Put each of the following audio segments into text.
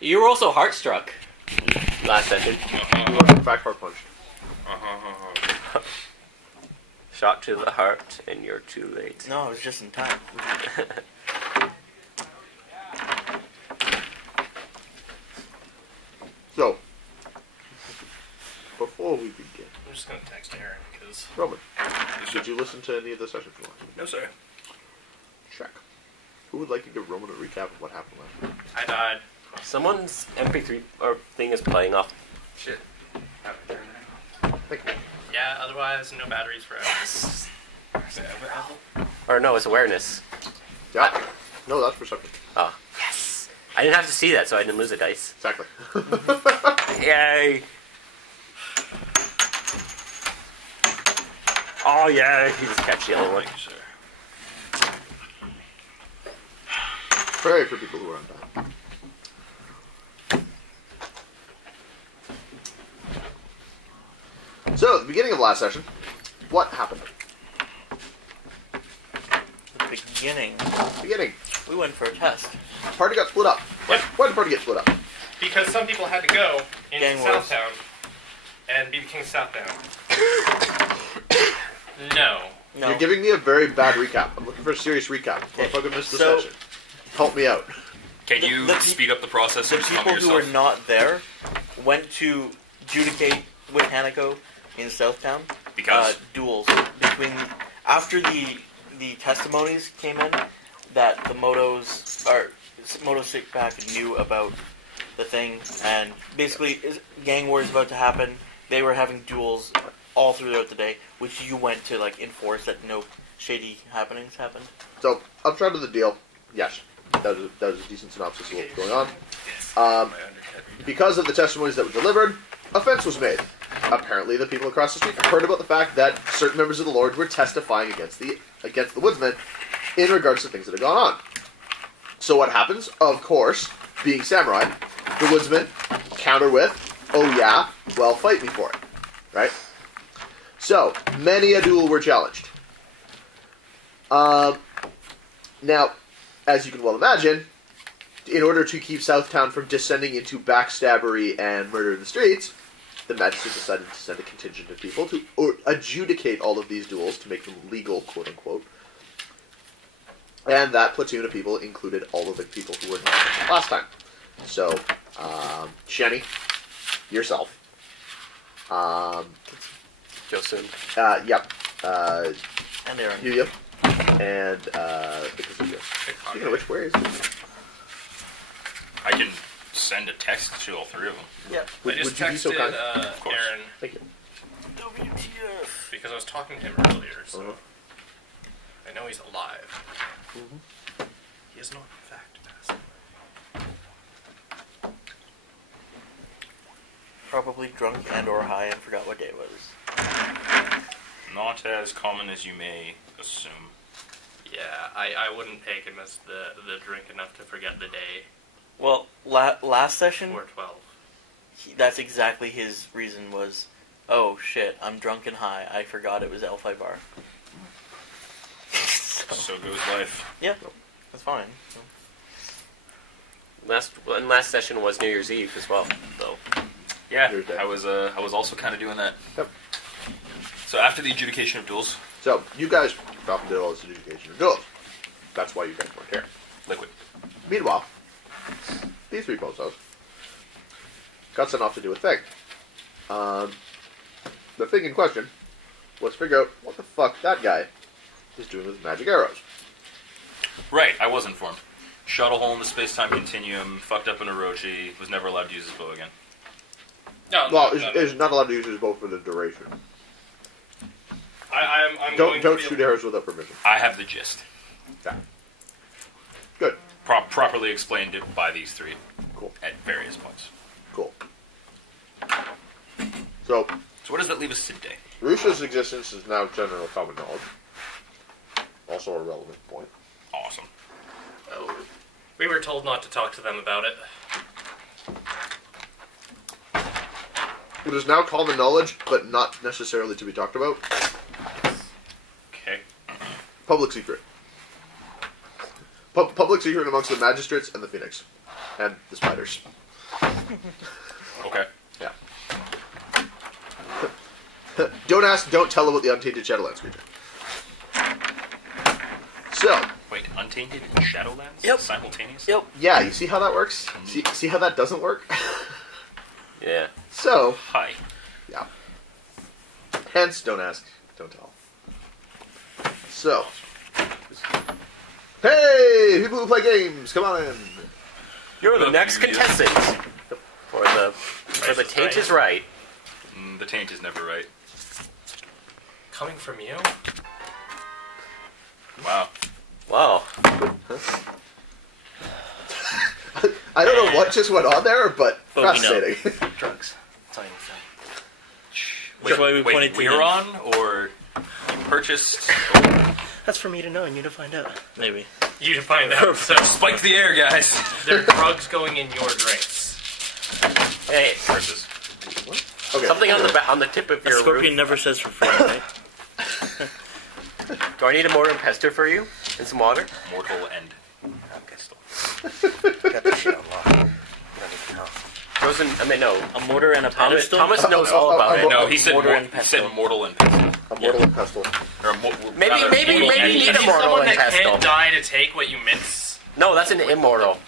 You were also heart-struck last session. You were in fact heart punched. Shot to the heart, and you're too late. No, it was just in time. So, before we begin, I'm just gonna text Aaron because. Roman, did you listen to any of the sessions you watched? No, sir. Check. Who would like to give Roman a recap of what happened last week? I died. Someone's MP3 or thing is playing off. Shit. Thank you. Yeah, otherwise, no batteries forever. Or no, it's awareness. Yeah. No, that's perception. Oh, yes! I didn't have to see that, so I didn't lose a dice. Exactly. Yay! Oh yeah, you just catch the other one. Hooray for people who are on time. So, at the beginning of last session, what happened? The beginning. We went for a test. Party got split up. Why did the party get split up? Because some people had to go into Gang wars. Southtown and be the king of Southtown. No. You're giving me a very bad recap. I'm looking for a serious recap. Motherfucker missed the session. Help me out. Can you speed up the process The and just help people who yourself? were not there went to adjudicate with Hanako in Southtown. Because? Duels between after the testimonies came in that the Moto Six Pack knew about the thing, and basically gang war is about to happen. They were having duels all throughout the day, which you went to like enforce that no shady happenings happened. So, upshot of the deal, yes. That was a decent synopsis of what was going on. Because of the testimonies that were delivered, offense was made. Apparently, the people across the street heard about the fact that certain members of the Lord were testifying against the woodsmen in regards to things that had gone on. So what happens? Of course, being samurai, the woodsmen counter with, "Oh yeah, well fight me for it," right? So many a duel were challenged. Now, as you can well imagine, in order to keep Southtown from descending into backstabbery and murder in the streets, the magistrate decided to send a contingent of people to adjudicate all of these duels to make them legal, quote-unquote. And that platoon of people included all of the people who were not present last time. So, Shani, yourself, Josune. Yep, And Aaron. Yuuya, and because of you. Speaking of which, where is he? I can send a text to all three of them. Yep. Would I just you be so texted kind? Of course. Aaron Thank you. WTF. because I was talking to him earlier, so I know he's alive. He is not, in fact, passed away. Probably drunk and or high and forgot what day it was. Not as common as you may assume. Yeah, I wouldn't take him as the drink enough to forget the day. Well, last session, 412. that's exactly his reason was, oh shit, I'm drunk and high. I forgot it was L5 bar. So goes life. Yeah, that's fine. Last session was New Year's Eve as well, though. Yeah, Your day. I was also kind of doing that. Yep. So after the adjudication of duels, So, you guys often did all this adjudication of duels. That's why you guys weren't here. liquid. Meanwhile, these three bozos got sent off to do a thing. The thing in question was figure out what the fuck that guy is doing with magic arrows. Right, I was informed. Shot a hole in the space-time continuum, fucked up an Orochi, was never allowed to use his bow again. No, Well, is not allowed to use his bow for the duration. I'm Don't going to shoot arrows without permission. I have the gist. Yeah. Good. Properly explained it by these three. Cool. At various points. Cool. So, So what does that leave us today? Rusha's existence is now general common knowledge. Also a relevant point. Awesome. Oh, we were told not to talk to them about it. It is now common knowledge, but not necessarily to be talked about. Okay. Public secret. Public secret amongst the magistrates and the Phoenix. And the spiders. Okay. Yeah. Don't ask, don't tell about the untainted Shadowlands creature. So, Wait, Untainted and Shadowlands? Yep. Simultaneously? Yep. yeah, you see how that works? See how that doesn't work? Yeah. So, Hi. yeah. Hence, don't ask, don't tell. So, hey, people who play games, come on in. You're the Love next you, contestant. For the taint is right. The taint is never right. Coming from you? Wow. Wow. I don't know what just went on there, but But we know. fascinating. Drugs. That's all you can say. Wait, That's why we pointed to we're him. on, or you purchased, That's for me to know and you to find out. Maybe. You to find out. So spike the air, guys. there are drugs going in your drinks. Hey, Purchase. Okay. something on the tip of A your scorpion roof. never says for free, right? Do I need a mortar and pestle for you? And some water? Mortal and pistol. Got this shit unlocked. No. A mortar and a Thomas, pedestal? Thomas knows all about it. No, he said Mortar and he pestle. said mortal and pestle. A mortal and pestle. Or Maybe rather, you mortal and need a pestle. mortal Someone and that pestle. can't die to take what you mince. No, that's an immortal.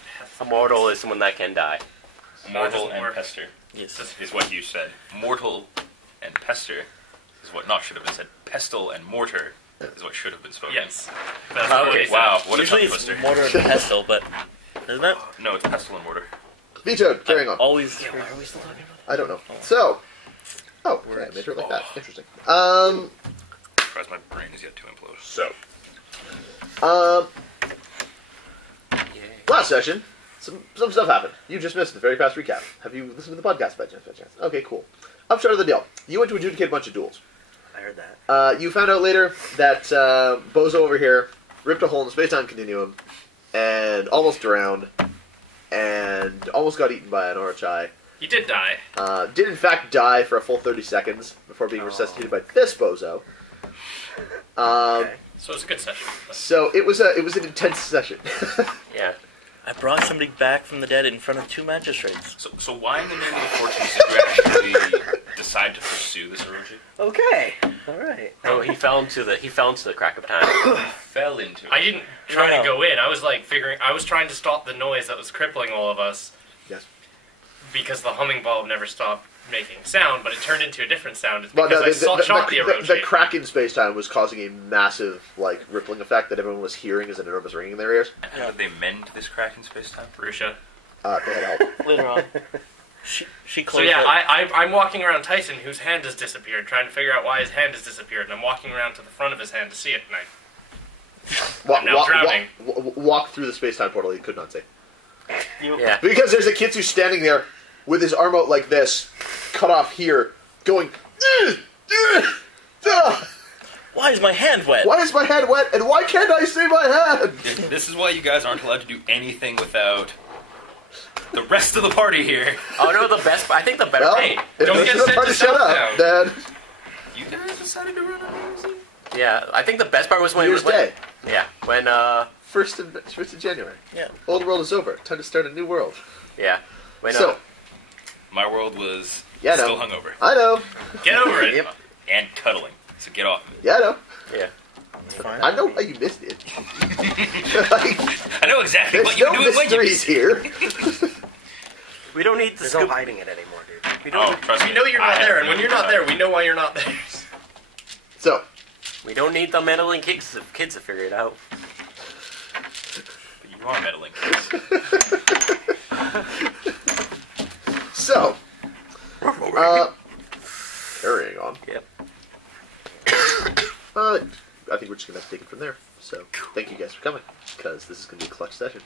A mortal is someone that can die. Mortal Doesn't and work. pester Yes. is what you said. Mortal and pester is what not should have been said. Pestle and mortar is what should have been spoken. Yes. That's what Okay, he said. Wow, what a Usually tongue it's twister. mortar and pestle, but isn't it? No, it's pestle and mortar. Vetoed, carrying on. Always. Why are we still talking about I don't know. So, okay, I made her like that. Interesting. Surprised my brain is yet to implode. So, last session, some stuff happened. You just missed the very fast recap. Have you listened to the podcast by chance? Okay, cool. Upshot of the deal. You went to adjudicate a bunch of duels. I heard that. You found out later that Bozo over here ripped a hole in the space-time continuum and almost drowned and almost got eaten by an Orochai. He did die. Did in fact die for a full 30 seconds before being resuscitated by this Bozo. Okay. So it's a good session. So it was an intense session. Yeah. I brought somebody back from the dead in front of two magistrates. so why in the name of the fortunes did you actually decide to pursue this Orochi? Okay. All right. Oh, he fell into the crack of time. Fell into it. I didn't try No. to go in. I was like I was trying to stop the noise that was crippling all of us. Yes. Because the humming bulb never stopped making sound, but it turned into a different sound. It's Well, because no, I shot the Orochi. the crack in space-time was causing a massive, rippling effect that everyone was hearing as an enormous ringing in their ears. And how did they mend this crack in space-time? Rusha. They had help. Later on. She So closed yeah, it. I'm walking around Tyson, whose hand has disappeared, trying to figure out why his hand has disappeared, and I'm walking around to the front of his hand to see it, and I'm now drowning. Walk through the space-time portal, he could not say. Yeah. Because there's a Kitsu standing there with his arm out like this, cut off here, going, "Ugh, ugh, ugh. Why is my hand wet? Why is my hand wet, and why can't I see my hand?" This is why you guys aren't allowed to do anything without the rest of the party here. Oh no, I think the better. Well, Hey, if don't this get is a sent party to shut up, Southtown. then You guys decided to run out of music? Yeah, I think the best part was when New Year's Day, Yeah, when 1st of January. Yeah. Old world is over. Time to start a new world. when So, My world was Yeah, I still know. hungover. I know. Get over it. Yep. And cuddling. So get off of it. Yeah, I know. yeah. Fine. I know how you missed it. I know exactly There's what you no were doing when you mysteries here. We don't need to There's no scoop. hiding it anymore, dude. We don't. Oh, trust me. We know you're I not there, have and when no you're not desire. there, we know why you're not there. So, We don't need the meddling kids to figure it out. But you are meddling, kids. so, carrying on. Yep. I think we're just going to have to take it from there. So, thank you guys for coming, because this is going to be a clutch session.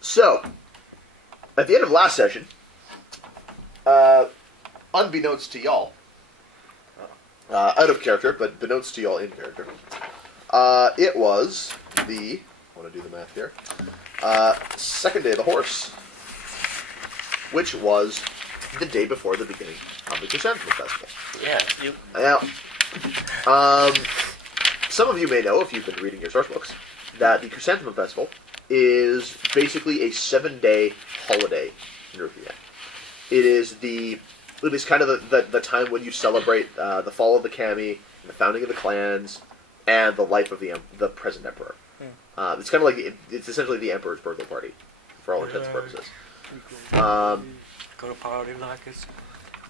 So, at the end of last session, unbeknownst to y'all, out of character, but beknownst to y'all in character, it was the, I want to do the math here, second day of the horse, which was the day before the beginning of the Chrysanthemum Festival. Yeah. Now, some of you may know, if you've been reading your source books, that the Chrysanthemum Festival is basically a 7-day holiday in Rukia. It is kind of the time when you celebrate the fall of the kami, the founding of the clans, and the life of the present emperor. It's kind of like it's essentially the emperor's birthday party, for all intents and purposes. Go to party like it's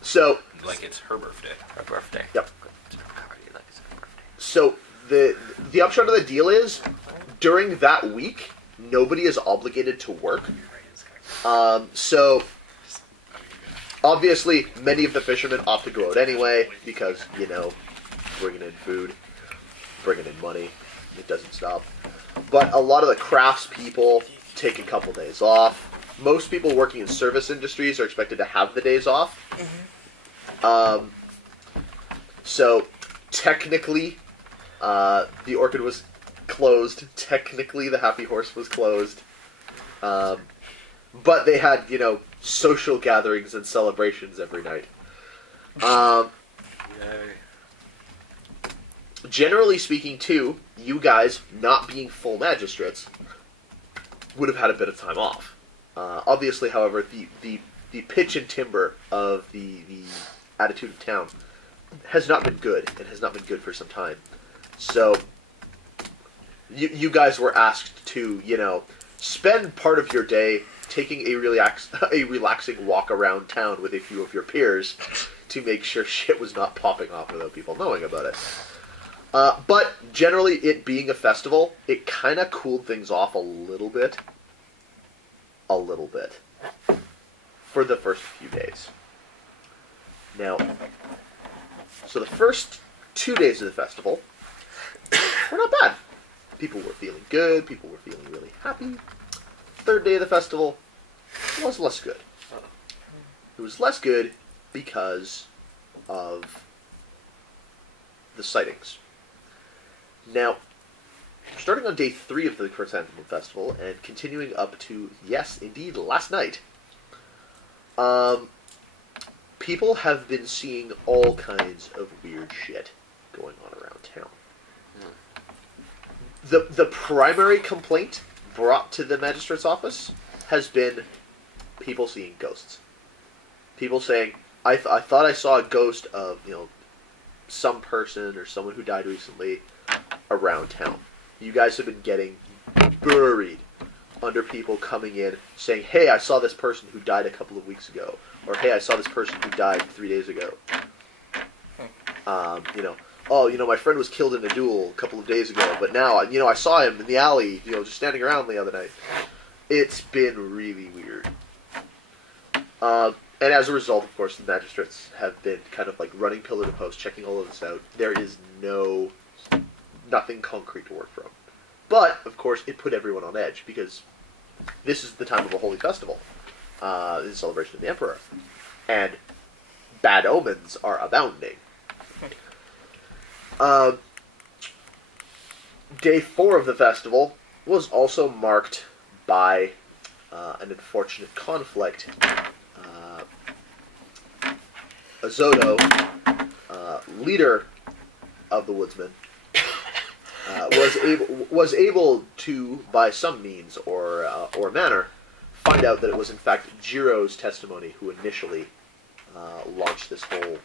So, Like it's her birthday. her birthday. Yep. To party like it's her birthday. so the upshot of the deal is, during that week, nobody is obligated to work. So, obviously, many of the fishermen opt to go out anyway, because, bringing in food, bringing in money, it doesn't stop. But a lot of the crafts people take a couple days off. Most people working in service industries are expected to have the days off. So, technically, the Orchid was closed. Technically, the Happy Horse was closed. But they had, social gatherings and celebrations every night. Generally speaking, too, you guys, not being full magistrates, would have had a bit of time off. Obviously, however, the pitch and timber of the attitude of town has not been good, and has not been good for some time. So, you guys were asked to, spend part of your day taking a relaxing walk around town with a few of your peers to make sure shit was not popping off without people knowing about it. But generally, it being a festival, it kind of cooled things off a little bit. For the first few days. Now, so the first 2 days of the festival were not bad. People were feeling good, people were feeling really happy. Third day of the festival was less good. It was less good because of the sightings. Now, starting on day 3 of the Chrysanthemum Festival, and continuing up to, yes, indeed, last night, people have been seeing all kinds of weird shit going on around town. The primary complaint brought to the magistrate's office has been people seeing ghosts. People saying, I thought I saw a ghost of, some person or someone who died recently around town. You guys have been getting buried under people coming in saying, hey, I saw this person who died a couple of weeks ago. Or, hey, I saw this person who died 3 days ago. My friend was killed in a duel a couple of days ago, but now, I saw him in the alley, just standing around the other night. It's been really weird. And as a result, of course, the magistrates have been kind of like running pillar to post, checking all of this out. There is nothing concrete to work from. But, of course, it put everyone on edge, because this is the time of a holy festival. This is a celebration of the Emperor. And bad omens are abounding. Day 4 of the festival was also marked by an unfortunate conflict. Azoto, leader of the woodsmen, was able to, by some means or manner, find out that it was in fact Jiro's testimony who initially launched this whole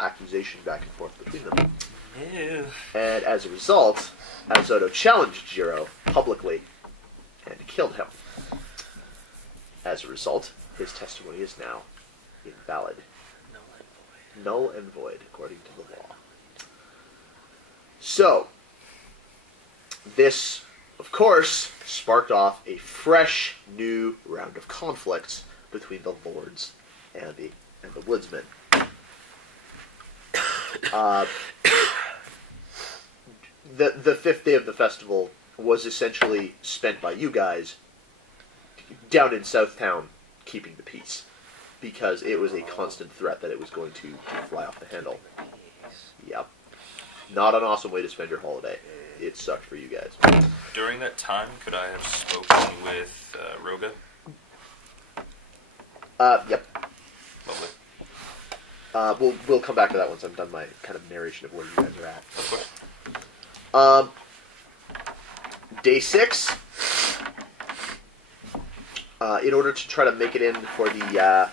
accusation back and forth between them. Ew. And as a result, Azoto challenged Jiro publicly and killed him. As a result, his testimony is now invalid. Null and void, according to the law. So, this, of course, sparked off a fresh new round of conflicts between the lords and the woodsmen. The 5th day of the festival was essentially spent by you guys down in Southtown keeping the peace, because it was a constant threat that it was going to fly off the handle. Yep. Not an awesome way to spend your holiday. It sucked for you guys. During that time, could I have spoken with Roga? Yep. Lovely. We'll come back to that once I'm done my kind of narration of where you guys are at. Of course. Day 6 in order to try to make it in for the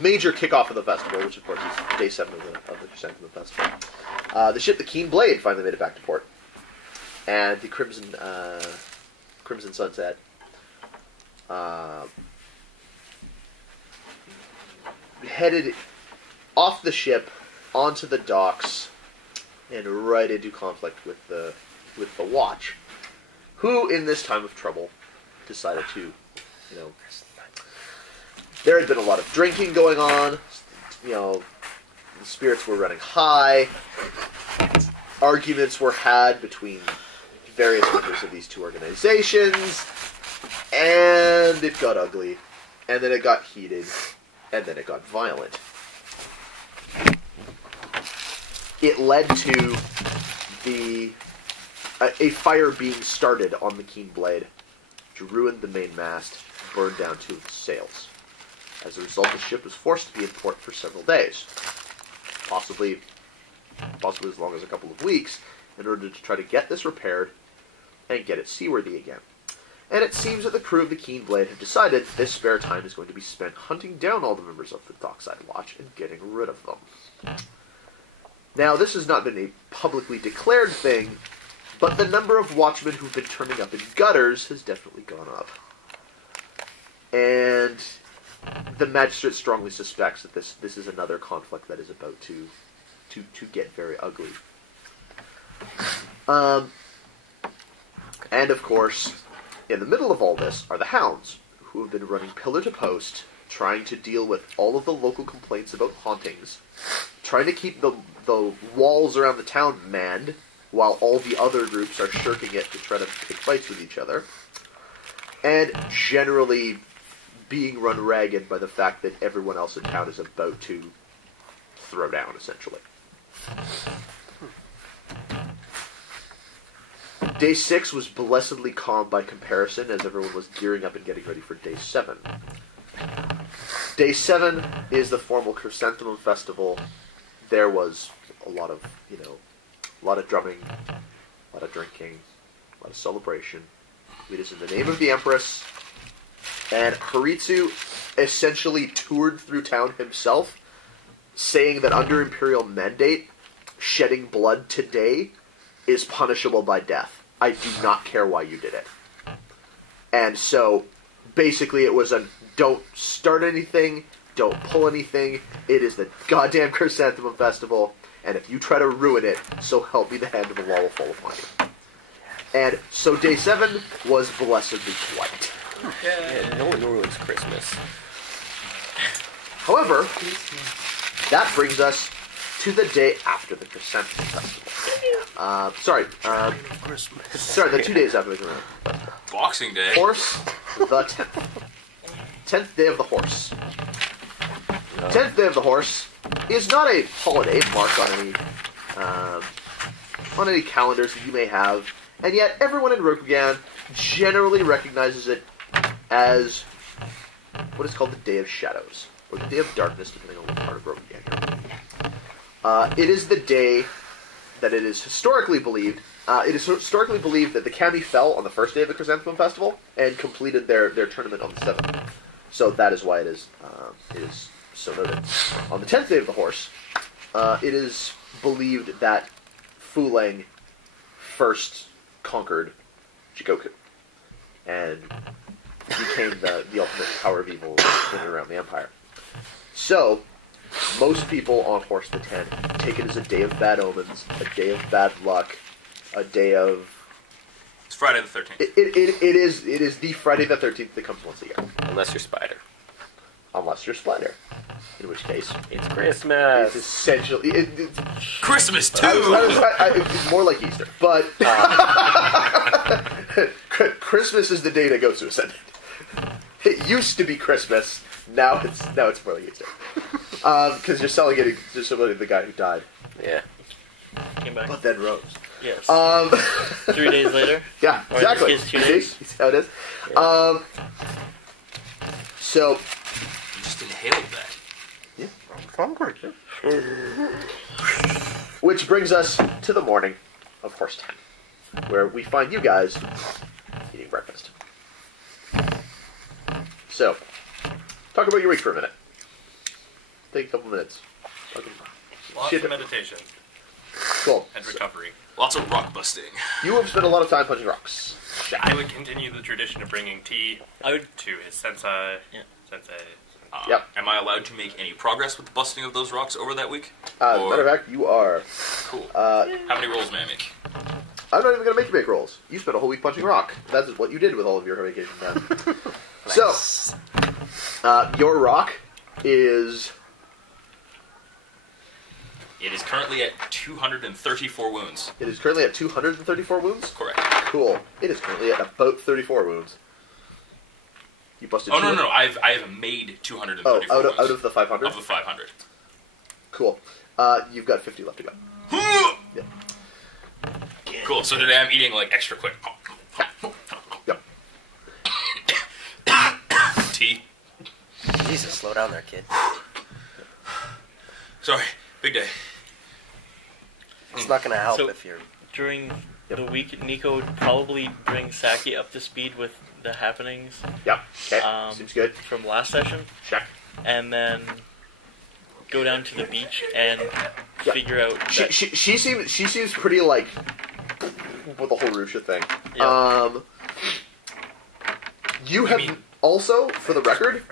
major kickoff of the festival, which of course is day 7 of the Chrysanthemum Festival. The ship, the Keen Blade, finally made it back to port, and the Crimson Sunset headed off the ship onto the docks and right into conflict with the Watch, who in this time of trouble decided to, there had been a lot of drinking going on, the spirits were running high, arguments were had between various members of these two organizations, and it got ugly, and then it got heated, and then it got violent. It led to a fire being started on the Keen Blade, which ruined the main mast, burned down 2 of the sails. As a result, the ship was forced to be in port for several days, possibly as long as a couple of weeks, in order to try to get this repaired and get it seaworthy again. And it seems that the crew of the Keen Blade have decided this spare time is going to be spent hunting down all the members of the Dockside Watch and getting rid of them. Now, this has not been a publicly declared thing, but the number of watchmen who've been turning up in gutters has definitely gone up. And the magistrate strongly suspects that this is another conflict that is about to get very ugly. And of course, in the middle of all this are the Hounds, who have been running pillar to post, trying to deal with all of the local complaints about hauntings, trying to keep the walls around the town manned, while all the other groups are shirking it to try to pick fights with each other, and generally being run ragged by the fact that everyone else in town is about to throw down, essentially. Day 6 was blessedly calm by comparison, as everyone was gearing up and getting ready for Day 7. Day 7 is the formal Chrysanthemum Festival. There was a lot of, a lot of drumming, a lot of drinking, a lot of celebration. It is in the name of the Empress, and Haritsu essentially toured through town himself, saying that under Imperial mandate, shedding blood today is punishable by death. I do not care why you did it. And so, basically it was a don't start anything, don't pull anything, it is the goddamn Chrysanthemum Festival, and if you try to ruin it, so help me the hand of the law will fall upon you. And so Day 7 was blessedly quiet. Yeah, no one ruins Christmas. However, that brings us to the day after the Chrysanthemum Festival. Sorry, the 2 days after the Chrysanthemum Festival. Boxing Day. Horse, the 10th. 10th day of the horse. 10th day of the horse is not a holiday marked on any calendars that you may have, and yet everyone in Rokugan generally recognizes it as what is called the Day of Shadows, or the Day of Darkness, depending on what part of Rokugan you're in. It is the day that it is historically believed. It is historically believed that the Kami fell on the first day of the Chrysanthemum Festival and completed their tournament on the 7th. So that is why it is so noted. On the 10th day of the horse, it is believed that Fulang first conquered Jigoku and became the ultimate power of evil in and around the Empire. So, most people on Horse the 10 take it as a day of bad omens, a day of bad luck, a day of... It's Friday the 13th. It is the Friday the 13th that comes once a year. Unless you're Spider. Unless you're Spider. In which case... It's Christmas. It's essentially... Christmas, too! It's more like Easter. But... Christmas is the day that goes to Ascendant. It used to be Christmas. Now it's more like Easter. Because you're celebrating the guy who died. Yeah. Came back. But then rose. Yes. 3 days later? Yeah, Or exactly. in this case, 2 days? See how it is? Yeah. So... Just inhaled that. Yeah. Hungry. Which brings us to the morning of Horse 10, where we find you guys eating breakfast. So, talk about your week for a minute. Take a couple minutes. Lots Shit. of meditation Cool. and recovery. Lots of rock busting. You have spent a lot of time punching rocks. I would continue the tradition of bringing tea I would. to his sensei. Yeah. Sensei. Yep. Am I allowed to make any progress with the busting of those rocks over that week? As a matter of fact, you are. Cool. How many rolls may I make? I'm not even going to make you make rolls. You spent a whole week punching rock. That's what you did with all of your vacation time. So, your rock is... It is currently at 234 wounds. It is currently at 234 wounds? Correct. Cool. It is currently at about 34 wounds. You busted Oh, no. I have made 234 wounds. Out of the 500? Of the 500. Cool. You've got 50 left to go. Yeah. Cool, so today I'm eating, like, extra quick. Yep. Tea. Jesus, slow down there, kid. Sorry, big day. It's not gonna help So- if you're. During Yep. the week, Niko would probably bring Saki up to speed with the happenings Yep. Okay. Seems good. from last session, Check. and then go down to the beach and Yeah. figure out. She seems pretty, like, with the whole Rusha thing. Yeah. You have also, for the record,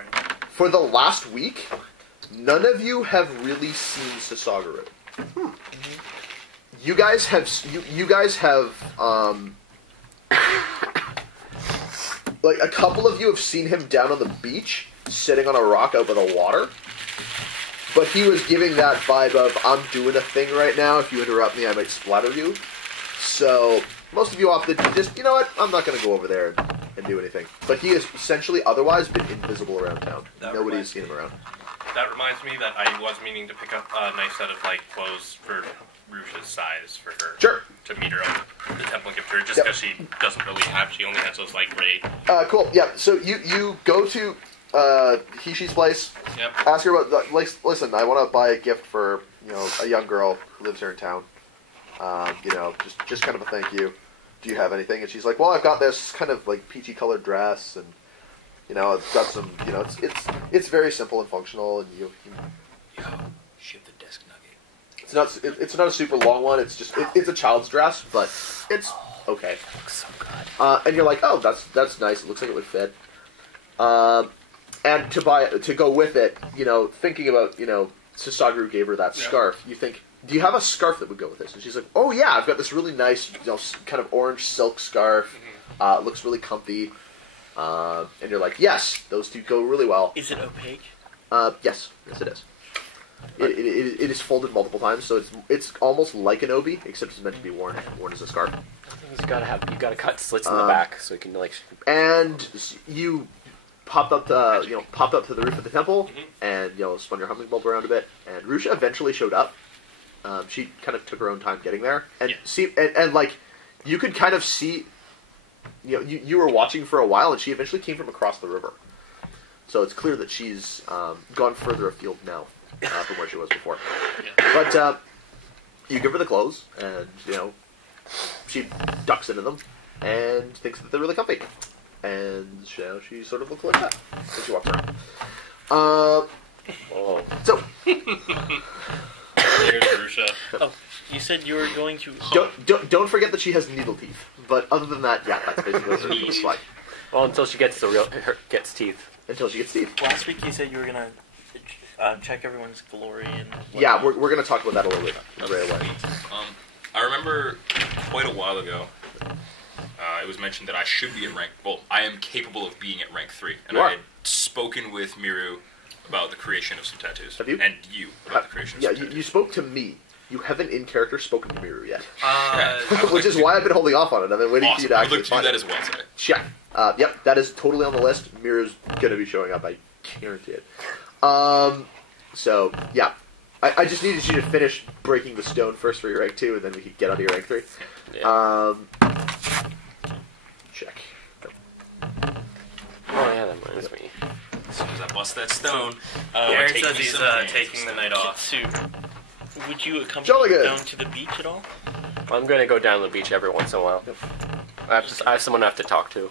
for the last week, none of you have really seen Sasaguru. You guys have like a couple of you have seen him down on the beach, sitting on a rock out by the water. But he was giving that vibe of, I'm doing a thing right now, if you interrupt me I might splatter you. So, most of you opted to just, you know what, I'm not going to go over there and do anything. But he has essentially otherwise been invisible around town. Nobody's seen him around. That reminds me that I was meaning to pick up a nice set of like clothes for Rusha's size for her. Sure. To meet her at the temple and gift her, just Yep. because she doesn't really have. She only has those like gray. Cool, yeah, so you go to Hishi's place, Yep. ask her about, like, listen, I want to buy a gift for, you know, a young girl who lives here in town. You know, just kind of a thank you. Do you have anything? And she's like, well, I've got this kind of, like, peachy colored dress, and, you know, it's got some, you know, it's very simple and functional, and you Ship the desk nugget. it's not a super long one, it's just, it's a child's dress, but it's okay. Looks so good. And you're like, oh, that's nice, it looks like it would fit. And to go with it, you know, thinking about, you know, Sasaguru gave her that scarf, you think, do you have a scarf that would go with this? And she's like, oh yeah, I've got this really nice, you know, kind of orange silk scarf. It looks really comfy. And you're like, yes, those two go really well. Is it opaque? Yes it is. It is folded multiple times, so it's almost like an obi, except it's meant to be worn as a scarf. You gotta cut slits in the back so you can like. And you popped up to the roof of the temple, and you know, spun your humming bulb around a bit. And Rusha eventually showed up. She kind of took her own time getting there, and and like you could kind of see, you know, you were watching for a while, and she eventually came from across the river. So it's clear that she's gone further afield now from where she was before. But you give her the clothes, and you know, she ducks into them and thinks that they're really comfy. And you know, she sort of looks like that as she walks around. So Here's Rusha. Oh, you said you were going to. don't forget that she has needle teeth. But other than that, yeah, that's basically what it looks like. Well, until she gets gets teeth. Until she gets teeth. Last week you said you were gonna check everyone's glory and. Yeah, we're going to talk about that a little bit right away. I remember quite a while ago, it was mentioned that I should be at rank. Well, I am capable of being at rank 3, and You are. I had spoken with Miru about the creation of some tattoos. Have you? And you about the creation of Yeah, some you tattoos. spoke to me. You haven't in character spoken to Miru yet, I would which like is to- why I've been holding off on it. I've been waiting for you Awesome. to I would actually like to do find that it. as well today. Check. Yep, that is totally on the list. Miru's going to be showing up. I guarantee it. So yeah, I just needed you to finish breaking the stone first for your rank 2, and then we could get onto your rank 3. Yeah. Check. Oh yeah, that reminds me. As soon as I bust that stone, Aaron take says me he's some games. taking the night off. Kitsu, would you accompany Jolly me good. down to the beach at all? I'm gonna go down to the beach every once in a while. I have someone I have to talk to.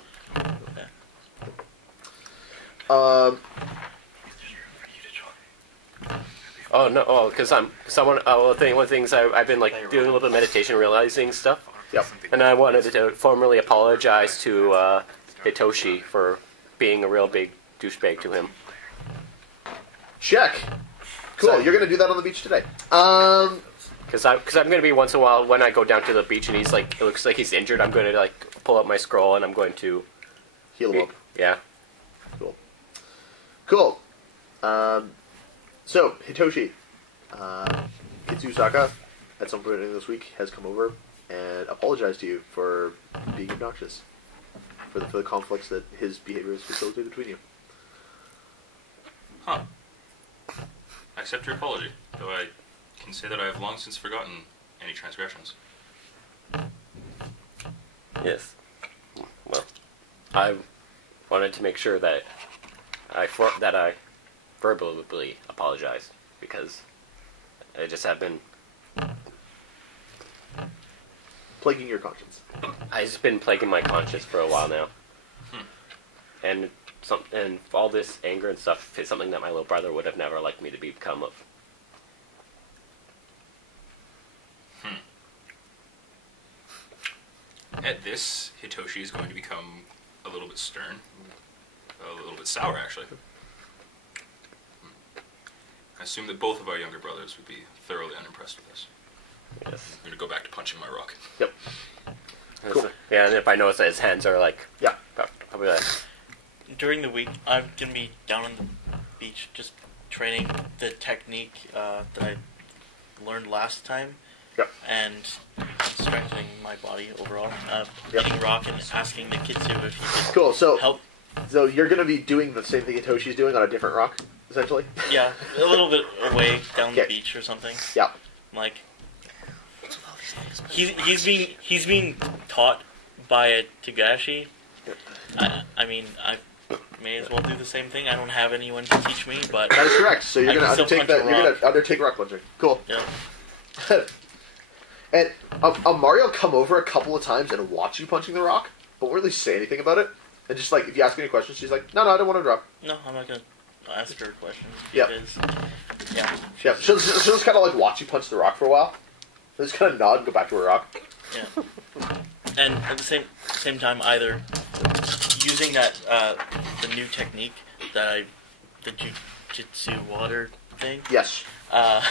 Oh no! Oh, because I'm someone. One of the things I've been like doing a little bit of meditation, realizing stuff. Yep. And I wanted to formally apologize to Hitoshi for being a real big douchebag to him. Check. Cool. So- You're gonna do that on the beach today. Because I'm going to be once in a while when I go down to the beach and he's like, it looks like he's injured. I'm going to like pull up my scroll and I'm going to Heal him up. Yeah. Cool. So Hitoshi, Kitsu Usaka, at some point this week has come over and apologized to you for being obnoxious, for the conflicts that his behavior has facilitated between you. Huh. I accept your apology, though I can say that I have long since forgotten any transgressions. Yes. Well, I wanted to make sure that I verbally apologized because I just have been Plaguing your conscience. I've been plaguing my conscience for a while now, and all this anger and stuff is something that my little brother would have never liked me to become of. At this, Hitoshi is going to become a little bit stern, a little bit sour, actually. I assume that both of our younger brothers would be thoroughly unimpressed with us. Yes. I'm going to go back to punching my rock. Yep. Cool. Yeah, and if I notice that his hands are like, Yeah. probably like, During the week, I'm gonna be down on the beach just training the technique that I learned last time. Yep. And strengthening my body overall. Yep. Hitting rock and asking the Kitsu if he could Cool. So help. So you're going to be doing the same thing Hitoshi's doing on a different rock, essentially? Yeah, a little bit away down the Okay. beach or something. Yeah. Like he's being taught by a Togashi. I mean, I may as well do the same thing. I don't have anyone to teach me, but That is correct. So you're I going to can still undertake punch that. a You're going rock. to undertake rock punching. Cool. yeah. And Mario come over a couple of times and watch you punching the rock, but won't really say anything about it. And just like if you ask any questions, she's like, "No, I don't want to drop." No, I'm not gonna ask her questions. Yeah. Because, yeah. Yeah, she'll just kind of like watch you punch the rock for a while, and just kind of nod and go back to her rock. Yeah. And at the same time, either using that the new technique the jujitsu water thing. Yes. The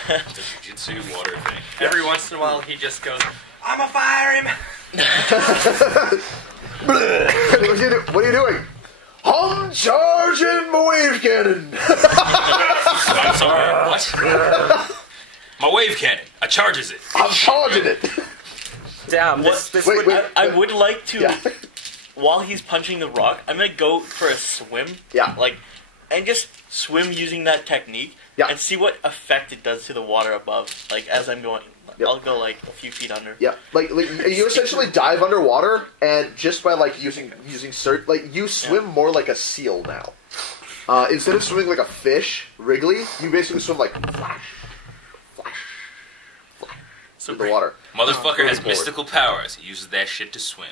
jiu-jitsu water thing. Every once in a while, he just goes, "I'ma fire him." What are you doing? I'm charging my wave cannon. I'm sorry, what? My wave cannon. I charges it. I'm charging it. damn, this Wait, wait. I would like to, Yeah. while he's punching the rock, I'm gonna go for a swim. Yeah. And just swim using that technique. Yeah. And see what effect it does to the water above. Like as I'm going, Yep. I'll go like a few feet under. Yeah, like you essentially dive underwater, and just by like using you swim more like a seal now. Instead of swimming like a fish, Wrigley, you basically swim like flash, flash, flash through the water. Motherfucker has forward. mystical powers. He uses that shit to swim.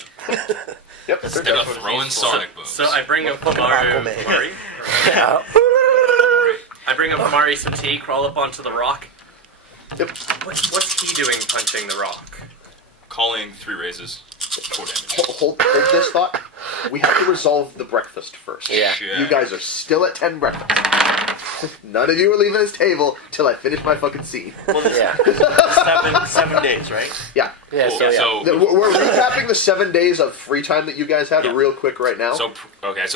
Yep. Instead of throwing sonic booms. So I bring up Aquaman. Mari. yeah. I bring up Mari some tea, crawl up onto the rock. Yep. What's he doing punching the rock? Calling 3 raises. 4 damage. Hold this thought. We have to resolve the breakfast first. Yeah. Shit. You guys are still at 10 breakfast. None of you are leaving this table till I finish my fucking scene. Well, this Yeah. 7 days, right? Yeah. Yeah, Cool. so yeah. So, We're recapping the 7 days of free time that you guys had Yeah. real quick right now. so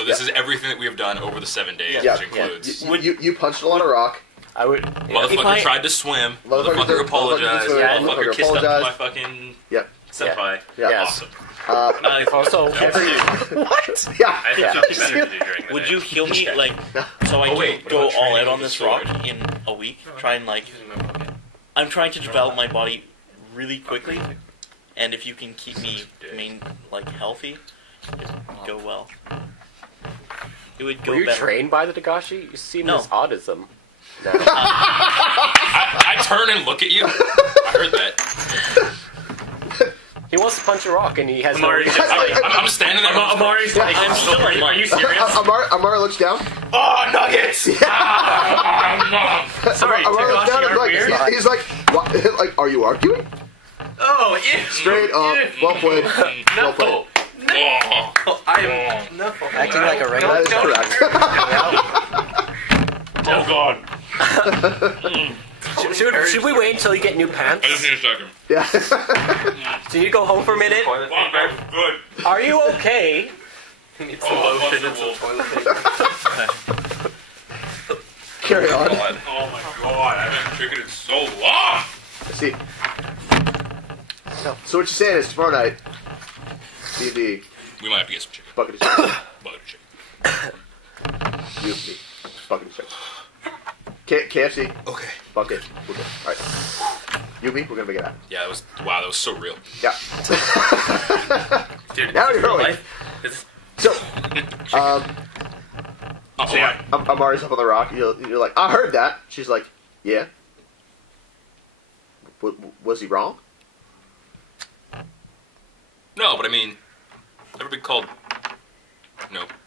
this is everything that we have done over the 7 days, Yeah. which includes You punched a lot of rock. I would. motherfucker If I- tried to swim, Motherfucker motherfucker apologized, swim, yeah, motherfucker kissed up to my fucking Yep. senpai. Yeah. Yeah. Awesome. Also, every What? Yeah. I think something better to do during the Would day. you heal me like so I Oh, can wait, what go about all training out on with this the rock sword? in a week? Try and like I'm trying to develop my body really quickly, and if you can keep me healthy, it would go well. It would go were you better. trained by the Togashi? You seem No. as autism. No. I turn and look at you. I heard that. He wants to punch a rock, and he has Amari's no. just like, I'm standing there. Amari's like, I'm still like, are you serious? Amar looks down. Oh, nuggets! Sorry, Amar looks down Togashi, and our beer? he's like, what? Like, are you arguing? Oh, yeah. Straight up. Well played. Well played. No. I'm no. Acting like a regular. That is correct. Oh God. Should we wait until you get new pants? Yeah. So you go home for a minute? Good. Are you okay? Need some lotion and some toilet paper. Carry on. Oh my god, I've been drinking it so long! I see. So what you're saying is tomorrow night, D&D, We might have to get some chicken. bucket of chicken. Butter chicken. You and me. Bucket of chicken. KFC, Okay. bucket, we're good. Alright. You and me, we're gonna make it happen. Yeah, that was so real. Yeah. Dude, Now is you're this real rolling. life? Is So, Oh, yeah. Amari's up on the rock. You're like, I heard that. She's like, yeah. Was he wrong? No, but I mean, never been called,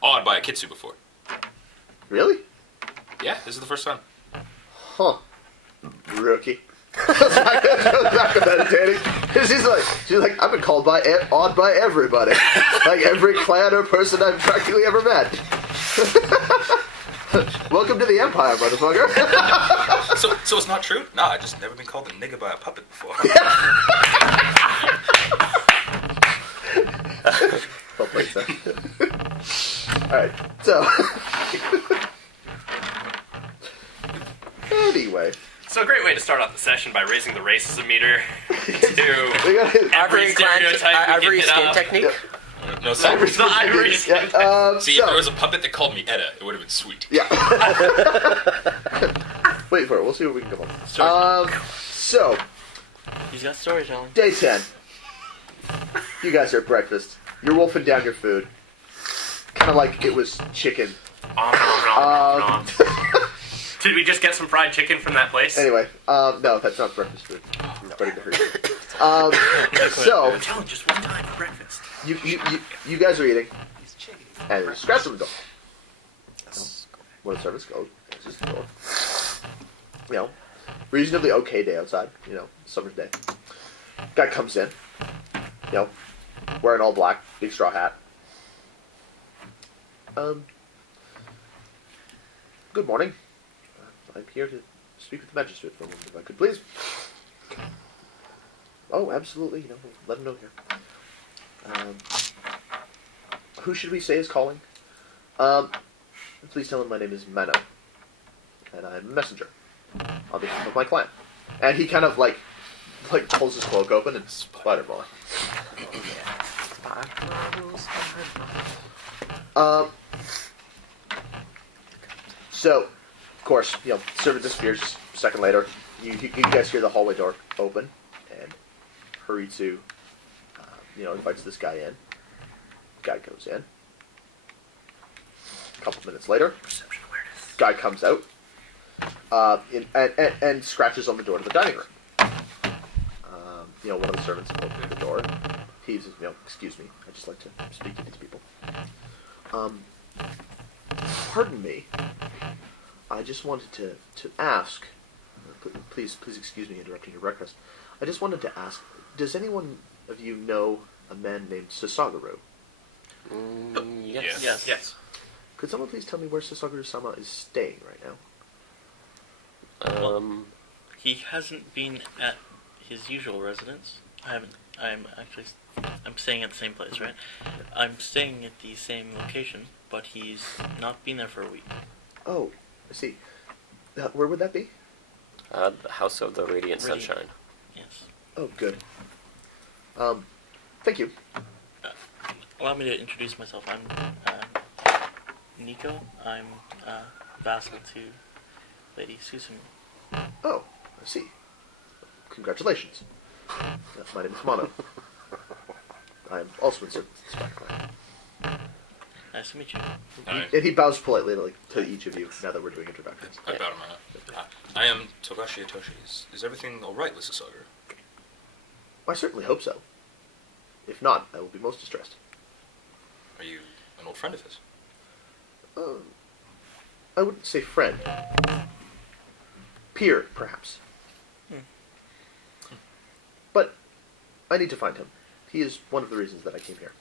awed by a Kitsu before. Really? Yeah, this is the first time. Huh. Rookie. Back to meditating. She's like, I've been called awed by everybody. Like every clan or person I've practically ever met. Welcome to the Empire, motherfucker. So it's not true? Nah, I just never been called a nigga by a puppet before. Well played, sir. Alright, so. Anyway. So a great way to start off the session by raising the racism meter to We got it. every stereotype we Ivory can skin get up. technique. No, so, The ivory skin. Yeah, see, if there was a puppet that called me Edda, it would have been sweet. yeah. Wait for it. We'll see what we can come up with. So, He's got storytelling. day 10. You guys are at breakfast. You're wolfing down your food. Kind of like it was chicken. Did we just get some fried chicken from that place? Anyway, no, that's not breakfast food. It's better to hurry. So, Tell him just one time for breakfast. you guys are eating, and there's a scratch on the door. When the service goes, it's just the door. Reasonably okay day outside. Summer's day. Guy comes in. Wearing all black, big straw hat. Good morning. I'm here to speak with the magistrate for a moment, if I could, please. Oh, absolutely. Let him know here. Who should we say is calling? Please tell him my name is Mano, and I'm a messenger on behalf of my clan. And he kind of like pulls his cloak open and spider ball. So, of course, servant disappears. A second later, you guys hear the hallway door open, and Haritsu, invites this guy in. Guy goes in. A couple minutes later, Perception awareness. guy comes out, and scratches on the door to the dining room. One of the servants opens the door. He's, excuse me, I'd just like to speak to these people. Pardon me. I just wanted to ask. Please excuse me interrupting your breakfast. I just wanted to ask. Does anyone of you know a man named Sasagaru? Yes. Yes. Could someone please tell me where Sasagaru-sama is staying right now? He hasn't been at his usual residence. I'm staying at the same place, right? I'm staying at the same location, but he's not been there for a week. Oh, I see. Where would that be? The House of the Radiant Sunshine. Yes. Oh, good. Thank you. Allow me to introduce myself. I'm Niko. I'm vassal to Lady Susumu. Oh, I see. Congratulations. My name is Mono. I am also in service to the Spider Clan. Nice to meet you. And he bows politely to each of you now that we're doing introductions. I bowed my head. I am Togashi Hitoshi. Is everything alright with Sasagaru? I certainly hope so. If not, I will be most distressed. Are you an old friend of his? I wouldn't say friend. Peer, perhaps. But I need to find him. He is one of the reasons that I came here.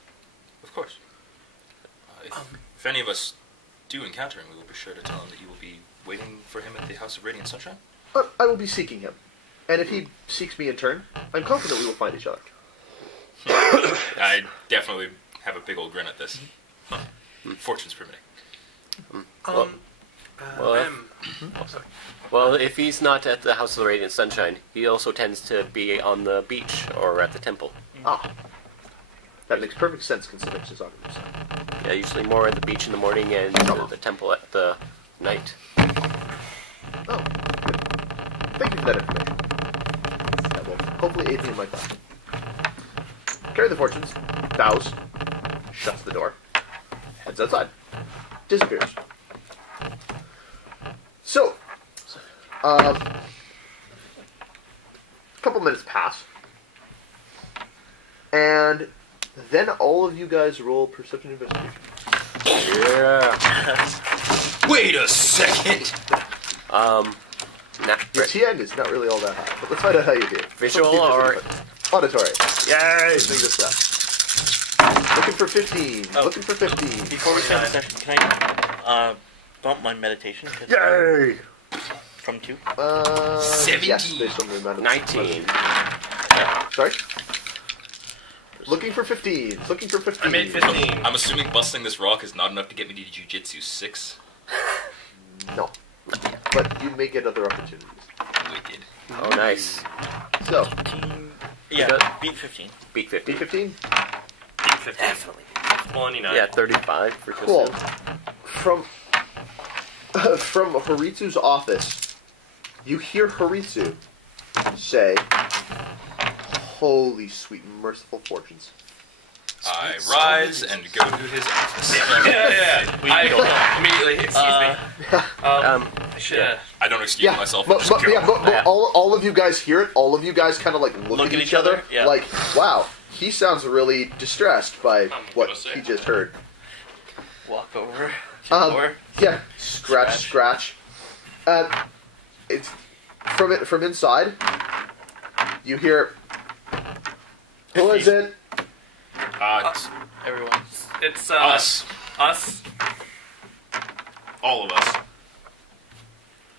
Of course. If any of us do encounter him, we will be sure to tell him that you will be waiting for him at the House of Radiant Sunshine. I will be seeking him. And if he seeks me in turn, I'm confident we will find each other. I definitely have a big old grin at this. Fortune's permitting. Well, if he's not at the House of the Radiant Sunshine, he also tends to be on the beach or at the temple. Ah. That makes perfect sense considering Usaka. Yeah, usually more at the beach in the morning and the temple at the night. Oh, good. Thank you for that information. That will hopefully aid me in my quest. Carry the fortunes, bows, shuts the door, heads outside, disappears. So, a couple minutes pass, and then all of you guys roll perception investigation. Yeah. Wait a second! Your TN is not really all that high, but let's find out how you do. Visual or auditory? Yay! Listening to stuff. Looking for 15. Oh. Looking for 15. Before we start the session, can I bump my meditation? Yay! From 2? 17. Yes, based on the amount of 19. Sorry? Looking for 15. Looking for 15. I made 15. I'm assuming busting this rock is not enough to get me to Jiu-Jitsu 6. No. But you may get other opportunities. Wicked. Oh, nice. So, 15. Yeah, Good. beat 15. Beat 50. B15? 15. Definitely. 29. Yeah, 35 for Cool. Kitsu. From Haritsu's office, you hear Haritsu say, "Holy sweet merciful fortunes." I rise and go to his office. Yeah. I immediately, excuse me. I should. I don't excuse myself. But, just but, go. yeah, but all of you guys hear it. All of you guys kind of like look at each other. Yeah. Like, wow, he sounds really distressed by what he just heard. Walk over to the door. Yeah, scratch. It's from inside. You hear, "Who is it?" It's Everyone. It's us. Us. All of us.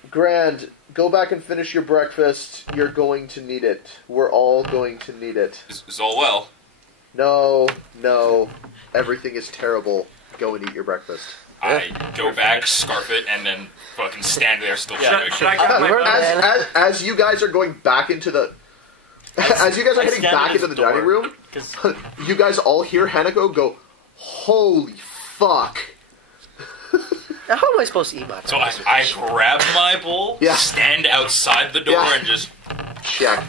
Grand, go back and finish your breakfast. You're going to need it. We're all going to need it. Is all well? No. Everything is terrible. Go and eat your breakfast. I go back, scarf it, and then fucking stand there still Yeah. shivering. Should I grab my As you guys are going back into the... As you guys are I heading stand back at into his the dining door. room, 'Cause you guys all hear Hanako go, "Holy fuck." Now, how am I supposed to eat my So breakfast? I grab my bowl, Yeah. stand outside the door, Yeah. and just... Check.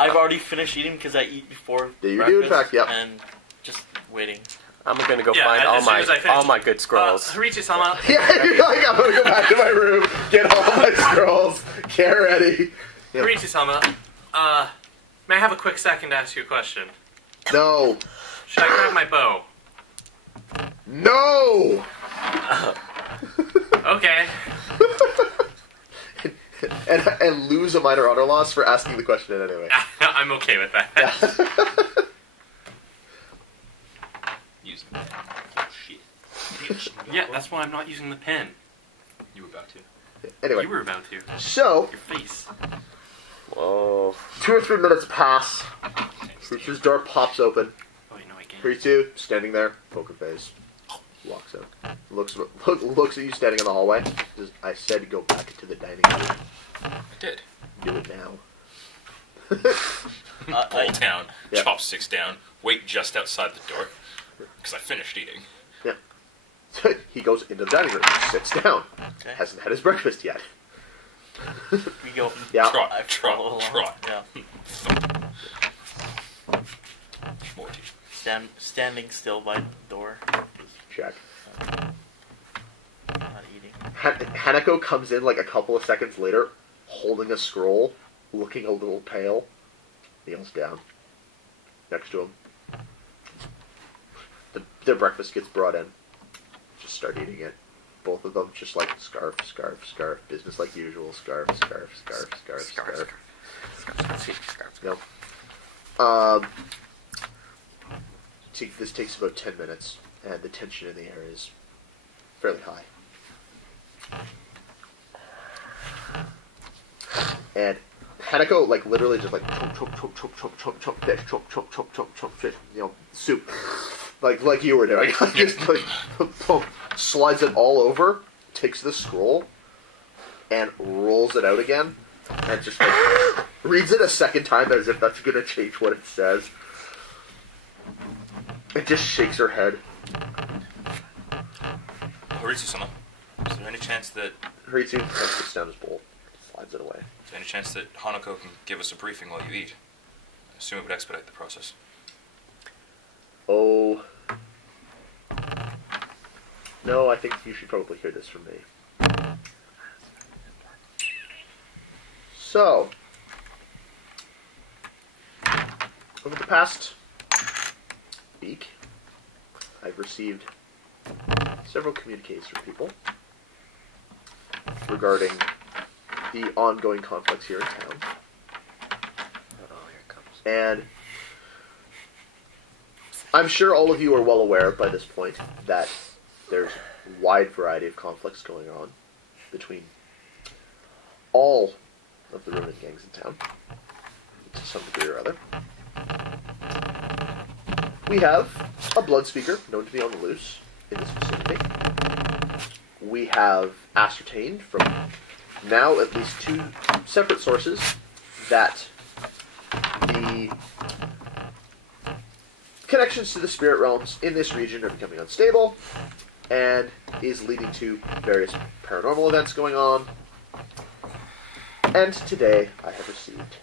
I've already finished eating because I eat before Yeah, you do, in breakfast, fact, yep. and just waiting. I'm gonna go Yeah, find as soon as I finish. all my good scrolls. Harichi-sama. Yeah, you're like, "I'm gonna go back to my room, get all my scrolls, get ready." Yeah. Harichi-sama. May I have a quick second to ask you a question? No. Should I grab my bow? No! Okay. and lose a minor honor loss for asking the question anyway. I'm okay with that. Use the pen. Oh, shit. Yeah, that's why I'm not using the pen. You were about to. Anyway, You were about to. so, Your face. Whoa. 2 or 3 minutes pass. Ritsu's door pops open. Oh, wait, no, I can't. Ritsu, standing there, poker face, walks out. Looks at you standing in the hallway. Says, "I said to go back to the dining room. I did. Do it now." Pull down, Yeah. chopsticks down, wait just outside the door, because I finished eating. Yeah. He goes into the dining room, sits down. Okay. Hasn't had his breakfast yet. We go. Yeah. Trot, I follow trot, along. trot. Yeah. More tea. Standing still by the door. Check. Not eating. Hanako comes in like a couple of seconds later, holding a scroll, looking a little pale. Kneels down next to him. Their breakfast gets brought in. Just start eating it. Both of them just like scarf, scarf, scarf. Business like usual. Scarf, scarf, scarf, scarf, scarf. Yep. This takes about 10 minutes, and the tension in the air is fairly high. And Hanako, like, literally just like chomp, fish, chomp, fish, soup. Like you were doing. Just like, slides it all over, takes the scroll, and rolls it out again, and just like, reads it a second time as if that's going to change what it says. It just shakes her head. Haritsu-sama, is there any chance that... Haritsu puts down his bowl, slides it away. Is there any chance that Hanako can give us a briefing while you eat? I assume it would expedite the process. Oh... No, I think you should probably hear this from me. So, over the past week, I've received several communiques from people regarding the ongoing conflicts here in town. Oh, here it comes. And I'm sure all of you are well aware by this point that there's a wide variety of conflicts going on between all of the Ronin gangs in town, to some degree or other. We have a blood speaker known to be on the loose in this vicinity. We have ascertained from now at least 2 separate sources that the connections to the spirit realms in this region are becoming unstable, and is leading to various paranormal events going on. And today I have received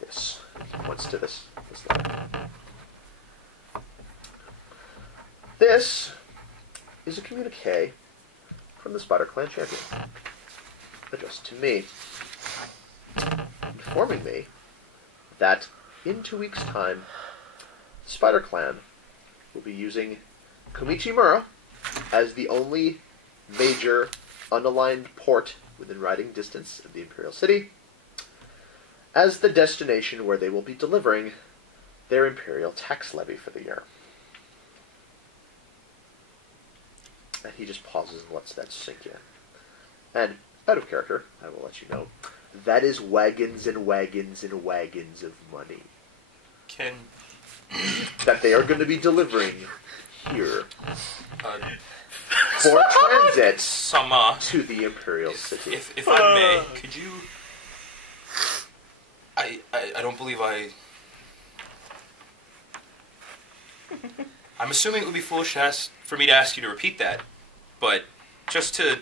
this. He points to this letter. This is a communique from the Spider Clan champion, addressed to me, informing me that in 2 weeks' time, the Spider Clan will be using Komichimura as the only major unaligned port within riding distance of the Imperial City, as the destination where they will be delivering their Imperial tax levy for the year. And he just pauses and lets that sink in. And, out of character, I will let you know, that is wagons and wagons and wagons of money that they are going to be delivering here for transit to the Imperial City. If I may, could you... I don't believe I'm assuming it would be foolish for me to ask you to repeat that, but just to...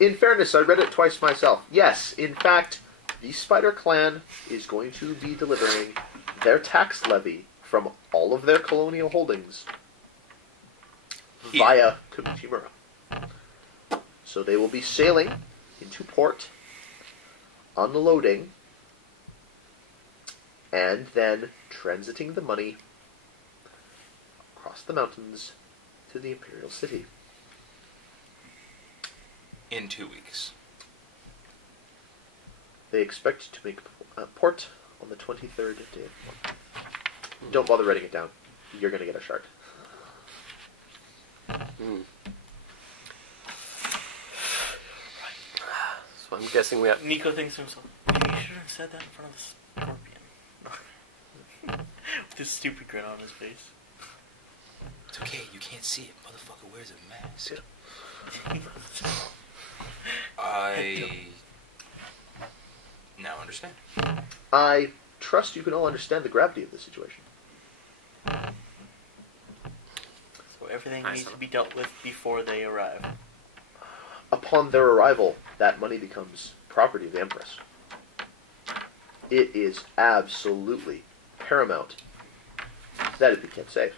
In fairness, I read it twice myself. Yes, in fact, the Spider Clan is going to be delivering their tax levy from all of their colonial holdings via Komichimura. So they will be sailing into port, unloading, and then transiting the money across the mountains to the Imperial City. In 2 weeks. They expect to make port on the 23rd day of the month. Don't bother writing it down. You're going to get a shard. So I'm guessing we have... Niko thinks to himself, maybe you should have said that in front of the scorpion. With this stupid grin on his face. It's okay, you can't see it. Motherfucker wears a mask. I now understand. I trust you can all understand the gravity of the situation. So everything needs to be dealt with before they arrive. Upon their arrival, that money becomes property of the Empress. It is absolutely paramount that it be kept safe.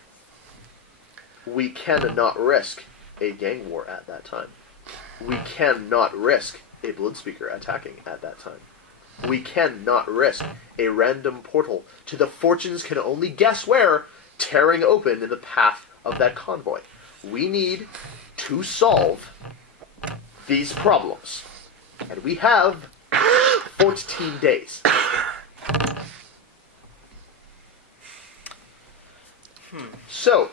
We cannot risk a gang war at that time. We cannot risk a Bloodspeaker attacking at that time. We cannot risk a random portal to the fortunes can only guess where tearing open in the path of that convoy. We need to solve these problems. And we have 14 days. So,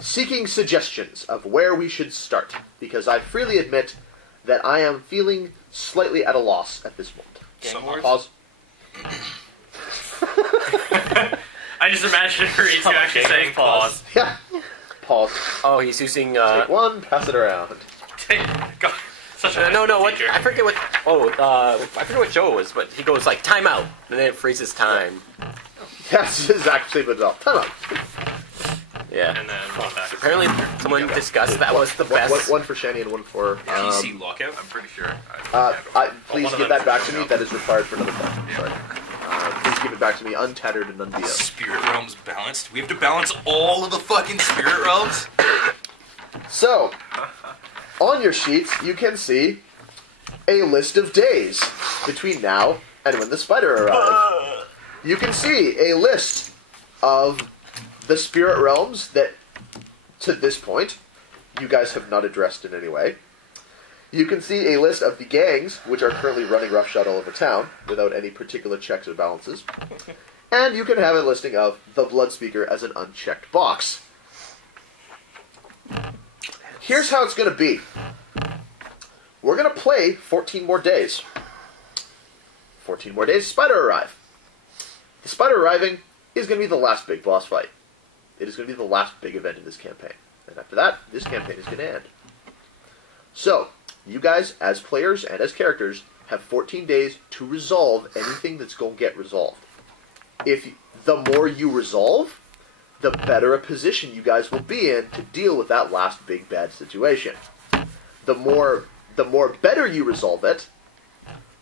seeking suggestions of where we should start, because I freely admit that I am feeling slightly at a loss at this moment. Gang wars? Pause. I just imagine Ritsu actually saying pause. Yeah. Pause. Oh, he's using. Take one, pass it around. God, such a No. What? teacher. I forget what. Oh, I forget what Joe was, but he goes like time out, and then it freezes time. That's exactly what it's all. Time out. Yeah. And then one back. Apparently, someone discussed that was the best. One for Shani and one for... PC lockout. I'm pretty sure. please one of give them that back is to me. That is required for another part. Sorry. Please give it back to me untattered and unbeat. Spirit realms balanced. We have to balance all of the fucking spirit realms. So, on your sheets, you can see a list of days between now and when the spider arrives. You can see a list of the spirit realms that, to this point, you guys have not addressed in any way. You can see a list of the gangs, which are currently running roughshod all over town, without any particular checks or balances. And you can have a listing of the Blood Speaker as an unchecked box. Here's how it's going to be. We're going to play 14 more days. 14 more days, Spider arrive. The Spider arriving is going to be the last big boss fight. It is going to be the last big event in this campaign. And after that, this campaign is going to end. So, you guys, as players and as characters, have 14 days to resolve anything that's going to get resolved. The more you resolve, the better a position you guys will be in to deal with that last big bad situation. The more better you resolve it,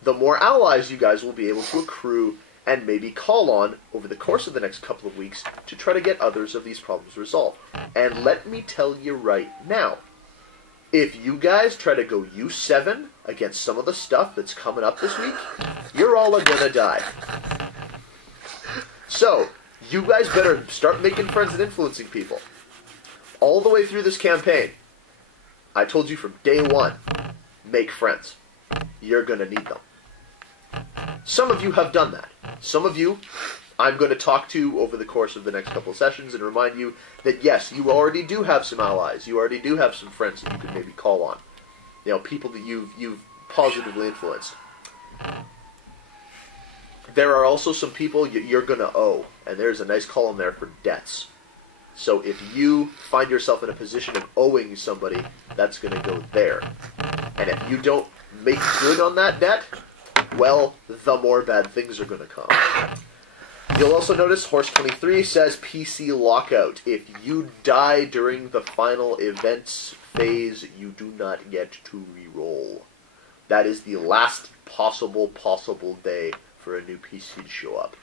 the more allies you guys will be able to accrue and maybe call on over the course of the next couple of weeks to try to get others of these problems resolved. And let me tell you right now, if you guys try to go U7 against some of the stuff that's coming up this week, you're all gonna die. So, you guys better start making friends and influencing people. All the way through this campaign, I told you from day one, make friends. You're gonna need them. Some of you have done that. Some of you, I'm going to talk to over the course of the next couple of sessions and remind you that yes, you already do have some allies. You already do have some friends that you could maybe call on. You know, people that you've positively influenced. There are also some people you're going to owe, and there's a nice column there for debts. So if you find yourself in a position of owing somebody, that's going to go there. And if you don't make good on that debt, well, the more bad things are going to come. You'll also notice Horse 23 says PC lockout. If you die during the final events phase, you do not get to reroll. That is the last possible day for a new PC to show up.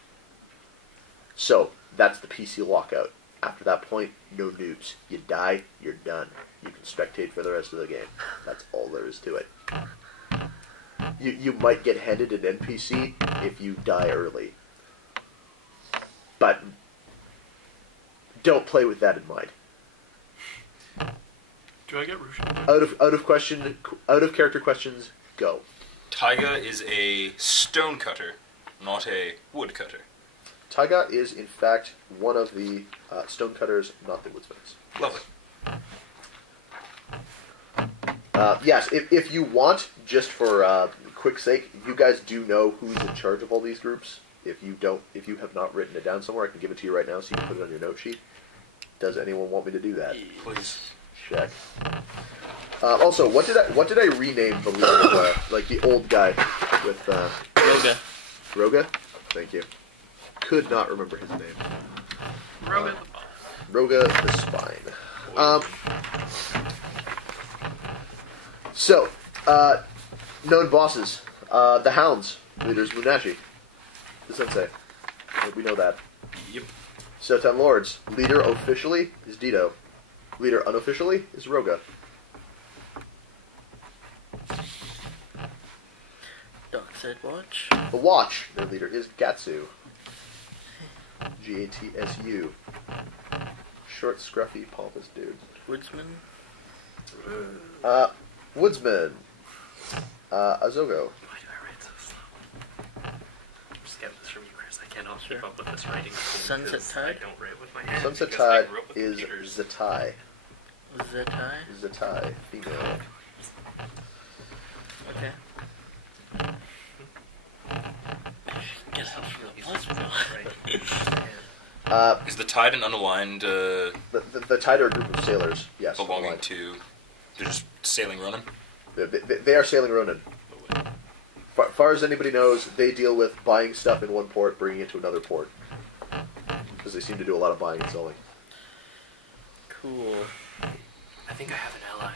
So, that's the PC lockout. After that point, no news. You die, you're done. You can spectate for the rest of the game. That's all there is to it. You might get handed an NPC if you die early. But don't play with that in mind. Do I get Rusha? Out of character questions, go. Taiga is a stone cutter, not a wood cutter. Taiga is in fact one of the stone cutters, not the woodsmiths. Lovely. Yes, if you want, just for quick sake, you guys do know who's in charge of all these groups. If you have not written it down somewhere, I can give it to you right now so you can put it on your note sheet. Does anyone want me to do that? Please. Check. Also, what did I rename the leader, like the old guy with Yoga. Roga? Thank you. Could not remember his name. Roga Roga the Spine. So, known bosses. The Hounds. Leader's Munashi. The Sensei. We know that. Yep. Soten Lords. Leader officially is Dito. Leader unofficially is Roga. Dark Side Watch. The Watch. Their leader is Gatsu. Gatsu. short, scruffy, pompous dude. Woodsman. Woodsman. Azogo. Why do I write so slow? I'm just getting this from you, Chris. I cannot keep up with this writing. Sunset because Tide? I don't write with my hands. Sunset because I Tide grew up with is computers. Zatai. Zetai. Zatai, female. Okay. Get out for the Woodsman. Is the tide an unaligned The Tide are a group of sailors, yes. belonging aligned. to? They're just sailing Ronin. They are sailing Ronin. Far as anybody knows, they deal with buying stuff in one port, bringing it to another port. Because they seem to do a lot of buying and selling. Cool. I think I have an ally.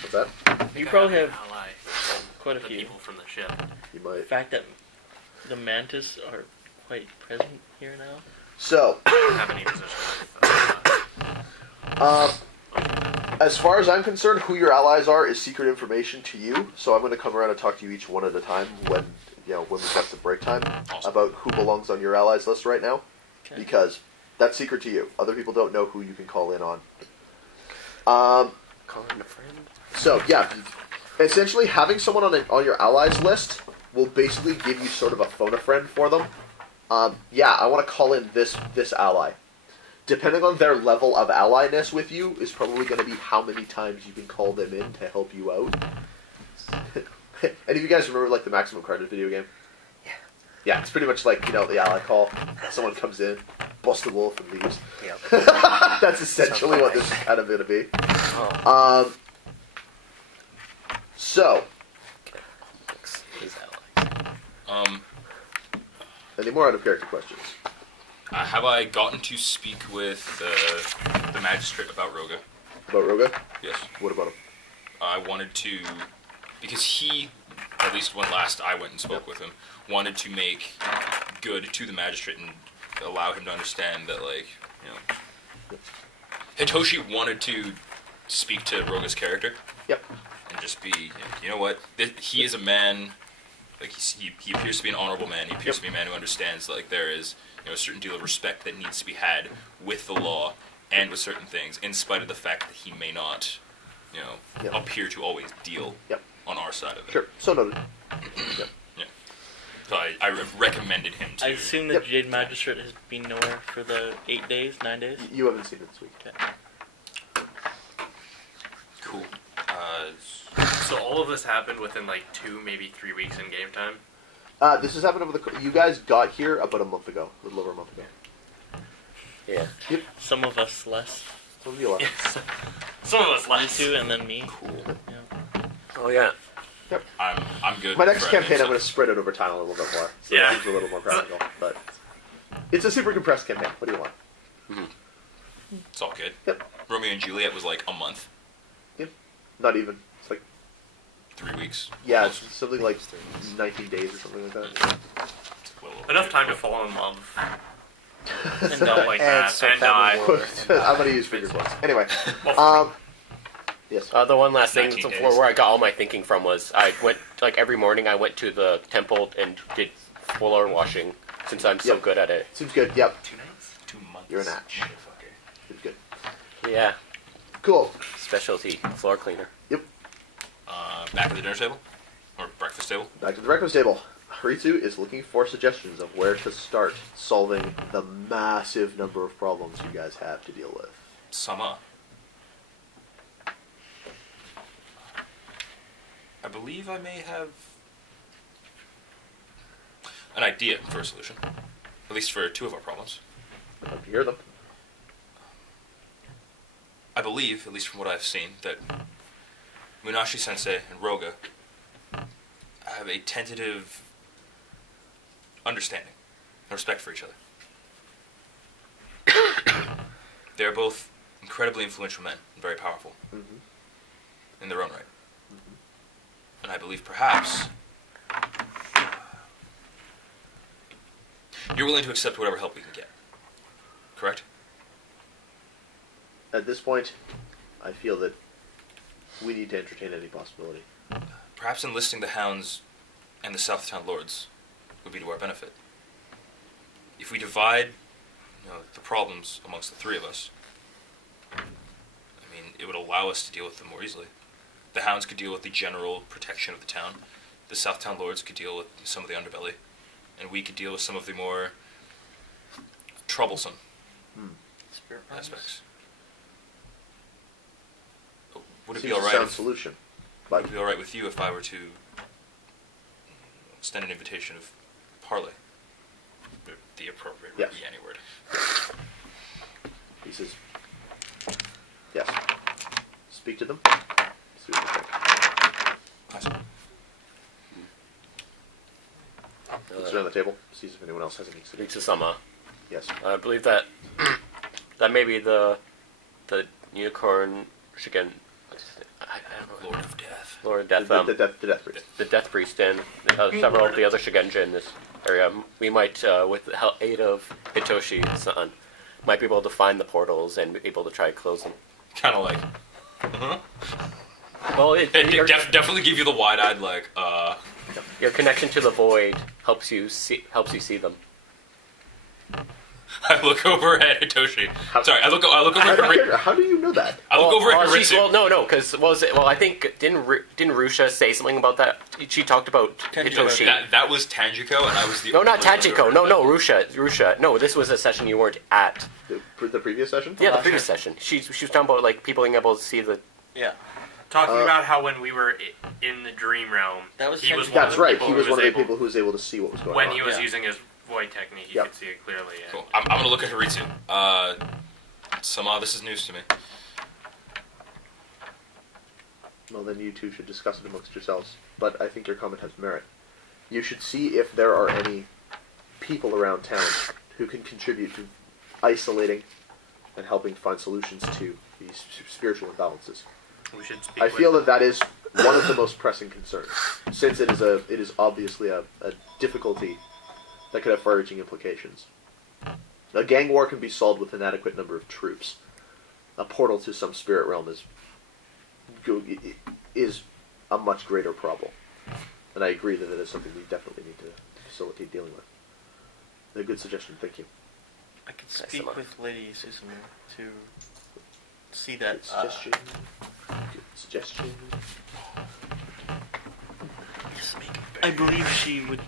What's that? I think You I probably have have an ally. quite a The few. people from the ship. You The might. fact that the mantis are quite present here now. So, I don't have any position with as far as I'm concerned, who your allies are is secret information to you. So I'm going to come around and talk to you each one at a time when we've got some break time Awesome. about who belongs on your allies list right now, Okay. because that's secret to you. Other people don't know who you can call in on. Calling a friend. So yeah, essentially having someone on your allies list will basically give you sort of a phone a friend for them. I want to call in this ally. Depending on their level of alliedness with you is probably going to be how many times you can call them in to help you out. Any of you guys remember like the Maximum Credit video game? Yeah. Yeah, it's pretty much like, the ally call. Someone comes in, busts the wolf, and leaves. Yep. That's essentially what this is kind of going to be. Oh. So, His allies. any more out of character questions? Have I gotten to speak with the magistrate about Roga? About Roga? Yes. What about him? I wanted to, because he, at least when last I went and spoke with him, wanted to make good to the magistrate and allow him to understand that, Hitoshi wanted to speak to Roga's character. Yep. And just be, you know what, he is a man, he appears to be an honorable man, he appears to be a man who understands, there is, a certain deal of respect that needs to be had with the law and with certain things, in spite of the fact that he may not, appear to always deal on our side of it. Sure. So noted. Yep. Yeah. So I recommended him to. I assume the Jade Magistrate has been nowhere for the 8 days, 9 days. You haven't seen it this week. Okay. Cool. So all of this happened within 2, maybe 3 weeks in game time. This has happened over you guys got here about a month ago, a little over a month ago. Yeah. Yep. Some of us less. Some of you left. Some of us You less. two and then me. Cool. Yeah. Oh yeah. I'm good. My next for campaign, I'm admin, going to spread it over time a little bit more, so Yeah. it's a little more practical. But it's a super compressed campaign. What do you want? It's all good. Yep. Romeo and Juliet was a month, Not even. It's 3 weeks. yeah, Almost. it's something like 19 days or something like that. It's well over. Enough time to fall in love. And Stuff like And that. some And family die. war. I'm going to use figure quotes. Anyway, yes. The one last thing 19 days. where I got all my thinking from was I went every morning I went to the temple and did floor washing since I'm so Yep. good at it. Seems good. Yep. 2 nights? 2 months. You're an atch. Motherfucker. Seems good. Yeah. Cool. Specialty floor cleaner. Back at the dinner table? Or breakfast table? Back to the breakfast table. Haritsu is looking for suggestions of where to start solving the massive number of problems you guys have to deal with. Sama. I believe I may have an idea for a solution. At least for 2 of our problems. I'd like to hear them. I believe, at least from what I've seen, that Munashi-sensei and Roga have a tentative understanding and respect for each other. They are both incredibly influential men and very powerful in their own right. And I believe perhaps you're willing to accept whatever help we can get. Correct? At this point, I feel that we need to entertain any possibility. Perhaps enlisting the Hounds and the Southtown Lords would be to our benefit. If we divide the problems amongst the three of us, I mean, it would allow us to deal with them more easily. The Hounds could deal with the general protection of the town. The Southtown Lords could deal with some of the underbelly. And we could deal with some of the more troublesome aspects. Would it be alright? Sound solution. Would it be alright with you if I were to extend an invitation of parley? The appropriate yes. Yanni word. He says, yes. Speak to them. See what they think. Looks around the table, sees if anyone else has any suggestions. Sama. Yes. I believe that that maybe the unicorn Shigen. I don't know. Lord of Death. Lord of Death. The Death Priest. The Death Priest and several of the other Shigenja in this area. We might, with the aid of Hitoshi's son, might be able to find the portals and be able to try to close them. Kind of like, Well, it definitely give you the wide-eyed, like, Your connection to the void helps you see them. I look over at Hitoshi. Sorry, I look over at Ritsu. How do you know that? I look over at Ritsu. No, because I think didn't Rusha say something about that? She talked about Hitoshi. That was Tanjiko, and I was the. No, not Tanjiko. No, Rusha. No, this was a session you weren't at. The previous session? Yeah, the previous session. She was talking about like people being able to see the. Yeah. Talking about how when we were in the dream realm, that was he was That's right. He was one of the people who was able to see what was going on. When he was using his void technique, he could see it clearly. Cool. I'm going to look at Haritsu. Sama, this is news to me. Well, then you two should discuss it amongst yourselves. But I think your comment has merit. You should see if there are any people around town who can contribute to isolating and helping find solutions to these spiritual imbalances. We should speak I feel that is one of the most pressing concerns, since it is obviously a difficulty that could have far-reaching implications. A gang war can be solved with an adequate number of troops. A portal to some spirit realm is a much greater problem, and I agree that it is something we definitely need to facilitate dealing with. A good suggestion, thank you. I could speak with Lady Susumu to see that. Good suggestion. Good suggestion. I believe she would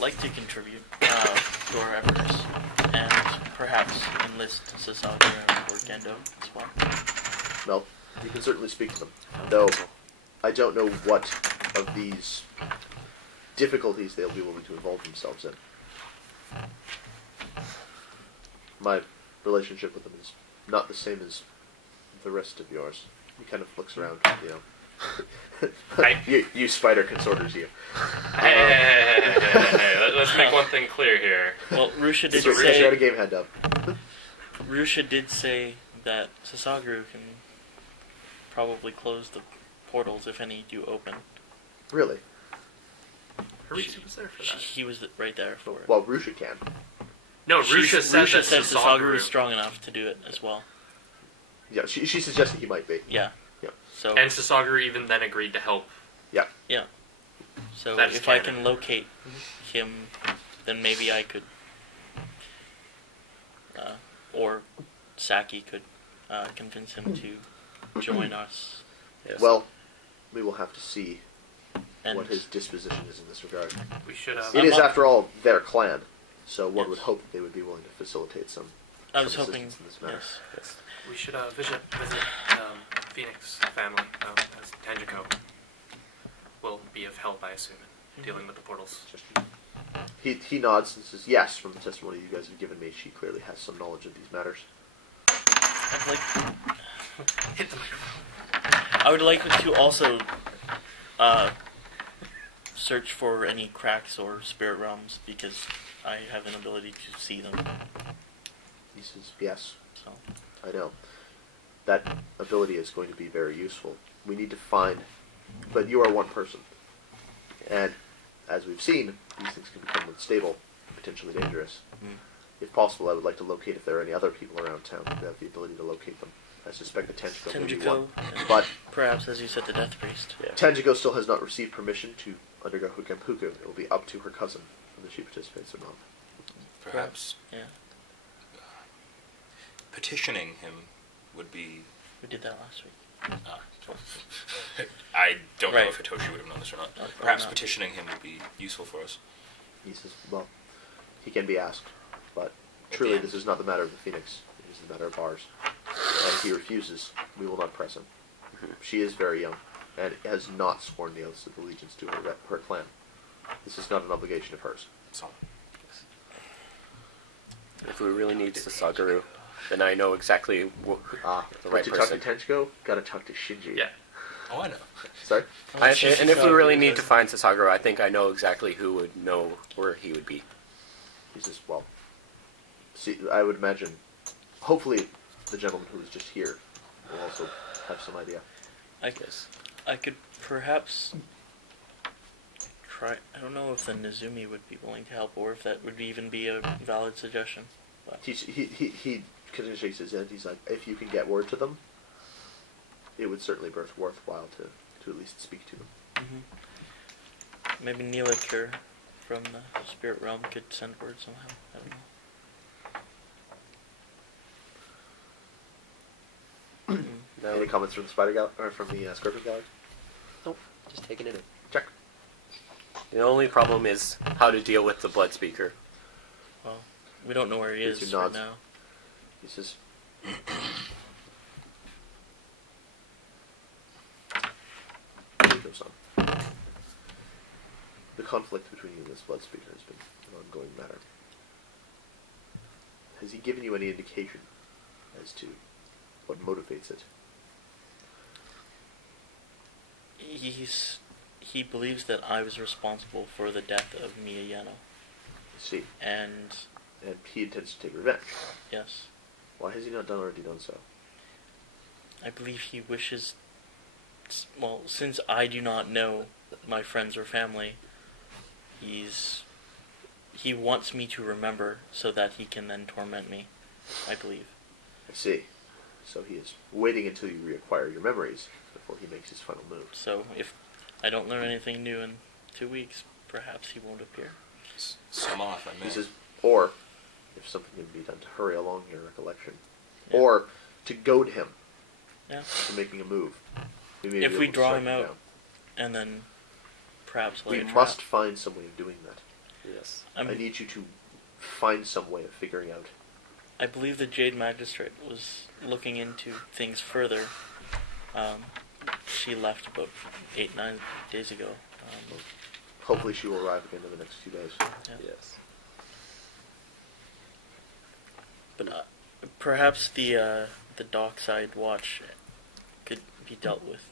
like to contribute to our efforts, and perhaps enlist Sasagura or Gendo as well. Well, you can certainly speak to them, though I don't know what of these difficulties they'll be willing to involve themselves in. My relationship with them is not the same as the rest of yours. He kind of looks around, you know. you spider consorters, you. Hey, let's make one thing clear here. Well, Rusha did Rusha say. had a game hand up. Rusha did say that Sasaguru can probably close the portals if any do open. Really? Haritsu was there for that. He was right there for it. Well, Rusha can. No, Rusha said that Sasaguru is strong enough to do it as well. Yeah, she suggested he might be. Yeah. Yeah. So. And Sasaguru even then agreed to help. Yeah. Yeah. So That's if canon. I can locate him, then maybe I could, or Saki could convince him to join us. Yes. Well, we will have to see And what his disposition is in this regard. We should have. It is, after all, their clan, so one would hope that they would be willing to facilitate some. I was hoping. assistance in this matter. Yes. We should visit Phoenix family, as Tanjiko will be of help, I assume, in dealing with the portals. He nods and says, yes, from the testimony you guys have given me, she clearly has some knowledge of these matters. I'd like. Hit the microphone. I would like to also search for any cracks or spirit realms because I have an ability to see them. He says, yes, So. I know. That ability is going to be very useful. We need to find... But you are one person. And, as we've seen, these things can become unstable, potentially dangerous. Mm. If possible, I would like to locate if there are any other people around town who have the ability to locate them. I suspect that Tanjiko may be one. But perhaps, as you said, the Death Priest. Yeah. Tanjiko still has not received permission to undergo Hukenpuku. It will be up to her cousin whether she participates or not. Perhaps. Yeah. petitioning him would be... We did that last week. I don't know Right. if Hitoshi would have known this or not. Or Perhaps not. petitioning him would be useful for us. He says, well, he can be asked, but the truly end. this is not the matter of the Phoenix. It is the matter of ours. And if he refuses, we will not press him. She is very young, and has not sworn the oaths of allegiance to her clan. This is not an obligation of hers. So, If we really need Sasaguru, then I know exactly the right to talk to person. Tenchiko, gotta talk to Shinji. Yeah. oh, I know. Sorry? And if we really need to find Sasaguru, I think I know exactly who would know where he would be. He says, well, see, I would imagine, hopefully the gentleman who was just here will also have some idea. I could perhaps try. I don't know if the Nezumi would be willing to help, or if that would even be a valid suggestion. But He kind of shakes his head. He's like, if you can get word to them, it would certainly be worthwhile to at least speak to them. maybe Neelikir from the spirit realm could send word somehow. I don't know. Any comments from the Spider Gal or from the Scorpion Gallery? Nope, just taking it in. Check. The only problem is how to deal with the blood speaker. Well, we don't know where he Kitsu is right nods. now. He says, Niko-san, the conflict between you and this blood speaker has been an ongoing matter. Has he given you any indication as to what motivates it? He believes that I was responsible for the death of Miyayano. I see. And And he intends to take revenge. yes, Why has he not already done so? I believe he wishes. Well, since I do not know my friends or family, he wants me to remember so that he can then torment me. I believe. I see. So he is waiting until you reacquire your memories before he makes his final move. So if I don't learn anything new in 2 weeks, perhaps he won't appear. Sum off, I He mean. says, or if something can be done to hurry along your recollection, Yeah. or to goad him Yeah. to making a move. We may If be we able to draw strike him out, and then perhaps We lay a trap. must find some way of doing that. Yes. I need you to find some way of figuring out. I believe the Jade Magistrate was looking into things further. She left about 8-9 days ago. Hopefully she will arrive again in the next few days. Yeah. Yes. But perhaps the Dockside Watch could be dealt with,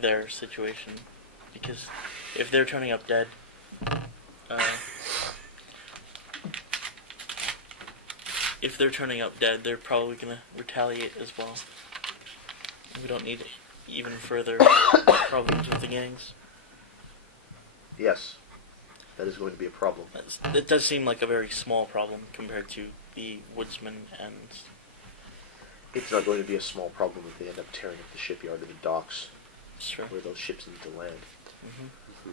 their situation, because if they're turning up dead, they're probably gonna retaliate as well. We don't need even further problems with the gangs. Yes, that is going to be a problem. It does seem like a very small problem compared to the woodsman and... It's not going to be a small problem if they end up tearing up the shipyard and the docks Sure. where those ships need to land. Mm-hmm.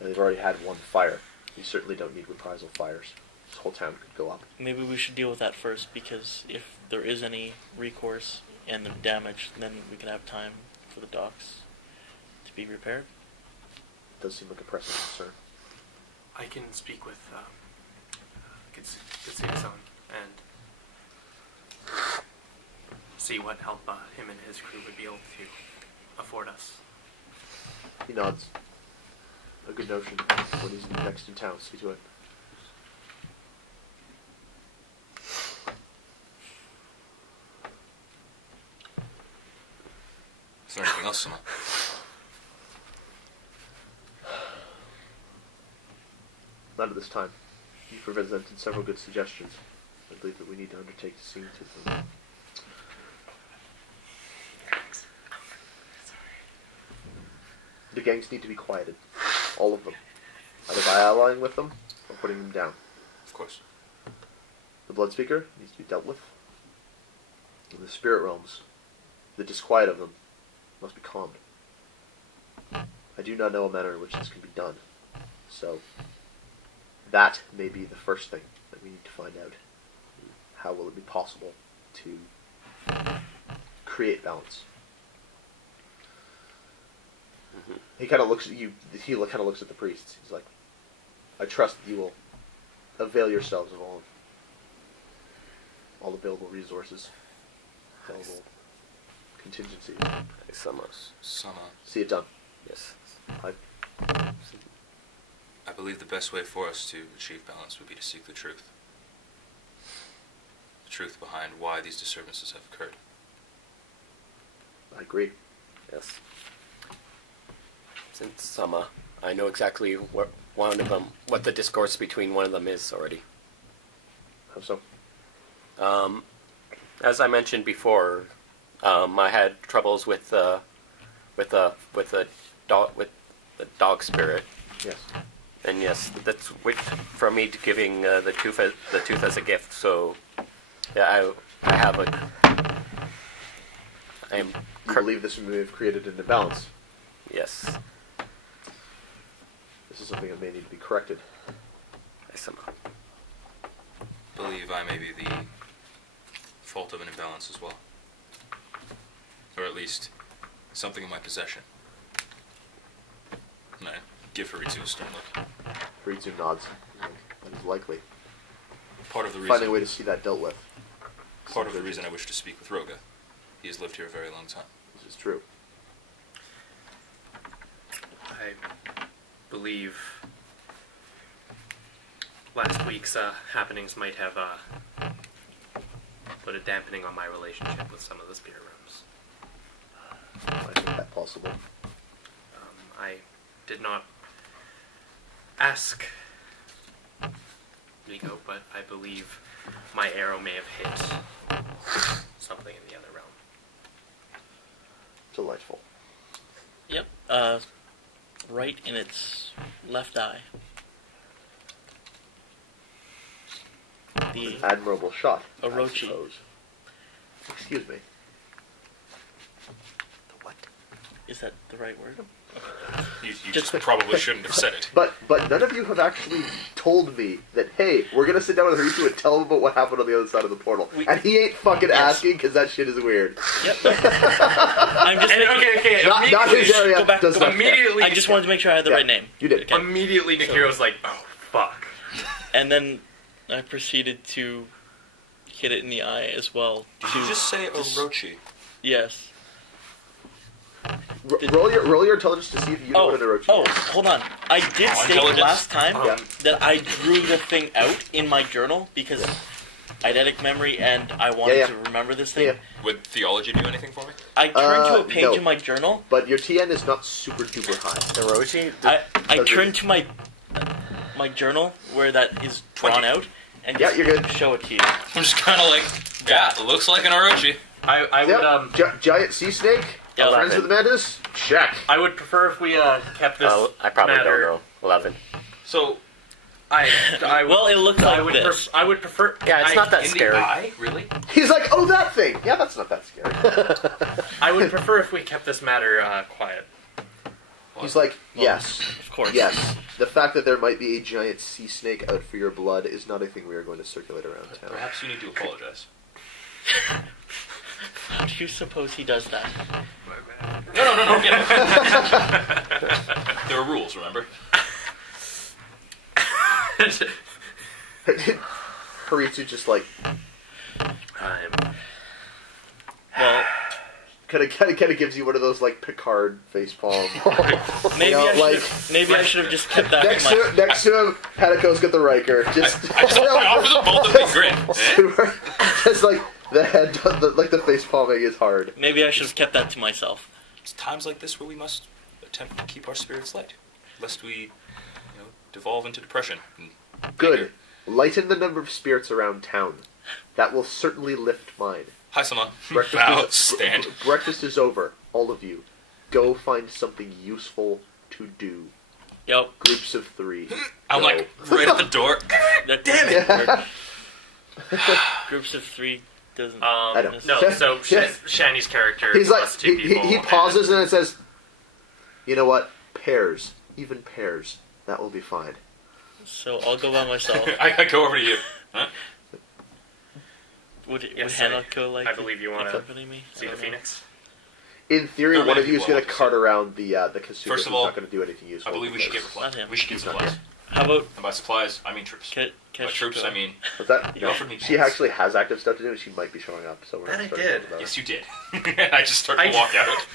And they've already had one fire. You certainly don't need reprisal fires. This whole town could go up. Maybe we should deal with that first, because if there is any recourse and the damage, then we can have time for the docks to be repaired. It does seem like a pressing concern. I can speak with Kitsu-san and see what help him and his crew would be able to afford us. He nods. A good notion. When he's next in town, see to it. Is there anything else, Soma? Not at this time. You've presented several good suggestions. I believe that we need to undertake to see to them. The gangs need to be quieted. All of them. Either by allying with them, or putting them down. Of course. The blood speaker needs to be dealt with. In the spirit realms, the disquiet of them must be calmed. I do not know a manner in which this can be done. So, that may be the first thing that we need to find out. how will it be possible to create balance? He kind of looks at you. He kind of looks at the priests. He's like, "I trust that you will avail yourselves of all available resources, available contingencies. Sama. See it done." Yes. I believe the best way for us to achieve balance would be to seek the truth. The truth behind why these disturbances have occurred. I agree. Yes. Since Sama, I know exactly what the discourse between one of them is already. How so? As I mentioned before, I had troubles with the dog spirit. Yes. And yes, that's which for me giving the tooth as a gift. So, yeah, I have a. I am. You believe this may have created an imbalance? Yes. This is something that may need to be corrected. I somehow believe I may be the fault of an imbalance as well. Or at least something in my possession. And I give Haritsu a stern look. Haritsu nods. That is likely. Part of the reason, Finding a way to see that dealt with. part of the reason I wish to speak with Roga. He has lived here a very long time. This is true. I believe last week's happenings might have put a dampening on my relationship with some of the spirit rooms. I think that possible. I did not ask Niko, but I believe my arrow may have hit something in the other realm. Delightful. Yep. Right in its left eye. The Admirable shot. I Orochi. suppose. Excuse me. The what? Is that the right word? You just probably shouldn't have said it. But none of you have actually told me that, hey, we're going to sit down with Haritsu and tell him about what happened on the other side of the portal. And he ain't fucking asking because that shit is weird. Yep. I'm just making, Okay. Not his area. Go back- does go not back. care. Immediately, I just wanted to make sure I had the Yeah, right name. You did. Okay. Immediately, Nikiro's like, "Oh fuck!" And then I proceeded to hit it in the eye as well. Did you just say Orochi? Yes. Roll your intelligence to see if you know what an Orochi is. hold on. I did state intelligence. last time Yeah. that I drew the thing out in my journal because eidetic memory and I wanted to remember this thing. Yeah. Would theology do anything for me? I turned to a page no. in my journal. But your TN is not super duper high. Orochi. I Does turned it- to my journal where that is drawn 20. out and Yeah, just you're good. show it to you. I'm just kind of like, yeah, it looks like an Orochi. I would Yep. Giant sea snake. Yeah, Friends with the mantis. Check. I would prefer if we kept this. I probably matter. don't know. 11. So, I Well, it looked like I would this. I would prefer. Yeah, it's not that In scary. the eye? Really? He's like, oh, that thing. Yeah, that's not that scary. I would prefer if we kept this matter quiet. He's like, yes. Of course. Yes. The fact that there might be a giant sea snake out for your blood is not a thing we are going to circulate around town. Perhaps you need to apologize. How do you suppose he does that? No, get it. There are rules, remember? Haritsu just like Well, kind of gives you one of those like Picard facepalm. maybe I should have just kept that in my. next to him, Hanako's got the Riker. Just I just offer them both a big grin. just like the head, like the facepalming is hard. Maybe I should have kept that to myself. It's times like this where we must attempt to keep our spirits light, lest we, devolve into depression. And Good. anger. Lighten the number of spirits around town. That will certainly lift mine. Hi, Sama. Breakfast Bow, is, stand. breakfast is over. All of you, go find something useful to do. Yep. Groups of 3. I'm Go. like right at the door. Damn it! Groups of 3 doesn't. I know. No, so Yes. Shani's character He's like plus 2 people. he pauses and it says, "You know what? Pairs, even pairs. That will be fine." So I'll go by myself. I go over to you. Huh? Would Yes, Hanako like I believe you want to accompany me? see the Phoenix. In theory, Not one many of you is people going to want to cart around the Kasuga. First of who's all, not going to do anything useful. I believe we should get Not him. we should get supplies. How about And by supplies, I mean troops. By Kachiko? troops, I mean What's that? you offered me She pants. actually has active stuff to do, and she might be showing up. So we're That not I starting did. talking about Yes, you did. I just started to I- walk out.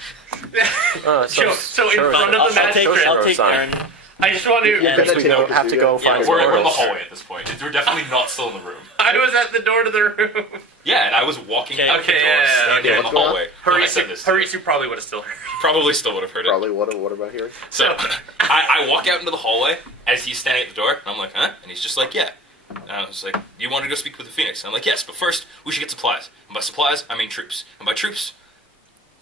So in front of the magic I'll take Aaron. Aaron. I just want to. Yeah. Because we don't have to go Yeah, find we're in the orders. hallway at this point. We're definitely not still in the room. I was at the door to the room. Yeah, and I was walking Okay. out the door, Okay, yeah, standing okay. in the hallway. when I said this. Haritsu probably would have still heard. Probably still would have heard it. Probably. What about here? So I walk out into the hallway as he's standing at the door, and I'm like, huh? And he's just like, yeah. And I was like, you want to go speak with the Phoenix? And I'm like, yes, but first we should get supplies. And by supplies, I mean troops. And by troops,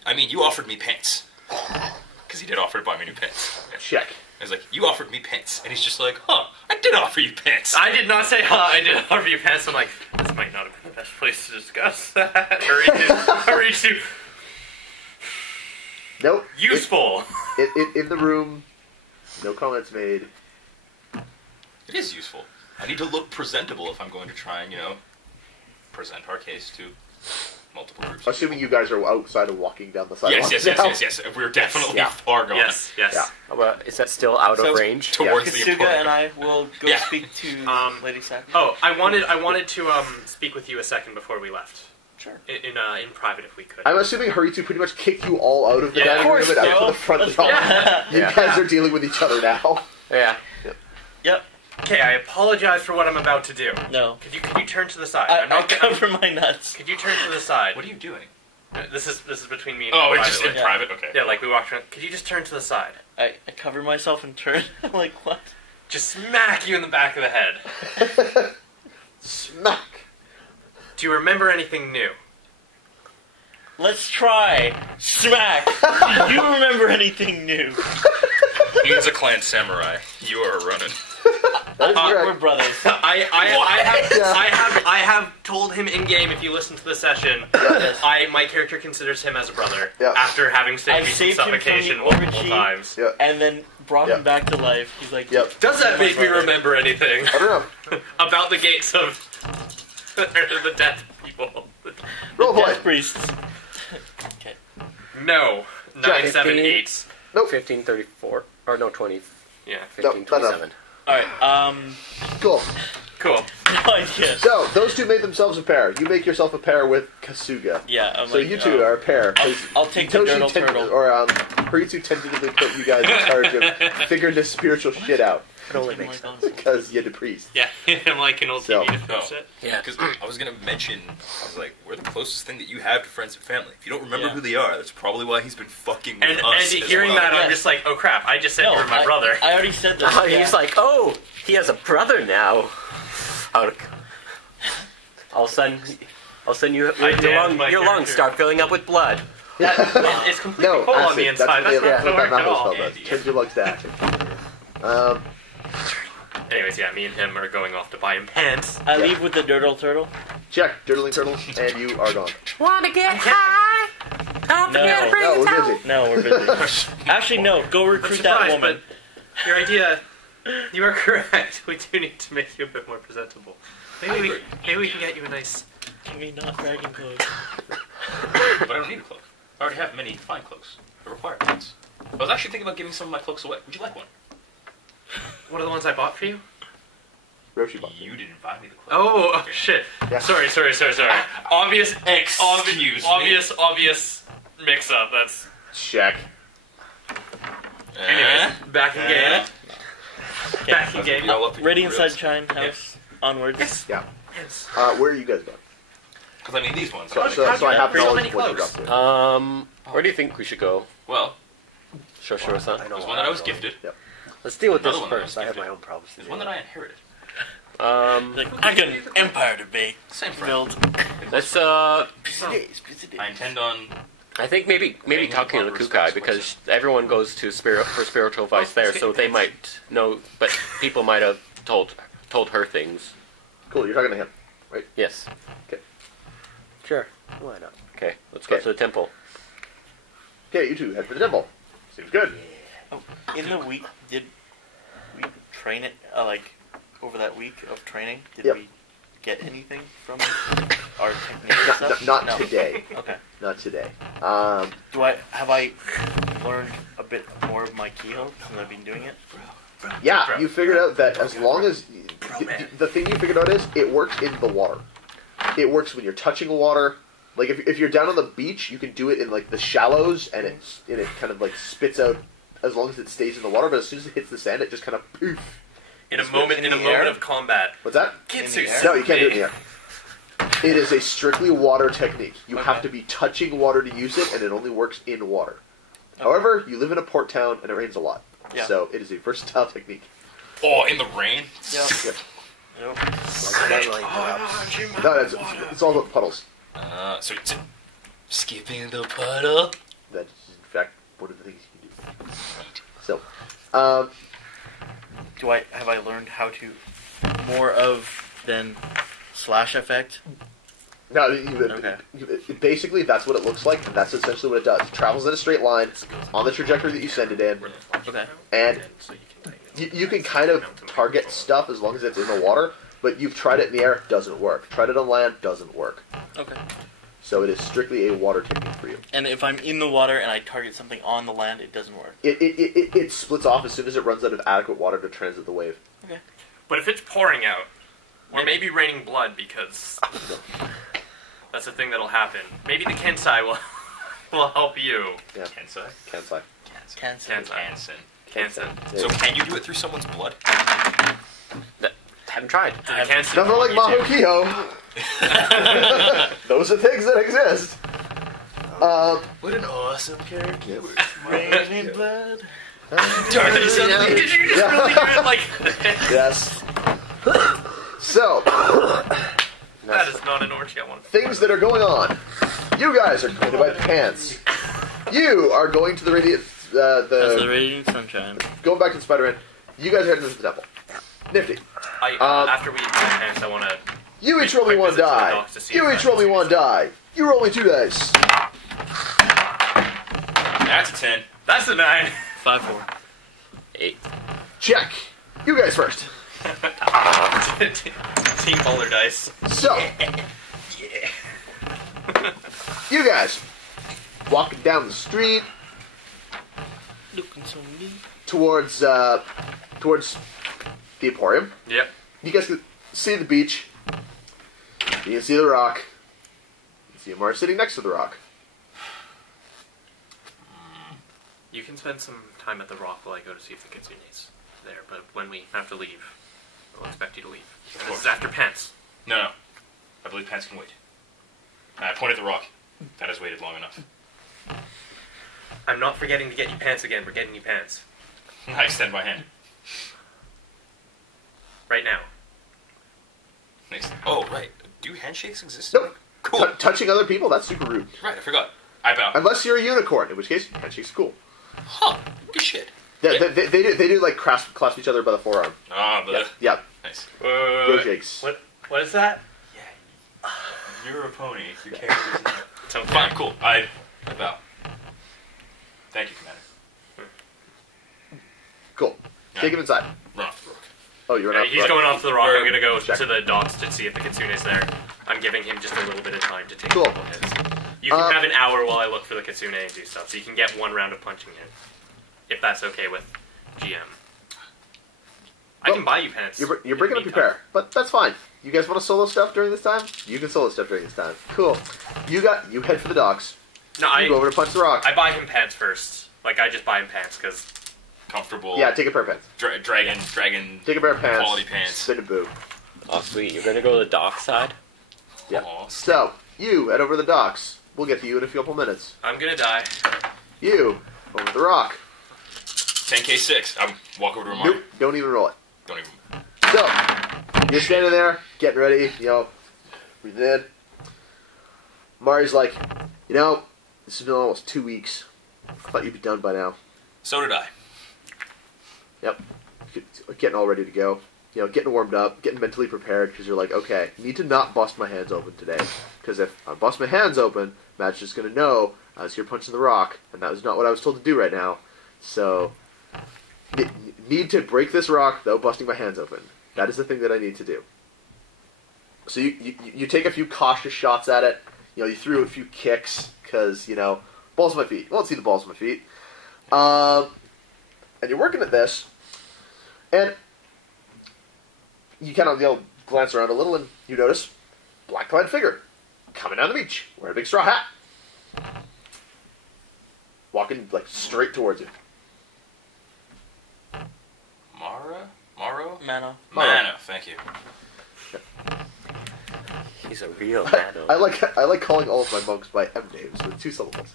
I mean you offered me pants. Because he did offer to buy me new pants. Check. I was like, you offered me pants. And he's just like, huh, I did offer you pants. I did not say I did offer you pants. I'm like, this might not have been the best place to discuss that. Haritsu, Nope. useful. In the room. No comments made. It is useful. I need to look presentable if I'm going to try and, present our case to multiple groups. Assuming you guys are outside and walking down the sidewalk. Yes. We're definitely Yeah. far gone. Yes. Yeah. Is that still out So- of range? Towards the Kasuga important. and I will go Yeah. speak to Lady Sack. Oh, I wanted to speak with you a second before we left. Sure. In private, if we could. I'm assuming Haritsu pretty much kicked you all out of the Yeah, dining of room and course, out to no. the front of Let's the go. hall. You Yeah. guys are dealing with each other now. Yeah. Yep. Okay, I apologize for what I'm about to do. No. Could you turn to the side? I'll cover my nuts. Could you turn to the side? What are you doing? This is between me and Oh, you it's just in privately. private? Okay. Yeah, like we walked around. Could you just turn to the side? I cover myself and turn. Like, what? Just smack you in the back of the head. Smack. Do you remember anything new? Let's try. Smack. Do you remember anything new? He's a clan samurai. You are running. That is We're correct. brothers. I have told him in game. If you listen to the session, my character considers him as a brother. Yeah. After having I saved me from saved him from suffocation the multiple orgy. times. Yeah. And then brought Yep. him back to life. He's like, Yep. Does that make me brother. remember anything I don't know. about the gates of the death people? Roll play. Death priests. Okay. No. 9, 7, 8. Nope. 1534. Or no, 20. Yeah. 1527. Alright, Cool. Cool. no idea. So, those two made themselves a pair. You make yourself a pair with Kasuga. Yeah, I'm So like, you two are a pair. I'll take the Hitoshi Dirtle Turtle. Or Haritsu tentatively put you guys in charge of figuring this spiritual shit out. It only Take my makes sense. guns. Because you're the priest. Yeah. I'm like an old So- TV to fix it. Yeah. Because I was going to mention, I was like, we're the closest thing that you have to friends and family. If you don't remember Yeah. who they are, that's probably why he's been fucking with And us. and as hearing well. that, I'm Yes. just like, oh crap! I just said No, you were my brother. I already said this. Oh, yeah. he's like, oh, he has a brother now. I'll send you. I Your, damned my your lungs character. start filling up with blood. It's completely No, full on acid. the inside. That's That's not what going to that work at all. spell does. Turns your lugs to acid. Anyways, yeah, me and him are going off to buy him pants. I leave with the Dirtle Turtle. Check. Dirtling Turtle, and you are gone. Wanna get high? Don't No. forget to bring No, a we're towel. busy. No, we're busy. Actually, no. Go recruit that surprised, woman. but your idea, you are correct. We do need to make you a bit more presentable. Maybe we can get you a nice. Can we not dragon clothes? But I don't need a cloak. I already have many fine cloaks. I require cloaks. I was actually thinking about giving some of my cloaks away. Would you like one? What are the ones I bought for you? Roshi bought. You didn't buy me the cloak. Oh shit! Yeah. Sorry. Obvious, Excuse me. obvious mix-up. That's Check. anyways. Back in game. Back in game. Radiant Sunshine House. Onwards. Yes. Yeah. Yes. Where are you guys going? Because I mean, these ones. So I have So knowledge many of what you're cloaks. up to. Where do you think we should go? Well, Shoshiro-san? there's one that I was gifted. Let's deal with this Another one first. that I was have my gifted. own problems to There's deal one that with. I inherited. Like, I got an empire to make. Same friend. Build. Let's Busy days. I intend on. I think maybe Paying talking to the proper Kukai respects because everyone goes to for spiritual advice there, so they might know. But people might have told her things. Cool, you're talking to him. Yes. Sure. Why not? Okay. Let's go Okay. to the temple. Okay, you two head for the temple. Seems good. Oh, in the week, did we train it, like, over that week of training, did Yep. we get anything from our technique and stuff? Not No. today. Okay. Not today. Have I learned a bit more of my keyhole since I've been doing it? Yeah, you figured out that as long as the thing you figured out is it works in the water. It works when you're touching water. Like if you're down on the beach, you can do it in like the shallows, and it kind of like spits out as long as it stays in the water. But as soon as it hits the sand, it just kind of poof. In a moment of combat. What's that? Kitsu. No, you can't do it in the air. It is a strictly water technique. You have to be touching water to use it, and it only works in water. However, you live in a port town, and it rains a lot. Yeah. So it is a versatile technique. Oh, in the rain? Yeah. Yep. Nope. No, it's all about puddles. So it's skipping the puddle. That's, in fact, one of the things you can do. So, Have I learned how to more of than slash effect? no, Okay. basically that's what it looks like, and that's essentially what it does. It travels in a straight line on the trajectory that you send it in, Okay. and you can kind of target stuff as long as it's in the water, but you've tried it in the air, doesn't work. Tried it on land, doesn't work. Okay. So it is strictly a water technique for you. And if I'm in the water and I target something on the land, it doesn't work. It splits off as soon as it runs out of adequate water to transit the wave. Okay. But if it's pouring out, or maybe raining blood, because that's the thing that'll happen. Maybe the Kensai will help you. Yeah. Kensai? Kensai. Kansen. So can you do it through someone's blood? Haven't tried. Nothing like Maho Kiho. Those are things that exist. What an awesome character. Raining blood. Did you just really do it like Yes. So, that is not an orgy I want to things that are going on. You guys are going to buy pants. You are going to the radiant. That's the radiant sunshine. Going back to Spider-Man. You guys are heading to the temple. Nifty. after we eat my pants, I want to... You each roll me one die. You each roll me one die. You roll me 2 dice. That's a 10. That's a 9. 5-4. 8. Check. You guys first. Team polar dice. So, you guys walking down the street Looking so neat. towards the Emporium. Yep. You guys can see the beach. You can see the rock. You can see Amar sitting next to the rock. You can spend some time at the rock while I go to see if the Kitsune's there, but when we have to leave, I'll expect you to leave. This is after pants. No. I believe pants can wait. And I point at the rock. That has waited long enough. I'm not forgetting to get you pants again. We're getting you pants. I extend my hand. Right now. Next. Oh, right. Do handshakes exist? Nope. Cool. Touching other people, that's super rude. Right, I forgot. I bow. Unless you're a unicorn, in which case, handshake's cool. Huh. Good shit. Yeah, they do like clasp each other by the forearm. Ah, but... Yeah. Nice. Bro shakes. What is that? Yeah. You're a pony. Your character's not. It's okay. Fine, cool. I bow. Thank you, Commander. Cool. Take him inside. Run off the rook. Oh, you're not. He's going off to the rock. I'm going to go Check. to the docks to see if the Kitsune's there. I'm giving him just a little bit of time to take Cool. a couple hits. You can have an hour while I look for the Kitsune and do stuff, so you can get one round of punching in, if that's okay with GM. I can buy you pants. You're breaking up your pair, but that's fine. You guys want to solo stuff during this time? You can solo stuff during this time. Cool. You head for the docks. No, You go over to punch the rock. I buy him pants first. Like, I just buy him pants, because... Comfortable. Yeah, take a pair of pants. Dragon. Take a pair of pants. Quality pants. Spin a boo. Oh, sweet. You're going to go to the dock side? Yeah. Aw, So, you head over to the docks. We'll get to you in a couple minutes. I'm going to die. You, over the rock. 10k6. I walk over to Amari. Nope, don't even roll it. Don't even. So, you're standing there, getting ready, breathing in. Mari's like, this has been almost 2 weeks. I thought you'd be done by now. So did I. Yep. Getting all ready to go. Getting warmed up, getting mentally prepared, because you're like, okay, need to not bust my hands open today. Because if I bust my hands open, Matt's just going to know I was here punching the rock, and that was not what I was told to do right now. So, need to break this rock without busting my hands open. That is the thing that I need to do. So you take a few cautious shots at it. You threw a few kicks because balls on my feet. You won't see the balls on my feet. And you're working at this, and you kind of glance around a little, and you notice black-clad figure coming down the beach, wearing a big straw hat, walking straight towards you. Maro? Mano. Mano, thank you. He's a real man. I like calling all of my monks by M names with 2 syllables.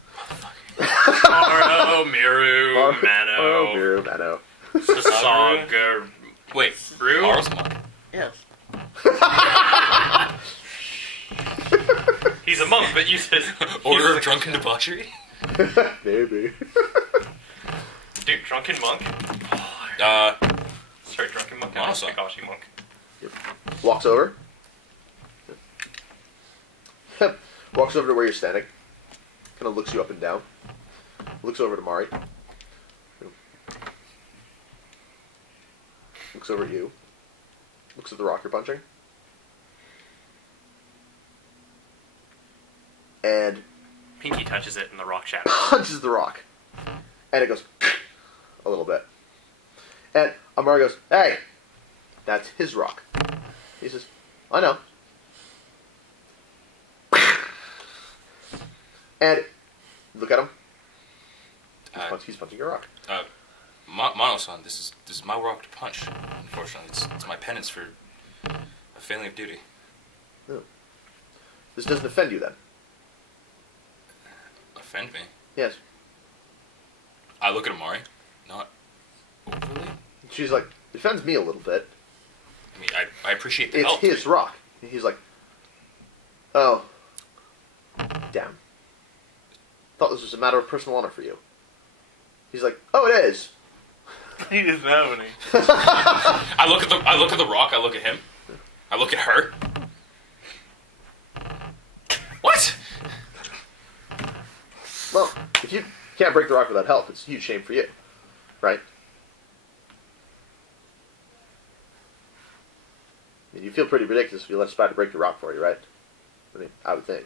Maro, Miru, Maro, Mano, Miru, Mano. Sasaga. Wait, Rue? Maro's a monk. Yes. He's a monk, but you said Order of drunken debauchery? Maybe. Dude, drunken monk. Sorry, drunken monk. Awesome. Togashi monk. Walks over. Walks over to where you're standing. Kind of looks you up and down. Looks over to Mari. Looks over at you. Looks at the rock you're punching. And Pinky touches it, and the rock shatters. punches the rock. And it goes a little bit. And Amari goes, "Hey, that's his rock." He says, "I know." And look at him. He's punching your rock. Mano-san, this is my rock to punch. Unfortunately, it's my penance for a failing of duty. Oh. This doesn't offend you then? Offend me? Yes. I look at Amari. Not overly. She's like, it offends me a little bit. I mean, I appreciate the It's help. his rock. And he's like, oh, damn. Thought this was a matter of personal honor for you. He's like, oh, it is. He doesn't have any. I look at the rock. I look at him. I look at her. What? Well, if you can't break the rock without help, it's a huge shame for you. Right? I mean, you feel pretty ridiculous if you let a spider break your rock for you, right? I mean, I would think.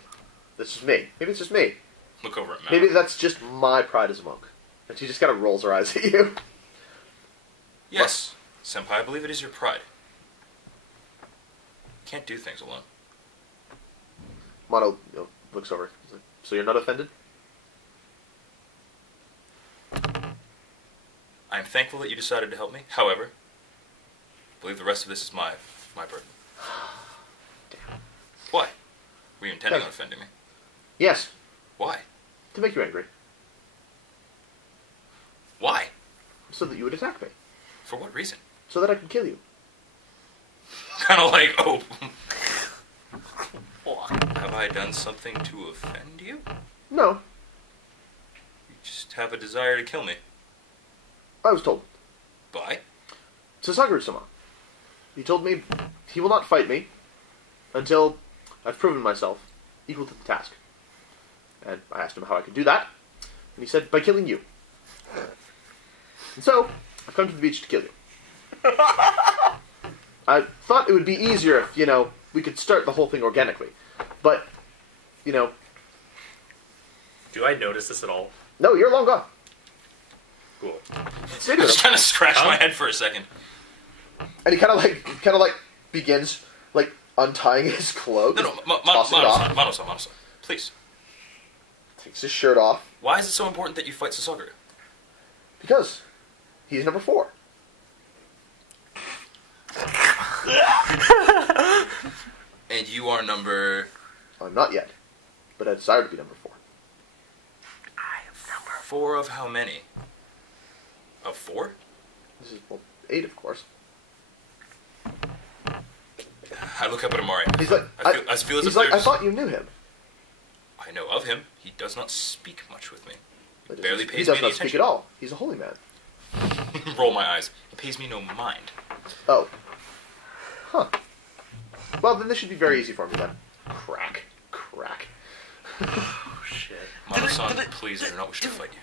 This is me. Maybe it's just me. Look over at Mano. Maybe that's just my pride as a monk. And she just kind of rolls her eyes at you. Yes, Senpai, I believe it is your pride. Can't do things alone. Mono looks over. He's like, so you're not offended? I'm thankful that you decided to help me. However, I believe the rest of this is my burden. Damn. Why? Were you intending Yes. on offending me? Yes. Why? To make you angry. Why? So that you would attack me. For what reason? So that I could kill you. Kind of like, oh. Have I done something to offend you? No. You just have a desire to kill me. I was told. By? Sasaguru-sama. He told me he will not fight me until I've proven myself equal to the task. And I asked him how I could do that. And he said, by killing you. And so, I've come to the beach to kill you. I thought it would be easier if, we could start the whole thing organically. But, Do I notice this at all? no, you're long gone. Cool. Stay I with was him. trying to scratch my head for a second. And he kind of like begins, untying his clothes. No, tossing it off. Mano-san, please. Takes his shirt off. Why is it so important that you fight Sasaguru? Because he's number 4. And you are number... I'm not yet, but I desire to be number 4. 4 of how many? Of 4? This is 8, of course. I look up at Amari. He's like, I feel as if he's like, I there's... thought you knew him. I know of him. He does not speak much with me. But Barely he pays does me not any speak attention. at all. He's a holy man. Roll my eyes. He pays me no mind. Oh. Huh. Well, then this should be very easy for me then. Crack. Oh, shit. Mano-san, please, I do not wish to fight you.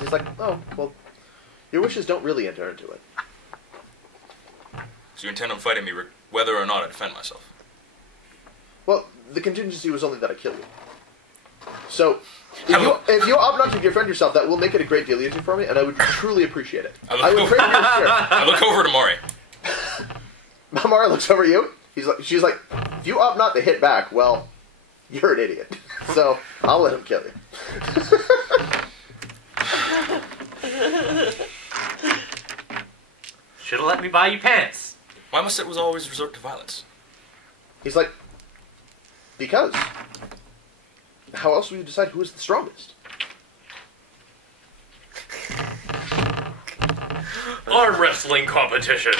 He's like, oh, well, your wishes don't really enter into it. So you intend on fighting me whether or not I defend myself? Well, the contingency was only that I kill you. So, if you opt not to defend yourself, that will make it a great deal easier for me, and I would truly appreciate it. I would trade your share. I look over to Mari. Mari looks over at you. She's like, if you opt not to hit back, well, you're an idiot. So, I'll let him kill you. Should have let me buy you pants. Why must it was always resort to violence? He's like, because. How else will you decide who is the strongest? Arm wrestling competition.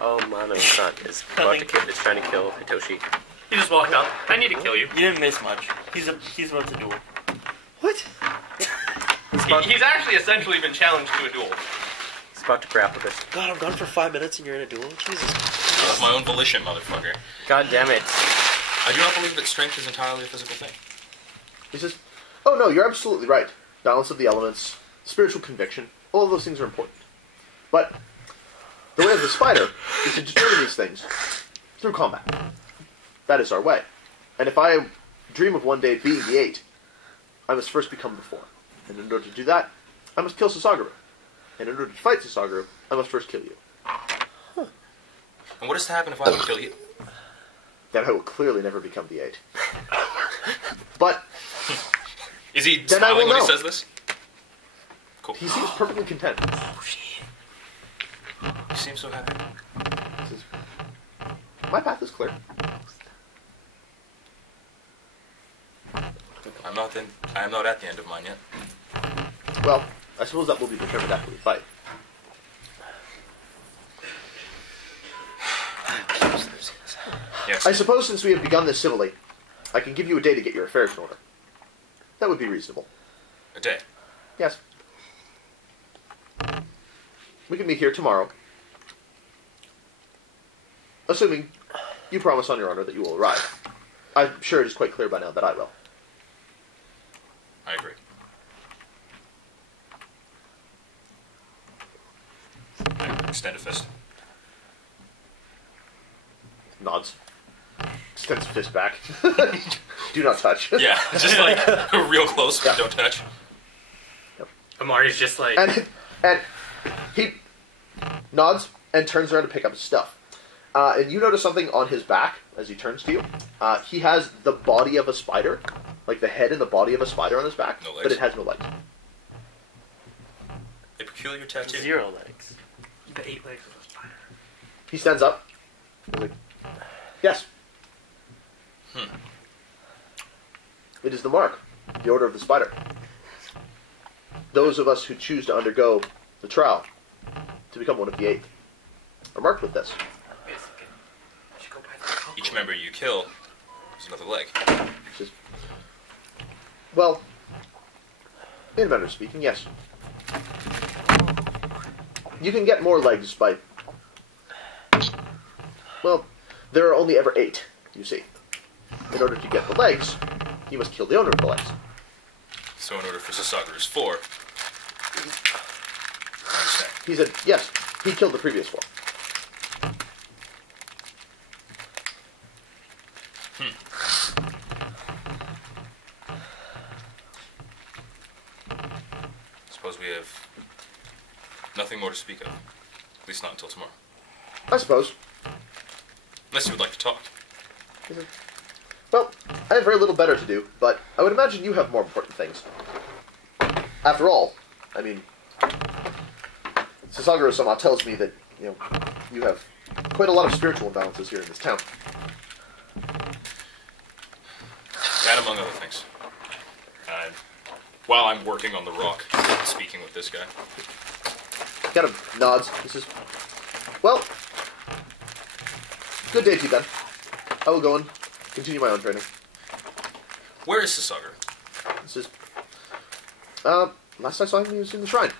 Oh, Mono-san is about to kill, is trying to kill Hitoshi. He just walked up. I need to kill you. You didn't miss much. He's about to duel. What? He's actually essentially been challenged to a duel. He's about to grapple this. God, I'm gone for 5 minutes and you're in a duel? Jesus. Of my own volition, motherfucker. God damn it. I do not believe that strength is entirely a physical thing. He says, oh no, you're absolutely right. Balance of the elements, spiritual conviction, all of those things are important. But the way of the spider is to determine these things through combat. That is our way. And if I dream of one day being the 8, I must first become the 4. And in order to do that, I must kill Sasaguru. And in order to fight Sasaguru, I must first kill you. And what is to happen if I don't kill you? Then I will clearly never become the 8. But Is he then I will smiling when he know. says this? Cool. He seems perfectly content. You seem so happy. He says, my path is clear. I am not at the end of mine yet. Well, I suppose that will be determined after we fight. Yes. I suppose since we have begun this civilly, I can give you a day to get your affairs in order. That would be reasonable. A day. Yes. We can meet here tomorrow. Assuming you promise on your honor that you will arrive. I'm sure it is quite clear by now that I will. I agree. I extend a fist. Nods. Extends fist back. Do not touch. Yeah, just like real close, Yeah. don't touch. Amari's just like... And he nods and turns around to pick up his stuff. And you notice something on his back as he turns to you. He has the body of a spider, like the head and the body of a spider on his back, No legs. but it has no legs. A peculiar tattoo. 0 legs. The 8 legs of a spider. He stands up. He's like, yes. It is the mark, the order of the spider. Those of us who choose to undergo the trial to become one of the 8 are marked with this. Each member you kill is another leg. He says, well, in a manner of speaking, yes. You can get more legs by... Well, there are only ever 8, you see. In order to get the legs, you must kill the owner of the legs. So in order for Sasaguru's 4, I understand. He said, yes, he killed the previous 4. Suppose we have nothing more to speak of. At least not until tomorrow. I suppose. Unless you would like to talk. He said, well, I have very little better to do, but I would imagine you have more important things. After all, I mean, Sasaguro-sama tells me that, you have quite a lot of spiritual imbalances here in this town. That among other things. While I'm working on the rock, speaking with this guy. He kind of nods. He says, well, good day to you then. I will go and continue my own training. Where is Sasaguro? He says, last I saw him, he was in the shrine.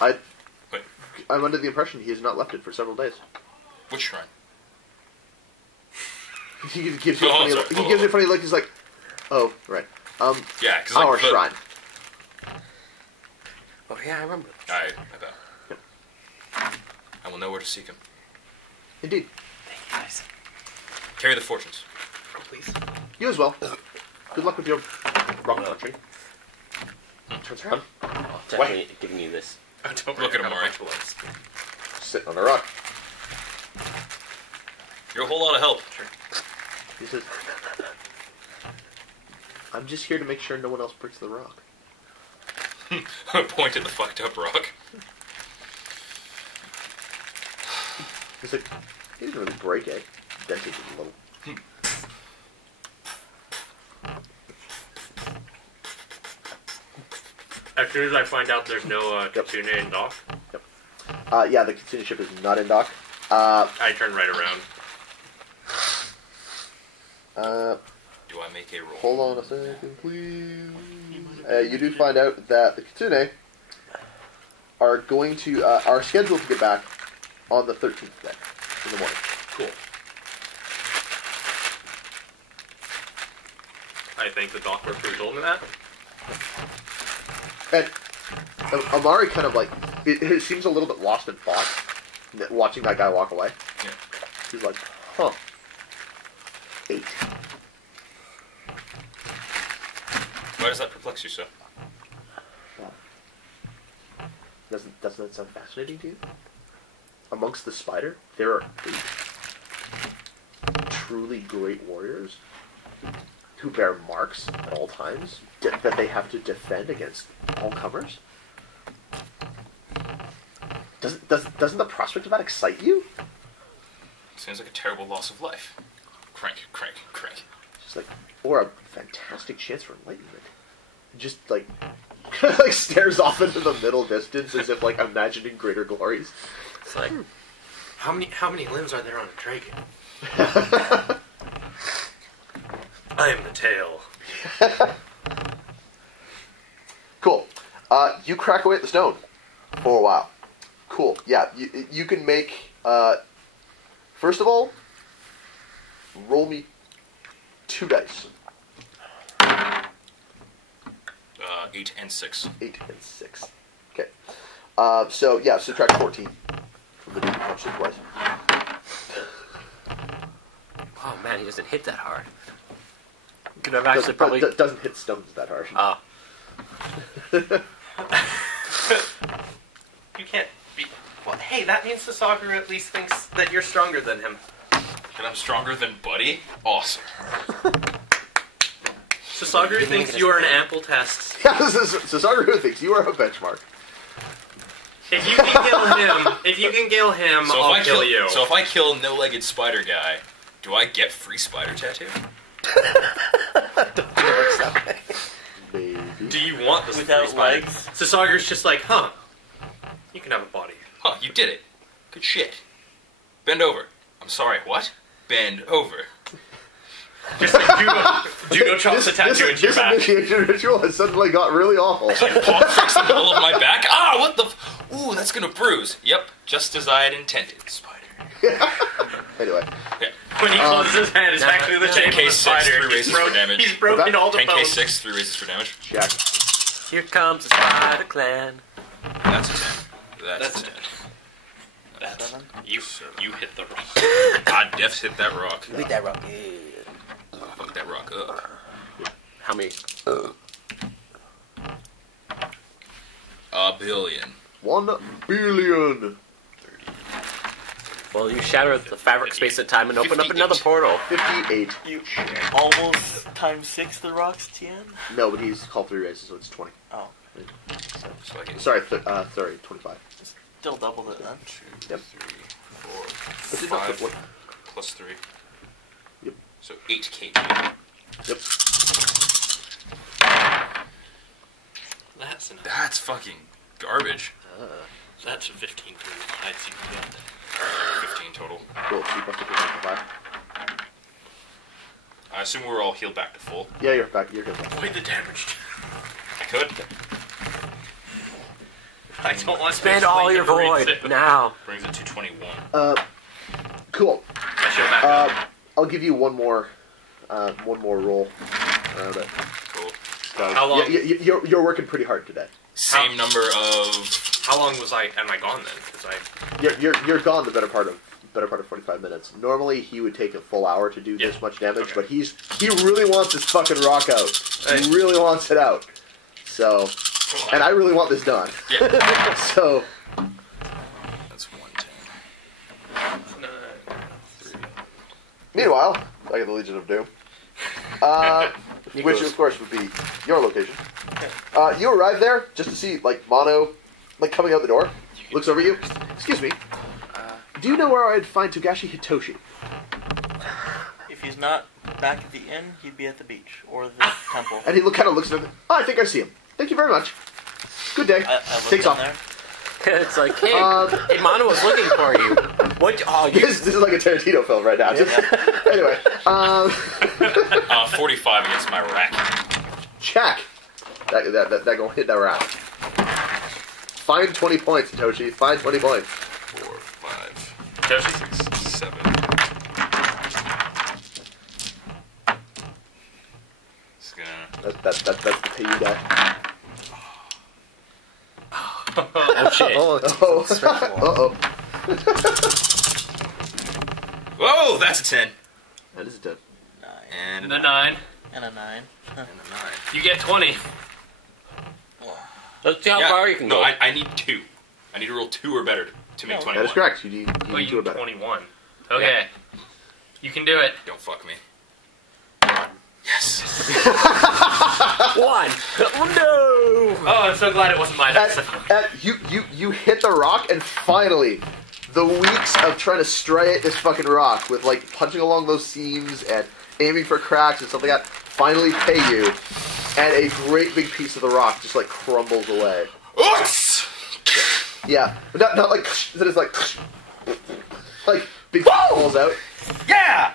Wait, I'm under the impression he has not left it for several days. which shrine? He gives you a funny look. He gives you a funny look. He's like, oh, right. Yeah, because Our like, shrine. Oh yeah, I remember. I bow. I will know where to seek him. Indeed. Thank you guys. Carry the fortunes. Oh, please. You as well. Good luck with your rock punching. Turns around. I'll definitely giving you this. Oh, don't Look at him, how Maury. much was. Sitting on a rock. You're a whole lot of help. He says, I'm just here to make sure no one else breaks the rock. Point at the fucked up rock. He's like, he didn't really break it. Dented it a little. As soon as I find out there's no Kitsune in dock, Yeah, the Kitsune ship is not in dock. I turn right around. Do I make a roll? Hold on a second, please. You do find out that the Kitsune are going to are scheduled to get back on the 13th day in the morning. Cool. I think the dock worker told me that. And Amari kind of like it seems a little bit lost in thought watching that guy walk away. Yeah. He's like, huh. 8. Why does that perplex you so? Doesn't that sound fascinating to you? Amongst the spider, there are 8 truly great warriors who bear marks at all times that they have to defend against all comers. Doesn't the prospect of that excite you? Seems like a terrible loss of life. Crank, crank, crank. Just like, or a fantastic chance for enlightenment. Just like, like stares off into the middle distance as if like imagining greater glories. It's like, How many limbs are there on a dragon? I am the tail. Cool. You crack away at the stone for a while. Cool. Yeah, you can make. First of all, roll me 2 dice. 8 and 6. 8 and 6. Okay. So yeah, subtract 14 from the dude who punched it twice. oh man, he doesn't hit that hard. Could have actually probably. Doesn't hit stones that hard. Oh, You can't be. Well, hey, that means Sasaguru at least thinks that you're stronger than him. And I'm stronger than Buddy? Awesome. Sasaguru thinks you are an ample test. Yeah, Sasaguru thinks you are a benchmark. If you can kill him, So I'll if I kill you. So if I kill no-legged spider guy, do I get free spider tattoo? Maybe. Do you want this Without free legs? Sasaguru's just like, huh? You can have a body. Huh, you did it. Good shit. Bend over. I'm sorry, what? Bend over. Just like judo chops a tattoo into your This back. initiation ritual has suddenly got really awful. Paw fix the middle of my back. Ah, what the ooh, that's gonna bruise. Yep, just as I had intended. Spider. Anyway, Yeah. When he closes his hand, it's actually the shape of a 10k6, spider. 3 raises for damage. He's broken all the bones. 10k6, 3 raises for damage. check. here comes the Spider Clan. That's a 10. That's a 10. You hit the rock. I def hit that rock. Beat that rock. Fuck that rock up. How many? A billion. 1 billion. Well, you shatter the fabric space at time and open up another portal. 58. You almost times 6 the rocks, Tien? No, but he's called 3 races, so it's 20. Oh, So I get Sorry, 25. still doubled it then. 2, Yep. 3, 4, But it's not 5, what- plus 3. Yep. So 8k. Yep. That's enough. That's fucking garbage. That's 15 for the heights you can get. 15 total. Cool. So you buffed it to 25. I assume we're all healed back to full. Yeah, you're back. You're good. Avoid the damage. I could. I don't want to Spend all your void now. Brings it to 21. Cool. I should back up. I'll give you one more roll. But Cool. How long? You're working pretty hard today. same number of. How long am I gone then? Because You're gone the better part of 45 minutes. Normally he would take a full hour to do this much damage, but he really wants this fucking rock out. He really wants it out. So, and I really want this done. Yeah. So. That's 110. Meanwhile, I got the Legion of Doom. Which of course would be your location. You arrive there just to see Mono coming out the door. Looks over at you. Excuse me. Do you know where I'd find Togashi Hitoshi? If he's not back at the inn, he'd be at the beach or the temple. And he kind of looks at him. Oh, I think I see him. Thank you very much. Good day. I Takes off. there. It's like, hey, hey, Mono was looking for you. What? Oh, you. This is like a Tarantino film right now. Anyway. 45 against my rack. Check. That gonna hit that rack. Find 20 points, Hitoshi. Find 20 points. 4, 5, Toshi? 6, 7. It's gonna. That's the pay you guy. Oh shit. Uh-oh. Whoa, that's a 10. That is a 10. 9. And The 9. And a 9. And a 9. You get 20. Let's see how far you can go. I need 2. I need to roll 2 or better to make 21. That is correct. You need Oh, you two or need better. 21. Okay. You can do it. Don't fuck me. 1. Yes. 1. Oh, no. Oh, I'm so glad it wasn't my dice. You hit the rock, and finally, the weeks of trying to striate this fucking rock with punching along those seams and aiming for cracks and stuff like that finally pay you, and a great big piece of the rock just crumbles away. Oops! Yeah, but not like that is like big falls out. Yeah!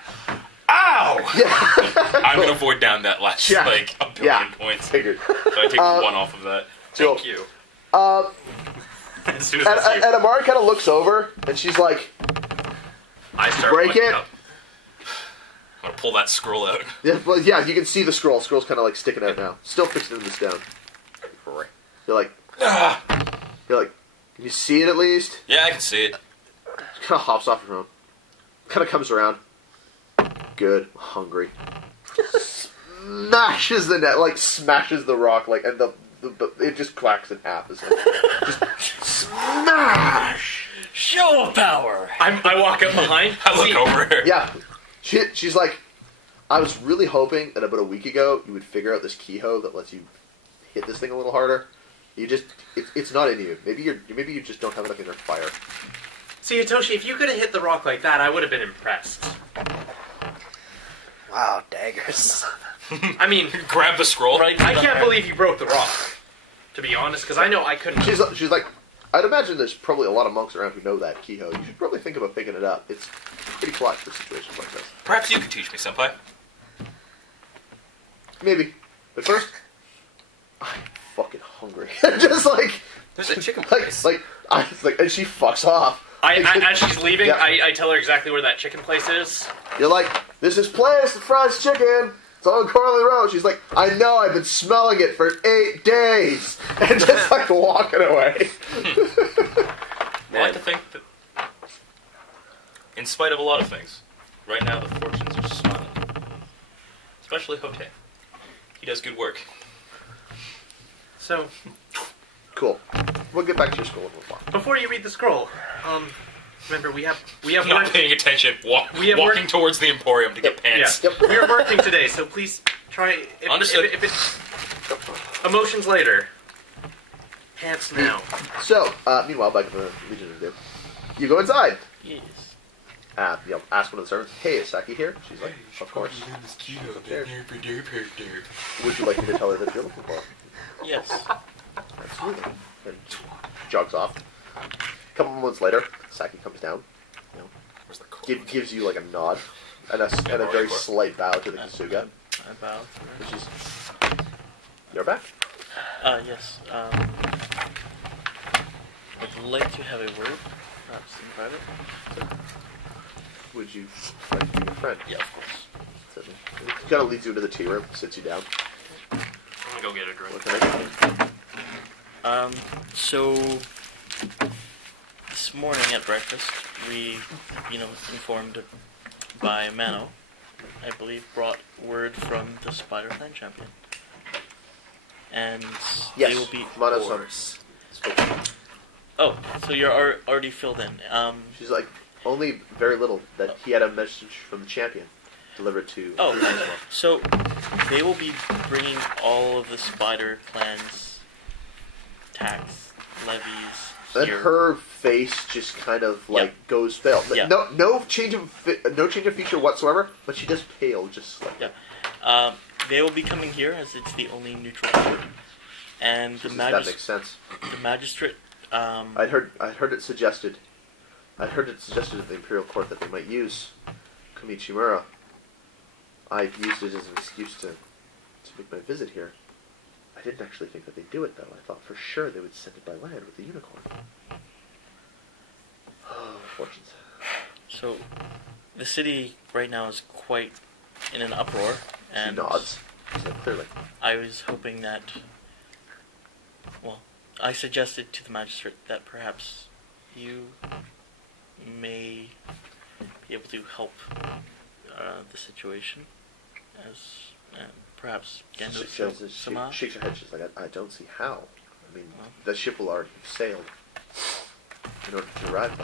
Ow! Yeah, I'm gonna void down that last Yeah. a billion points. figured. So I take 1 off of that. So, Thank you. uh, As soon as I see and Amari kind of looks over, and she's like, I start break looking it. up. I'm gonna pull that scroll out. yeah, well, yeah, you can see the scroll. Scroll's kind of sticking out now. Still fixed into the stone. You're like, can you see it at least? Yeah, I can see it. She kind of hops off her own. Kind of comes around. Good. Hungry. Smashes the net, smashes the rock, and it just cracks in half. Just smash! Show of power. I walk up behind. I look over her. Yeah. She's like, I was really hoping that about a week ago you would figure out this keyhole that lets you hit this thing a little harder. It's not in you. Maybe you just don't have enough inner fire. See, Hitoshi, if you could have hit the rock like that, I would have been impressed. Wow, daggers. I mean, Grab the scroll. I can't believe you broke the rock. To be honest, because I know I couldn't. She's like, I'd imagine there's probably a lot of monks around who know that keyhole. You should probably think about picking it up. It's pretty clutch for situations like this. Perhaps you could teach me, senpai. Maybe. But first, I'm fucking hungry. Just There's a chicken place. and she fucks off. As she's leaving, Yeah. I tell her exactly where that chicken place is. You're like, this is place that fries chicken. It's on Corley Road. She's like, I know, I've been smelling it for 8 days. And just walking away. I like to think that, in spite of a lot of things, right now the fortunes are smiling. Especially Hote. He does good work. So, Cool. We'll get back to your school in a little while. before you read the scroll, remember we have Not work. paying attention, We have walking work- towards the Emporium to get pants. Yeah, we are working today, so please try. Understood. If it, emotions later. Pants now. So, meanwhile, back in the Legion of Doom. You go inside. Yes. Ask one of the servants, hey, is Saki here? She's like, of course. Would you like me to tell her that you're looking for her? Yes. Absolutely. And jogs off. A couple moments later, Saki comes down, Where's the cold? gives you a nod, and a very slight bow to the Kisuga, I bow. which is, you're back. Yes. I'd like to have a word, perhaps in private. Would you like to be a friend? Yeah, of course. Certainly. He kind of leads you into the tea room, sits you down. I'm gonna go get a drink. What can I do? So this morning at breakfast, we, informed by Mano, I believe, brought word from the Spider Clan champion. And they will be... Mano's Oh, so you're already filled in. She's like, only very little, that he had a message from the champion delivered to... Oh, so they will be bringing all of the Spider Clan's tax levies And here. her face just kind of goes pale. Yeah. No change of feature whatsoever, but she does pale just slightly. Yeah. They will be coming here as it's the only neutral court, and the That makes sense. The magistrate. I'd heard it suggested. I'd heard it suggested at the Imperial Court that they might use Komichimura. I've used it as an excuse to make my visit here. I didn't actually think that they'd do it, though. I thought for sure they would send it by land with the unicorn. Oh, fortunes. So, the city right now is quite in an uproar, and She nods. So clearly. I was hoping that. Well, I suggested to the magistrate that perhaps you may be able to help the situation, as perhaps Gendo Sama. She shakes her head. She's like, I don't see how. I mean, the ship will already have sailed in order to arrive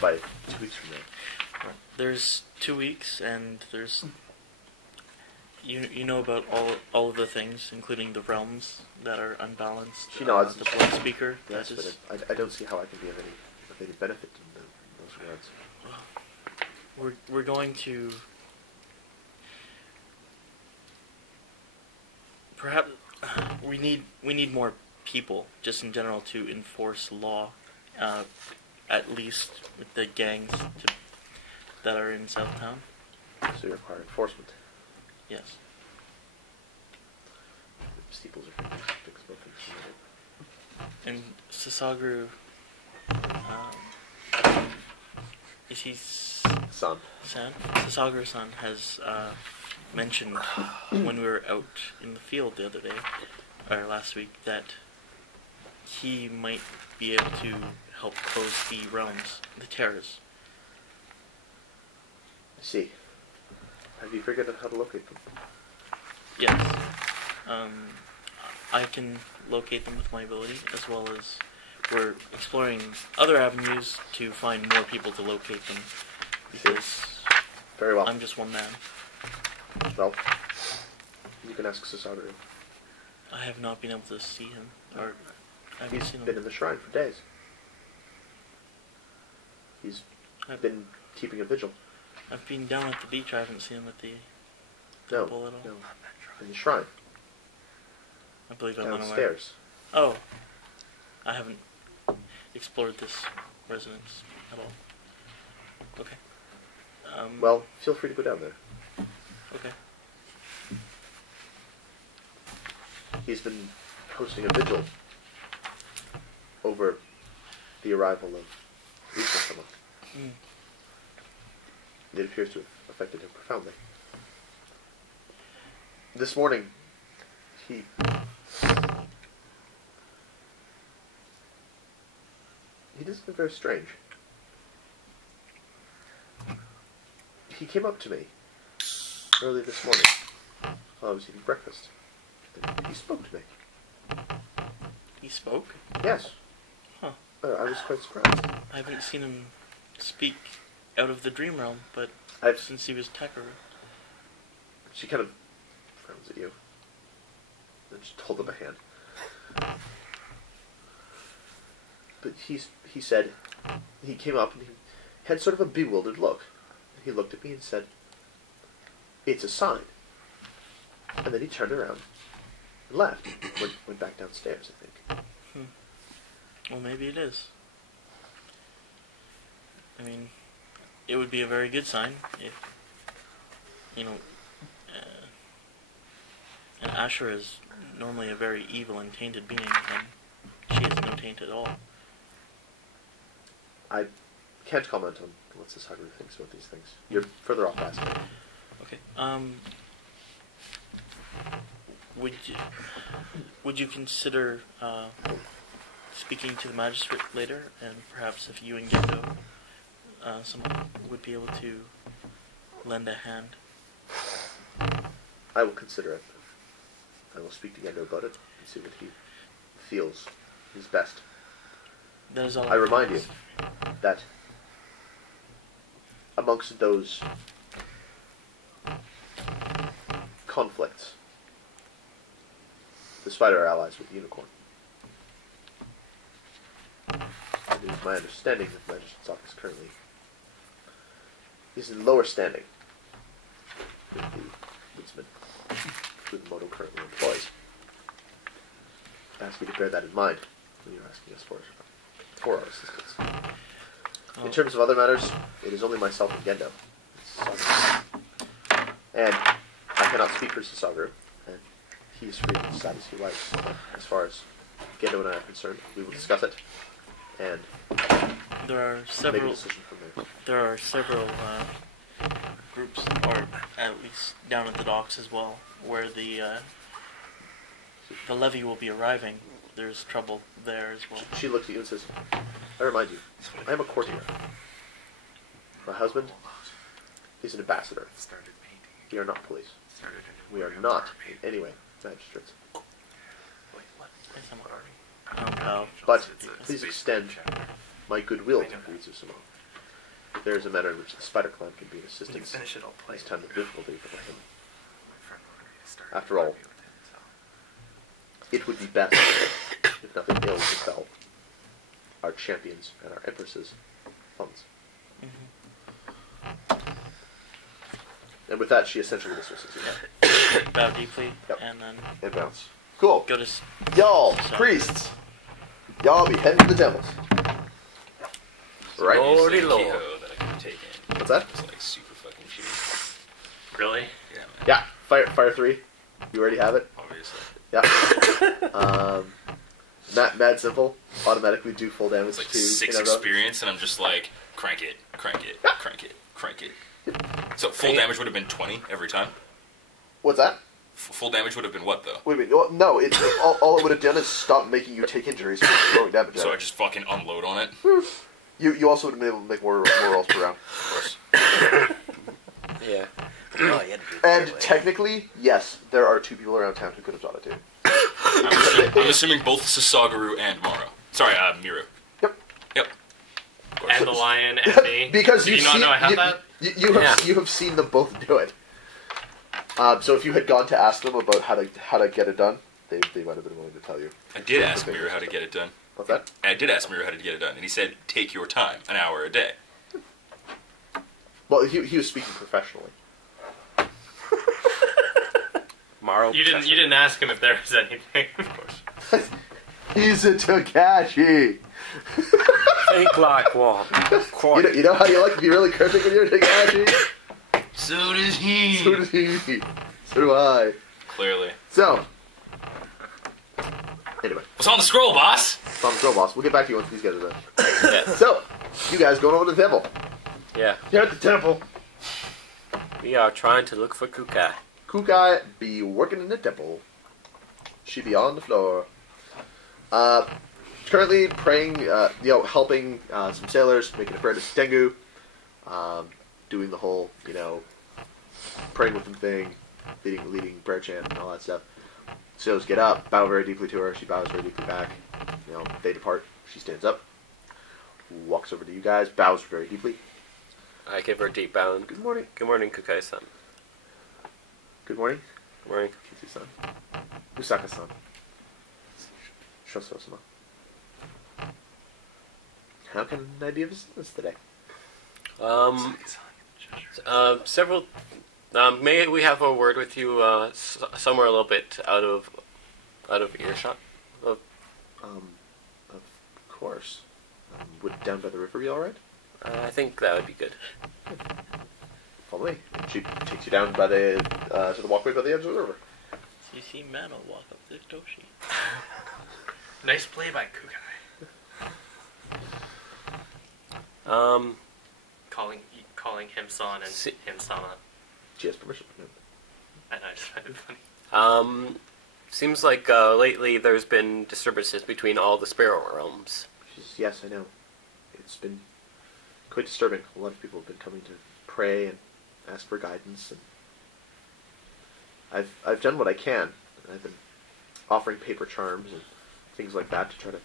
by 2 weeks from now. There's 2 weeks, and there's you know about all of the things, including the realms that are unbalanced. She nods. The blood speaker. Yes, that is, but I don't see how I can be of any benefit in those regards. we're going to perhaps we need more people just in general to enforce law, at least with the gangs that are in Southtown. So you require enforcement. Yes. Steeples are big smoking. And Sasaguru, is he Son. Sasaguru-san has mentioned when we were out in the field the other day, or last week, that he might be able to help close the realms, the terrors. I see. Have you figured out how to locate them? Yes. I can locate them with my ability, as well as we're exploring other avenues to find more people to locate them, because Very well. I'm just one man. Well, you can ask Sasaguru. I have not been able to see him, or I haven't He's seen been him. in the shrine for days. He's been keeping a vigil. I've been down at the beach. I haven't seen him at the No, temple at all. no. In the shrine. I believe I'm unaware. Downstairs. Oh, I haven't explored this residence at all. Okay. Well, feel free to go down there. Okay. He's been hosting a vigil over the arrival of Usaka. Mm. It appears to have affected him profoundly. This morning, he did something very strange. He came up to me early this morning while I was eating breakfast. He spoke to me. He spoke? Yes. Huh. I was quite surprised. I haven't seen him speak out of the dream realm, but since he was Tekeru. She kind of frowns at you. And just hold up a hand. But he said, he came up and he had sort of a bewildered look. He looked at me and said, "It's a sign." And then he turned around and left. Went back downstairs, I think. Well, maybe it is. I mean, it would be a very good sign if, and Ashura is normally a very evil and tainted being, and she has no taint at all. I can't comment on what Sasaguru thinks about these things. You're further off asking. Okay. would you consider speaking to the magistrate later, and perhaps if you and Gendo, someone would be able to lend a hand? I will consider it. I will speak to Gendo about it and see what he feels is best. That is all. I remind you that amongst those conflicts, the spider are allies with the unicorn. And it is my understanding that Magistrate's office currently is in lower standing with the woodsman who the Moto currently employs. I ask you to bear that in mind when you're asking us for our assistance. In terms of other matters, it is only myself and Gendo. And I cannot speak for Sasaguru, and he is free to decide as he likes. As far as Gendo and I are concerned, we will discuss it, and There are make a several. decision from there. There are several groups, or at least down at the docks as well, where the levy will be arriving. There's trouble there as well. She looks at you and says, I remind you, I am a courtier. My husband, he's an ambassador. We are not police. We are not, in any way, magistrates. But please extend my goodwill to Ritsu-sama. There is a manner in which the Spider Clan can be an assistance in this time of difficulty for him. After all, it would be best if nothing ill befell our champions and our empresses' funds. And with that, she essentially dismisses you. Bow deeply, Yep. and then And bounce. Cool. go to. Y'all, So- priests, y'all be heading to the temples. Right. Oh. Lordy It's lord. Kehoe that I could have taken. What's that? It's like super fucking cheap. Really? Yeah, man. Yeah, Fire 3. You already have it? Obviously. Yeah. Mad simple. Automatically do full damage It's like to 6 Inargo. experience, and I'm just like, crank it, crank it, crank it, crank it. So full Dang it. damage would have been 20 every time? What's that? Full damage would have been what, though? Wait a minute. Well, no, all it would have done is stop making you take injuries from throwing damage So I at it. just fucking unload on it? You also would have been able to make more rolls per round. Of course. Yeah. Oh, you had to do it And that way. technically, yes, there are 2 people around town who could have done it too. I'm assuming both Sasaguru and Maro. Sorry, Miru. Yep. Yep. Of course. And the lion and me. Because Did you've you not seen, know I have that? you have seen them both do it. So if you had gone to ask them about how to get it done, they might have been willing to tell you. I did ask Miru how to get it done. What's that? I did ask Miru how to get it done, and he said, take your time, an hour a day. Well, he was speaking professionally. Maro. You didn't ask him if there was anything. Of course. He's a Togashi. Think like one. You know how you like to be really cryptic when you're a Togashi? So does he. So does he. So do I. Clearly. So, anyway, What's on the scroll, boss? Tom Girl Boss. We'll get back to you once these guys are done. Yeah. So, you guys going over to the temple? Yeah. You're at the temple. We are trying to look for Kukai. Kukai be working in the temple. She be on the floor. Currently praying, helping some sailors, making a prayer to Tengu, doing the whole, praying with them thing, leading prayer chant and all that stuff. Sailors get up, bow very deeply to her. She bows very deeply back. They depart. She stands up, walks over to you guys, bows very deeply. I give her a deep bow. Good morning. Good morning, Kukai-san. Good morning. Good morning. Kitsu-san. Usaka-san. Shosuro-sama. How can I be of assistance today? Several. May we have a word with you somewhere a little bit out of earshot? Of course. Would down by the river be alright? I think that would be good. Follow me. She takes you down by the to the walkway by the edge of the river. You see Mano walk up to Hitoshi. Nice play by Kukai. Calling him Son and him Sama. She has permission from him. And I just find it funny. Seems like lately there's been disturbances between all the spirit realms. She says, yes, I know. It's been quite disturbing. A lot of people have been coming to pray and ask for guidance, and I've done what I can. I've been offering paper charms and things like that to try to,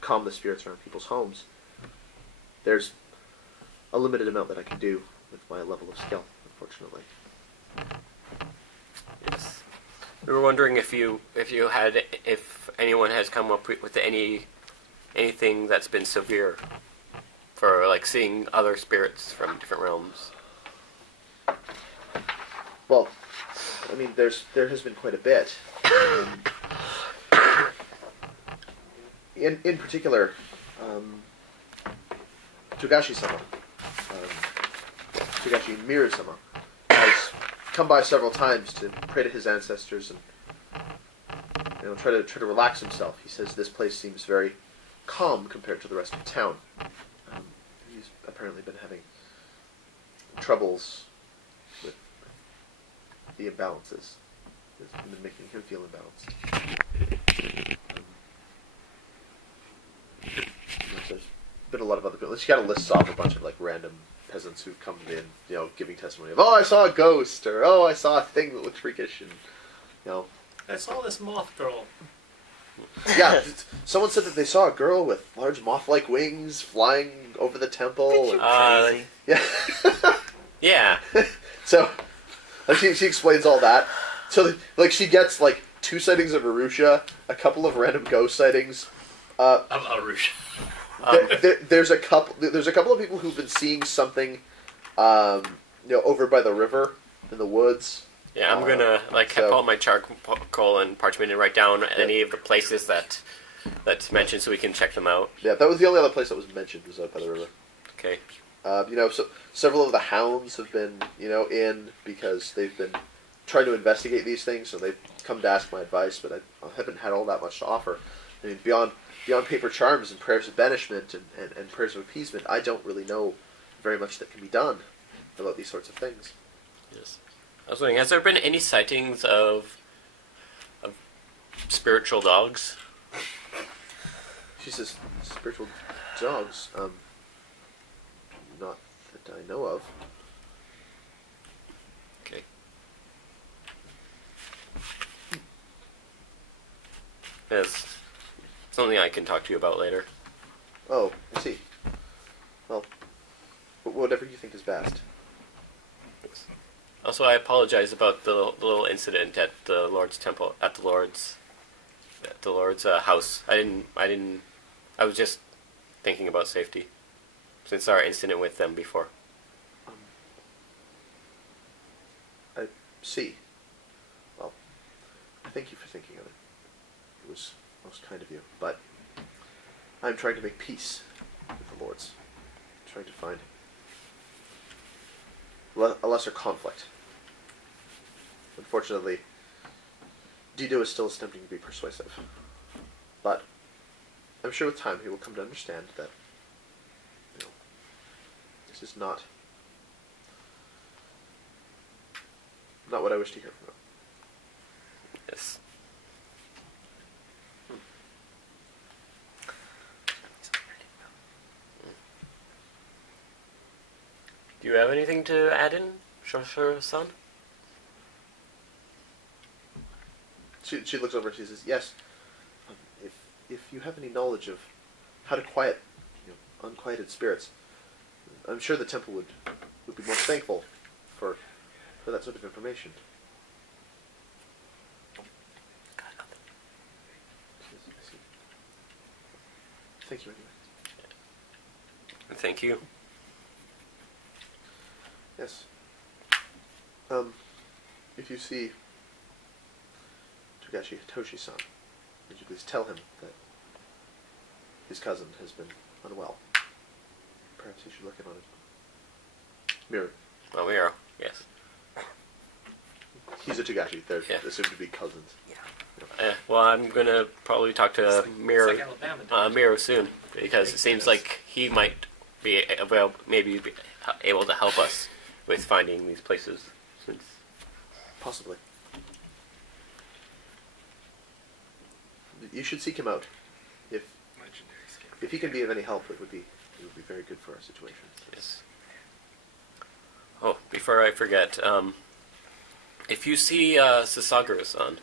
calm the spirits around people's homes. There's a limited amount that I can do with my level of skill, unfortunately. Yes. We were wondering if anyone has come up with anything that's been severe for like seeing other spirits from different realms. Well, I mean, there has been quite a bit. In particular, Togashi-sama, Togashi Miru-sama, has come by several times to pray to his ancestors and try to relax himself. He says this place seems very calm compared to the rest of town. He's apparently been having troubles with the imbalances. It's been making him feel imbalanced. There's been a lot of other people. She kind of lists off a bunch of like random peasants who've come in, giving testimony of, oh, I saw a ghost, or oh, I saw a thing that looked freakish, and I saw this moth girl. Yeah, someone said that they saw a girl with large moth-like wings flying over the temple. Crazy. Yeah. Yeah. So, she explains all that. So, she gets, 2 sightings of Arusha, a couple of random ghost sightings. Of Arusha. There's a couple of people who've been seeing something, over by the river, in the woods. Yeah, I'm gonna pull out my charcoal and parchment and write down any of the places that's mentioned so we can check them out. Yeah, that was the only other place that was mentioned, was out by the river. Okay. So several of the hounds have been, in because they've been trying to investigate these things, so they've come to ask my advice, but I haven't had all that much to offer. I mean, beyond paper charms and prayers of banishment and prayers of appeasement, I don't really know very much that can be done about these sorts of things. Yes. I was wondering, has there been any sightings of spiritual dogs? She says, spiritual dogs? Not that I know of. Okay. Yes. Something I can talk to you about later. Oh, I see. Well, whatever you think is best. Also, I apologize about the little incident at the Lord's temple, at the Lord's house. I was just thinking about safety since our incident with them before. I see. Well, I thank you for thinking of it. It was most kind of you, but I'm trying to make peace with the Lords. I'm trying to find a lesser conflict. Unfortunately, Dido is still attempting to be persuasive. But I'm sure with time he will come to understand that this is not what I wish to hear from him. Yes. Do you have anything to add in, Shosuro-san? She looks over and she says, yes, if you have any knowledge of how to quiet unquieted spirits, I'm sure the temple would be most thankful for that sort of information. Thank you anyway. Thank you. Yes. If you see Togashi Hitoshi-san, would you please tell him that his cousin has been unwell? Perhaps he should look in on it. Mirror. Oh, Miro. Yes. He's a Togashi. They're Yeah. assumed to be cousins. Well, I'm gonna probably talk to Miro, It's like Alabama. Miro soon because it seems like he might be able to help us with finding these places. Since Possibly. you should seek him out. If he can be of any help, it would be very good for our situation. Yes. Oh, before I forget, if you see Sasaguro-san,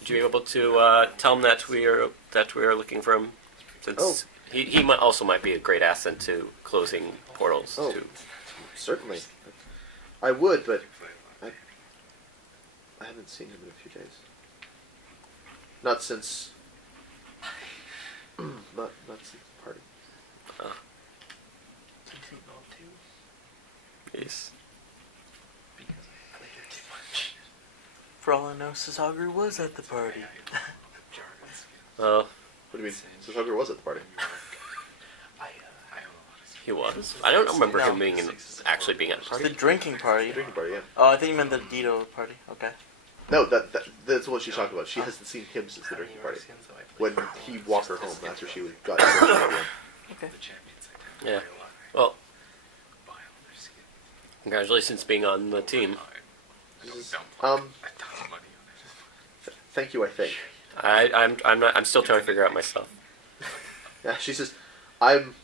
would you be able to tell him that we are looking for him? Since he might be a great asset to closing portals too. Certainly. I would, but I haven't seen him in a few days. Not since. not since the party. Yes. For all I know, Sasaguro was at the party. Well, What do you mean? Sasaguro was at the party. he was. I don't remember him actually being at a The party. drinking party. Drinking party, yeah. Oh, I think you meant the Dito party. Okay. No, that's what she's talking about. She hasn't seen him since the drinking party. When he walked her home after she got drunk. Okay. Yeah. Well, congratulations being on the team. Thank you, I think. I'm still trying to figure out myself. Yeah, she says, I'm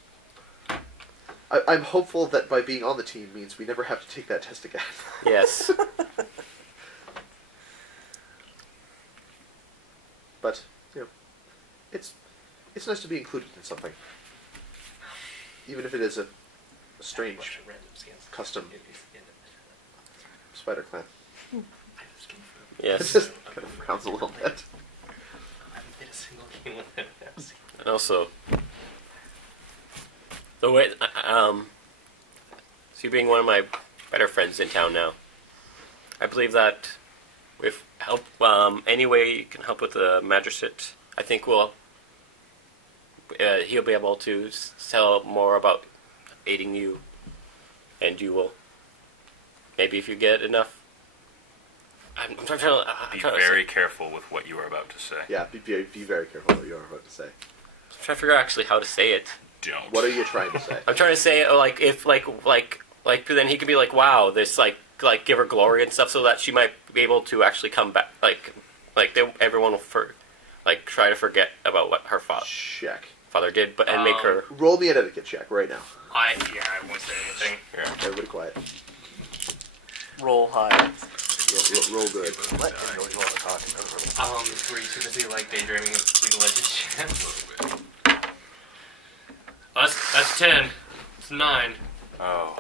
hopeful that by being on the team means we never have to take that test again. Yes. But, it's nice to be included in something. Even if it is a strange custom spider clan. It Yes. just kind of frowns a little bit. And also, the way, so you being one of my better friends in town now, I believe that with help, any way you can help with the magistrate, I think he'll be able to tell more about aiding you, and you will. Maybe if you get enough. I'm trying to. Be very careful with what you are about to say. Yeah, be very careful what you are about to say. I'm trying to figure out actually how to say it. Don't. What are you trying to say? I'm trying to say if then he could be like, wow, this like give her glory and stuff, so that she might be able to actually come back. Everyone will try to forget about what her Check. father did, and make her. Roll me an etiquette check right now. I won't say anything. Yeah. Everybody quiet. Roll high. Roll good. What? Didn't know what you were talking about. Were you too busy daydreaming of League of Legends? That's 10. It's 9. Oh.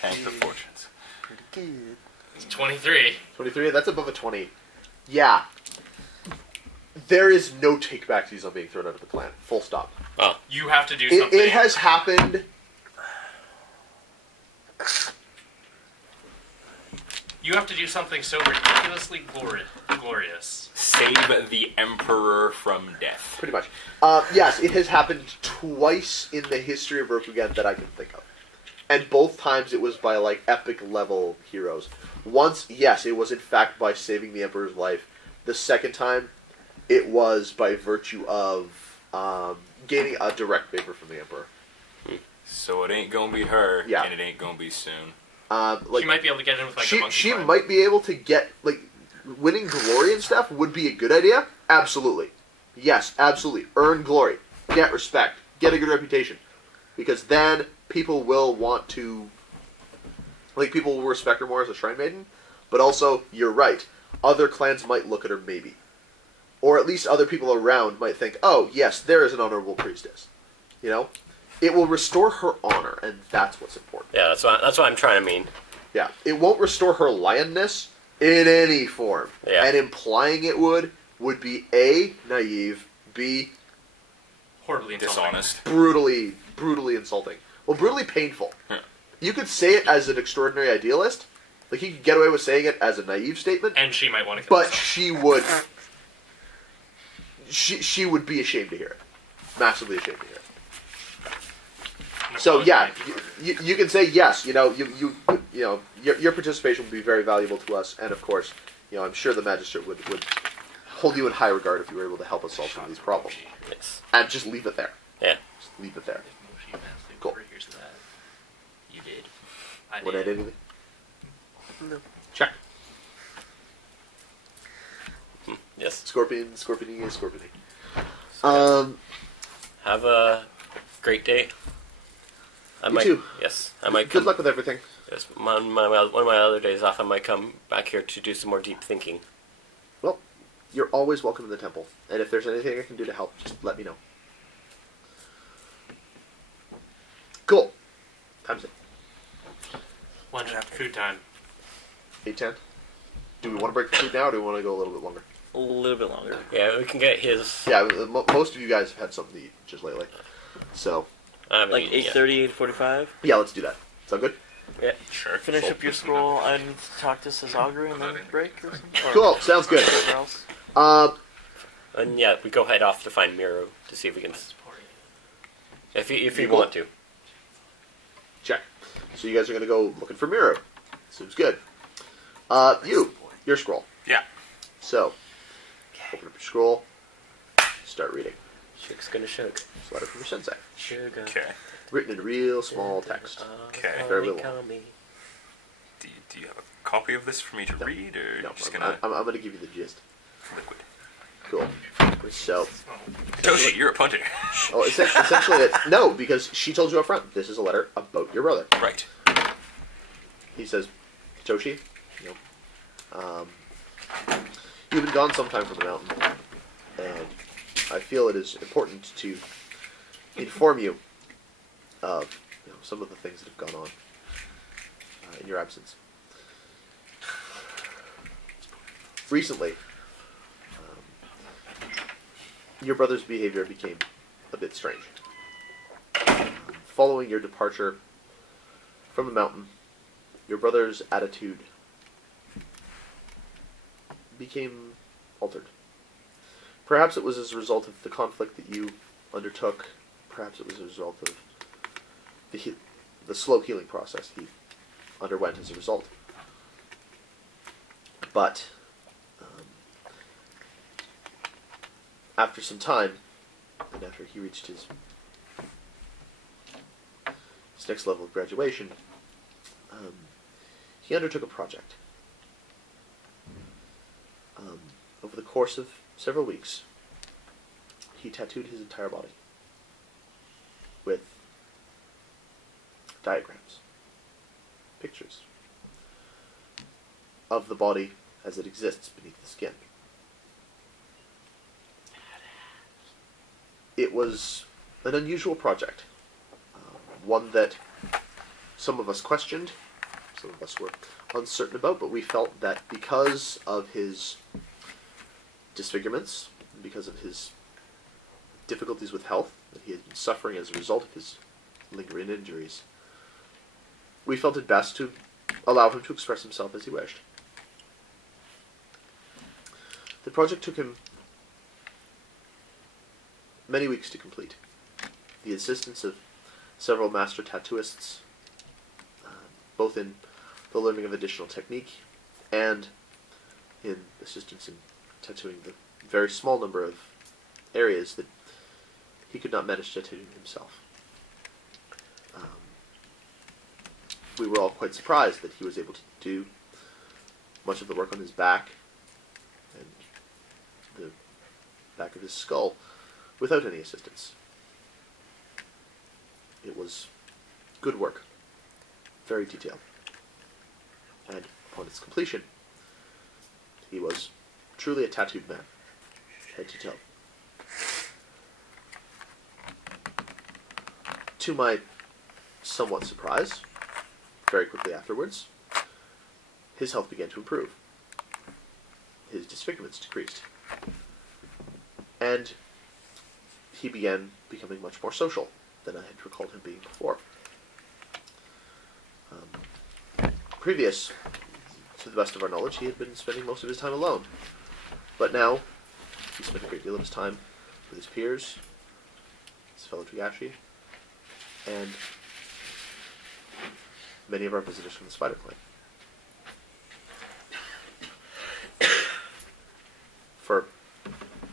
Tank the fortunes. Pretty good. It's 23. 23, that's above a 20. Yeah. There is no take-backsies on being thrown out of the clan. Full stop. You have to do something. It has happened. You have to do something so ridiculously glorious. Save the Emperor from death. Pretty much. Yes, it has happened twice in the history of Rokugan that I can think of. And both times it was by, epic-level heroes. Once, yes, it was in fact by saving the Emperor's life. The second time, it was by virtue of gaining a direct favor from the Emperor. So it ain't gonna be her, Yeah. and it ain't gonna be soon. She might be able to get in with a monkey she climb. might be able to get, winning glory and stuff would be a good idea. Absolutely. Yes, absolutely. Earn glory. Get respect. Get a good reputation. Because then people will want to, people will respect her more as a shrine maiden. But also, you're right. Other clans might look at her maybe. Or at least other people around might think, oh, yes, there is an honorable priestess. It will restore her honor, and that's what's important. Yeah, that's what I'm trying to mean. Yeah, it won't restore her lionness in any form. Yeah. And implying it would be A, naive, B, Horribly insulting. Dishonest. brutally insulting. Well, brutally painful. Yeah. You could say it as an extraordinary idealist. You could get away with saying it as a naive statement. And she might want to kill But herself. she would... She would be ashamed to hear it. Massively ashamed to hear it. So yeah, you can say yes. Your participation would be very valuable to us, and of course, I'm sure the magistrate would hold you in high regard if you were able to help us solve some of these problems. Yes. And just leave it there. Yeah. Just leave it there. Cool. You did. I Would I did. do anything? No. Check. Yes. Yes. Scorpion, Scorpiony, Scorpiony. Have a great day. I You might, too. Yes, I might Good come. luck with everything. Yes, one of my other days off, I might come back here to do some more deep thinking. Well, you're always welcome in the temple, and if there's anything I can do to help, just let me know. Cool. Time's it. Lunch after food time. 8:10. Do we want to break the food now, or do we want to go a little bit longer? A little bit longer. Yeah, we can get his. Yeah, most of you guys have had something to eat just lately. So, Like 8:30, 8:45. yeah, let's do that. Sound good? Yeah. Sure. Finish up your scroll and talk to Sasagru and then break or something? Or Cool, sounds good. whatever else? And yeah, we go head off to find Miro to see if we can. If you Cool. want to. Check. So you guys are going to go looking for Miro. Seems good. Your scroll. Yeah. So, open up your scroll, start reading. Shook's gonna shook. It's a letter from your sensei. Sugar. Okay. Written in real small text. Okay. Very little. Do you have a copy of this for me to read, or No, just I'm gonna going to give you the gist. liquid? Cool. So, Toshi, you're a punter. essentially, no, because she told you up front, this is a letter about your brother. Right. He says, Hitoshi, you've been gone some time from the mountain, and I feel it is important to inform you of some of the things that have gone on in your absence. Recently, your brother's behavior became a bit strange. Following your departure from the mountain, your brother's attitude became altered. Perhaps it was as a result of the conflict that you undertook. Perhaps it was a result of the slow healing process he underwent as a result. But after some time, and after he reached his next level of graduation, he undertook a project. Over the course of several weeks, he tattooed his entire body with diagrams, pictures of the body as it exists beneath the skin. It was an unusual project, one that some of us questioned, some of us were uncertain about, but we felt that because of his disfigurements, and because of his difficulties with health that he had been suffering as a result of his lingering injuries, we felt it best to allow him to express himself as he wished. The project took him many weeks to complete. The assistance of several master tattooists, both in the learning of additional technique and in assistance in tattooing the very small number of areas that he could not manage tattooing himself. We were all quite surprised that he was able to do much of the work on his back and the back of his skull without any assistance. It was good work, very detailed, and upon its completion, he was truly a tattooed man, head to toe. To my somewhat surprise, very quickly afterwards, his health began to improve. His disfigurements decreased. And he began becoming much more social than I had recalled him being before. Previous, to the best of our knowledge, he had been spending most of his time alone. But now, he spent a great deal of his time with his peers, his fellow Togashi, and many of our visitors from the Spider Clan. For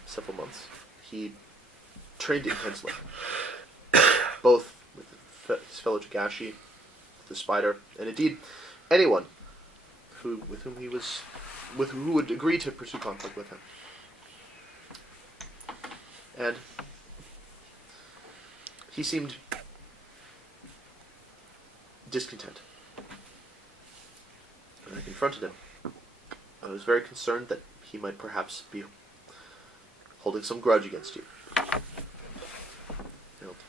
several months, he trained intensely, both with his fellow Togashi, the Spider, and indeed anyone who would agree to pursue conflict with him. And he seemed discontent. When I confronted him, I was very concerned that he might perhaps be holding some grudge against you.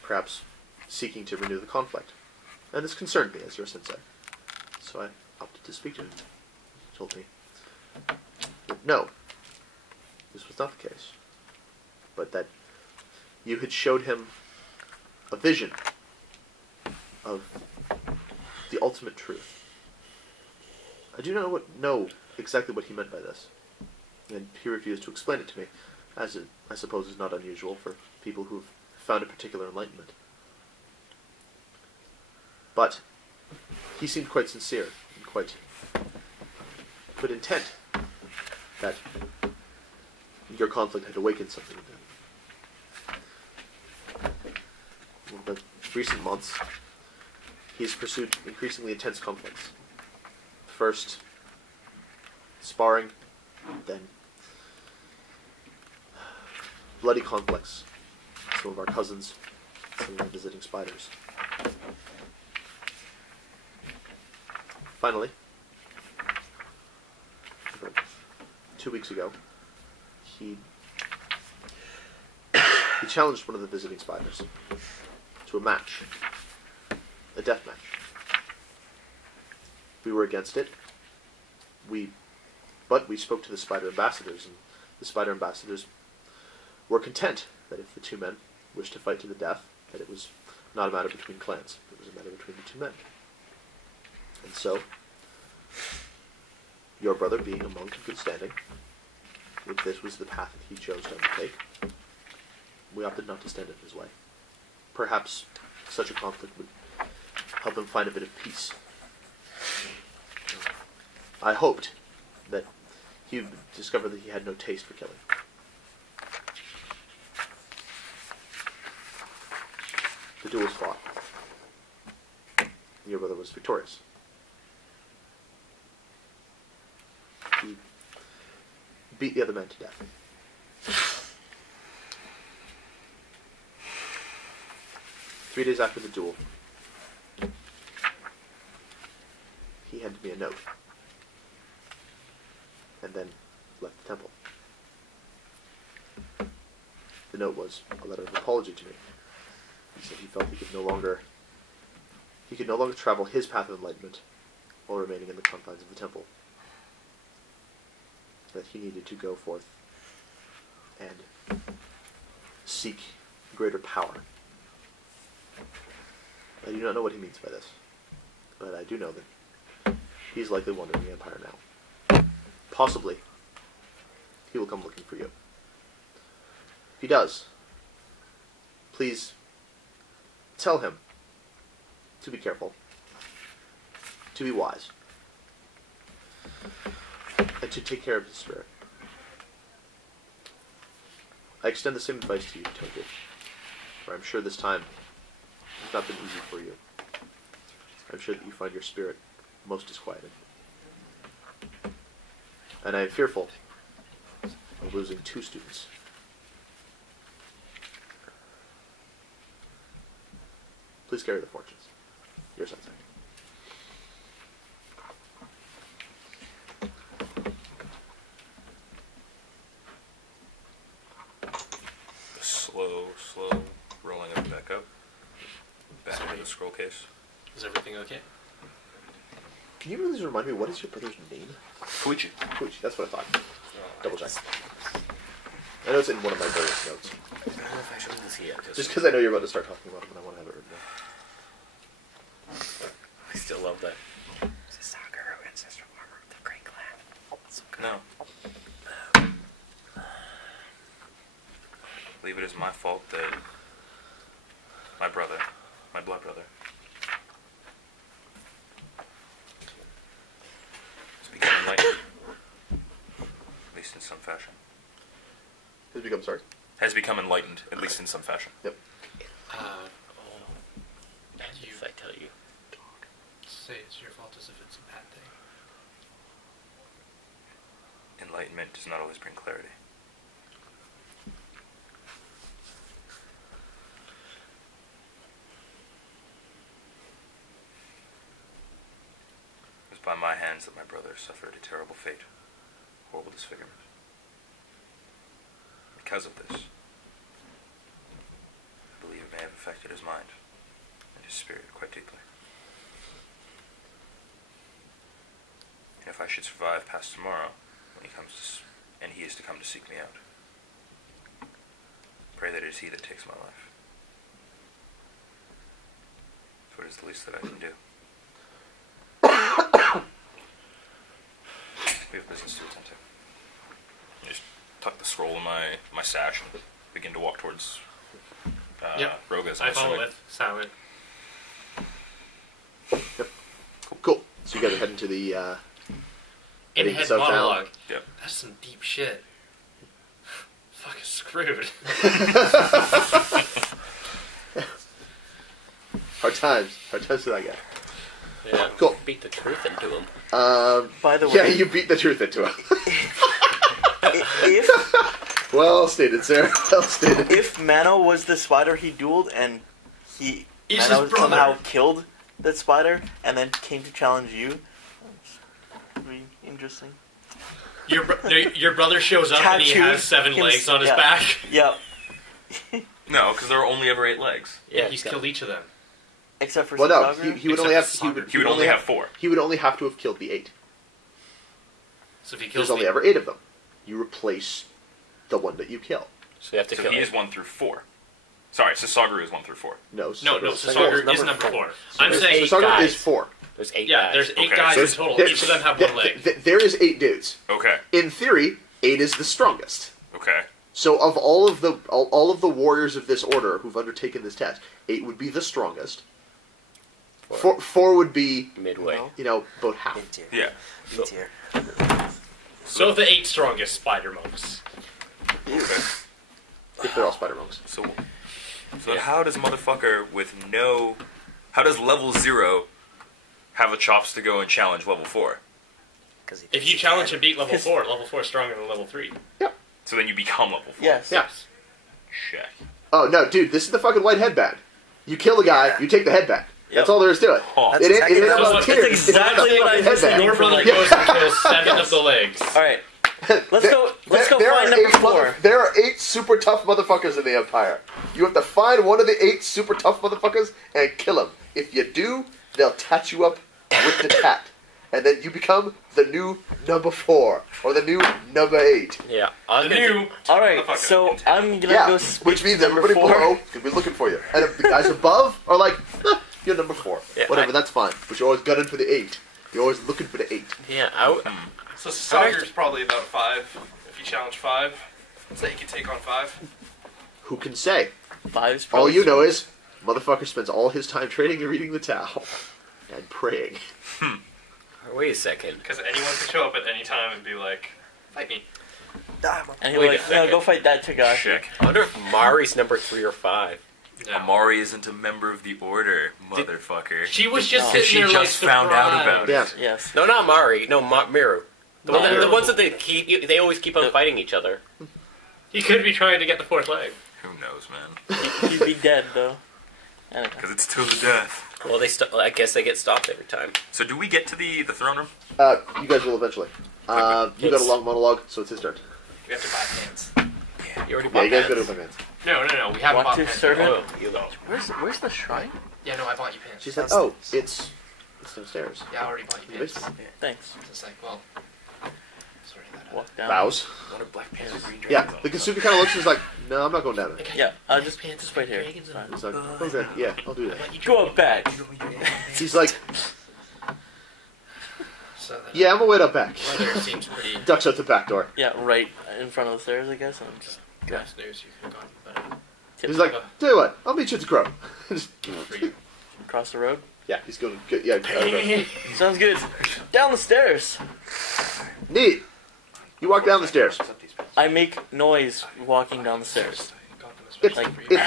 Perhaps seeking to renew the conflict. And this concerned me as your sensei. So I opted to speak to him. He told me that no, this was not the case. But that you had showed him a vision of the ultimate truth. I do not know exactly what he meant by this. And he refused to explain it to me, as it, I suppose, is not unusual for people who've found a particular enlightenment. But he seemed quite sincere and quite intent that your conflict had awakened something in him. In the recent months, he's pursued increasingly intense conflicts. First, sparring, then bloody conflicts. Some of our cousins, some of our visiting spiders. Finally, about 2 weeks ago, he challenged one of the visiting spiders to a match, a death match. We were against it. But we spoke to the spider ambassadors, and the spider ambassadors were content that if the two men wished to fight to the death, that it was not a matter between clans. It was a matter between the two men. And so, your brother being a monk in good standing, if this was the path that he chose to undertake, we opted not to stand in his way. Perhaps such a conflict would help him find a bit of peace. I hoped that he would discover that he had no taste for killing. The duel was fought. Your brother was victorious. He beat the other man to death. 3 days after the duel, he handed me a note, and then left the temple. The note was a letter of apology to me. He said he felt he could no longer travel his path of enlightenment while remaining in the confines of the temple. That he needed to go forth and seek greater power. I do not know what he means by this, but I do know that he's likely wandering the Empire now. Possibly, he will come looking for you. If he does, please tell him to be careful, to be wise, and to take care of his spirit. I extend the same advice to you, Togi, for I'm sure this time has not been easy for you. I'm sure that you find your spirit most disquieted. And I am fearful of losing 2 students. Please carry the fortunes. Your sensei. Slow rolling it back up. Back into the scroll case. Is everything okay? Can you please remind me, what is your brother's name? Koichi. Koichi, that's what I thought. Double check. I know it's in one of my various notes. I don't know if I should do this yet. Just because I know you're about to start talking about it, and I want to have it written down. I still love that. Sasaguro, ancestral armor of the Great Clan. So good. No. I believe it is my fault that my brother, my blood brother, has become enlightened. At least in some fashion. Has become, sorry? Has become enlightened, at least in some fashion. Yep. If I tell you. Say it's your fault as if it's a bad thing. Enlightenment does not always bring clarity. by my hands that my brother suffered a terrible fate, horrible disfigurement. Because of this, I believe it may have affected his mind and his spirit quite deeply. And if I should survive past tomorrow, when he comes and he is to come to seek me out, pray that it is he that takes my life. For it is the least that I can do. We have business to attend to. I just tuck the scroll in my sash and begin to walk towards Roga's. I follow it. Silent. Yep. Cool. So you guys are heading to the In-head South Town. monologue. Yep. That's some deep shit. Fucking screwed. Hard times for that guy. Yeah. Cool. Beat the truth into him. By the way, Yeah, you beat the truth into him. if Well stated, sir. Well stated. if Mano was the spider he dueled and He's Mano his brother. somehow killed that spider and then came to challenge you, that'd be interesting. Your brother shows up and he has 7 legs on his back. Yep. No, because there are only ever 8 legs. Yeah, he's killed each of them. Except for Well, no, Sasagura. he would only have. Except He would only have 4. He would only have to have killed the 8. So if he kills There's only me, ever 8 of them. You replace the one that you kill. So you have to So kill he him. is 1 through 4. Sorry, Sasaguru is 1 through 4. No, no, Sasagura's Sasagura is number number 4. I'm There's saying, eight Sasagura guys. is 4. There's 8 yeah, guys. there's 8 Okay. guys So in total. Each of them have 1 leg. There is 8 dudes. Okay. In theory, 8 is the strongest. Okay. So of all of the warriors of this order who've undertaken this test, 8 would be the strongest. 4 would be, Midway. about half. Mid-tier. Yeah. Mid-tier. So the 8 strongest spider monks. Okay. If they're all spider monks. So how does a motherfucker with no... How does level 0 have the chops to go and challenge level 4? If you challenge and beat level 4, level 4 is stronger than level 3. So then you become level 4. Yes. Yeah. Check. Oh, no, dude, this is the fucking white headband. You kill the guy, you take the headband. That's all there is to it. Huh. That's It ain't exactly about what- tiers. that's exactly It's what I about the just headband. Your brother Yeah. goes and kills 7 of the legs. All right. Let's go. Let's go There find are number 8 4. There are 8 super tough motherfuckers in the Empire. You have to find one of the 8 super tough motherfuckers and kill him. If you do, they'll tat you up with the tat. And then you become the new number 4. Or the new number 8. Yeah. I was The gonna new... All right. Motherfucker. So I'm gonna Yeah, go speak which means to number everybody 4. below could be looking for you. And if the guys above are like, you're number 4. Yeah, Whatever, that's fine. But you're always gunning for the 8. You're always looking for the 8. Yeah, So Sasagura's probably about a 5. If you challenge 5, so you can take on 5. Who can say? 5's All probably you know is, motherfucker spends all his time trading and reading the Tao. And praying. wait a second. Because anyone can show up at any time and be like, fight me. And he'll Wait be a like, no, second. go fight that Togashi. Check. I wonder if Mari's number 3 or 5. No. Amari isn't a member of the Order, motherfucker. She was just No. sitting She there just like found out surprised. about it. Yeah. Yes. No, not Mari. No, Miru. The Miru. ones that they always keep on fighting each other. He could be trying to get the 4th leg. Who knows, man? He'd be dead though. Anyway. Because it's till the death. Well, I guess they get stopped every time. So do we get to the throne room? You guys will eventually. You got a long monologue, so it's his turn. We have to buy pants. You already Yeah, bought you guys pants. go to my pants. No, we haven't What bought to pants. serve it? Oh, you though. Where's the shrine? Yeah, no, I bought you pants. She said, "Oh, it's downstairs." Yeah, I already bought you pants. Thanks. It's like, well, sorry that. Walk down. Bows. What are black pants with green Yeah, dragons the Kasuga kind of looks and is like, "No, I'm not going down there." Yeah, just wait here. It's fine. He's like, "Okay, yeah, I'll do that." Go up back. He's like, So that "Yeah, I'm gonna wait up back." weather seems pretty. Ducks out the back door. Yeah, right in front of the stairs, I guess. And just Nice news. You could have gone better. He's like, "Tell you what, I'll meet you at the Crow." For you. across the road. Yeah, he's going to get, yeah. Sounds good. Down the stairs. Neat. You walk down the stairs. I make noise walking down the stairs. Got them It's, especially Like- for you.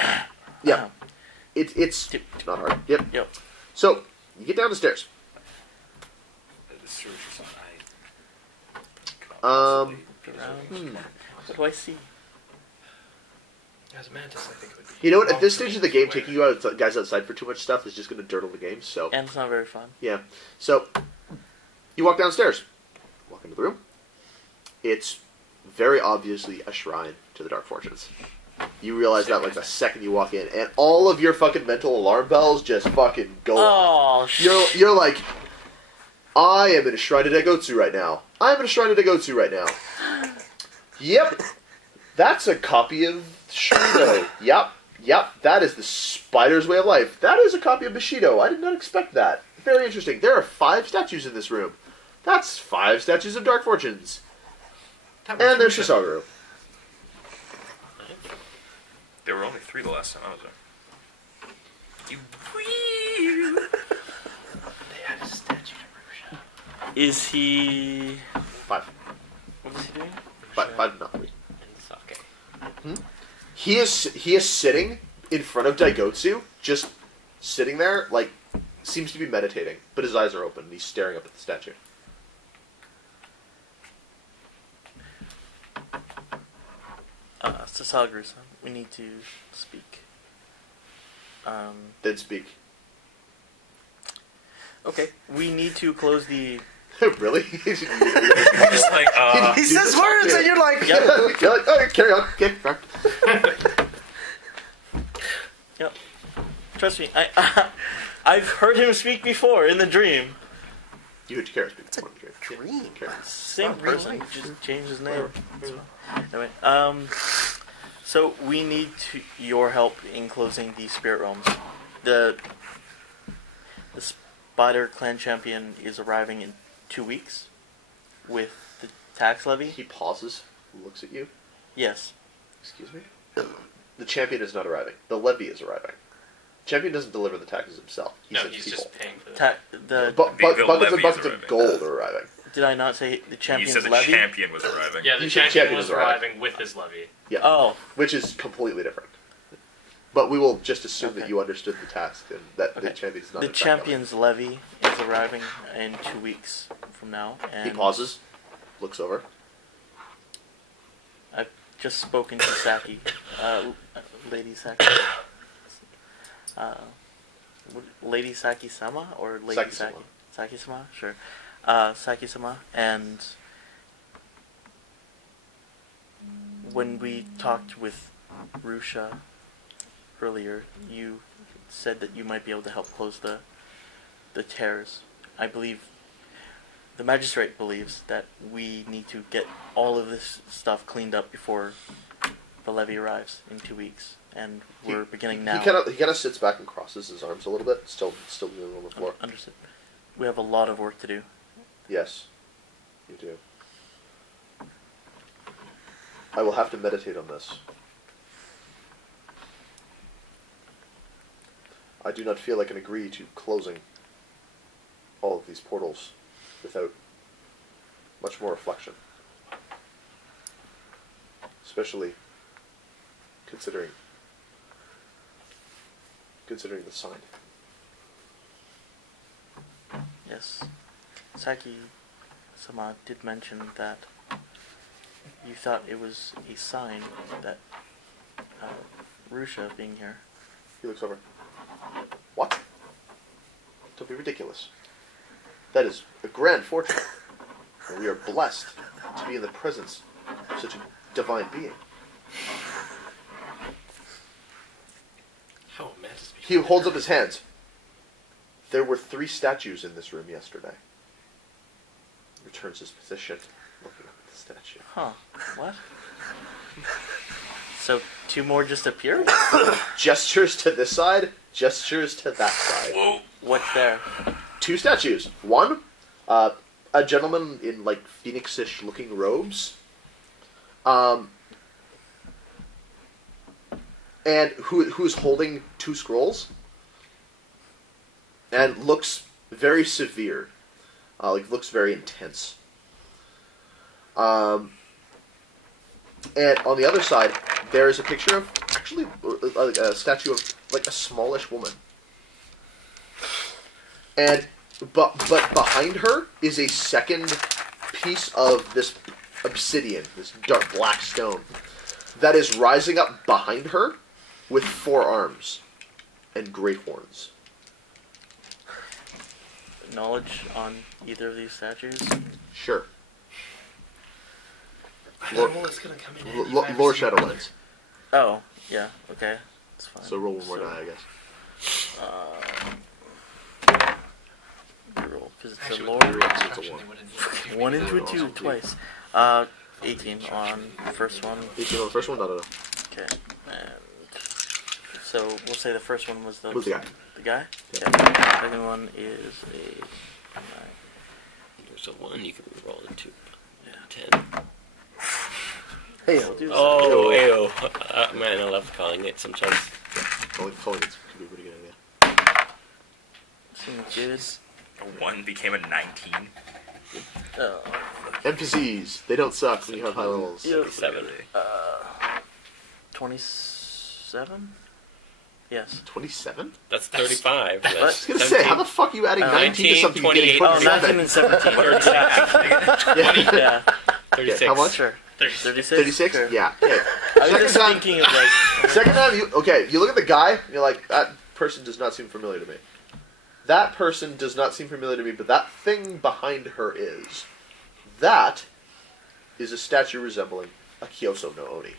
yeah, it's not hard. Yep. Yep. So you get down the stairs. Around. What do I see? As a mantis, I think it would be. You know what? At this stage of the game, taking you out, guys outside for too much stuff is just going to dirtle the game. So And it's not very fun. yeah. So You walk downstairs. Walk into the room. It's very obviously a shrine to the Dark Fortunes. You realize that like the second you walk in, and all of your fucking mental alarm bells just fucking go off. You're like, I am in a shrine to Degotsu right now. I'm in a shrine to Degotsu right now. Yep. That's a copy of Shurido. Yep. That is the Spider's Way of Life. That is a copy of Bushido. I did not expect that. Very interesting. There are 5 statues in this room. That's 5 statues of Dark Fortunes. And there's Shosuro. There were only 3 the last time I was there. They had a statue to Rusha. Is he... 5. What is he doing? 5, not 3. And Sake. He is sitting in front of Daigotsu, just sitting there, like, seems to be meditating, but his eyes are open and he's staring up at the statue. Sasagura-san, we need to speak. Then speak. Okay, we need to close the... Really? Just like, He says words and you're like... You're like, oh, carry on. Okay, fine. Yep. Trust me, I've heard him speak before in the dream. You heard Kara speak. It's a dream. Same not real person, life. just changed his name. Anyway, so we need your help in closing the spirit realms. The Spider Clan champion is arriving in 2 weeks with the tax levy. He pauses, looks at you. Yes. Excuse me? The champion is not arriving. The levy is arriving. Champion doesn't deliver the taxes himself. He No, sends he's people. just paying for that. The Buckets The and levy is buckets of arriving. gold are arriving. did I not say the you champion's said the levy? champion was arriving. Yeah, the You said champion champion was is arriving. arriving with his levy. Yeah. Oh, Which is completely different. But we will just assume that Okay. you understood the task and that the Okay. champion is not the in fact champion's levy is arriving in 2 weeks from now. coming. And He pauses, looks over. I've just spoken to Saki, Lady Saki. Lady Saki-sama or Lady Saki-sama. Saki? Saki-sama, sure. Saki-sama, and when we talked with Rusha earlier, you said that you might be able to help close the tears. I believe the magistrate believes that we need to get all of this stuff cleaned up before the levy arrives in 2 weeks, and we're beginning now. He kind of sits back and crosses his arms a little bit, still kneeling on the floor. Understood. We have a lot of work to do. Yes, you do. I will have to meditate on this. I do not feel I can agree to closing all of these portals without much more reflection. Especially considering the sign. Yes. Saki-sama did mention that you thought it was a sign that Rusha being here. He looks over. What? Don't be ridiculous. That is a grand fortune. And we are blessed to be in the presence of such a divine being. How immense. He holds up his hands. There were 3 statues in this room yesterday. Returns his position, looking up at the statue. Huh. What? So 2 more just appeared? Gestures to this side, gestures to that side. Whoa! What's there? 2 statues. One, a gentleman in like phoenix-ish looking robes. And who is holding 2 scrolls. And looks very severe. Looks very intense. And on the other side, there is a picture of, actually, a statue of, like, a smallish woman. And, but behind her is a second piece of this obsidian, this dark black stone, that is rising up behind her with 4 arms and great horns. knowledge on either of these statues? Sure. Lore, it's gonna come in handy if I ever Lore see Shadowlands. Oh, yeah, okay. That's fine. So roll one more die, I guess. Roll, because it's Actually, a with lore. the construction, they wouldn't do it. 1 into a 2 twice. 18 on the first one. 18 on the first one? No. Okay. And so we'll say the first one was the Who's the guy? The guy? Yeah. Okay. The second one is a 9. There's a 1, you can roll a 2. Yeah. 10. Hey, I'll do Oh, ew. Man, I love calling it sometimes. Calling it could be a pretty good idea. Seems good. A 1 became a 19. Oh. NPCs, they don't suck when you have high levels. Yep. 7. 27? Yes. 27? That's 35. I was gonna say, how the fuck are you adding 19 to something you're getting 28. Oh, 19 27? and 17. Yeah. Yeah. 36. How much? Sure. 36. 36? Sure. Yeah. Okay. I was just thinking of like... Second time, you look at the guy, and you're like, that person does not seem familiar to me. That person does not seem familiar to me, but that thing behind her is. That is a statue resembling a Kyoso no Oni.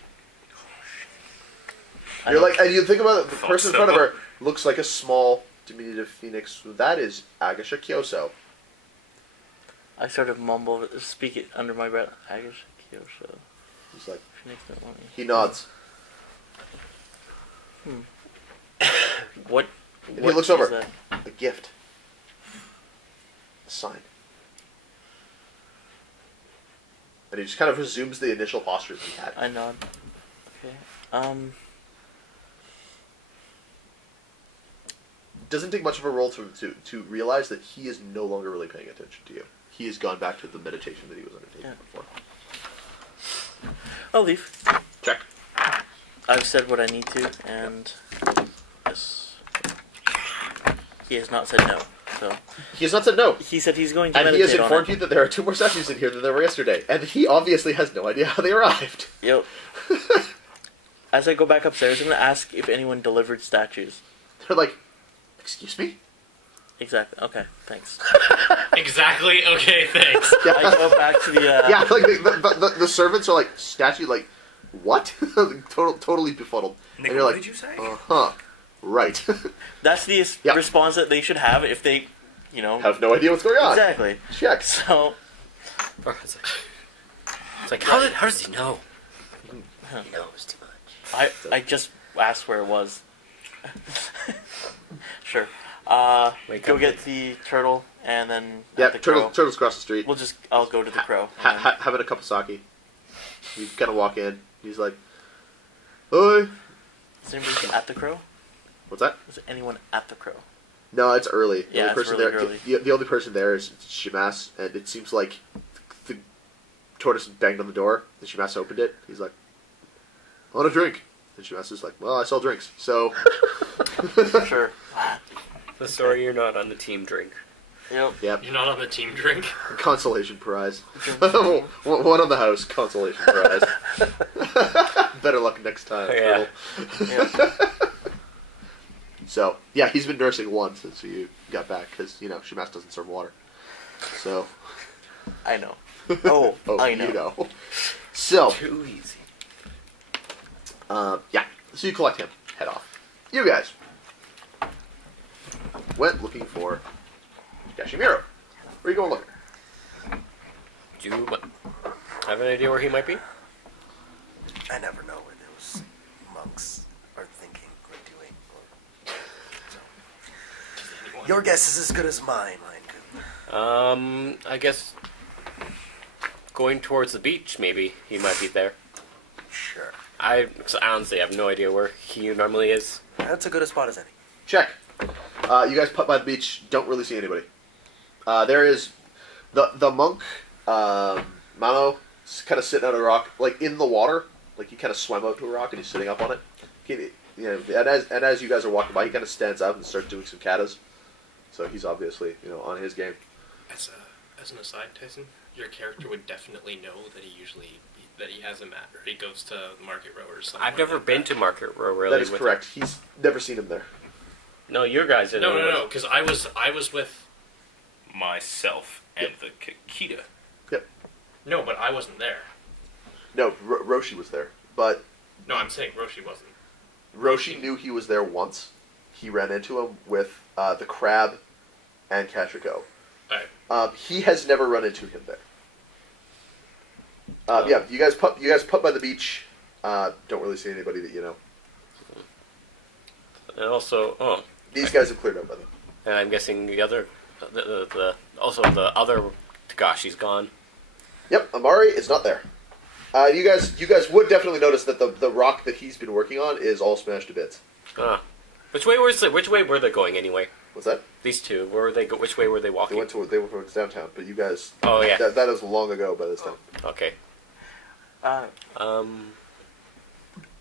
You're like, and you think about it, the person in front of her looks like a small, diminutive phoenix. That is Agasha Kyoso. I sort of mumble, speak it under my breath. Agasha Kyoso. He's like, Phoenix no Oni. he nods. What? And he what looks is over. that? A gift. A sign. And he just kind of resumes the initial posture that he had. I nod. Okay. Doesn't take much of a roll to realize that he is no longer really paying attention to you. He has gone back to the meditation that he was undertaking before. I'll leave. Check. I've said what I need to, and yes, he has not said no. So He has not said no. he said he's going to And he meditate has informed on you that there are 2 more statues in here than there were yesterday. And he obviously has no idea how they arrived. it. Yep. As I go back upstairs, I'm going to ask if anyone delivered statues. They're like, excuse me? Exactly. Okay. Thanks. Exactly. Okay, thanks. I go back to the. Yeah, like the servants are like, statue, like, what? Totally befuddled. Niko, And you're what like, did you say? uh-huh. Right. That's the Yeah. response that they should have if they, Have no idea what's going on. Exactly. Check. So. It's like how does he know? He knows too much. I just asked where it was. Sure. Wake Go up. get the turtle and then Yeah, at the crow. turtles across the street. I'll go to the crow. and then- Having a cup of sake. You kind of walk in. He's like, "Oi." Is anybody at the crow? What's that? Is there anyone at the crow? No, it's early. The Yeah, only it's person really there, early. The only person there is Shimas, and it seems like the tortoise banged on the door. And Shimas opened it. He's like, "I want a drink." And Shimas is like, "Well, I sell drinks, so." Sure. The story you're not on the team drink. Yep. Yep. You're not on the team drink. Consolation prize. One on the house. Consolation prize. Better luck next time. Yeah. Turtle. So yeah, he's been nursing one since you got back because Shimas doesn't serve water. So. I know. Oh, I know. You know. So. Too easy. Yeah. So you collect him. Head off. You guys went looking for Kashimiro. Where are you going looking? Do you have an idea where he might be? I never know where those monks are thinking or doing. So. Your guess is as good as mine, Ryan. I guess going towards the beach, maybe he might be there. Sure. I honestly have no idea where he normally is. That's as good a spot as any. Check. You guys put by the beach. Don't really see anybody. There is the monk Mamo kind of sitting on a rock, like in the water. Like he kind of swam out to a rock and he's sitting up on it. And as you guys are walking by, he kind of stands up and starts doing some katas. So he's obviously on his game. As an aside, Tyson, your character would definitely know that he has a mat, or he goes to Market Row or something. I've never like been that. to Market Row really. That is with correct. He's never seen him there. No, your guys didn't. No, because I was with myself and the Kakita. No, but I wasn't there. No, Roshi was there, but No, I'm saying Roshi wasn't. Roshi knew he was there once. He ran into him with the crab and Kachiko. Right. He has never run into him there. Yeah, you guys put by the beach. Don't really see anybody that you know. And also, These guys have cleared up by then. and I'm guessing the other Togashi's gone. Yep, Amari is not there. You guys would definitely notice that the rock that he's been working on is all smashed to bits. Which way were they going anyway? What's that? These two, which way were they walking? They went towards downtown, but you guys. Oh yeah. That is long ago by this time. Okay.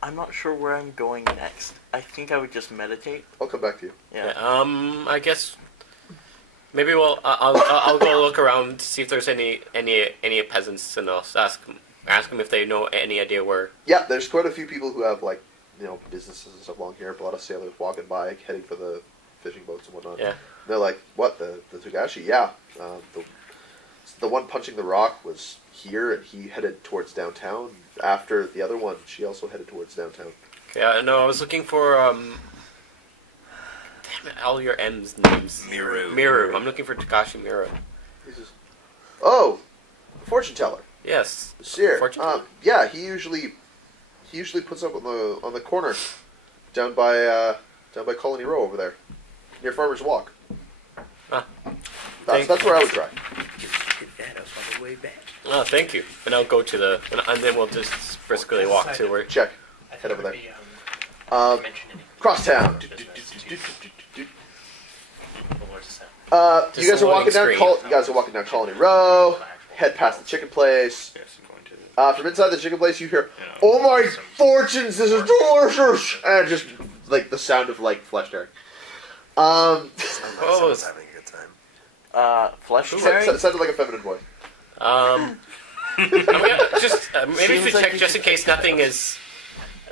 I'm not sure where I'm going next. I think I would just meditate. I'll come back to you. Yeah. I guess maybe I'll go look around to see if there's any peasants, and I'll ask them if they know any idea where. Yeah, there's quite a few people who have businesses and stuff along here. A lot of sailors walking by, heading for the fishing boats and whatnot. Yeah. They're like, "What the Togashi? Yeah, the one punching the rock was here, and he headed towards downtown. After the other one, she also headed towards downtown." Okay, no, I was looking for damn it, all your M's names. Miru. I'm looking for Togashi Miru. He says, "Oh, fortune teller. Yes. Seer. Fortune teller. Yeah, he usually puts up on the corner down by Colony Row over there, near Farmer's Walk. That's where I would try." That was on the way back. Oh, thank you. And I'll go to and then we'll just briskly walk to where. Check. Head over there. Cross town. You guys are walking down. You guys are walking down Colony Row. Head past the chicken place. From inside the chicken place, you hear, "Oh my fortunes! This is delicious!" And just like the sound of like flesh tearing. Someone's having a good time. Flesh tearing? Sounded like a feminine voice. Just maybe we should check just in case nothing is.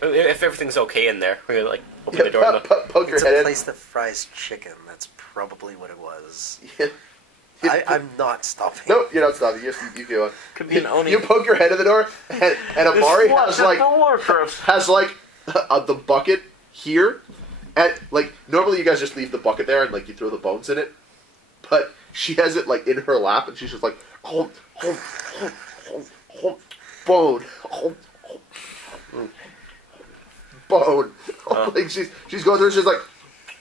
If everything's okay in there, we're gonna like open the door. And Poke your It's head a in. place that fries chicken. That's probably what it was. Yeah. I'm not stopping. No, you're not stopping. You go on. Could be an Oni. You poke your head in the door, and Amari has like the bucket here, and like normally you guys just leave the bucket there and like you throw the bones in it, but she has it like in her lap, and she's just like bone, bone. Like she's going through. She's like,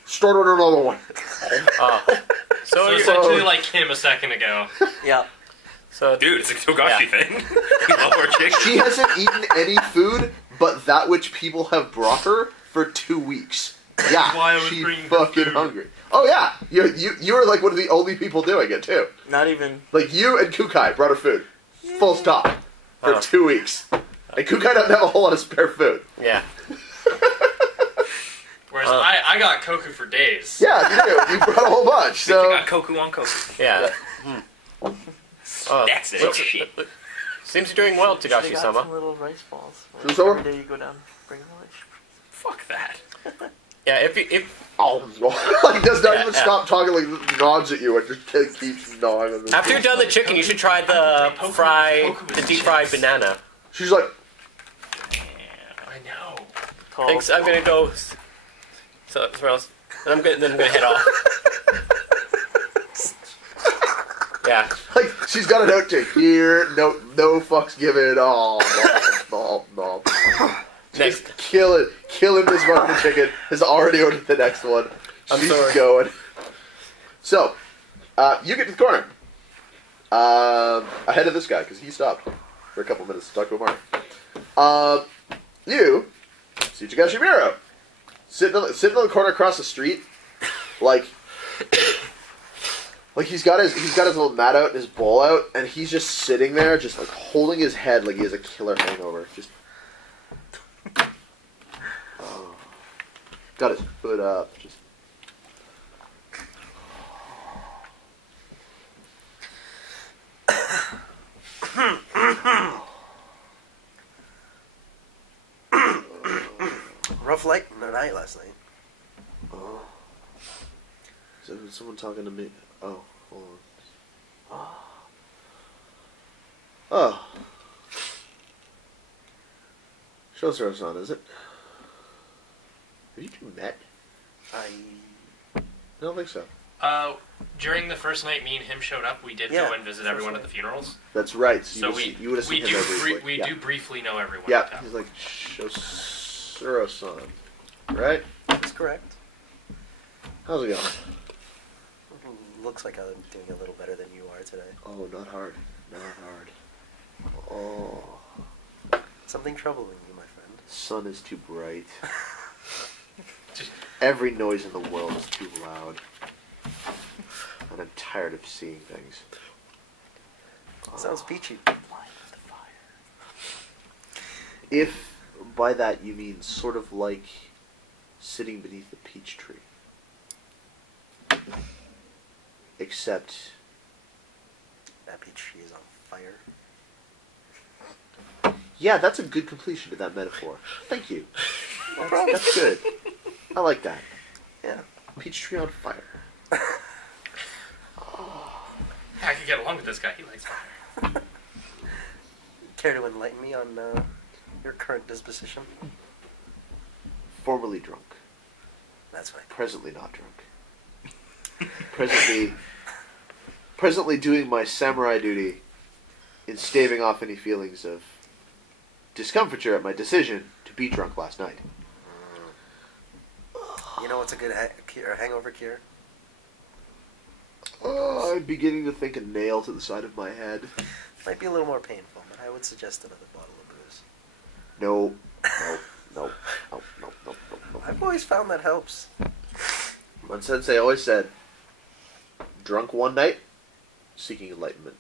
start on another one. So essentially like him a second ago. Yeah. so Dude, it's a Togashi thing. We love our chicken. She hasn't eaten any food but that which people have brought her for 2 weeks. Yeah, Why I was she's bringing her fucking food. hungry. Oh yeah, you were like one of the only people doing it too. Not even. Like you and Kukai brought her food, full stop, for 2 weeks. And Kukai doesn't have a whole lot of spare food. yeah. Whereas I got Koku for days. Yeah, you do. You brought a whole bunch. You So got Koku on Koku. Yeah. That's it. Shit. Seems you're doing well, They got Togashi-sama. some little rice balls. Who's over? Every day you go down, bring a lunch. Fuck that. Yeah, if oh, he does not even Yeah. stop talking. Like nods at you and just keeps gnawing. after you're done the chicken, you should try the deep fried banana. She's like, I know. Thanks. I'm gonna go. Somewhere else. And I'm gonna head off. Yeah. like she's got a note to here. No fucks given. Oh, no. Next. Just killing this fucking chicken. Has already ordered the next one. I'm She's sorry. going. So, you get to the corner. Ahead of this guy, because he stopped for a couple minutes to talk to Amari. You see Togashi Miru sitting on the corner across the street, like he's got his little mat out and his bowl out, and he's just sitting there, just like holding his head like he has a killer hangover. Just got his foot up, just. Rough night last night. Oh. Is someone talking to me? Oh, hold on. Oh. Shosuro-san, is it? Have you two met? I don't think so. During the first night me and him showed up, we did Yeah, go and visit everyone at the funerals. That's right. So you would have seen him there briefly. We do briefly know everyone. Yeah, at the he's town. like Shosuro-san, right? That's correct. How's it going? Looks like I'm doing a little better than you are today. Oh, not hard. Not hard. Oh. Something troubling you, my friend. Sun is too bright. Every noise in the world is too loud. And I'm tired of seeing things. Sounds peachy. If by that you mean sort of like sitting beneath a peach tree. Except That peach tree is on fire. yeah, that's a good completion to that metaphor. Thank you. No problem. That's good. I like that. Yeah. Peach tree on fire. I could get along with this guy. He likes fire. Care to enlighten me on your current disposition? Formerly drunk. That's fine. Presently not drunk. Presently doing my samurai duty in staving off any feelings of discomfiture at my decision to be drunk last night. You know what's a good hangover cure? Oh, I'm beginning to think a nail to the side of my head. Might be a little more painful, but I would suggest another bottle of booze. No. I've always found that helps. My sensei always said, drunk one night, seeking enlightenment.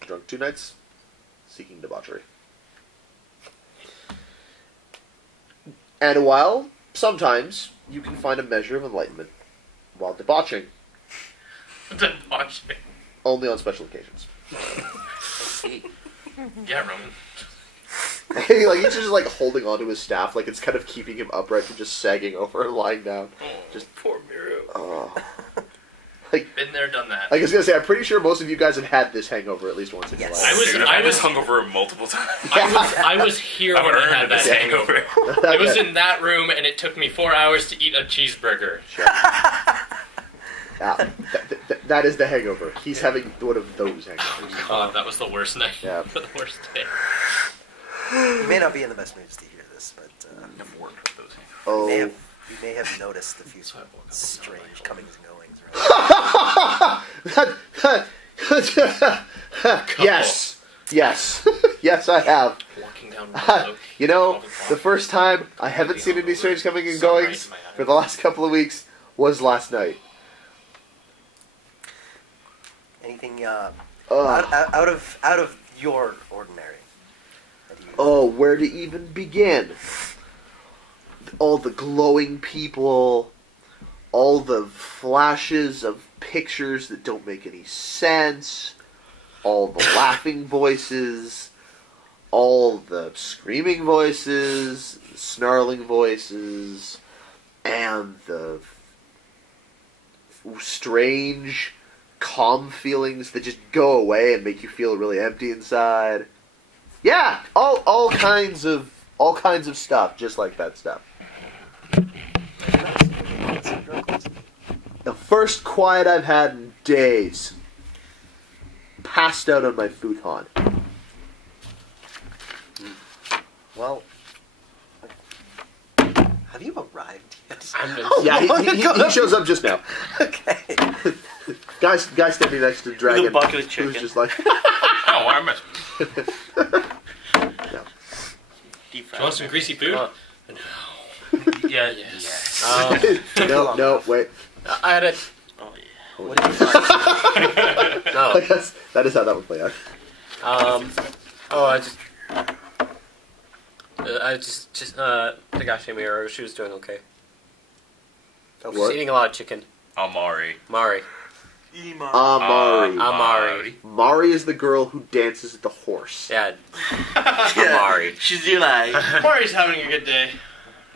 Drunk 2 nights, seeking debauchery. And while sometimes you can find a measure of enlightenment while debauching, Debauchery. only on special occasions. Yeah, Roman. Like he's just like holding onto his staff, like it's kind of keeping him upright from just sagging over and lying down. Oh, Just- poor Miru. Like Been there, done that. I was gonna say, I'm pretty sure most of you guys have had this hangover at least once in your Yes. life. Dude, I was hungover multiple times. I was here I've when I had earned that this hangover. I was in that room, and it took me 4 hours to eat a cheeseburger. Yeah, that is the hangover. He's having one of those hangovers. God, that was the worst night. Yeah. The worst day. You may not be in the best moods to hear this, but I've worked with those. Oh. you may have noticed a few strange comings and goings. Right? Yes, yes, I have. Walking down You know, the first time I haven't seen any strange coming and goings for the last couple of weeks was last night. Anything Ugh. out of your ordinary? Oh, where to even begin? All the glowing people, all the flashes of pictures that don't make any sense, all the laughing voices, all the screaming voices, the snarling voices, and the strange, calm feelings that just go away and make you feel really empty inside. Yeah, all kinds of stuff, just like that stuff. The first quiet I've had in days. Passed out on my futon. Well, have you arrived yet? Yeah, he shows up just now. Okay. Guy standing next to the dragon. With a bucket of Who's chicken. just like, Oh, I missed. Deep Do you want some greasy food? Yeah, Yes. no, wait. I had a Oh yeah. What did you find? no. That is how that would play out. Togashi Miro, she was doing okay. Oh, She's What? eating a lot of chicken. Amari. Mari. Amari. Mari is the girl who dances at the horse. Yeah, Yeah. Amari. She's like. Mari's having a good day.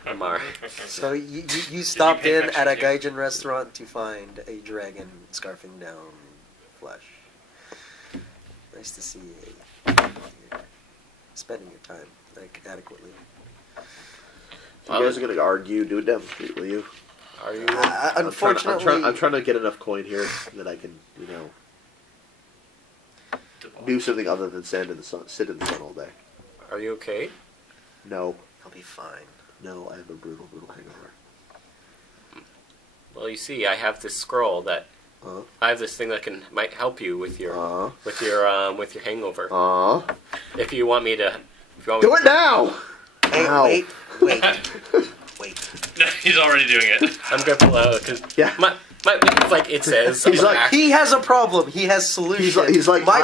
Amari. So you stopped pay in for at a extra Gaijin restaurant to find a dragon scarfing down flesh. I nice to see you're spending your time like adequately. If you guys are gonna argue, do it down the street, will you? Are you? Unfortunately, I'm trying to get enough coin here that I can, do something other than stand in the sun, sit in the sun all day. Are you okay? No, I'll be fine. no, I have a brutal hangover. Well, you see, I have this scroll that I have this thing that might help you with your with your hangover. If you want me to, Do it now! Hey, Ow. wait. He's already doing it. I'm gonna pull out because Yeah. my like it says. He's like, He has a problem. He has solution. He's like, my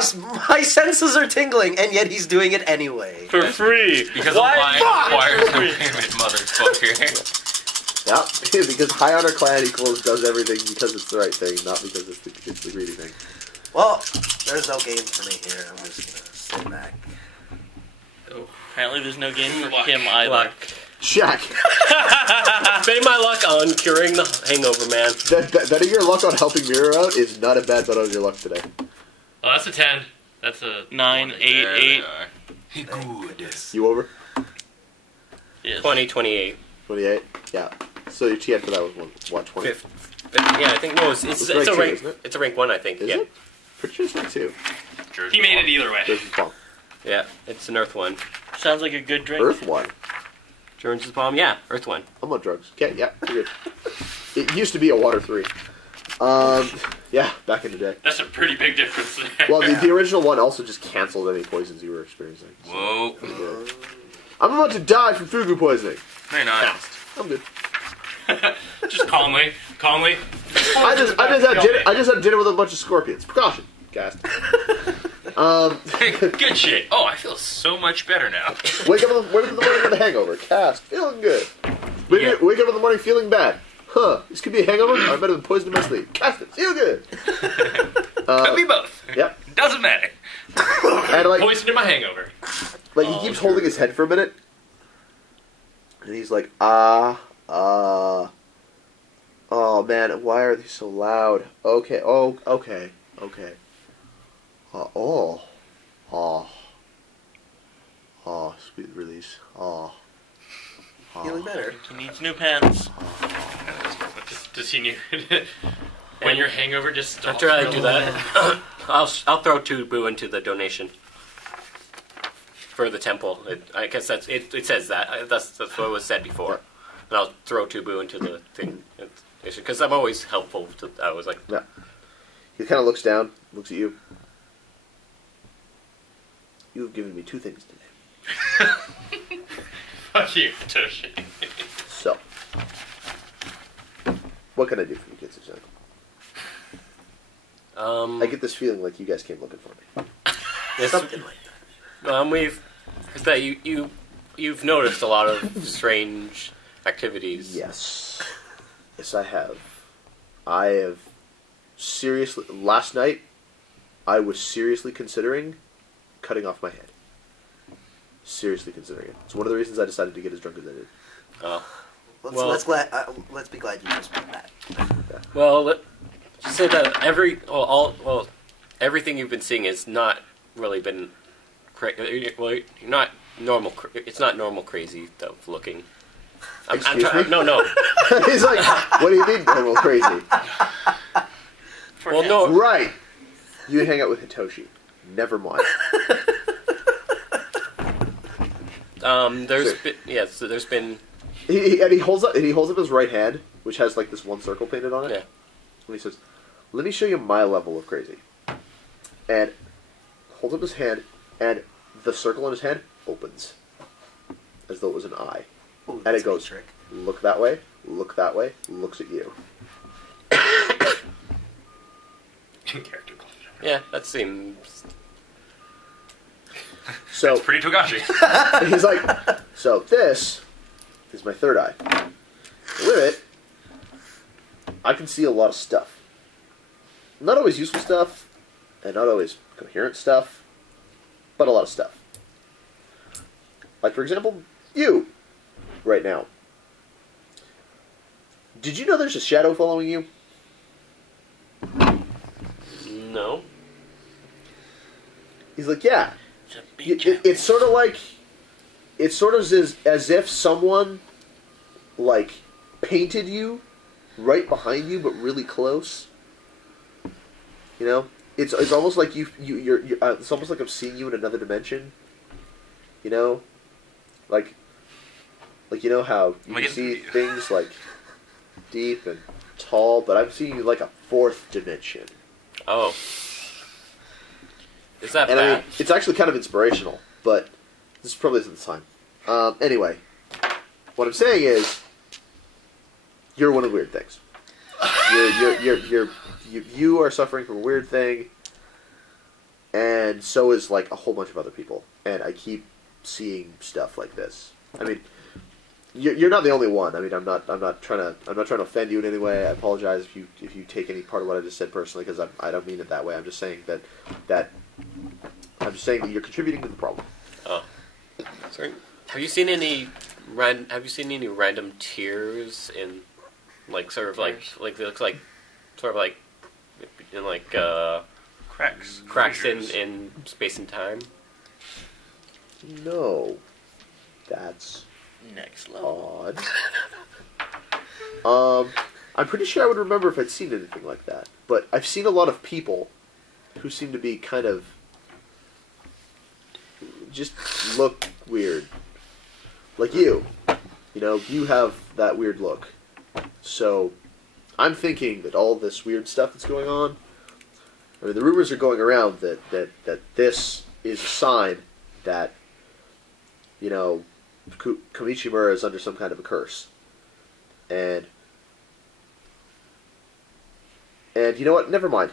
senses are tingling, and yet he's doing it anyway. For free. Because Why I'm not? requires no payment, motherfucker. yeah, because High Honor Clan equals does everything because it's the right thing, not because it's the greedy thing. Well, there's no game for me here. I'm just gonna sit back. Apparently, there's no game for Luck. him either. luck. Shaq, Spending my luck on curing the hangover, man. betting your luck on helping Mira out is not a bad bet on your luck today. Oh, that's a 10. That's a 9, 8, There they 8. are. Hey, good. You over? Yes. 20, 28. 28? Yeah. So your TN for that was what, 20? Yeah, I think no. It's It's a rank two, rank. isn't it? It's a rank 1, I think. Is yeah. it? Pretty sure it's rank 2. Jersey He made Bob. it either way. Jersey's Bomb. Yeah, it's an Earth 1. Sounds like a good drink. Earth 1. Jones' bomb. Yeah, Earth 1. I'm on drugs. Okay, yeah, you're good. It used to be a Water 3. Yeah, back in the day. That's a pretty big difference there. Well, the original one also just canceled any poisons you were experiencing. So Whoa. pretty good. I'm about to die from fugu poisoning. No, you're not. I'm good. Just calmly. I just had dinner with a bunch of scorpions. Precaution, guys. Hey, good shit. Oh, I feel so much better now. Wake up in the morning with a hangover. Cast, feeling good. Wake up in the morning feeling bad. Huh, this could be a hangover? I might have been poisoned in my sleep. Cast it, feel good. Could be both. Yep. Doesn't matter. And Poisoned in my hangover. he keeps holding his head for a minute. And he's like, oh man, why are they so loud? Okay, okay. Sweet release. Feeling better. He needs new pants. Does he need... when your hangover just stops? After I do that, I'll throw 2 boo into the donation for the temple. I guess that's it. It says that. That's what was said before. And I'll throw 2 boo into the thing because I'm always helpful. I was like, Yeah. He kind of looks down, looks at you. You have given me 2 things today. Fuck you, Hitoshi. So, what can I do for you kids, Usaka? I get this feeling like you guys came looking for me. Something like that. we've that you've noticed a lot of strange activities. Yes. Yes, I have. I have seriously... Last night, I was seriously considering cutting off my head. Seriously considering it. It's one of the reasons I decided to get as drunk as I did. Let's be glad you just put that. Well, let's say that everything you've been seeing has not really been not normal. It's not normal crazy though looking. Excuse me? No. He's like, what do you mean normal crazy? Well, no. Right. You hang out with Hitoshi. Never mind. There's been. He holds up his right hand, which has like this one circle painted on it. Yeah. And he says, "Let me show you my level of crazy." And holds up his hand, and the circle on his hand opens, as though it was an eye, Ooh, and that's it goes, a trick. "Look that way, look that way," looks at you. Character call. Yeah, that seems. So Pretty Togashi. he's like, "So this is my third eye. With it, I can see a lot of stuff. Not always useful stuff, and not always coherent stuff, but a lot of stuff. Like, for example, you, right now. Did you know there's a shadow following you? No. He's like, yeah. It's sort of like, it's sort of as if someone, like, painted you right behind you, but really close. You know, it's almost like you're it's almost like I'm seeing you in another dimension. You know, like you know how you see things like deep and tall, but I'm seeing you like a fourth dimension. Oh. Is that and bad? I mean, it's actually kind of inspirational, but this probably isn't the time. Anyway, what I'm saying is, you're one of the weird things. You are suffering from a weird thing, and so is like a whole bunch of other people. And I keep seeing stuff like this. I mean, you're not the only one. I mean, I'm not trying to offend you in any way. I apologize if you take any part of what I just said personally, because I don't mean it that way. I'm just saying that you're contributing to the problem. Oh, sorry. Have you seen any random tears in, like, sort of like it looks like sort of like in like cracks in space and time? No, that's Next level. odd. I'm pretty sure I would remember if I'd seen anything like that. But I've seen a lot of people who seem to be kind of just look weird. Like you. You know, you have that weird look. So I'm thinking that all this weird stuff that's going on, I mean, the rumors are going around that this is a sign that, you know, Komichimura is under some kind of a curse. And you know what? Never mind.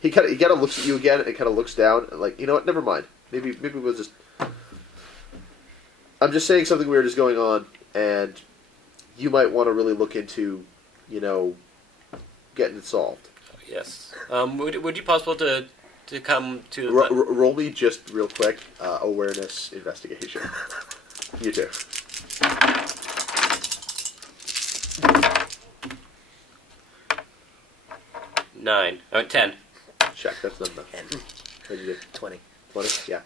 He kind of looks at you again and kind of looks down and like, you know what? Never mind. Maybe we'll just. I'm just saying something weird is going on, and you might want to really look into, you know, getting it solved. Yes. Would it be possible to come to roll me just real quick awareness investigation. You too. 9. 10. Check. That's not enough. 10. What did you do? 20. 20? Yeah.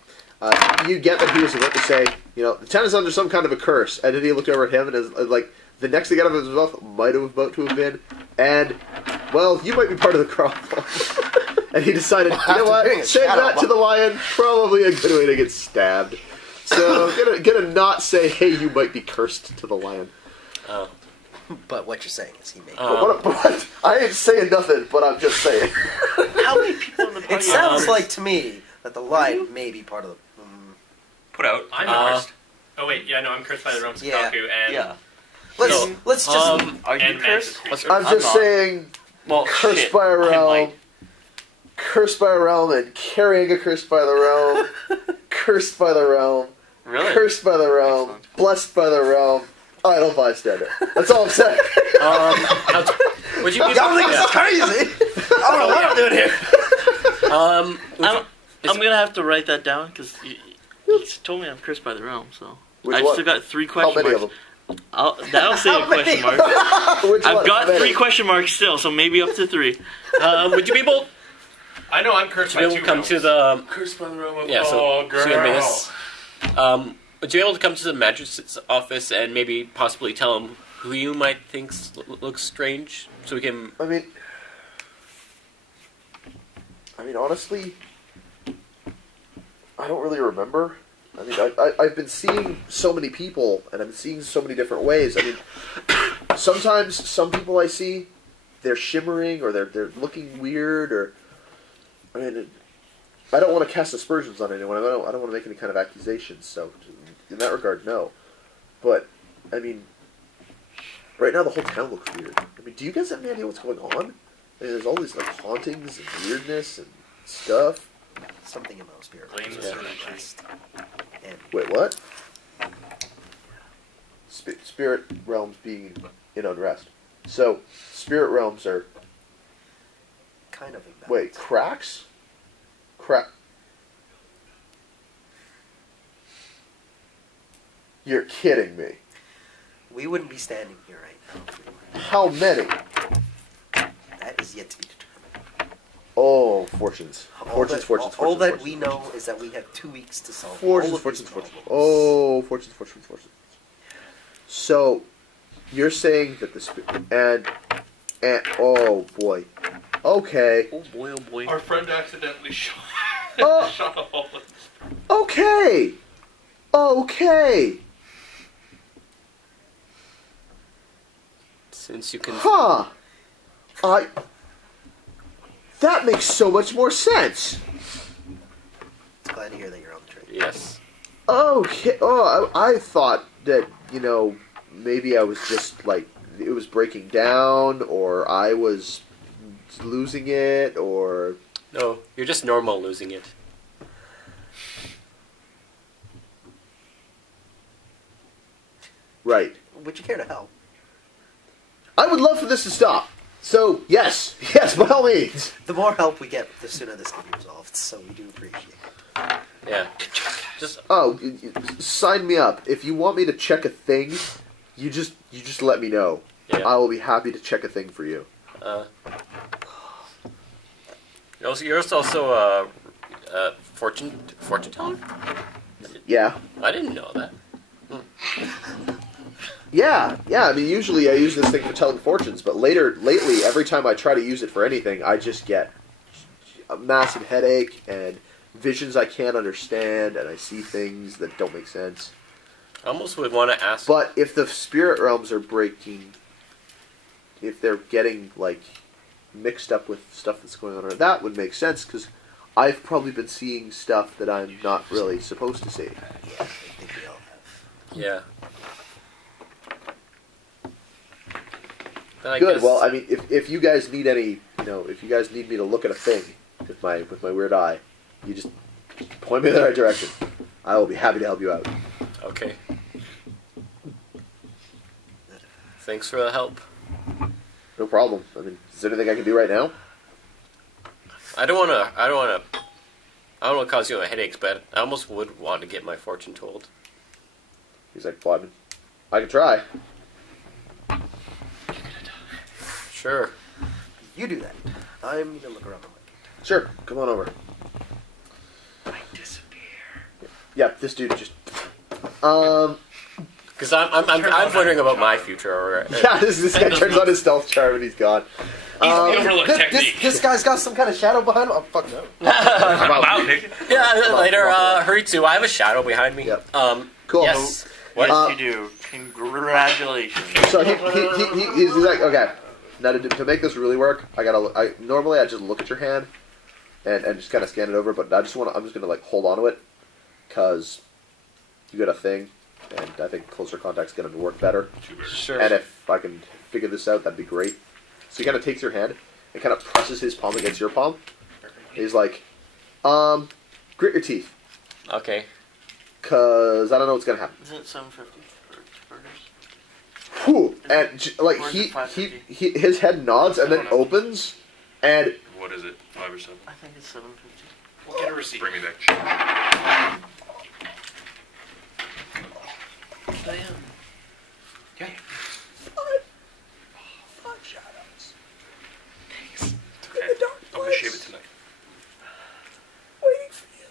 You get that he was about to say, you know, the town is under some kind of a curse, and then he looked over at him and is like, the next thing out of his mouth might have about to have been, and, well, you might be part of the problem. And he decided, you know what, say that to the lion, probably a good way to get stabbed. So, gonna not say, hey, you might be cursed to the lion. Oh. But what you're saying is he made. But I ain't saying nothing, but I'm just saying. How many people in the party? It sounds like to me that the lion may be part of the. Put out. I'm cursed. Oh wait, yeah, no, I'm cursed by the realms of Kaku, and Yeah. Let's just. Are you and cursed? I'm just saying, Well, cursed shit. by a I realm, might. cursed by a realm, and carrying a curse by the realm, cursed by the realm, Really? cursed by the realm, Excellent. blessed by the realm, idle bystander. That's all I'm saying. Would you be Y'all think this is crazy? I don't know what I'm doing here. I'm gonna have to write that down because you told me I'm cursed by the realm. So Which I one? still got 3 How question many marks. of them? That'll say a question mark. Which I've one? got How many? 3 question marks still, so maybe up to 3. would you be able I know I'm cursed to by be able two to come realms. to the Cursed by the realm of yeah? So oh, girl. would you be able to come to the magistrate's office and maybe possibly tell him who you might think looks strange, so we can? I mean, honestly, I don't really remember. I mean, I've been seeing so many people, and I've been seeing so many different ways. I mean, sometimes some people I see, they're shimmering, or they're looking weird, or I mean, I don't want to cast aspersions on anyone. I don't want to make any kind of accusations. So, in that regard, no. But I mean, right now the whole town looks weird. I mean, do you guys have any idea what's going on? I mean, there's all these like hauntings and weirdness and stuff. Something in my spirit. Blame the Tsuruchi. And Wait, what? Spirit realms being in unrest. So, spirit realms are... kind of imbalanced. Wait, cracks? You're kidding me. We wouldn't be standing here right now if we were. How many? That is yet to be determined. Oh, fortunes. Fortunes. All that we know is that we have 2 weeks to solve Fortunes. all of these Fortunes. problems. Oh, fortunes. So, you're saying that the and oh boy. Okay. Oh boy. Our friend accidentally shot, Oh. shot a hole. Okay. Since you can. Huh. That makes so much more sense. Glad to hear that you're on the train. Yes. Okay. Oh, I thought that, maybe I was just like, it was breaking down, or I was losing it, or... No, you're just normal losing it. Right. Would you care to help? I would love for this to stop. So, yes, by all means. The more help we get, the sooner this can be resolved, so we do appreciate it. Yeah. Just Oh, sign me up. If you want me to check a thing, you just let me know. Yeah. I will be happy to check a thing for you. you're also a fortune teller. Yeah. I didn't know that. Yeah. I mean, usually I use this thing for telling fortunes, but lately, every time I try to use it for anything, I just get a massive headache and visions I can't understand, and I see things that don't make sense. I almost would want to ask. But if the spirit realms are breaking, if they're getting, like, mixed up with stuff that's going on, that would make sense, because I've probably been seeing stuff that I'm not really supposed to see. Yeah, I think we all have. Yeah. Then I Good. guess- Well, I mean, if you guys need any, if you guys need me to look at a thing with my weird eye, you just point me in the right direction. I will be happy to help you out. Okay. Thanks for the help. No problem. I mean, is there anything I can do right now? I don't want to cause you a headaches, but I almost would want to get my fortune told. He's like, well, I can try. Sure. You do that. I'm gonna look around the way. Sure, come on over. I disappear. Yeah, this dude just. Because I'm wondering about my future. Or, Yeah, this guy turns on his stealth charm and he's gone. Easy overlook technique. This guy's got some kind of shadow behind him. Oh, fuck no. Wow, Nick. Yeah, later, come on. Haritsu, I have a shadow behind me. Yep. Yes. Cool. Yes, you do. Congratulations. So he's like, okay. Now to make this really work, normally I just look at your hand and just kind of scan it over, but I'm just gonna like hold on to it because you got a thing, and I think closer contact's gonna work better. Sure. And if I can figure this out, that'd be great. So he kind of takes your hand and kind of presses his palm against your palm. He's like, grit your teeth, Okay. cause I don't know what's gonna happen. Is it 750 for burgers? Whew. And like Where's the 550? his head nods and then opens, and What is it? 5 or 7? I think it's 750. Get a receipt. Bring me that. Yeah. Five shadows. It's In okay. the dark I'm gonna place. shave it tonight. Waiting for you.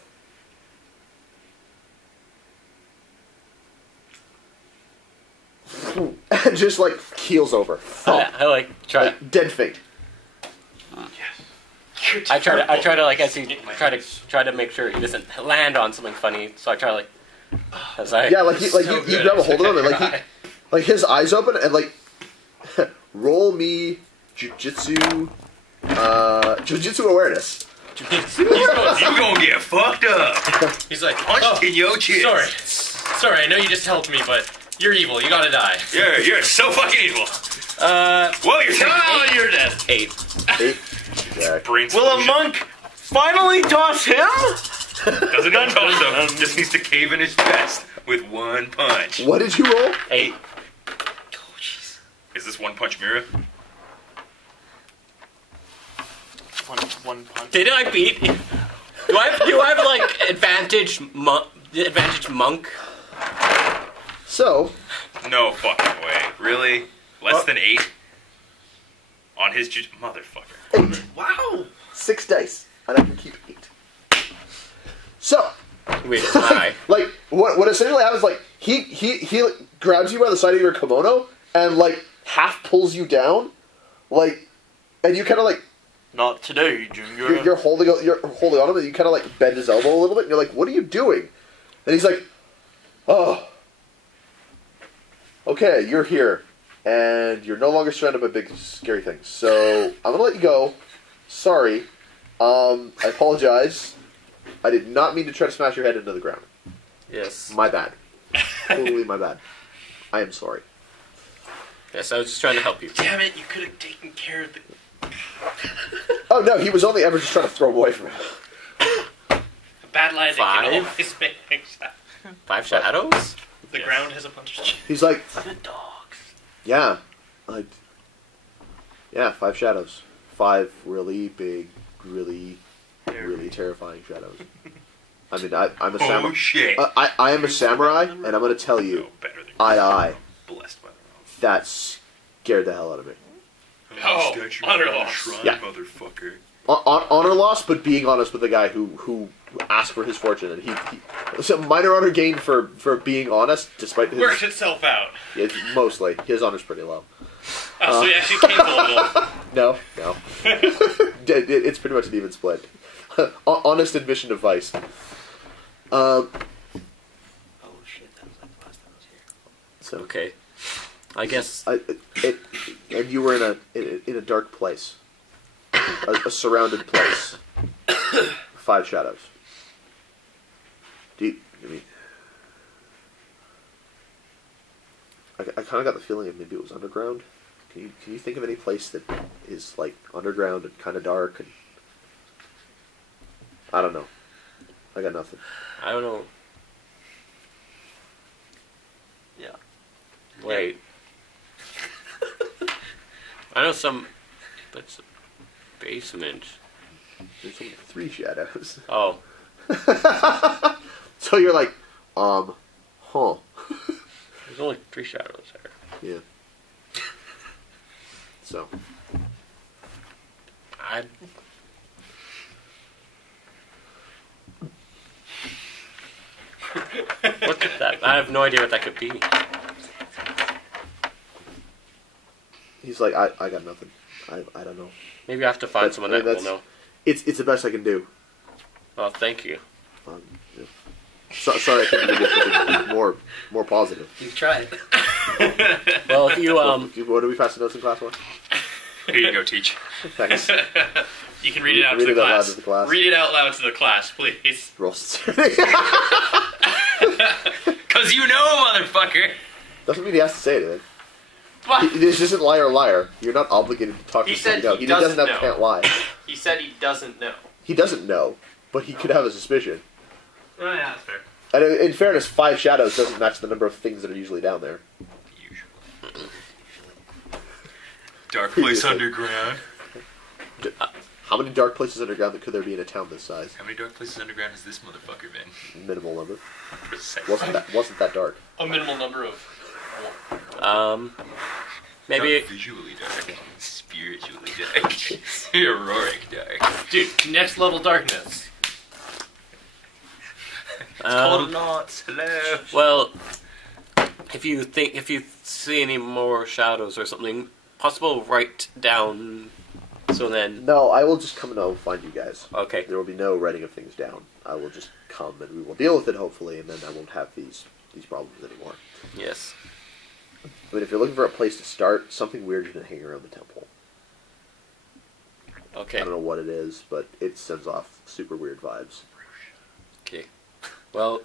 And just like keels over. I like try. Like, dead faint. Yes. I try to like as he try to make sure he doesn't land on something funny. So I try to like as I Yeah, like you good grab a hold of him and guy. like his eyes open and like roll me jujitsu awareness. You gonna get fucked up. He's like, Punch in your chest. sorry, I know you just helped me, but you're evil. You gotta die. You're so fucking evil. Well, you're dead. 8. Yeah. Brain Will a solution. monk finally toss him? Doesn't need to toss him. Just needs to cave in his chest with one punch. What did you roll? 8. Is this one punch mirror? One punch. Did I beat? Do I have like advantage monk? So No fucking way. Really? Less than 8? On his motherfucker. Wow. 6 dice, and I can keep 8. So, Wait, why? like, what essentially happens, like, he like, grabs you by the side of your kimono, and, like, half pulls you down, like, and you kind of, like, Not today, Junior. you're holding on him, and you kind of, like, bend his elbow a little bit, and you're like, what are you doing? And he's like, oh, okay, you're here, and you're no longer surrounded by big, scary things, so I'm gonna let you go. Sorry. I apologize. I did not mean to try to smash your head into the ground. Yes. My bad. Totally my bad. I am sorry. Yes, I was just trying to help you. Damn it! You could have taken care of the. Oh no, he was only ever just trying to throw him away from him. A bad landing can 5? always make things happen. 5 shadows? The ground has a bunch of. He's like, The dogs. yeah, like, yeah, 5 shadows. 5 really big, really terrifying shadows. I mean, I'm a samurai. Oh shit! I am a samurai, and I'm going to tell you, better than I, blessed by the wrong. that scared the hell out of me. Oh, Statue honor of the loss. shrine, Yeah. motherfucker. Honor loss, but being honest with the guy who asked for his fortune, and he so minor honor gained for being honest, despite his Worked itself out. yeah, mostly his honor's pretty low. Oh, so he actually came vulnerable. No, it's pretty much an even split. Honest admission of vice. Oh shit, that was like the last time I was here. So Okay. I guess... and you were in a dark place, a surrounded place, 5 shadows. I mean, I kind of got the feeling that maybe it was underground. Can you think of any place that is like underground and kind of dark? And I don't know. I got nothing. I don't know. Yeah. Wait. I know some... That's a basement. There's only 3 shadows. Oh. So you're like, huh? There's only 3 shadows there. Yeah. So. What's that? I have no idea what that could be. He's like, I got nothing. I don't know. Maybe I have to find But, someone I mean, that will that's- know. It's the best I can do. Oh, thank you. Yeah. Sorry, I couldn't give you something more positive. You've tried. Well, if you, What do we pass the notes in class one? Here you go, teach. Thanks. You can read it out Read to it the out loud class. to the class. Read it out loud to the class, please. Roll Cause you know, motherfucker. Doesn't mean he has to say anything. What? This isn't liar liar. You're not obligated to talk He to someone said you know. he doesn't doesn't have know. can't lie. he said he doesn't know. He doesn't know, but he could have a suspicion. Oh, yeah, that's fair. And in fairness, 5 shadows doesn't match the number of things that are usually down there. Usually. Dark place underground. How many dark places underground could there be in a town this size? How many dark places underground has this motherfucker been? Minimal number. Precisely. Wasn't that dark? A minimal number of. Maybe... Not visually dark, spiritually dark, heroic dark. Dude, next level darkness. Called knots. Hello. Well, if you see any more shadows or something, possible write down. So then, No, I will just come and I will find you guys. okay, There will be no writing of things down. I will just come and we will deal with it hopefully, and then I won't have these problems anymore. yes, I mean, if you're looking for a place to start, something weird is going to hang around the temple. I okay, don't know what it is, but it sends off super weird vibes. okay. Well,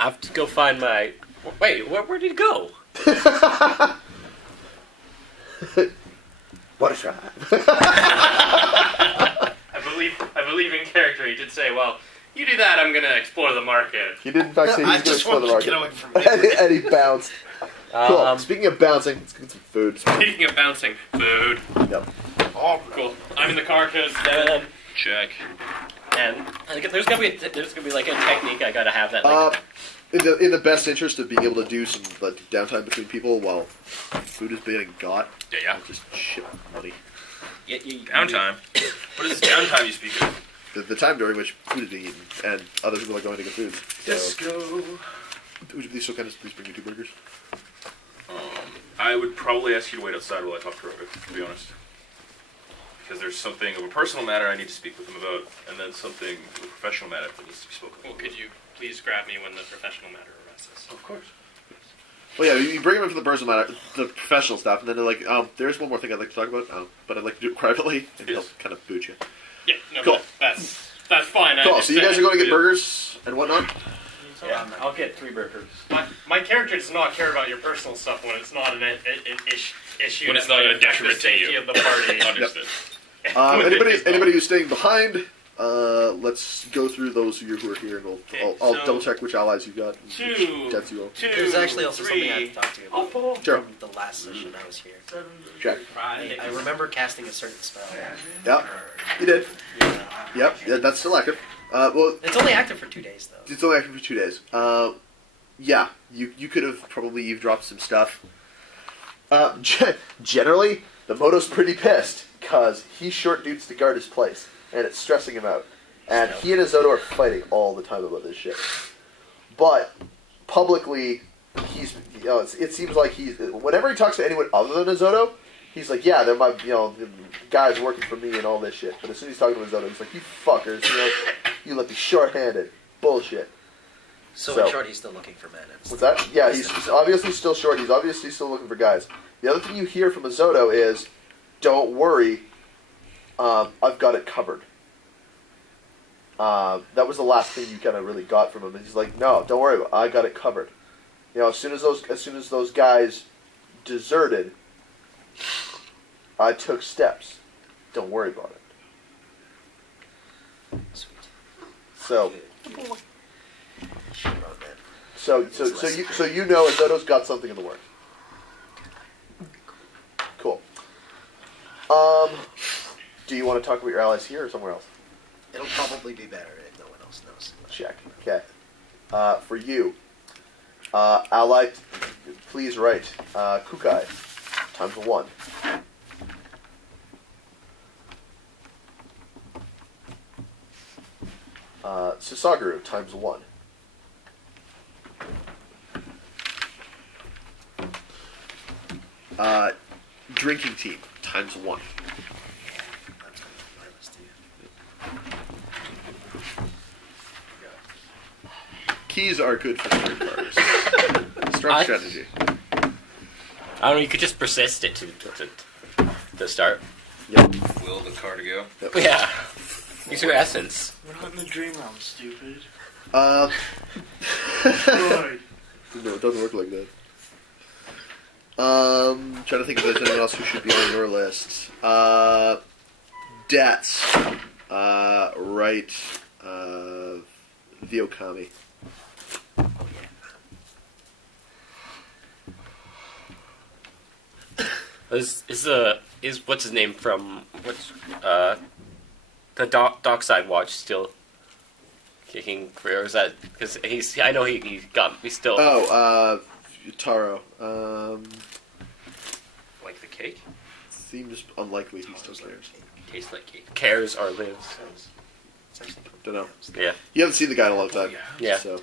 I have to go find my. Wait, where did he go? What a try. I believe in character. He did say, "Well, you do that. I'm gonna explore the market." He did in fact say he I was going to just explore the wanted to market. get away from me. And he bounced. Cool. Speaking of bouncing, let's get some food. Speaking of bouncing, food. Yep. Oh, cool. I'm in the car because Check. And I think there's gonna be like a technique I gotta have that. Like, In the best interest of being able to do some downtime between people while food is being got, Yeah. I'll just ship money. Downtime. What is downtime you speak of? The time during which food is being eaten, and other people are going to get food. So, Disco. would you please please bring me 2 burgers? I would probably ask you to wait outside while I talk to Roger, to be honest. Because there's something of a personal matter I need to speak with him about, and then something of a professional matter that needs to be spoken Well, about. could you please grab me when the professional matter arises? Of course. Well, yeah, you bring them in for the personal matter, the professional stuff, and then they're like, there's one more thing I'd like to talk about, but I'd like to do it privately, and he'll kind of boot you. Yeah, no, Cool. that's fine. I Cool, so you guys are understand. going to get burgers and whatnot? Yeah, I'll get 3 burgers. My character does not care about your personal stuff when it's not an issue. When it's that not might a affect detriment the to safety you. of the party. Understood. Anybody who's staying behind, let's go through those of you who are here, and I'll so double check which allies you got. And which debts you owe. There's actually also something I have three. to talk to you about Sure. from the last session I was here. Check. I remember casting a certain spell. Yep, you did. Yep, yeah, that's still active. Well, It's only active for 2 days, though. it's only active for 2 days. Yeah, you could have probably eavesdropped some stuff. Generally, the Moto's pretty pissed, because he short dudes to guard his place, and it's stressing him out. And he and Isoto are fighting all the time about this shit. But, publicly, it seems like whenever he talks to anyone other than Isoto, he's like, yeah, they're my, guys working for me and all this shit. But as soon as he's talking to Isoto, he's like, you fuckers, you let me short-handed. Bullshit. So in short, he's still looking for men. What's that? Yeah, he's obviously still short. He's obviously still looking for guys. The other thing you hear from Isoto is, don't worry, I've got it covered. That was the last thing you kind of really got from him. And he's like, no, don't worry, I got it covered. As soon as those guys deserted, I took steps. Don't worry about it. Sweet. So, Shit on men. so you know Isoto's got something in the works. Cool. Do you want to talk about your allies here or somewhere else? It'll probably be better if no one else knows. Check. Okay. For you, ally, please write Kukai times 1. Susaguru times 1. Drinking team times 1. That's my list too. Keys are good for third cars. Strong strategy. I don't know, you could just persist it to start. Yep. Will the car to go? Yep. Yeah. Use your essence. We're not in the dream realm, stupid. No, it doesn't work like that. Trying to think if there's anyone else who should be on your list. Debts. Right. The Okami. Is what's his name from the Dockside Watch still kicking career? Is that because I know he's still Taro. like the cake. Seems unlikely he still cares. Tastes like cake. Cares or lives. Don't know. Yeah. You haven't seen the guy in a long time. Yeah. So.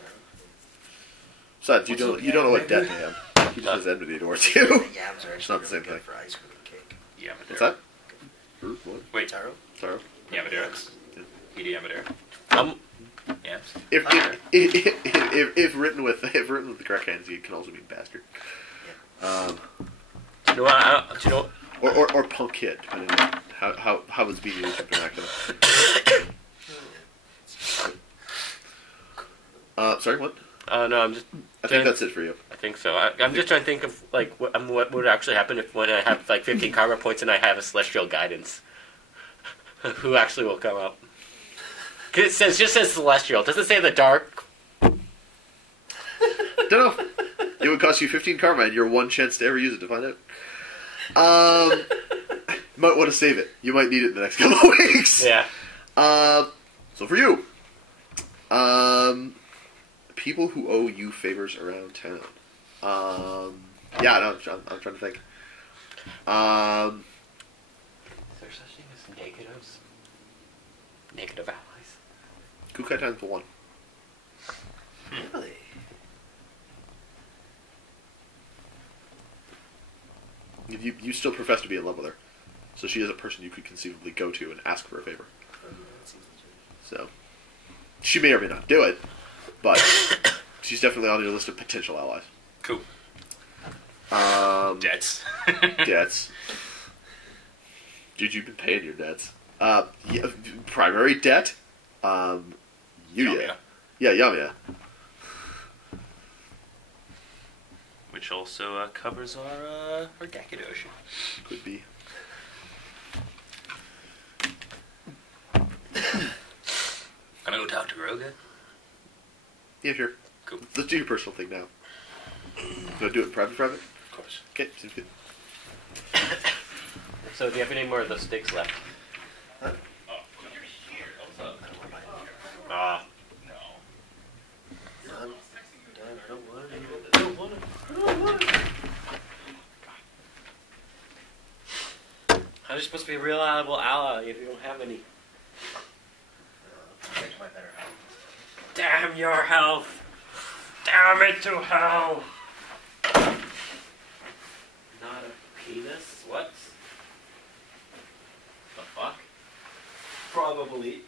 Besides, you don't know what debt to him. He just has enmity towards you. The yams are It's actually not the same really good thing. for ice cream and cake. Yamadera. What's that? What? Wait, Taro? Taro. Yamadera. Hidi Yamadera. Yes. If written with the correct hands, it can also mean bastard. Do you know? Or punk kid, depending on how it's being used in vernacular. Sorry, what? No, I'm just. I think that's it for you. I think so. I'm just trying to think of what would actually happen when I have 15 karma points and I have a celestial guidance. Who actually will come up? 'Cause it just says celestial. Does it say the dark? Don't know. It would cost you 15 karma and your one chance to ever use it to find out. Might want to save it. You might need it in the next couple of weeks. Yeah. So for you, people who owe you favors around town. Yeah, no, I'm trying to think. negatives. Negative allies. Kukai times 1. Really? You still profess to be in love with her, so she is a person you could conceivably go to and ask for a favor. So she may or may not do it, but she's definitely on your list of potential allies. Cool. Debts. Debts. Dude, you've been paying your debts. Yeah, primary debt. Yuuya. Yuuya. Yeah, Yuuya. Which also covers our Gakidoshi. Could be. Gonna go talk to Roga? Yeah, sure. Cool. Let's do your personal thing now. Gonna do it private? Of course. Okay, seems good. So, do you have any more of those sticks left? Ah. How are you supposed to be a reliable ally if you don't have any? Damn your health! Damn it to hell! Not a penis? What? The fuck? Probably.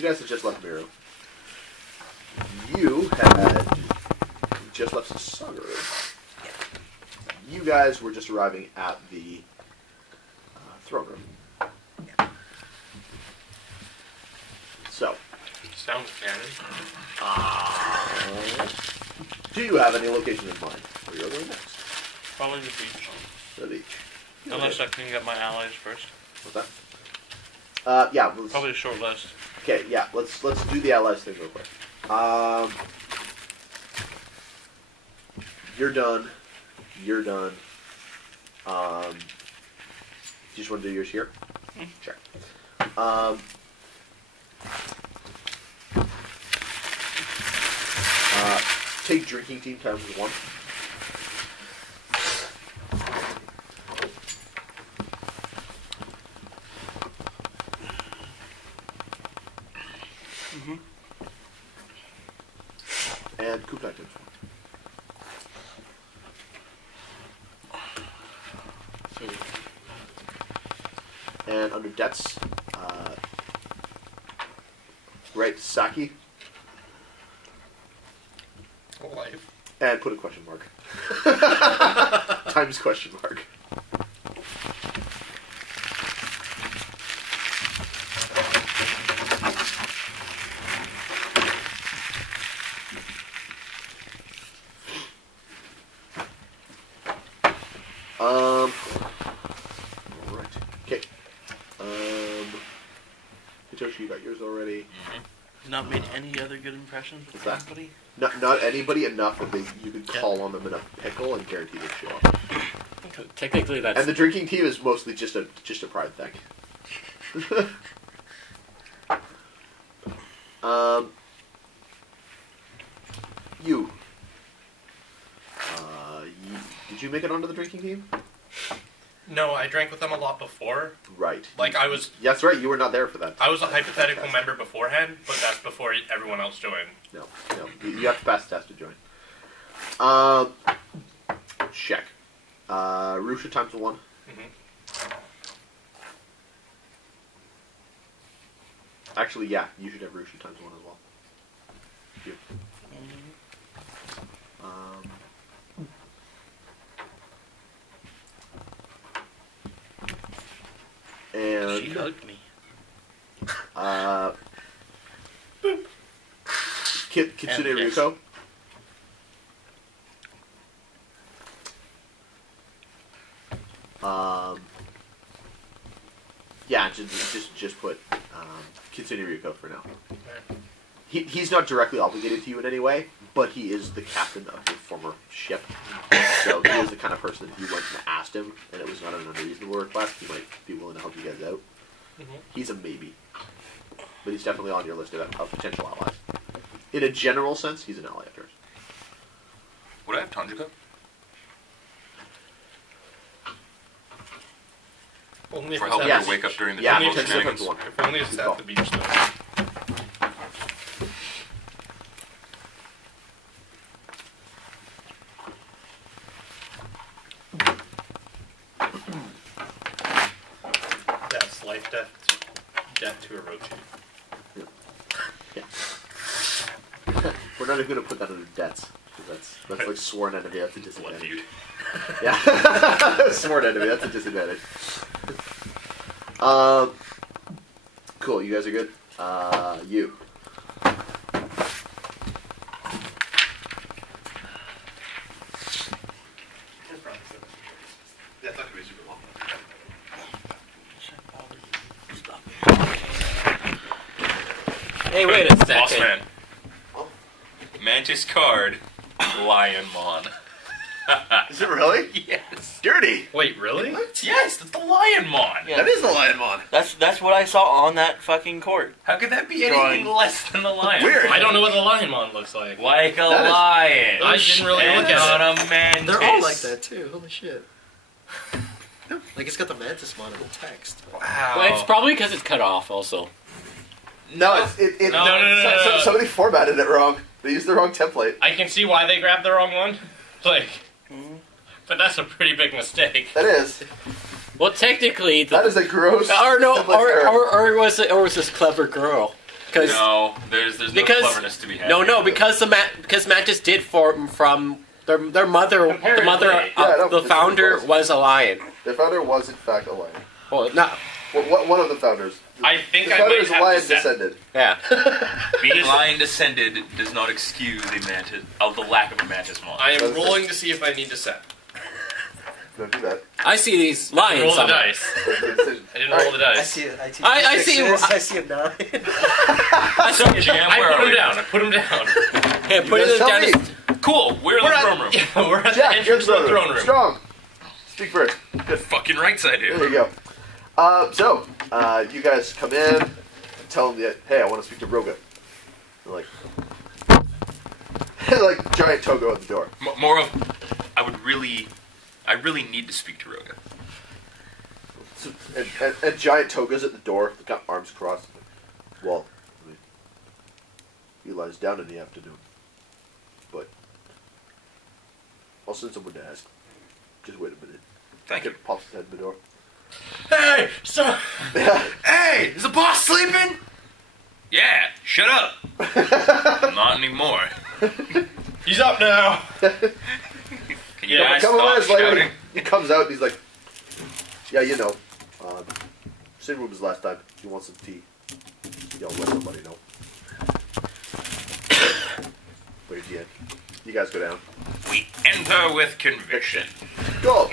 you guys had just left Miru. You had just left Sasaguru. You guys were just arriving at the throne room. So, Sounds canon. do you have any location in mind where you're going next? Probably the beach. The beach. Unless I can get my allies first. What's that? Yeah. Probably a short list. Okay, yeah. Let's do the allies thing real quick. You're done. You're done. You just want to do yours here? Sure. Take drinking team times 1. And coup times 1. And under debts, write Saki Life. and put a question mark. Times question mark. Right. Okay. Hitoshi, you got yours already. Not made any other good impressions with What's that? anybody? Not anybody enough that you could call on them in a pickle and guarantee they'd show up. Technically, that's And the drinking team is mostly just a pride thing. You. Did you make it onto the drinking team? No, I drank with them a lot before. Right. Like I was That's right. You were not there for that. a hypothetical member beforehand, but that's before everyone else joined. No. You have to pass the test to join. Check. Rusha times 1. Actually, yeah, you should have Rusha times 1 as well. You. And She hugged me. Kitsune And yes. Ryuko. Yeah, just put Kitsune Ryuko for now. He's not directly obligated to you in any way, but he is the captain of your former ship. So he is the kind of person that if you went and asked him, and it was not an unreasonable request, he might be willing to help you guys out. He's a maybe. But he's definitely on your list of potential allies. In a general sense, he's an ally of yours. Would I have Tanjika? Only if For it's helping at her wake up during the Yeah, jungle take shenanigans? to 1. If only it's Good at call. the beach though. That's life, death to Orochi. Yeah. We're not even going to put that under debts. Because that's like sworn enemy. That's a Blood disadvantage. feud. Yeah. Sworn enemy. That's a disadvantage. Cool. You guys are good? You. That's not going to be super long. Hey, wait a second. Boss man. Mantis card, Lionmon. Is it really? Yes. Dirty. Wait, really? Yes, that's the Lionmon. Yeah. That is the Lionmon. That's what I saw on that fucking court. How could that be anything Drawing. less than the lion? Weird. I don't know what the Lionmon looks like. Like a That is- lion. I didn't really and look at not a mantis. They're all like that too. Holy shit. Like it's got the mantis mon in the text. Wow. Well, it's probably because it's cut off, also. No, No. Somebody formatted it wrong. They used the wrong template. I can see why they grabbed the wrong one. Like, but that's a pretty big mistake. That is. Well, technically, That is a gross. or no, template error. or was this clever girl? No, there's no cleverness to be had. No, because Matt just did from their mother. The mother of the founder was a lion. The founder was in fact a lion. Well, not. One of the founders. I think The I founder might is have lion to set- descended. Yeah. Being lion descended does not excuse the lack of a mantis mod. I am rolling to see if I need to set. Don't do that. I see these lions. Roll the on it. dice. That's a good decision. I didn't All roll the right. I dice. see it. I see. I see- I see a 9. Jam, where I put are him we? down. I put him down. Okay, put guys it tell down. me. Cool, we're in the throne room. Yeah, we're at Jack, the entrance to the throne room. Strong. Speak first. Fucking right side There here. you go. So, you guys come in, tell them that, hey, I want to speak to Roga. They're like, like giant Togo at the door. More of, I really need to speak to Roga. So, and giant Toga's at the door. They've got arms crossed. Well, I mean, he lies down in the afternoon. But I'll send someone to ask. Just wait a minute. Thank you. Pops his head in the door. Hey, so Hey, is the boss sleeping? Yeah, shut up. Not anymore. he's up now. Can you Yeah, guys a couple stop minutes later, shouting? he comes out and he's like, yeah, you know, same room as last time. He wants some tea. Y'all let somebody know. Where's he at? You guys go down. We enter with conviction. Go!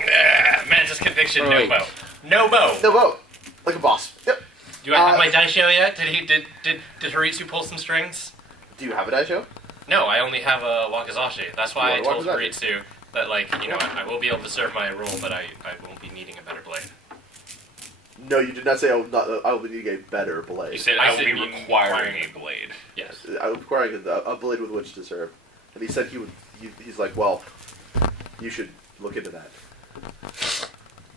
Mantis conviction, Right. no bow. No bow. No vote! Like a boss. Yep. Do I have my daisho yet? Did Haritsu pull some strings? Do you have a daisho? No, I only have a wakizashi. That's why I You want a told wakizashi? Haritsu that, like, you know, I will be able to serve my role, but I won't be needing a better blade. No, you did not say I will be needing a better blade. You said I I will said be you requiring requiring a blade. Yes. I was requiring a blade with which to serve. And he said he would. He's like, well, you should look into that.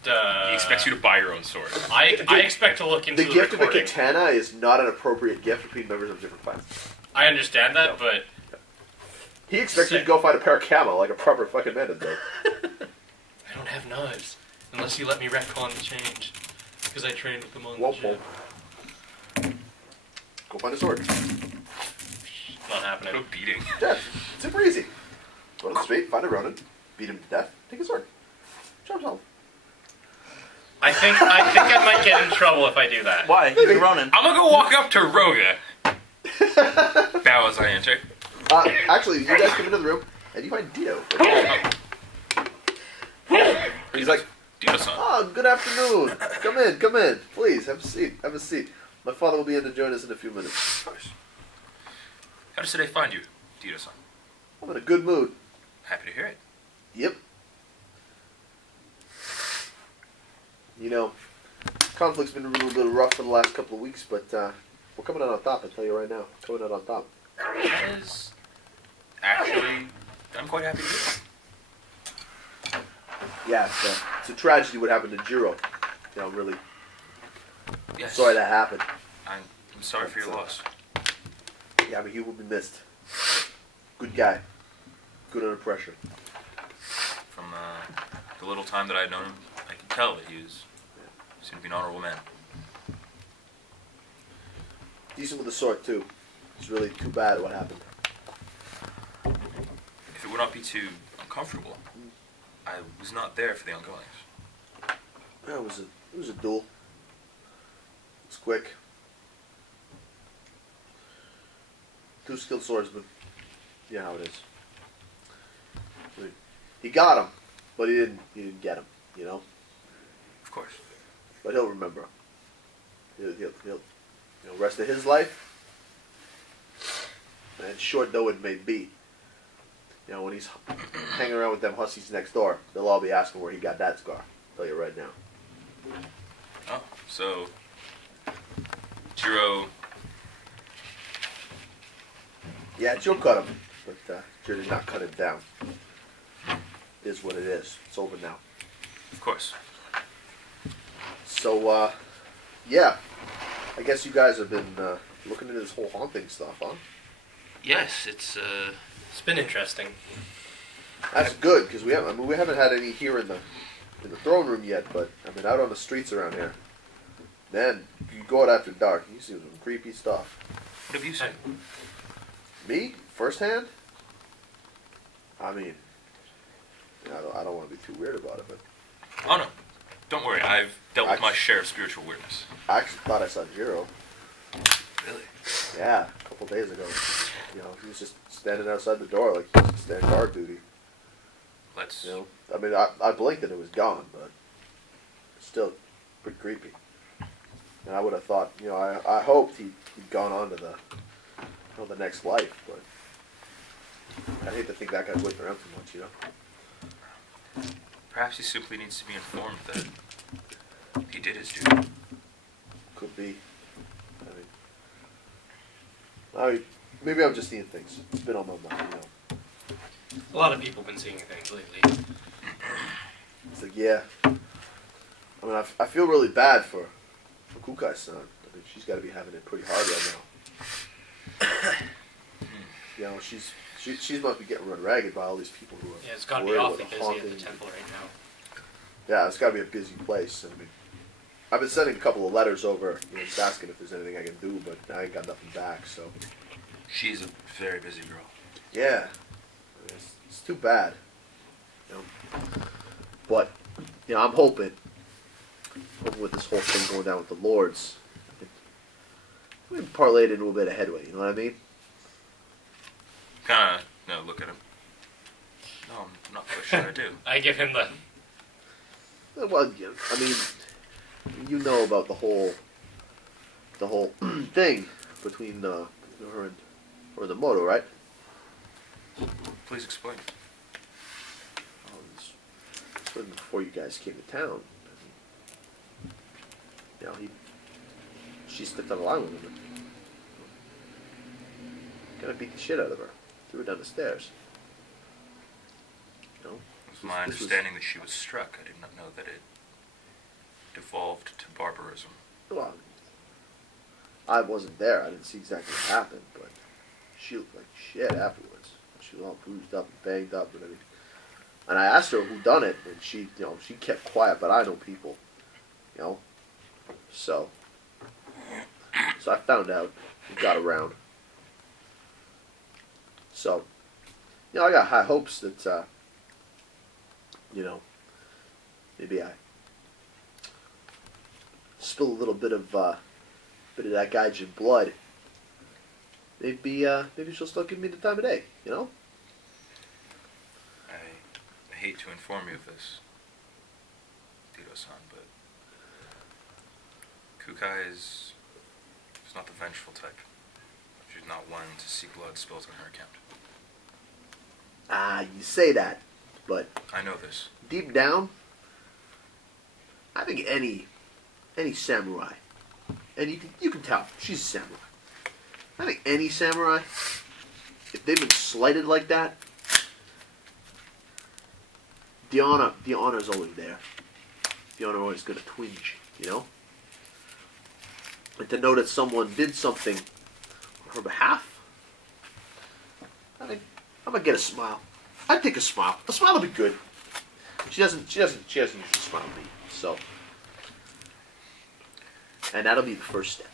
He expects you to buy your own sword. I expect to look into The the gift of a recording. katana is not an appropriate gift between members of different clans. I understand that, but He expects you to Sick. go fight a pair of camel like a proper fucking man does. I don't have knives. Unless you let me retcon the change. Because I trained with them on Whoop, the gym. whoop. Go find a sword. Not happening. No beating. Yeah, super easy. Go to the street, find a Ronin, beat him to death, take a sword. Job's home. I think I might get in trouble if I do that. Why? You're Ronin. I'm gonna go walk up to Roga. Bow as I enter. Actually, you guys come into the room, and you find Dio. He's like, Dio-san. Oh, good afternoon. Come in. Please, have a seat. My father will be in to join us in a few minutes. How does today find you, Dio-san? I'm in a good mood. Happy to hear it. Yep. You know, conflict's been a little bit rough for the last couple of weeks, but we're coming out on top, I tell you right now. Coming out on top. That is actually, I'm quite happy to hear it. Yeah, it's a tragedy what happened to Jiro. You know, I'm really Yes. sorry that happened. I'm sorry for your loss. Yeah, but he will be missed. Good guy. Good under pressure. From the little time that I had known him, I could tell that he seemed to be an honorable man. Decent with the sword, too. It's really too bad what happened. If it would not be too uncomfortable, I was not there for the ongoings. Yeah, it was a duel. It was quick. 2 skilled swordsmen. Yeah, how it is. I mean, he got him, but he didn't get him. You know. Of course. But he'll remember. He'll rest of his life. And short though it may be, you know, when he's hanging around with them hussies next door, they'll all be asking where he got that scar. I'll tell you right now. Oh, so Jiro. Yeah, Joe cut him, but Joe did not cut him down. It is what it is. It's over now. Of course. So, yeah. I guess you guys have been looking into this whole haunting stuff, huh? Yes, it's been interesting. That's good because we haven't had any here in the throne room yet. But I mean, out on the streets around here, man, you go out after dark, you see some creepy stuff. What have you seen? Me, firsthand. I mean, I don't want to be too weird about it, but Oh no, don't worry. I've dealt with my Actually- share of spiritual weirdness. I actually thought I saw Jiro. Really? Yeah, a couple days ago. You know, he was just standing outside the door like he was just standing guard duty. Let's. You know, I mean, I blinked and it was gone, but still pretty creepy. And I would have thought, you know, I hoped he'd gone on to the next life, but I'd hate to think that guy's waiting around too much, you know. Perhaps he simply needs to be informed that he did his duty. Could be. I mean, maybe I'm just seeing things. It's been on my mind, you know. A lot of people have been seeing things lately. It's like, yeah. I mean, I feel really bad for Kukai's-san. I mean, she's got to be having it pretty hard right now. You know, she must be getting run ragged by all these people who are. Yeah, it's got to be worried awfully about busy at the haunting. temple right now. Yeah, it's got to be a busy place. I mean, I've been sending a couple of letters over, you know, just asking if there's anything I can do, but I ain't got nothing back. So. She's a very busy girl. Yeah, I mean, it's too bad. You know, but you know, I'm hoping with this whole thing going down with the Lords, we can parlay it into a bit of headway. You know what I mean? Kinda, no, look at him. No, I'm not quite sure I do. I give him the... Well, yeah, I mean, you know about the whole thing between her and the Moto, right? Please explain. Oh, this was before you guys came to town. You know, she stepped out of line with him. Kind of beat the shit out of her. Threw her down the stairs. You know, It was my this was- understanding that she was struck. I did not know that it devolved to barbarism. Well, I wasn't there. I didn't see exactly what happened, but she looked like shit afterwards. She was all bruised up and banged up and everything. And I asked her who done it, and she, you know, she kept quiet. But I know people, you know. So I found out. We got around. So, you know, I got high hopes that, you know, maybe I spill a little bit of that gaijin blood. Maybe she'll still give me the time of day, you know? I hate to inform you of this, Tito-san, but Kukai is not the vengeful type. She's not one to see blood spilled on her account. Ah, you say that, but I know this. deep down, I think any samurai, and you can tell she's a samurai. I think any samurai, if they've been slighted like that, the honor's always there. The honor always gonna twinge, you know. And to know that someone did something on her behalf, I think I'm gonna get a smile. I'd take a smile. A smile would be good. She doesn't usually smile at me, so. And that'll be the first step.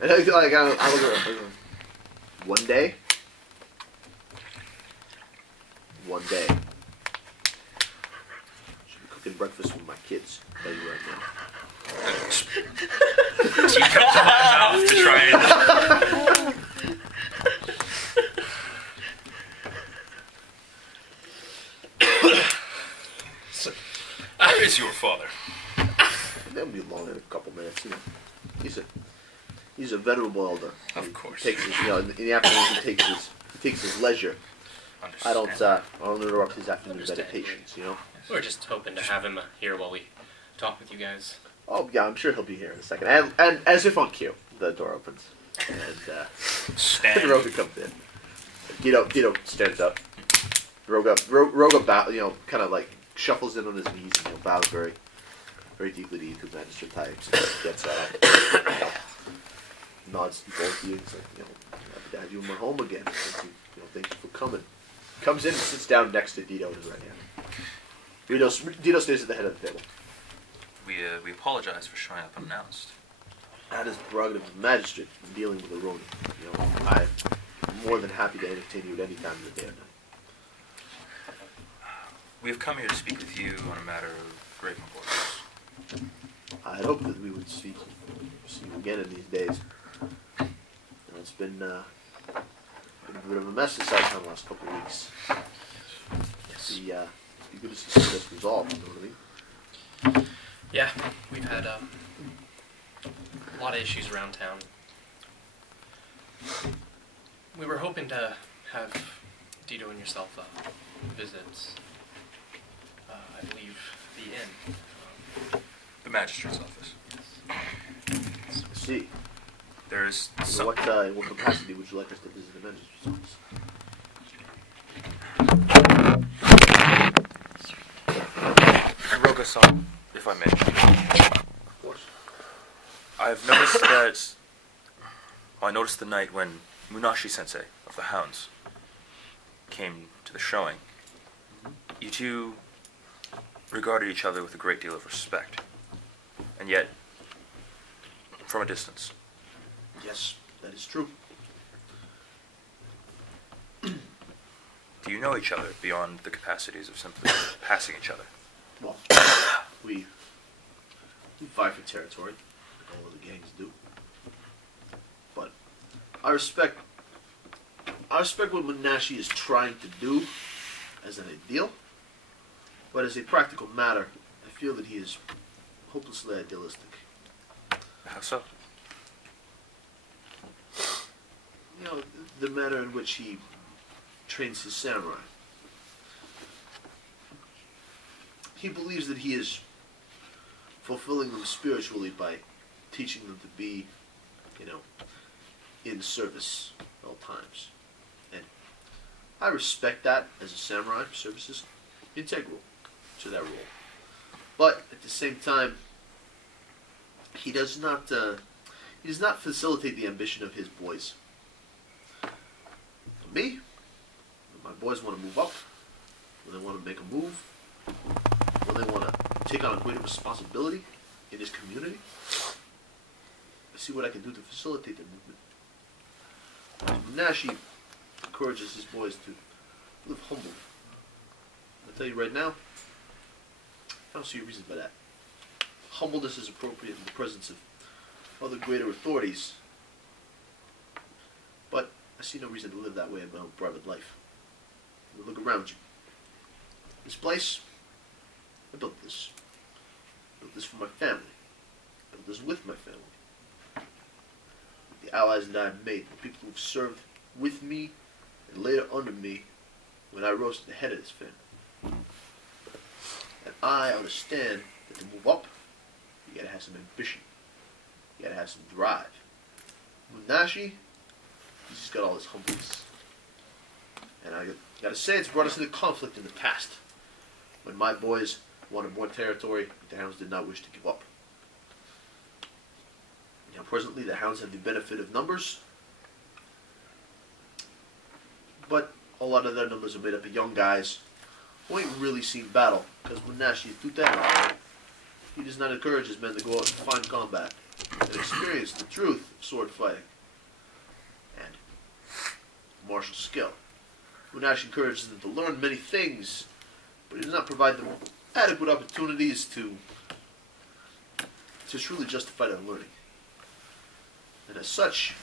And I feel like I look at her, one day, she'll be cooking breakfast with my kids. I'll tell you right now. Teacups in my mouth to try and... Where is your father? That'll be long in a couple minutes. You know, he's a venerable elder. Of course. He takes his, you know, in the afternoon he takes his leisure. I don't interrupt his afternoon meditations. You know. We're just hoping to have him here while we talk with you guys. Oh yeah, I'm sure he'll be here in a second. And as if on cue, the door opens and Roga comes in. Tito stands up. Roga bow, you know, kind of like shuffles in on his knees and, you know, bows very, very deeply to you two magistrate types. And gets nods to both of you. He's like, you know, happy to have you in my home again. Thank you, you know, thank you for coming. Comes in and sits down next to Dito in his right hand. Dito stays at the head of the table. We apologize for showing up unannounced. That is the prerogative of the magistrate in dealing with a Ronin. You know, I'm more than happy to entertain you at any time of the day or night. We have come here to speak with you on a matter of great importance. I had hoped that we would see you again in these days. It's been a bit of a mess this outside the last couple of weeks. Yes. Be good to see some of this resolved, you know what I mean? Yeah, we've had a lot of issues around town. We were hoping to have Dito and yourself visit, I believe, the inn. The magistrate's office. I see. There is So what capacity would you like us to visit the magistrate's office? Roga-san, if I may. Of course. I've noticed that... I noticed the night when Munashi-sensei of the Hounds came to the showing. You two regarded each other with a great deal of respect. And yet, from a distance. Yes, that is true. Do you know each other beyond the capacities of simply passing each other? Well, we fight for territory, like all of the gangs do. But I respect what Munashi is trying to do as an ideal. But as a practical matter, I feel that he is hopelessly idealistic. How so? You know, the manner in which he trains his samurai. He believes that he is fulfilling them spiritually by teaching them to be, you know, in service at all times. And I respect that as a samurai. Service is integral to that role. But at the same time, he does not facilitate the ambition of his boys. For me, when my boys want to move up, when they want to make a move, when they want to take on a greater responsibility in his community, I see what I can do to facilitate their movement. Nashi encourages his boys to live humble. I'll tell you right now, I don't see a reason for that. Humbleness is appropriate in the presence of other greater authorities, but I see no reason to live that way in my own private life. You look around you. This place, I built this. I built this for my family. I built this with my family. The allies that I've made, the people who have served with me and later under me when I rose to the head of this family. And I understand that to move up, you gotta have some ambition. You gotta have some drive. Munashi, he's just got all this humbleness. And I gotta say, it's brought us into conflict in the past. When my boys wanted more territory, the Hounds did not wish to give up. Now, presently, the Hounds have the benefit of numbers, but a lot of their numbers are made up of young guys who ain't really seen battle, because Munashi is too talented. He does not encourage his men to go out and find combat and experience the truth of sword fighting and martial skill. Munashi encourages them to learn many things, but he does not provide them adequate opportunities to truly justify their learning. And as such,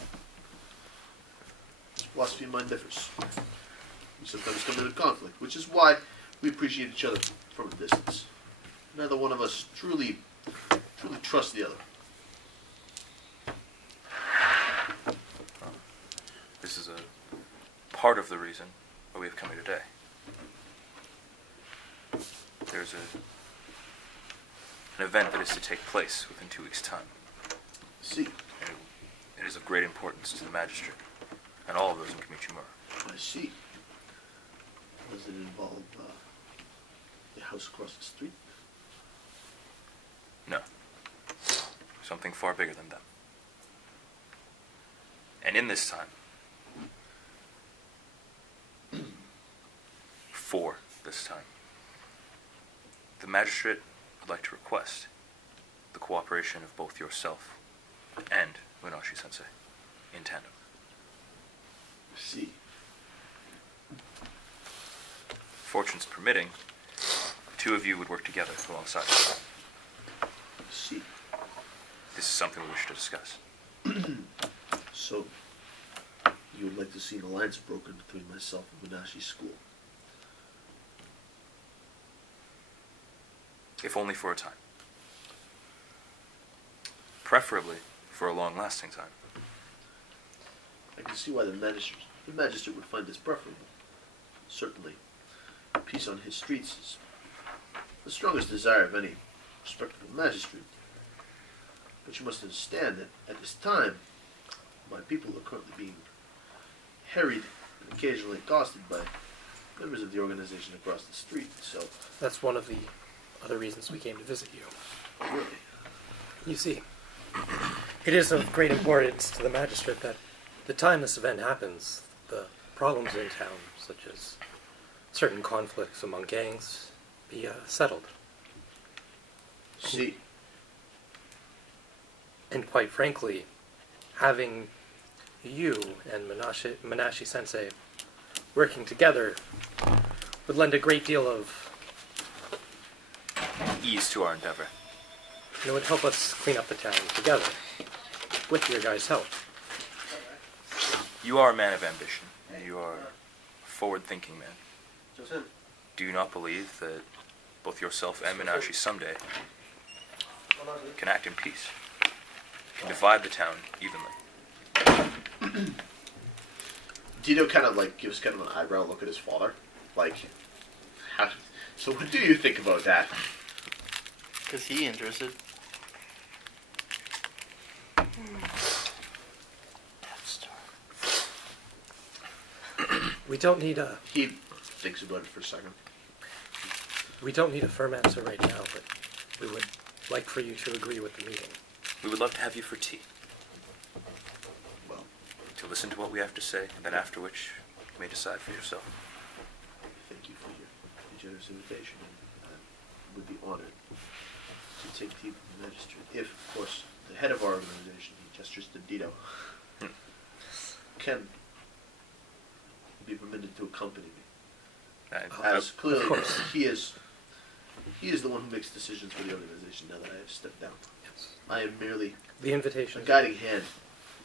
his philosophy of mine differs. We sometimes come into conflict, which is why we appreciate each other from a distance. Neither one of us truly trusts the other. This is a part of the reason why we have come here today. There's an event that is to take place within 2 weeks' time. See, It is of great importance to the magistrate and all of those in Kamichimura. I see. Does it involve the house across the street? No. Something far bigger than them. And in this time, for this time, the magistrate would like to request the cooperation of both yourself and Munashi-sensei in tandem. See. Fortunes permitting, the two of you would work together alongside. See. This is something we wish to discuss. So, you would like to see an alliance broken between myself and Munashi's school? If only for a time. Preferably for a long-lasting time. I can see why the magistrate would find this preferable. Certainly, peace on his streets is the strongest desire of any respectable magistrate. But you must understand that at this time, my people are currently being harried and occasionally accosted by members of the organization across the street, so... That's one of the other reasons we came to visit you. Really? You see, it is of great importance to the magistrate that the time this event happens, the problems in town, such as certain conflicts among gangs, be settled. See. And quite frankly, having you and Munashi-sensei working together would lend a great deal of... ease to our endeavor. It would help us clean up the town together, with your guys' help. You are a man of ambition, and you are a forward-thinking man. Josune. Do you not believe that both yourself and Munashi someday can act in peace? Can divide the town evenly? Dito kind of like gives kind of an eyebrow look at his father. Like, how, so what do you think about that? Because he interested. We don't need a... He thinks about it for a second. We don't need a firm answer right now, but we would like for you to agree with the meeting. We would love to have you for tea. Well, To listen to what we have to say, and then after which you may decide for yourself. thank you for your generous invitation, and I would be honored to take tea with the magistrate. If, of course, the head of our organization, he gestures to Dito, can be permitted to accompany me. As clearly, Of course. he is the one who makes decisions for the organization now that I have stepped down. Yes. I am merely The a invitation... guiding hand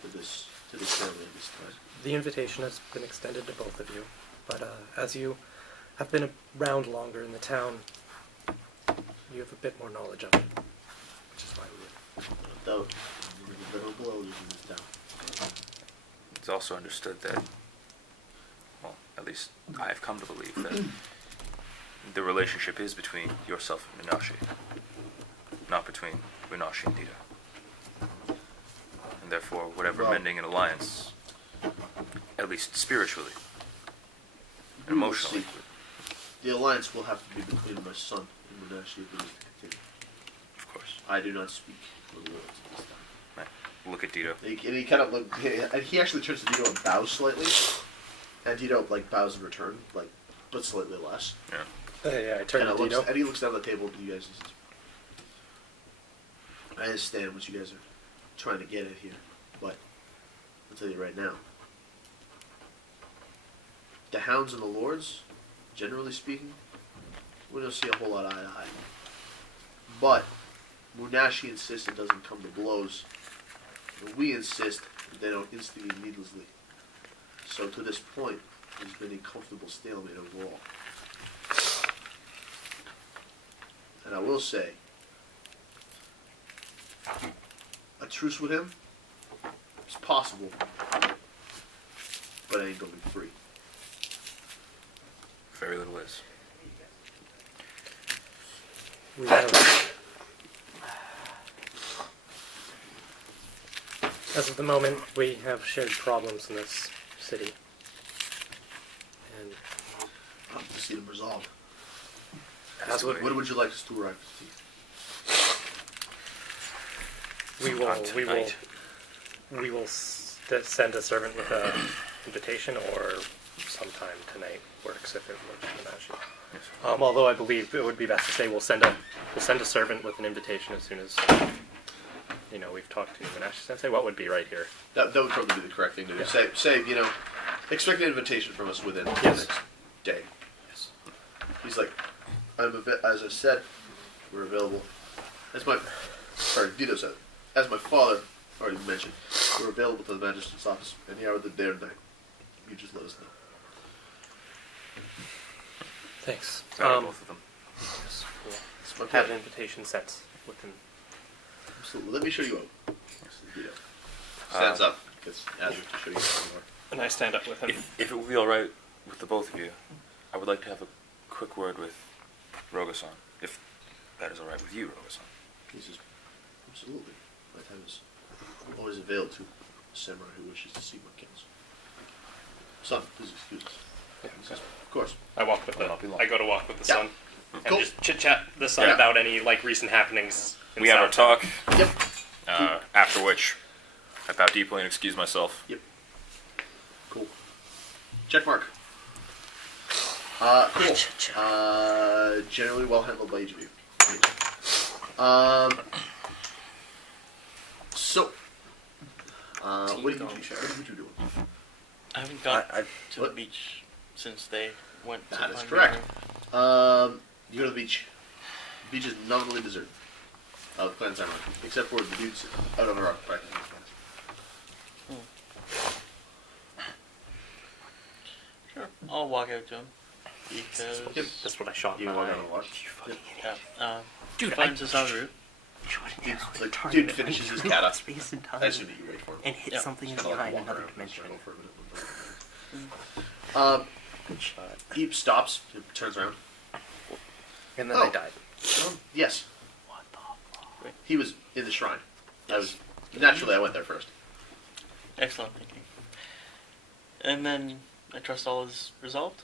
to this family at this time. The invitation has been extended to both of you, but as you have been around longer in the town, you have a bit more knowledge of it, which is why we would... No doubt, there are venerable elders in this town. It's also understood that, well, at least I have come to believe that the relationship is between yourself and Munashi, not between Munashi and Dito. And therefore, whatever mending an alliance, at least spiritually and We will emotionally, see. The alliance will have to be between my son and Munashi if it is to continue. of course. I do not speak for the words at this time. Look at Dito. And he kind of and he actually turns to Dito and bows slightly, and Dito like bows in return, like but slightly less. Yeah. yeah, I turned to Looks, Dito. and he looks down at the table to you guys and says, "I understand what you guys are trying to get at here, but I'll tell you right now, the Hounds and the Lords, generally speaking, we don't see a whole lot eye to eye. But Munashi insists it doesn't come to blows, and we insist that they don't instigate needlessly. So to this point, there's been a comfortable stalemate overall. And I will say, a truce with him is possible, but it ain't gonna be free. Very little is. We have... As of the moment, we have shared problems in this city. And I'll have to see them resolved. Absolutely. What would you like us to arrive to see? we will send a servant with an invitation, or sometime tonight works if it works for Munashi. Yes. Although I believe it would be best to say we'll send a servant with an invitation as soon as we've talked to Minashi Sensei, what would be right here? That would probably be the correct thing to do. Yeah. Say, expect an invitation from us within the Yes. next day. Yes. He's like, as I said, we're available. Dito said, as my father already mentioned, we're available to the magistrate's office any hour of the day or night. You just let us know. Thanks. Both of them. Yes, we'll It's my have pleasure. an invitation sent within. Absolutely. Let me show you out. Dito stands up, gets Azure to show you some more. And I stand up with him. If it would be alright with the both of you, I would like to have a quick word with Roga-san. If that is alright with you, Roga-san. He says, absolutely. My time is always availed to a samurai who wishes to see what kills. Son, please excuse us. Yeah, He says, of course. I walk with Will not be long. I go to walk with the Yeah. son. And Cool. just chit-chat the son Yeah. about any, recent happenings. in We have our South. talk, Yep. after which I bow deeply and excuse myself. Cool. Check mark. Cool. Generally well handled by each of you. So, what are you two doing? I haven't gone I've to the what? beach since they went to That is find correct. me. You go to the beach. The beach is nominally deserted. Of Clan Samurai. Except for the dudes out on the rock practicing clans. Sure, I'll walk out to him because Yep. That's what I shot You my walk eye. out on the watch. yeah, Dude, find Sasaguru. Dude finishes his kata. Space and I time, assume that you wait for him. and hit Yeah. something in Kinda the like eye in walk another around in a dimension. circle for a minute. Good shot. He stops, he turns around. And then Oh. I died. Yes. What the fuck? He was in the shrine. Yes. Naturally I went there first. Excellent thinking. And then I trust all is resolved.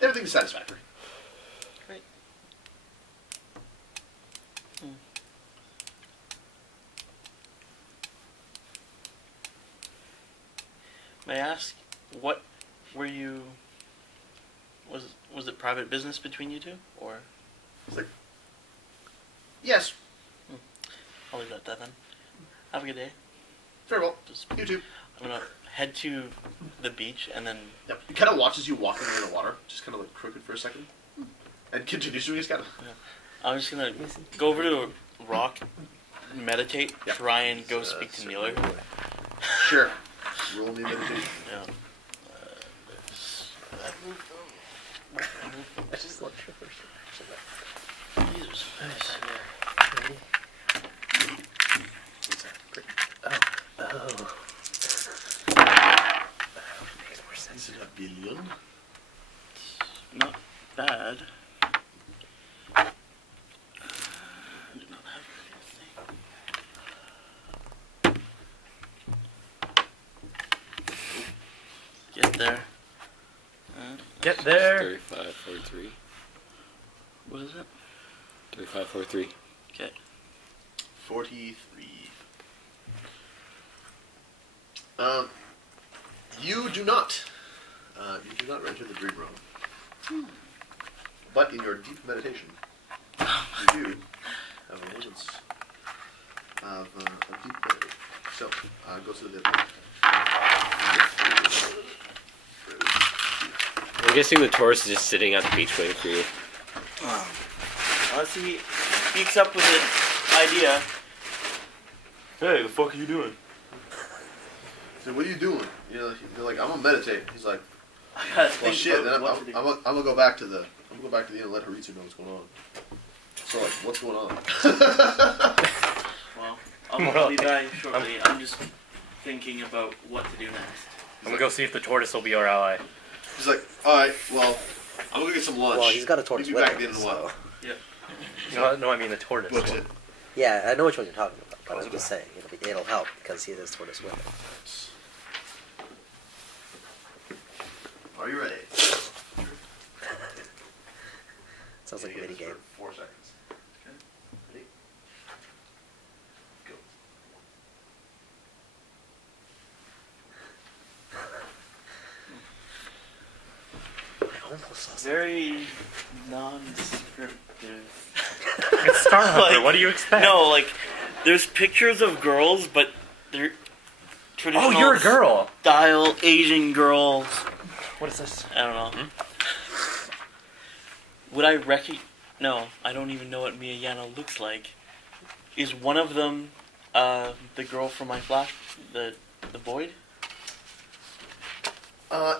Everything's satisfactory. Great. May I ask, what were you? Was it private business between you two, or? It's like, yes, I'll leave it at that then. Have a good day. very well. Just, You too. I'm gonna head to the beach and then. Yep. He kind of watches you walking in the water, just kind of like crooked for a second, and continues doing his kata. I'm just gonna go over to a rock, meditate, Yeah. try and go speak to Neeler. Sure. Roll me meditation. Yeah. I just want your first reaction. Jesus. Ready? Oh. Makes more sense. Is it a billion? Not bad. I do not have anything. Get there. Get there. 3543. What is it? 3543. Okay. 43. You do not. You do not enter the dream realm. But in your deep meditation, you do have moments of deep clarity. So, go to the I'm guessing the tourist is just sitting on the beach waiting for you. Unless he speaks up with an idea. Hey, the fuck are you doing? So what are you doing? You're like, I'm gonna meditate. He's like, I gotta well, think shit. about Then what to do. I'm gonna go back to the inn and let Haritsu know what's going on. So like, what's going on? Well, I'll be back shortly. I'm just thinking about what to do next. I'm gonna go see if the tortoise will be our ally. He's like, all right, well, I'm gonna go get some lunch. Well, he's got a tortoise Maybe with back him, in a while. so- No, I mean the tortoise. Booked it. Yeah, I know which one you're talking about, but I'm just saying, it'll help because he has tortoise with him. Are you ready? Sounds like a mini game. 4 seconds. Okay. Ready? Go. Very non-descriptive. It's Starhunter. Like, What do you expect? No, like There's pictures of girls, but they're traditional. Oh, you're a girl. Style Asian girls. What is this? I don't know. Would I No, I don't even know what Miyano looks like. Is one of them the girl from my flash, the Void?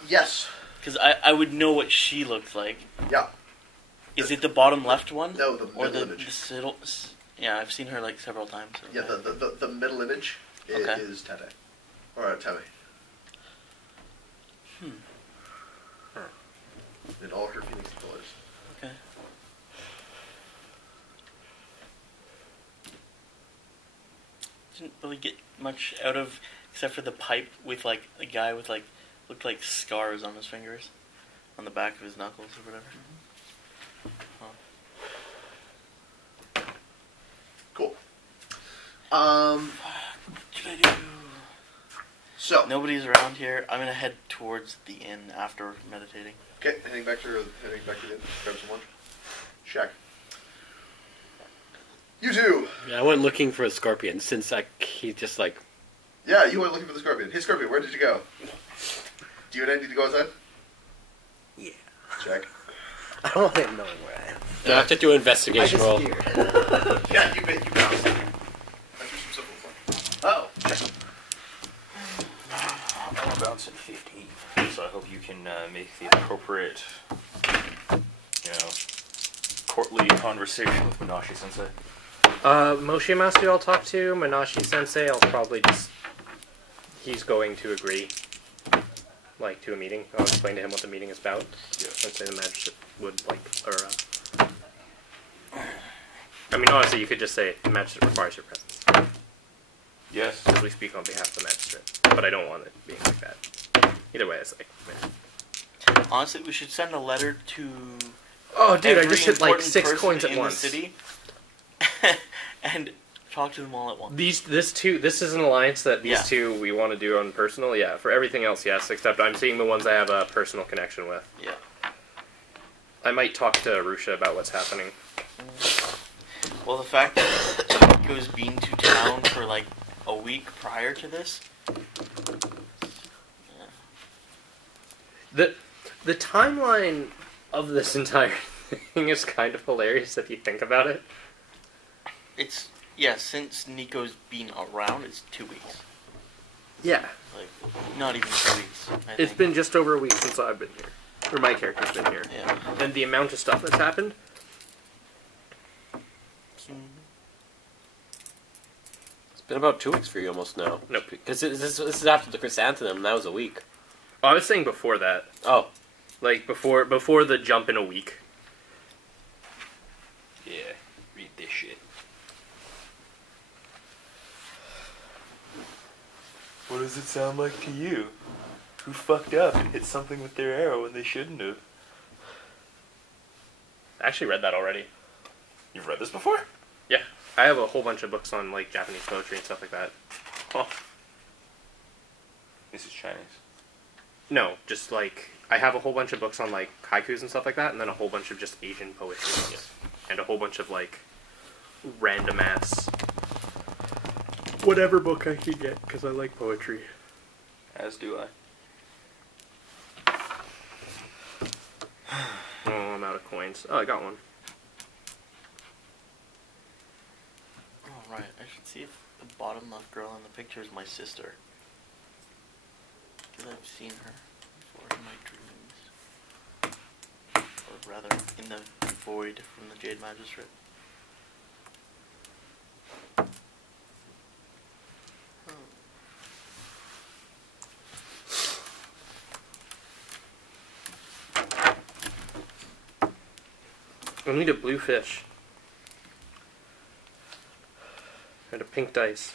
Yes. Because I would know what she looks like. Yeah. Is it the bottom left one? No, the or middle the image. Yeah, I've seen her like several times. So Yeah, the middle image is Tete. Or Teme. In all her Phoenix colors. Okay. Didn't really get much out of, except for the pipe with like a guy with like, looked like scars on his fingers. On the back of his knuckles or whatever. Cool. What should I do? So Nobody's around here. I'm gonna head towards the inn after meditating. okay, heading back to the inn, grab some lunch. Check. You two. Yeah, I went looking for a scorpion since he just like. Yeah, you went looking for the scorpion. Hey, scorpion, where did you go? Do you and I need to go outside? Yeah. Check. I don't want him knowing where I am. Do I have to do an investigation roll? Yeah, you bounced. That's some simple fun. Oh. I'm bouncing 15, so I hope you can make the appropriate, courtly conversation with Minashi Sensei. Moshi Master I'll talk to. Minashi Sensei I'll probably just... He's going to agree. Like, to a meeting. I'll explain to him what the meeting is about. Yeah. And say the magistrate would like... I mean, honestly, you could just say the magistrate requires your presence. Yes. Because we speak on behalf of the magistrate. But I don't want it being like that. Either way, it's like... Man. Honestly, we should send a letter to... Oh, dude, I every just hit like important 6 person coins at in once. the city and talk to them all at once. This is an alliance that these two we want to do on personal. Yeah, for everything else, yes. Except I'm seeing the ones I have a personal connection with. Yeah. I might talk to Arusha about what's happening. Well, the fact that Niko's been to town for like a week prior to this. The timeline of this entire thing is kind of hilarious if you think about it. It's since Niko's been around, it's 2 weeks. Yeah. Like, not even 2 weeks. It's been just over a week since I've been here. Or my character's been here. Yeah. And the amount of stuff that's happened. It's been about 2 weeks for you almost now. Nope. Because this is after the chrysanthemum, and that was a week. Oh, I was saying before that. Oh. Like, before the jump in a week. Yeah, read this shit. What does it sound like to you? Who fucked up and hit something with their arrow when they shouldn't have? I actually read that already. You've read this before? Yeah. I have a whole bunch of books on, like, Japanese poetry and stuff like that. Oh. This is Chinese. No, just, like, I have a whole bunch of books on, like, haikus and stuff like that, and then a whole bunch of just Asian poetry books. And a whole bunch of, like, random-ass... whatever book I could get, because I like poetry. As do I. Oh, I'm out of coins. Oh, I got one. Oh, right. I should see if the bottom left girl in the picture is my sister. Because I've seen her before in my dreams. Or rather, in the void from the Jade Magistrate. I need a blue fish. And a pink dice.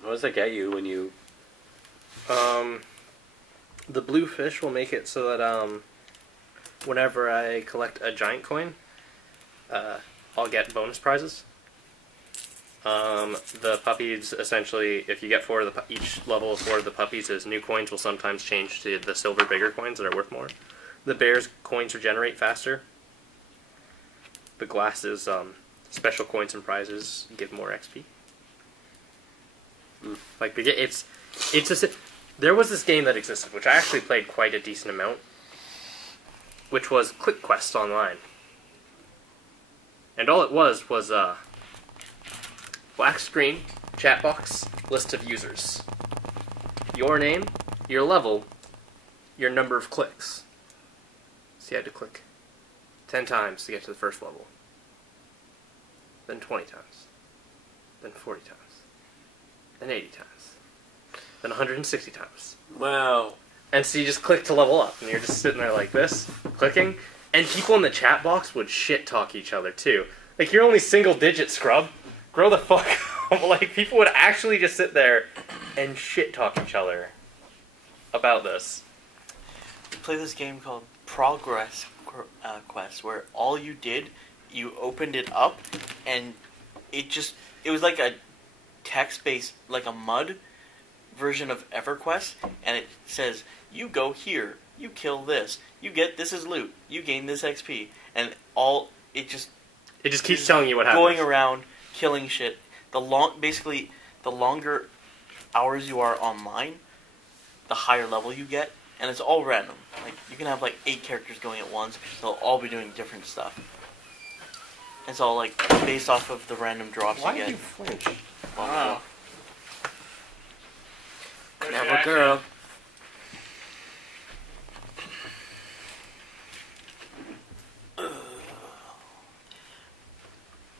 What does that get you when you... The blue fish will make it so that, whenever I collect a giant coin, I'll get bonus prizes. The puppies, essentially, if you get each level of 4 of the puppies is new coins will sometimes change to the silver bigger coins that are worth more. The bear's coins regenerate faster. The glass is, special coins and prizes give more XP. Like it's just there was this game that existed, which I actually played quite a decent amount, which was Click Quest Online, and all it was black screen, chat box, list of users, your name, your level, your number of clicks. So you had to click 10 times to get to the first level, then 20 times, then 40 times, then 80 times, then 160 times. Wow. And so you just click to level up, and you're just sitting there like this, clicking, and people in the chat box would shit talk each other too. Like, you're only single digit, scrub. Grow the fuck up. Like, people would actually just sit there and shit talk each other about this. We play this game called Progress Quest, where all you did, you opened it up, and it was like a text-based, like a MUD version of EverQuest, and it says, you go here, you kill this, you get this as loot, you gain this XP, and it just keeps telling you what happens. Going around, killing shit. Basically, the longer hours you are online, the higher level you get, and it's all random. Like, you can have like 8 characters going at once, they'll all be doing different stuff. It's all like based off of the random drops Why you get. do you flinch? Wow. Clever girl.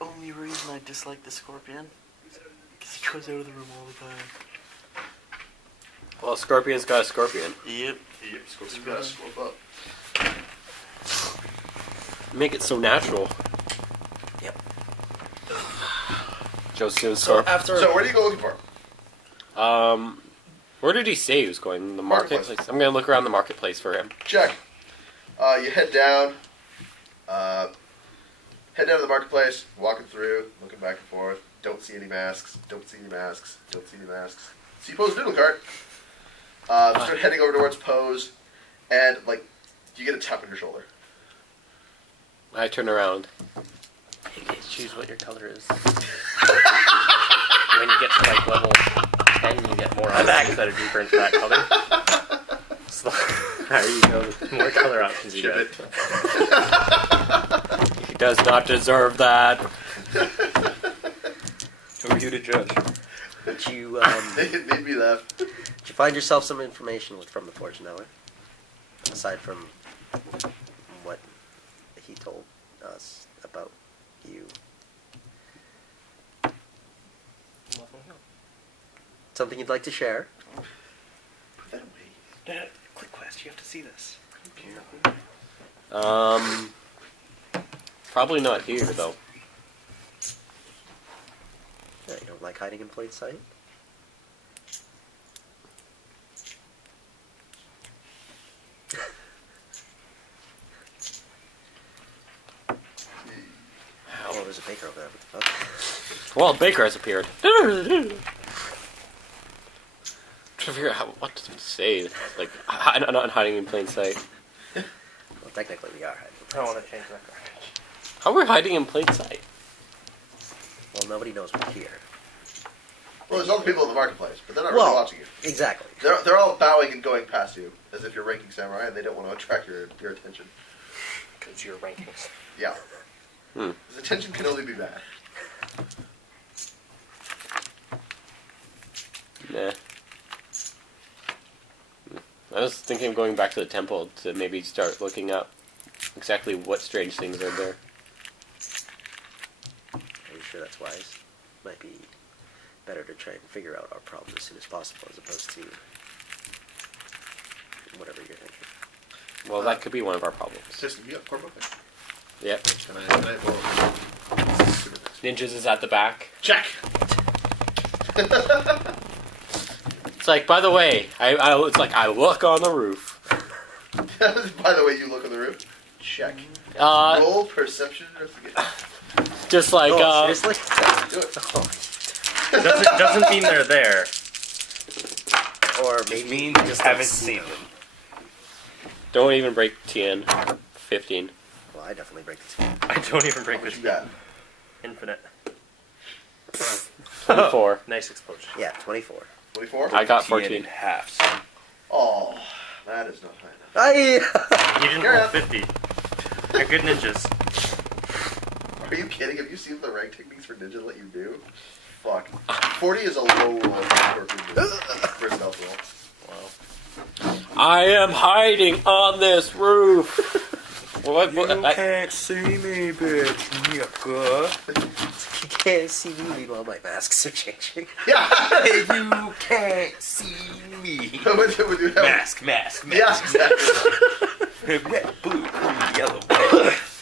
Only reason I dislike the Scorpion because he goes out of the room all the time. Well, Scorpion's got a scorpion. Yep. Scorpion's got to swoop up. Make it so natural. Yep. Josune So Scorpion. where do you go looking for? Where did he say he was going? The Marketplace. marketplace? I'm going to look around the marketplace for him. Check. You head down. Head down to the marketplace, walking through, looking back and forth. Don't see any masks. Don't see any masks. Don't see any masks. See Poe's noodle cart. Start heading over towards Poe's, and like, you get a tap on your shoulder. I turn around. Choose what your color is. When you get to like level 10, you get more options that are deeper into that color. So the higher you go, the more color options you get. He does not deserve that. Who are you to judge? Did you It made me laugh. did you find yourself some information from the fortune teller, aside from what he told us about you? Something you'd like to share? Put that away. Quick quest, you have to see this. Probably not here, though. Yeah, you don't like hiding in plain sight? Oh, there's a baker over there. What the fuck? Well, Baker has appeared. Trying to figure out what to say. Like, I'm not hiding in plain sight. Well, technically we are hiding. I don't want to change that. How are we hiding in plain sight? Well, nobody knows we're here. Well, there's other people in the marketplace, but they're not really watching you. Exactly. They're all bowing and going past you, as if you're ranking samurai, and they don't want to attract your attention. Because your rankings. Yeah. His attention can only be bad. Nah. I was thinking of going back to the temple to maybe start looking up exactly what strange things are there. Are you sure that's wise? Might be better to try and figure out our problem as soon as possible, as opposed to whatever you're thinking. Well, that could be one of our problems. Tyson, you got core book? Yep. And I will. Ninjas is at the back. Check. It's like, by the way, it's like I look on the roof. By the way, you look on the roof. Check. Roll perception investigation. Just like seriously? Do it. Doesn't mean they're there. Or maybe means you just haven't seen them. Don't even break TN. 15. Well, I definitely break this. I don't even break What this. you got? Infinite. 24. Nice explosion. Yeah, 24. 24? I got TN 14. in half. Son. Oh, that is not high enough. I. You didn't Carry roll on. 50. You're good ninjas. Are you kidding? Have you seen the rank techniques for ninja let you do? Fuck. 40 is a low roll for a stealth roll. I am hiding on this roof. What? Can't see me, bitch, nigga. You can't see me meanwhile my masks are changing. Yeah! You can't see me. Would you have- Mask. Yeah, exactly. Red, blue, green, yellow.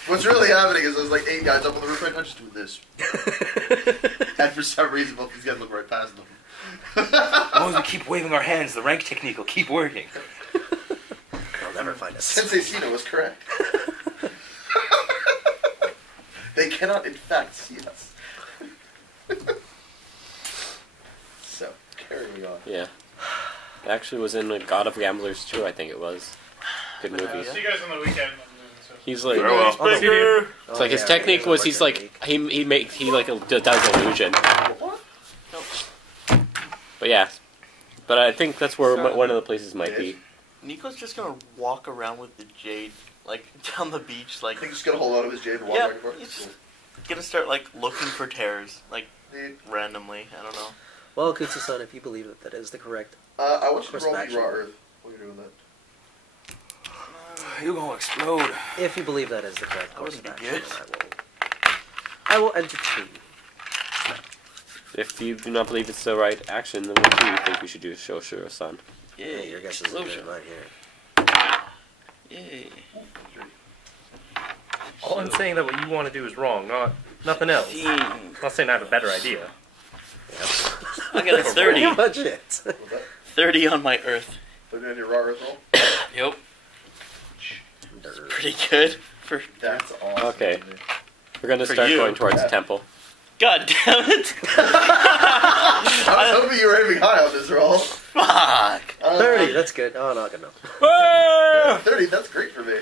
What's really happening is there's like 8 guys up on the roof right now just doing this. And for some reason, both these guys look right past them. As long as we keep waving our hands, the rank technique will keep working. They'll never find us. Sensei Sino was correct. They cannot, in fact, see us. So, carrying on. Yeah. It actually was in God of Gamblers too, I think it was. Good movie. See you guys on the weekend. He's like, Very well. Oh, the- it's like his yeah, technique yeah, was work he's that like week. he does illusion. What? But yeah, but I think that's where one of the places might be. Niko's just gonna walk around with the jade, like, down the beach, like... I think he's gonna hold on to his jade and walk Yeah, back and forth. he's gonna start, like, looking for tears, like, Neat. randomly. I don't know. Well, Kitsu-san, if you believe that that is the correct. I want you to Course roll of me action. Raw Earth while you're doing that. You're gonna explode. If you believe that is the correct That course of wouldn't be action, good. I will entertain. If you do not believe it's the right action, then what do you think we should do, Shosuro-san? Yeah, your guess is as good as mine here. Yay. All I'm saying that what you want to do is wrong, nothing else. I'm not saying I have a better idea. I got a 30. Pretty much it. What's that? 30 on my Earth. They're doing your Raw Earth roll? Yep. Pretty good for... That's awesome. Okay. We're gonna For start you. going towards Yeah. the temple. God damn it! I was hoping you were aiming high on this roll. Fuck! 30, that's good. Oh, not good enough. 30, that's great for me.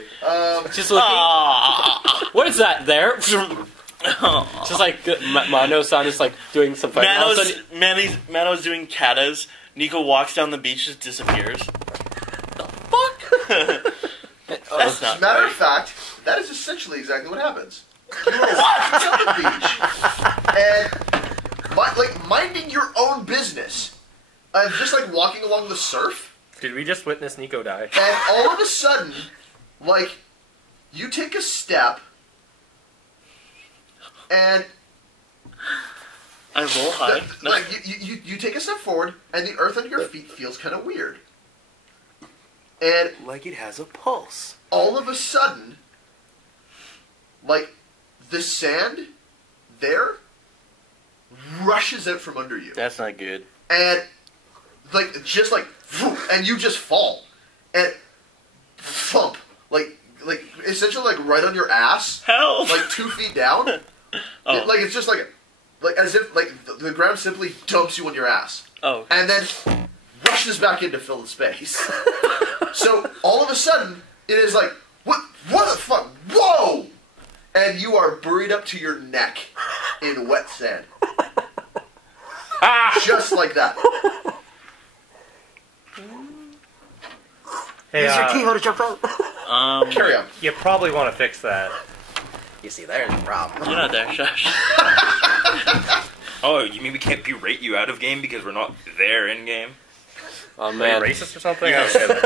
Just looking. Ah. What is that there? Just like Mano-san is like doing some fighting. All of a sudden- Mano's doing katas. Niko walks down the beach, just disappears. The fuck? That's As not a matter right. of fact, that is essentially exactly what happens. You are walking down the beach and minding your own business, just like walking along the surf, Did we just witness Niko die? and all of a sudden, like, you take a step, and I roll high. like you take a step forward, and the earth under your feet feels kind of weird, and Like it has a pulse. all of a sudden, like, the sand there rushes out from under you. That's not good. And, like, just like, and you just fall. And thump. Like, essentially, like, right on your ass. Help! Like, 2 feet down. Oh. It's just like as if, like, the ground simply dumps you on your ass. Oh. And then rushes back in to fill the space. So, all of a sudden, it is like, what the fuck? Whoa! And you are buried up to your neck in wet sand. Just like that. Hey, Use your keyboard to jump out. Carry on. you probably want to fix that. You see, there's the problem. You're not there, Shush. Oh, you mean we can't berate you out of game because we're not there in game? Oh Are you man, racist or something? Yes. I don't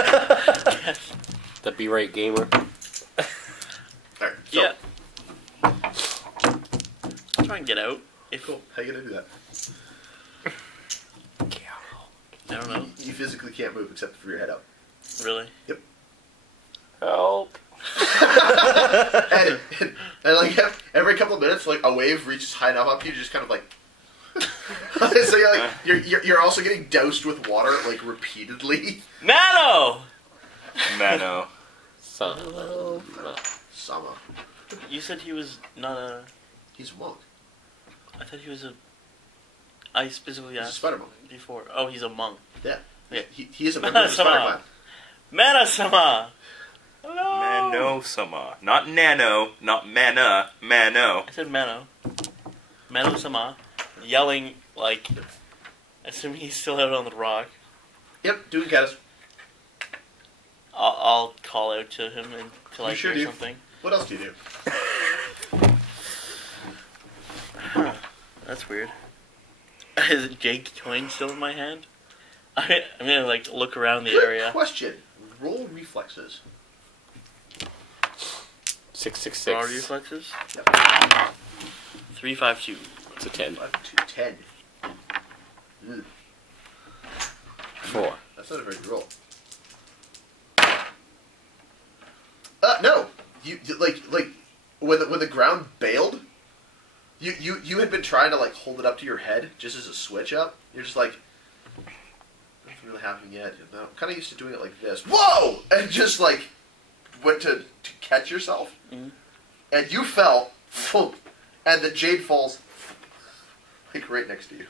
get it. the B-rate gamer. Alright, so, Yeah. Try and get out. If cool. How you gonna do that? I don't know. You physically can't move except for your head up. Really? Help! And like every couple of minutes, like a wave reaches high enough up to you, just kind of like. So you're also getting doused with water like repeatedly. Mano! Mano. So, Sama. You said he was not a... He's a monk. I thought he was a... I specifically He's a asked spider monk. before. Oh, he's a monk. Yeah. Yeah. He is a member of the spider clan. Mana-sama! Hello! Mano-sama. Not nano, not mana, mano. I said Mano. Mano-sama, yelling like, assuming he's still out on the rock. Yep, doing catus. I'll call out to him until I sure hear do. something. What else do you do? Huh, that's weird. Is a jade coin still in my hand? I'm gonna like look around the area. Question. Roll reflexes. 666. Raw reflexes. Yep. 352. It's a 10. 5 to 10. 4. That's not a very good roll. No. You like when the ground bailed. You had been trying to like hold it up to your head just as a switch up. You're just like, nothing really happening yet. No, I'm kind of used to doing it like this. Whoa! And just like went to catch yourself, and you fell, and the jade falls like right next to you,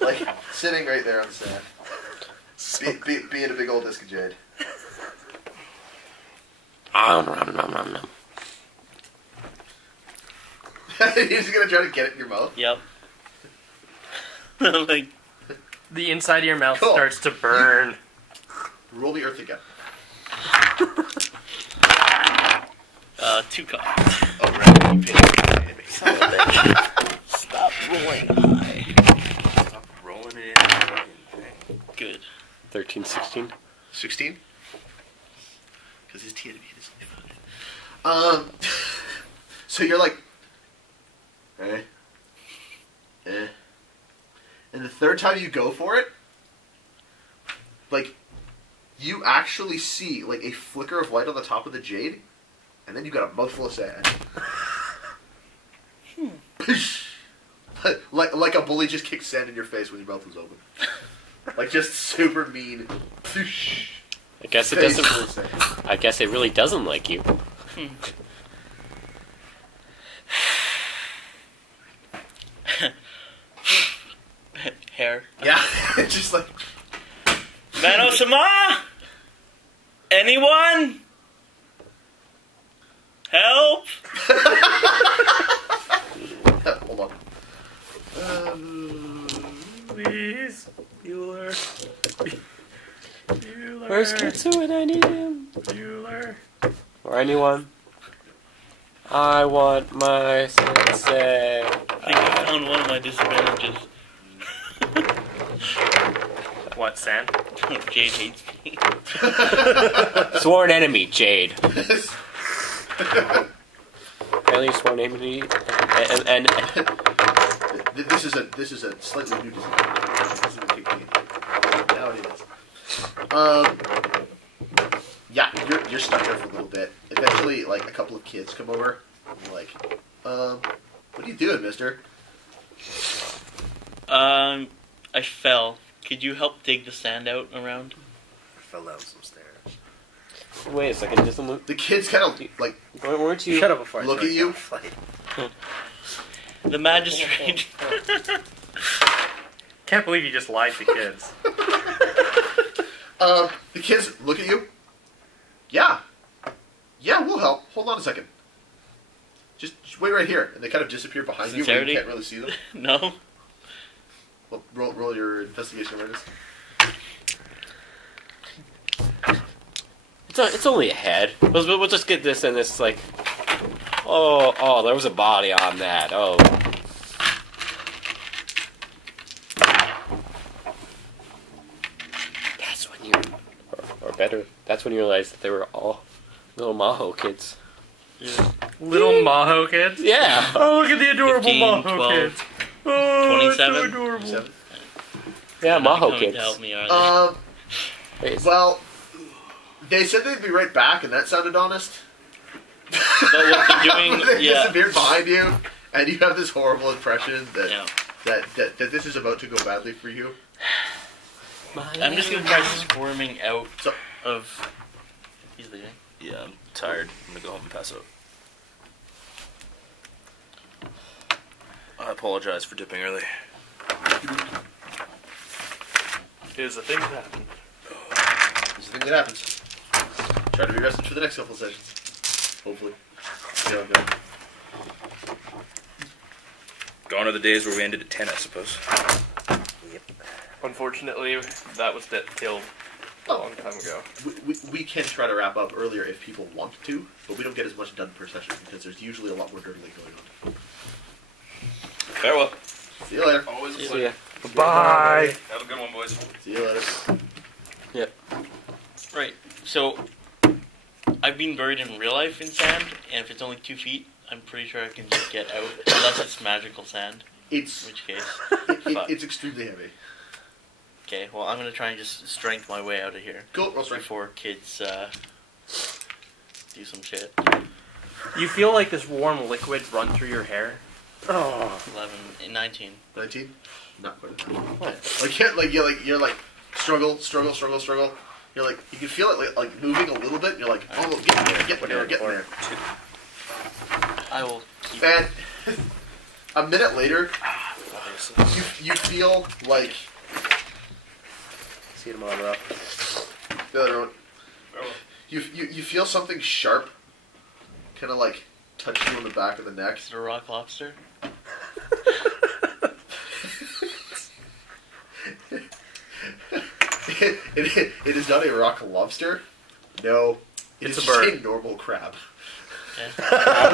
like sitting right there on the sand, being a big old disc of jade. You're just gonna try to get it in your mouth? Yep. Like The inside of your mouth Cool. starts to burn. Roll the earth again. 2 cards. Oh, right. You paid. Stop rolling high. Stop rolling it in the fucking thing. Good. 13, 16. 16? Because his TNB is so you're like, and the third time you go for it, like, you actually see, like, a flicker of light on the top of the jade, and then you got a mouthful of sand. like a bully just kicked sand in your face when your mouth was open. Like, just super mean. I guess it doesn't. I guess it really doesn't like you. Hair. Yeah, it's just like... Mano-sama! Anyone? Help! Hold on. Please, Bueller. Bueller. Where's Kitsu and I need him? Bueller. Or anyone? I want my sensei. I think I found one of my disadvantages. What, sand? Jade hates me. Sworn enemy, Jade. Apparently, sworn enemy, and This is a slightly new design. This is a technique. Now it is. Yeah, you're stuck there for a little bit. Eventually, like, a couple of kids come over. And you're like, what are you doing, mister? I fell. Could you help dig the sand out around? I fell down some stairs. wait a second, doesn't The kids kind of, like, weren't you? Shut up before I look throw at you. down a fight. The magistrate. Can't believe you just lied to kids. The kids look at you. Yeah, we'll help. Hold on a second. Just wait right here, and they kind of disappear behind you, where you can't really see them. No. Well, roll your investigation awareness. It's only a head. We'll just get this, and it's like, oh, there was a body on that. Oh. That's when you, or better, that's when you realize that they were all little Maho kids. Yeah. Little Maho kids? Yeah. Oh, look at the adorable 15, Maho 12, kids. Oh, 27. so adorable. 7. Yeah, Maho Coming kids. to help me, are they? Wait, Well, they said they'd be right back, and that sounded honest. But what they're doing, They yeah. disappeared behind you, and you have this horrible impression that, Yeah. that this is about to go badly for you. I'm just gonna try squirming out So- of. He's leaving. Yeah, I'm tired. I'm gonna go home and pass out. I apologize for dipping early. Here's the thing that happened. This is the thing that happens. Try to be rested for the next couple of sessions. Hopefully. See how it goes. Gone are the days where we ended at 10, I suppose. Unfortunately, that was killed a long time ago. We can try to wrap up earlier if people want to, but we don't get as much done per session because there's usually a lot more dirtling going on. Farewell. See you later. Always a See pleasure. ya. Bye. Have a good one, boys. See you later. Yep. Right. So, I've been buried in real life in sand, and if it's only 2 feet, I'm pretty sure I can just get out, unless it's magical sand. In It's which case, it's extremely heavy. okay. Well, I'm gonna try and just strength my way out of here Cool. Roll strength. before kids do some shit. You feel like this warm liquid run through your hair. Oh. 11, 19. 19. Not quite enough. What? You're like struggle. You're like you can feel it like moving a little bit. You're like, oh, get there. I will keep. And a minute later, you feel like See you tomorrow, bro. the other one. You feel something sharp, kind of like touch you on the back of the neck. Is it a rock lobster? It is not a rock lobster. No, It's it's a bird. a normal crab. Okay.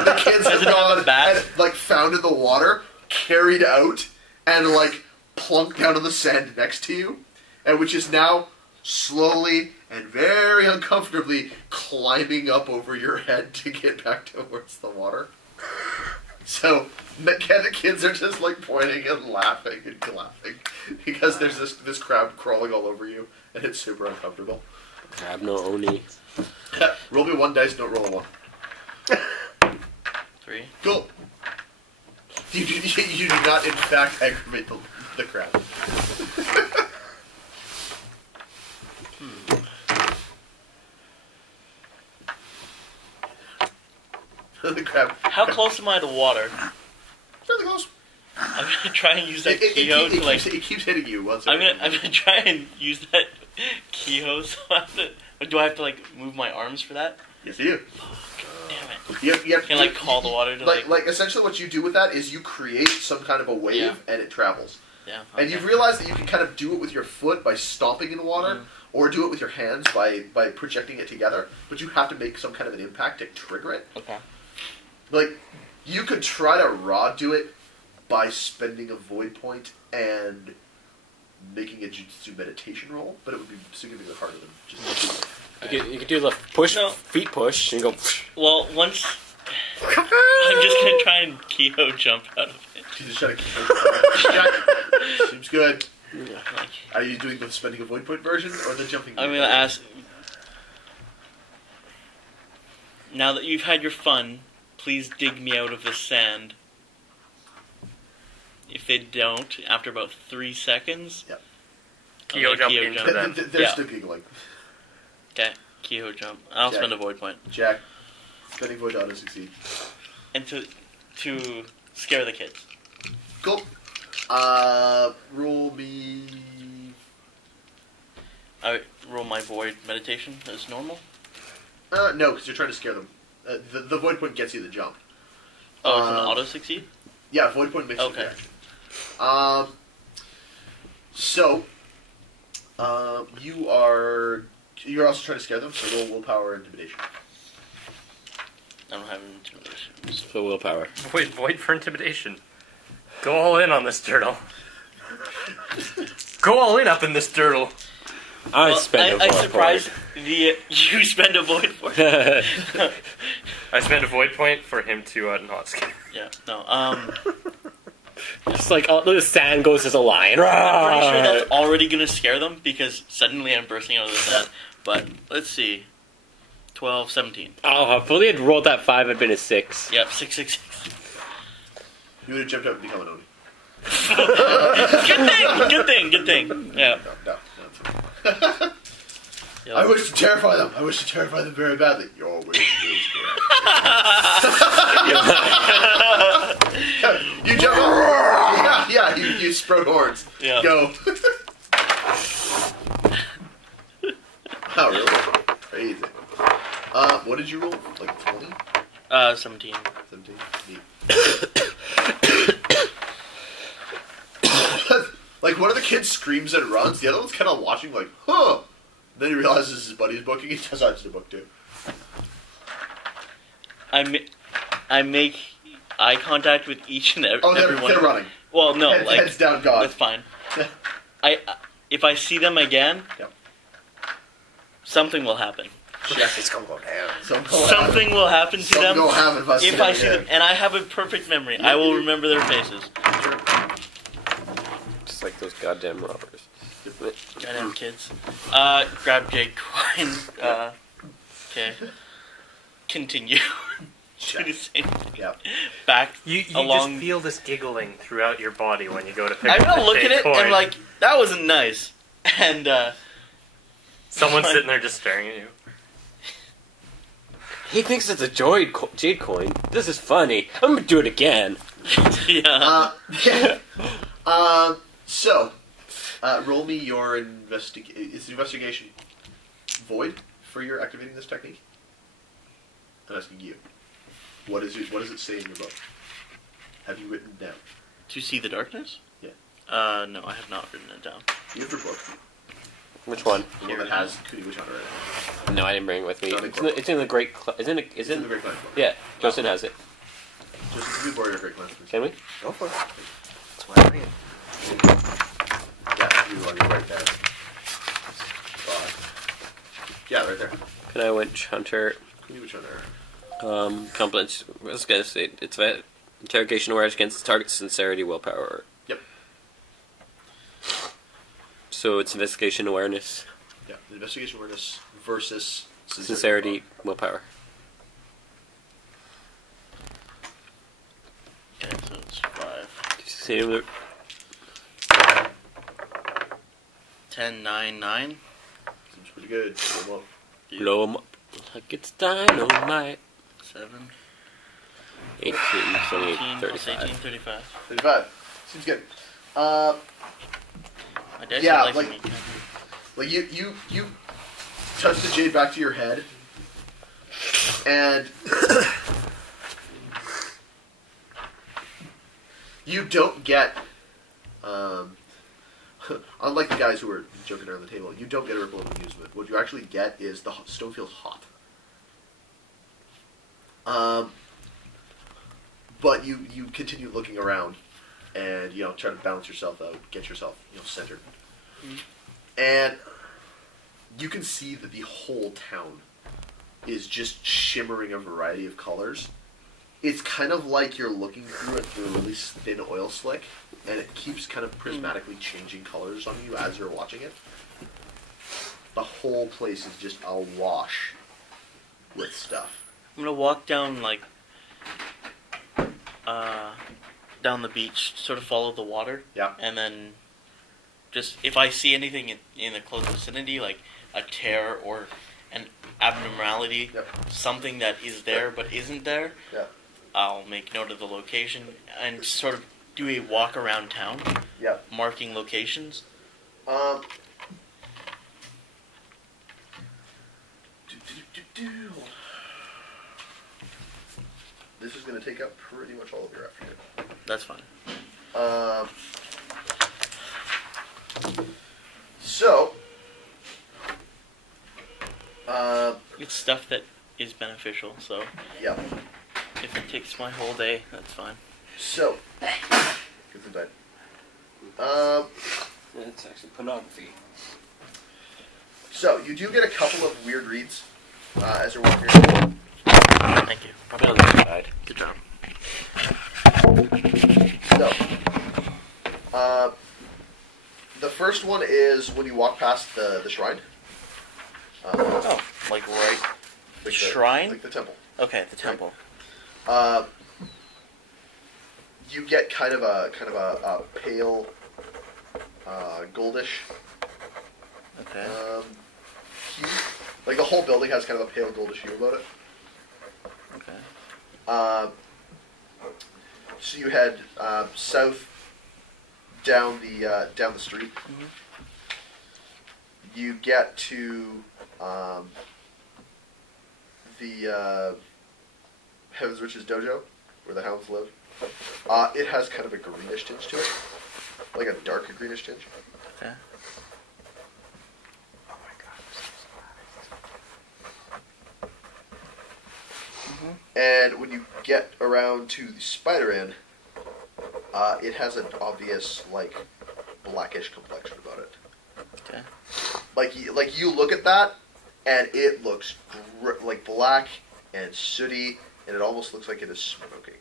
The kids have Does it have gone a bat? and like found in the water, carried out, and like plunked down on the sand next to you, and which is now slowly and very uncomfortably climbing up over your head to get back towards the water. So the kids are just like pointing and laughing because there's this crab crawling all over you, and it's super uncomfortable. Crab no oni. Roll me 1 dice, don't roll a 1. 3. Cool. You do not, in fact, aggravate the crab. The crab. How close am I to water? Fairly close. I'm gonna try and use that keyhole to like. It keeps hitting you once. I'm gonna try and use that keyhole. So do I have to like move my arms for that? Yes, you do. Damn it! You have Can I like call the water to like essentially what you do with that is you create some kind of a wave Yeah. and it travels. Yeah. And you've realized that you can kind of do it with your foot by stomping in water, or do it with your hands by projecting it together. But you have to make some kind of an impact to trigger it. Okay. Like, you could try to raw do it by spending a void point and making a jutsu meditation roll, but it would be significantly harder than just. You could do the push, feet push, and go. Well, once I'm just gonna try and keyhole jump out of it. You just try to. Jack, seems good. Like, Are you doing the spending a void point version or the jumping? I'm gonna ask. Now that you've had your fun, please dig me out of this sand. If they don't, after about 3 seconds, Yep. Keyhole jump into them. They're still giggling. Okay, keyhole jump. I'll Jack. spend a void point. Jack, spending void auto succeed. And to scare the kids. Cool. Roll me. I roll my void meditation as normal. No, because you're trying to scare them. The void point gets you the jump. Oh, it's an auto succeed? Yeah, void point makes you Okay. the action. So, you're also trying to scare them, so roll willpower and intimidation. I don't have intimidation. So. So willpower. Void for intimidation. Go all in on this turtle. Go all in up in this turtle. I spend a void surprised you spend a void point. I spent a void point for him to not scare. Yeah, no, Just like the sand goes as a lion. I'm pretty sure that's already gonna scare them because suddenly I'm bursting out of the sand. But let's see. 12, 17. Oh, if only had rolled that 5, it'd been a 6. Yep, 6, 6. You would have jumped up and become an Oni. Good thing. Yeah. No. I wish to terrify them. I wish to terrify them very badly. Your wish is correct. You jump. Yeah. You sprout horns. Yeah. Go. Oh, really? Crazy. What did you roll? Like 20? 17. 17. Neat. Like, one of the kids screams and runs, the other one's kind of watching, like, huh! Then he realizes his buddy's booking, he decides to book too. I make eye contact with each and everyone. They're running. Well, no, Heads down, God. That's fine. If I see them again, something will happen. It's gonna go down. Something will happen to them. If I see them, and I have a perfect memory, I will remember their faces. Just like those goddamn robbers. Goddamn kids. Grab Jake coin. Okay. Continue. Do the same thing. Yep. Back You along. just feel this giggling throughout your body when you go to pick I'm up gonna the look at fake it coin. and like, that wasn't nice. And Someone's sitting there just staring at you. He thinks it's a jade coin. This is funny. I'm gonna do it again. yeah. So, roll me your investigation. Is the investigation void for your activating this technique? I'm asking you. What does it say in your book? Have you written it down? To see the darkness? Yeah. No, I have not written it down. You have your book. Which one? The one that has Kuni-Wichana in it. No, I didn't bring it with me. It's in the Great. Isn't it? It's in the Great Clan book. Yeah, Josune has it. Just can we borrow your Great Clan, please? Can we? Go for it. That's why I bring it. Yeah, you are right there. Yeah, right there. Can I witch hunter? Kuni-Wichana. Compliments. I was gonna say it's that interrogation awareness against target sincerity, willpower. Yep. So it's investigation awareness. Yeah, investigation awareness versus sincerity, willpower. Okay, so it's 5. Sailor. 10, 9, 9. Seems pretty good. Blow 'em up like it's dynamite. 7. 18, 28, 18, 35. 18, 35. 35. Seems good. My dice Yeah, are liking me. like you touch the jade back to your head, and you don't get, unlike the guys who were joking around the table, you don't get a ripple of amusement. What you actually get is the stone feels hot. But you continue looking around, and try to balance yourself out, get yourself centered, and you can see that the whole town is just shimmering a variety of colors. It's kind of like you're looking through it through a really thin oil slick, and it keeps kind of prismatically changing colors on you as you're watching it. The whole place is just awash with stuff. I'm gonna walk down down the beach, sort of follow the water. Yeah. And then just if I see anything in the close vicinity, like a tear or an abnormality, something that is there but isn't there, I'll make note of the location and sort of do a walk around town, marking locations. This is going to take up pretty much all of your afternoon. That's fine. So, it's stuff that is beneficial, so yeah. If it takes my whole day, that's fine. So, get some time. It's actually pornography. So, you do get a couple of weird reads as you're walking around. Thank you. Probably on the side. Good job. So, the first one is when you walk past the shrine. Like right, the shrine, like the temple. Okay, the temple. You get kind of a pale, goldish. Okay. Hue. Like the whole building has kind of a pale goldish hue about it. Okay. So you head south down the street. Mm-hmm. You get to the Heaven's Riches dojo, where the hounds live. It has kind of a greenish tinge to it. like a dark greenish tinge. Okay. Oh my god. And when you get around to the spider end, it has an obvious like blackish complexion about it. Okay. Like you look at that, and it looks like black and sooty, and it almost looks like it is smoking.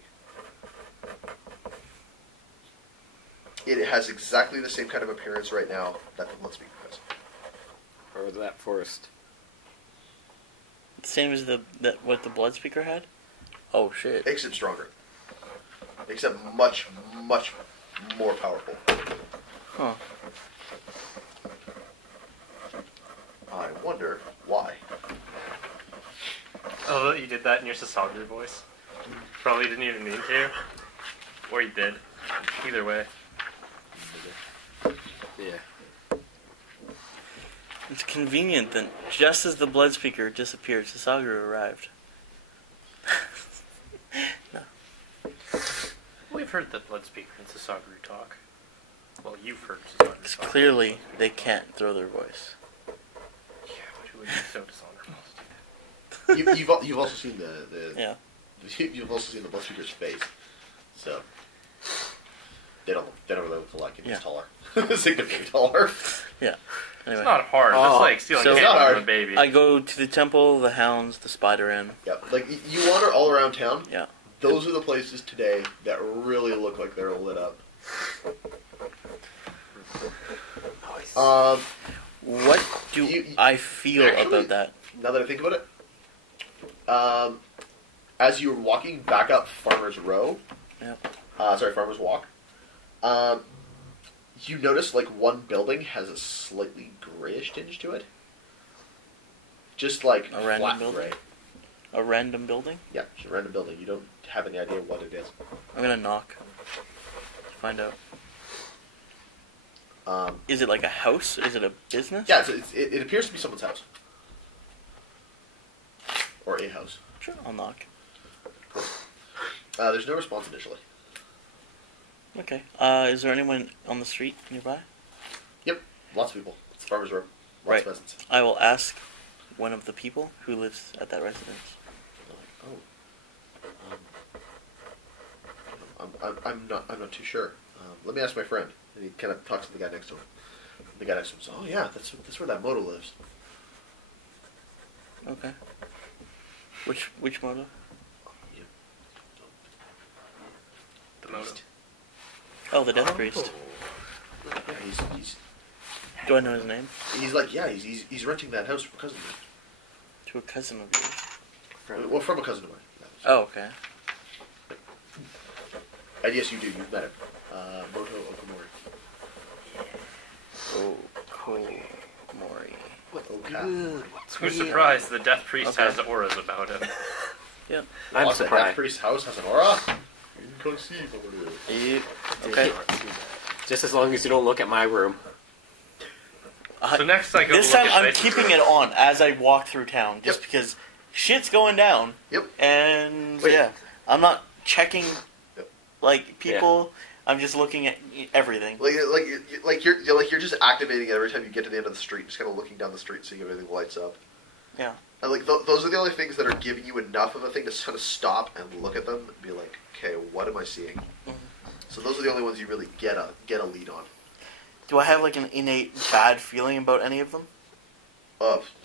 It has exactly the same kind of appearance right now that the Bloodspeaker has. Or that forest. Same as what the blood speaker had? Oh shit. Except stronger. Except much, much more powerful. Huh. I wonder why. Oh, you did that in your Sasagru voice. Probably didn't even mean to. Or you did. Either way. Yeah. It's convenient that just as the blood speaker disappeared, Sasagru arrived. No. We've heard the blood speaker and Sasagru talk. Well, you've heard Sasagru Because talk. clearly they can't throw their voice. Yeah, but who would be so dishonorable to do that? You've also seen the Yeah. You've also seen the Bloodspeaker's face, so they don't really look alike. He's Yeah. taller, significantly taller. Yeah. Anyway. It's not hard. That's like stealing So- a It's not candy hard. from a baby. I go to the temple, the hounds, the spider inn. Yeah, like you wander all around town. Yeah. Those are the places today that really look like they're lit up. What do I feel actually- about that? Now that I think about it, as you were walking back up Farmer's Row, Yep. Farmer's Walk, you notice like one building has a slightly grayish tinge to it. Just like A random flat building? gray. A random building? Yeah, just a random building. You don't have any idea what it is. I'm gonna knock. Find out. Is it like a house? Is it a business? Yeah, it appears to be someone's house. Or a house. Sure, I'll knock. There's no response initially. Okay. Is there anyone on the street nearby? Yep, lots of people. It's Farmer's Row. Lots Right. of residents. I will ask one of the people who lives at that residence. They're like, I'm not too sure. Let me ask my friend. And he kind of talks to the guy next to him. The guy next to him says, "Oh yeah, that's where that moto lives." Okay. Which moto? The moto. Oh, the Death Priest. Yeah, he's Do I know his name? like, yeah, he's renting that house from a cousin of To a cousin of yours. mine. Well, from a cousin of mine. Oh, okay. And yes, you do. You've met him. Moto Okamori. Oh, cool. Mori. Oka. Who's surprised the Death Priest Okay. has auras about him? Yep. I'm That surprised. priest's house has an aura. You can conceive of it. Yep. Okay. Just as long as you don't look at my room. So next I go This look time at I'm Tyson's keeping it on as I walk through town, just Yep. because shit's going down. Yep. And Wait. yeah, I'm not checking Yep. like people. I'm just looking at everything. Like you're just activating it every time you get to the end of the street, just kind of looking down the street, seeing if everything lights up. Yeah. And like those are the only things that are giving you enough of a thing to sort of stop and look at them and be like, okay, what am I seeing? Mhm. So those are the only ones you really get a lead on. Do I have like an innate bad feeling about any of them?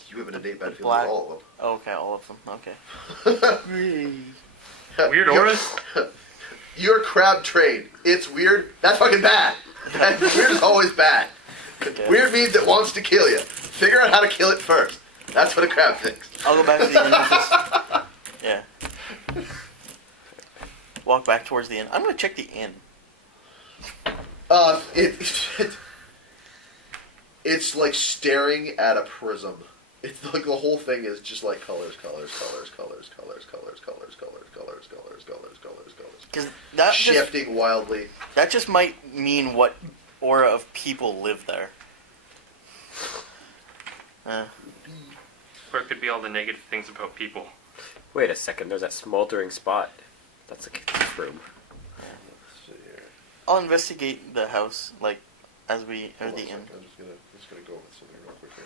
You have an innate bad feeling Black. about all Oh, okay, all of them. Okay. of them. Weird auras? You're crab trained. It's weird. That's fucking bad. Weird is always bad. Okay. Weird means it wants to kill you. Figure out how to kill it first. That's what a crab thinks. I'll go back to the inn. Yeah. Walk back towards the inn. I'm gonna check the inn. It's like staring at a prism. It's like the whole thing is just like colors. Because that just, Shifting wildly. that just might mean what aura of people live there. Or it could be all the negative things about people. Wait a second, there's that smoldering spot. That's a kid's room. I'll investigate the house, like, as we are Hold on the a inn. second, I'm just gonna go with something real quick here.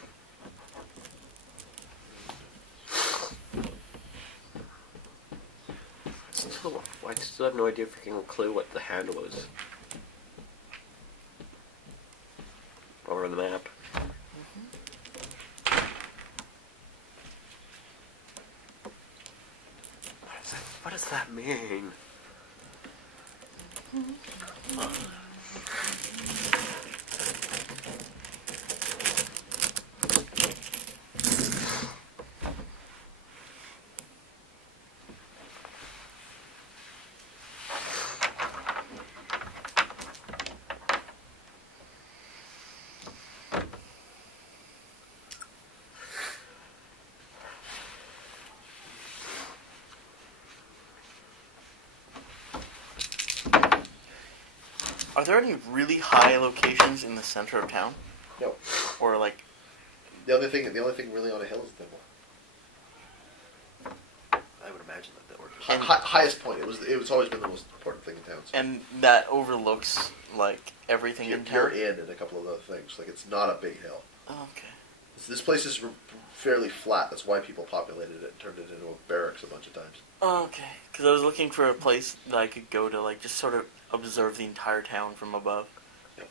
I still have no idea, freaking clue what the handle is. Over on the map. What does that mean? Are there any really high locations in the center of town? No. Or like The only thing really on a hill is the temple. I would imagine that were. Highest point. It was always been the most important thing in town. So. and that overlooks like everything You're in town? in and a couple of other things. Like it's not a big hill. Oh, okay. This place is fairly flat. That's why people populated it and turned it into a barracks a bunch of times. Oh, okay. Because I was looking for a place that I could go to, like, just sort of observe the entire town from above. Yep.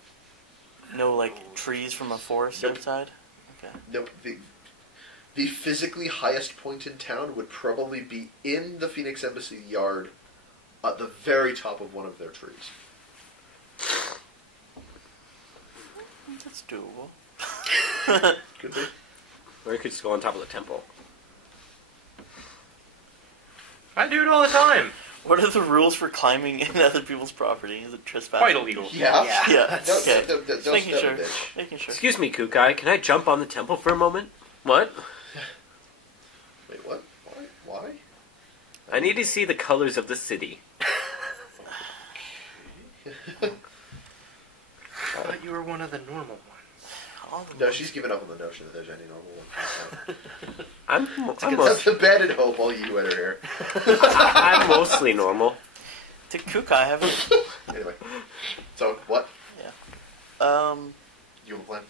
No, like, trees from a forest Nope. outside? Okay. Nope. The physically highest point in town would probably be in the Phoenix Embassy yard at the very top of one of their trees. That's doable. Could be. Or you could just go on top of the temple. I do it all the time. What are the rules for climbing in other people's property? Is it trespassing? Quite illegal. Yeah. Yeah. Don't- Okay. don't- don't Just making step sure. a bitch. Making sure. Excuse me, Kukai, can I jump on the temple for a moment? What? Wait, what? Why? I need to see the colors of the city. I thought you were one of the normal ones. No, she's given up on the notion that there's any normal one. I'm That's abandoned hope, all you that are here. I'm mostly normal. To Kukai, haven't. Anyway, so what? Yeah. You have a plan?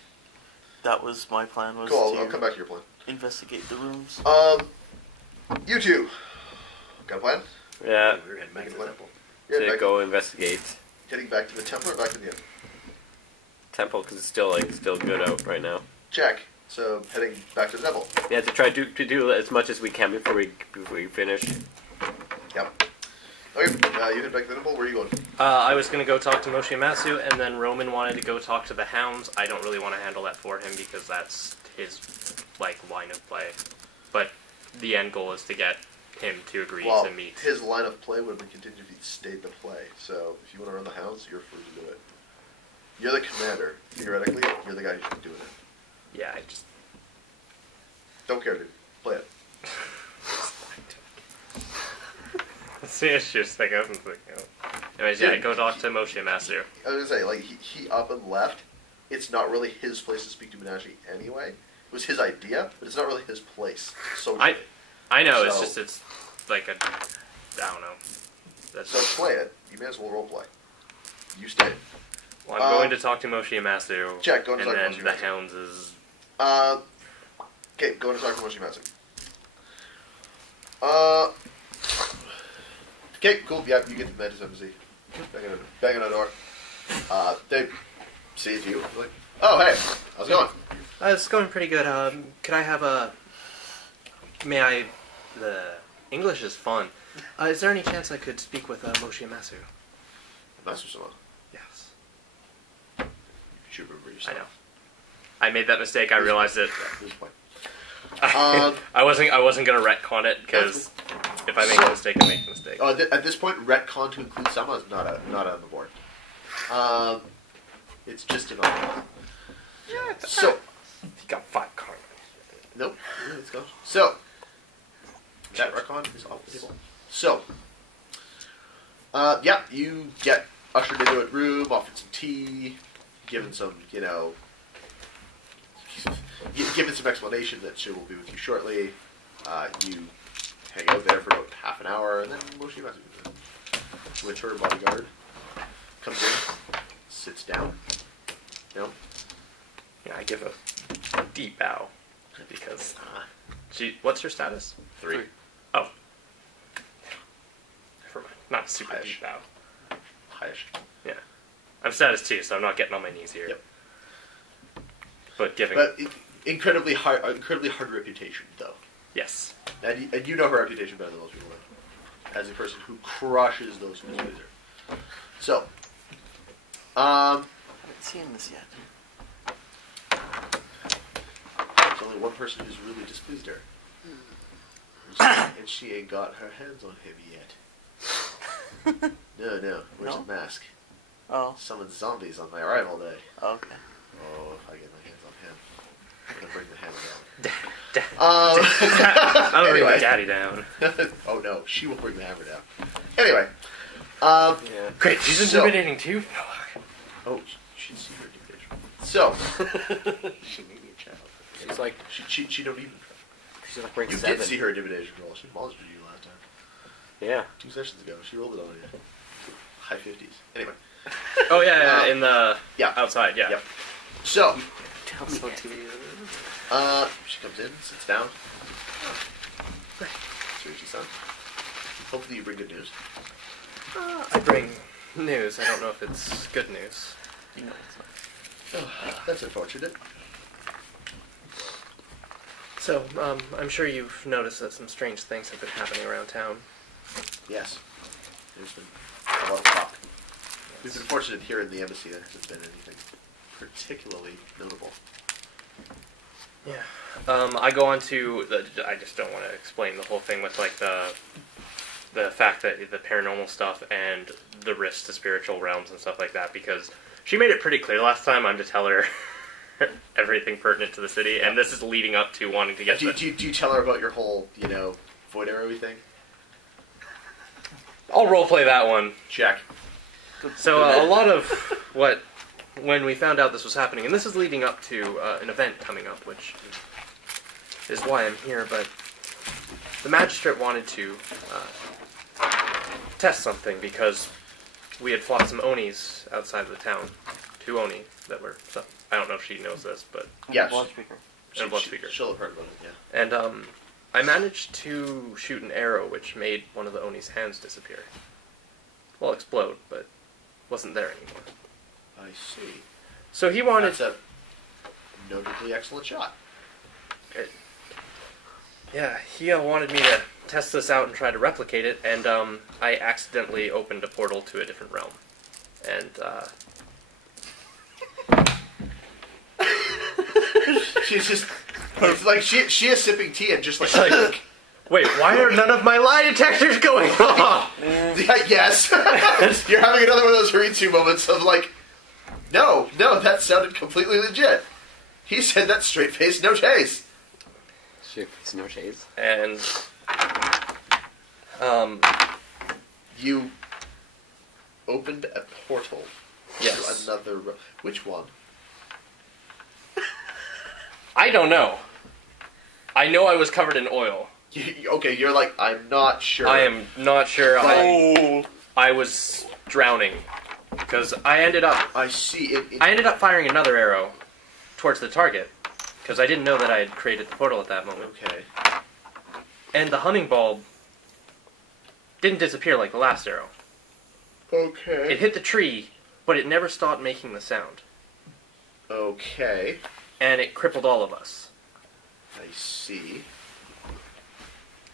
That was my plan. Was Cool. to I'll come back to your plan. investigate the rooms. You two got a plan? Yeah, We were heading back to the What? temple. You're to heading back, go investigate heading back to the temple or back to the inn? temple because it's still good out right now. Check. So heading back to the temple. Yeah, to try to do as much as we can before we finish. Yep. Okay. You head back to the temple. Where are you going? I was going to go talk to Moshimatsu, and then Roman wanted to go talk to the hounds. I don't really want to handle that for him because that's his line of play. But the end goal is to get him to agree Well, to meet. his line of play would have been continued if he stayed to play. So if you want to run the hounds, you're free to do it. You're the commander. Theoretically, you're the guy who should be doing it. Yeah, I just... Don't care, dude. Play it. See, it's just like I was thinking. Anyways, yeah, go talk to Moshimatsu. I was gonna say, like, he up and left. It's not really his place to speak to Minashi anyway. It was his idea, but it's not really his place. Socially. I know, it's So- just, it's like a... I don't know. That's, So play it. You may as well roleplay. You stay. well, I'm going to talk to Moshimatsu. Check, go and and talk to then the Moshimatsu. hounds is... Okay, go to talk to Moshimatsu. Okay, cool. Yeah, you get to the Mantis Embassy. Bang on the door. They sees you. Like, oh, hey, how's it going? It's going pretty good. Could I have a... The English is fun. Is there any chance I could speak with Moshimatsu? Master Sama. Yes. You should remember I yourself. know. I made that mistake. I realized it. This point. I wasn't gonna retcon it because if I make a mistake, I make a mistake. At this point, retcon to include Sama is not on the board. It's just an option. Yeah, So, you got 5 cards. nope. Let's go. So, that retcon is off the table. So, yeah, you get ushered into a room, offered some tea, given some, given some explanation that she will be with you shortly. You hang out there for about half an hour, and then Moshimatsu with her bodyguard. comes in, sits down. No? Yeah, I give a deep bow because what's your status? 3. Oh, never mind. Not a super deep bow. Highish. Yeah, I'm status 2, so I'm not getting on my knees here. Yep. But giving. But incredibly hard reputation, though. Yes. And you know her reputation better than most people know. As a person who crushes those who displease her. So, I haven't seen this yet. there's only one person who's really displeased her. And she ain't got her hands on him yet. No. Where's No? the mask? Oh, Summon zombies on my arrival day. okay. Oh, if I get my hands on him, I'm gonna bring the hammer down. I'm gonna bring my anyway. daddy down. Oh no, she will bring the hammer down. Anyway. Great, she's So- intimidating too. Oh, she'd see her intimidation. So, She may be a child. She's like, she don't even. she's like rank You 7. did see her intimidation roll. She monstered you last time. Yeah. 2 sessions ago. She rolled it on you. High 50s. Anyway. Oh yeah, in the Yeah. outside, yeah. Yep. So, So too. she comes in, sits down. Tsuruchi-san. Hopefully you bring good news. I bring news. I don't know if it's good news. You know it's not. Oh, that's unfortunate. So, I'm sure you've noticed that some strange things have been happening around town. Yes. There's been a lot of talk. We've been fortunate here in the embassy there hasn't been anything particularly notable. Yeah. I go on to I just don't want to explain the whole thing with like the fact that the paranormal stuff and the risks to spiritual realms and stuff like that, because she made it pretty clear last time. I'm to tell her everything pertinent to the city, and this is leading up to wanting to get. Do you tell her about your whole, void arrow thing? I'll roleplay that one. Check. So a lot of when we found out this was happening, and this is leading up to an event coming up, which is why I'm here, but the magistrate wanted to test something because we had fought some Onis outside of the town. 2 Oni that were... So, I don't know if she knows this, but... Yes. Blood speaker. And a blood speaker. She'll have heard about it, yeah. And I managed to shoot an arrow which made one of the Oni's hands disappear. Well, explode, but wasn't there anymore. I see. So he wanted... That's a notably excellent shot. Yeah, he wanted me to test this out and try to replicate it, and I accidentally opened a portal to a different realm. And, She's just... It's like she is sipping tea and just like... wait, why are none of my lie detectors going off? Yes. You're having another one of those Haritsu moments of like, no, that sounded completely legit. He said that straight face, no chase. Shoot, it's no chase. And, You opened a portal yes. to another... Which one? I don't know. I know I was covered in oil. Okay, you're like, I'm not sure. I am not sure. Oh. I was drowning. Because I ended up... I see. I ended up firing another arrow towards the target. Because I didn't know that I had created the portal at that moment. Okay. And the hunting bulb didn't disappear like the last arrow. Okay. It hit the tree, but it never stopped making the sound. Okay. And it crippled all of us. I see.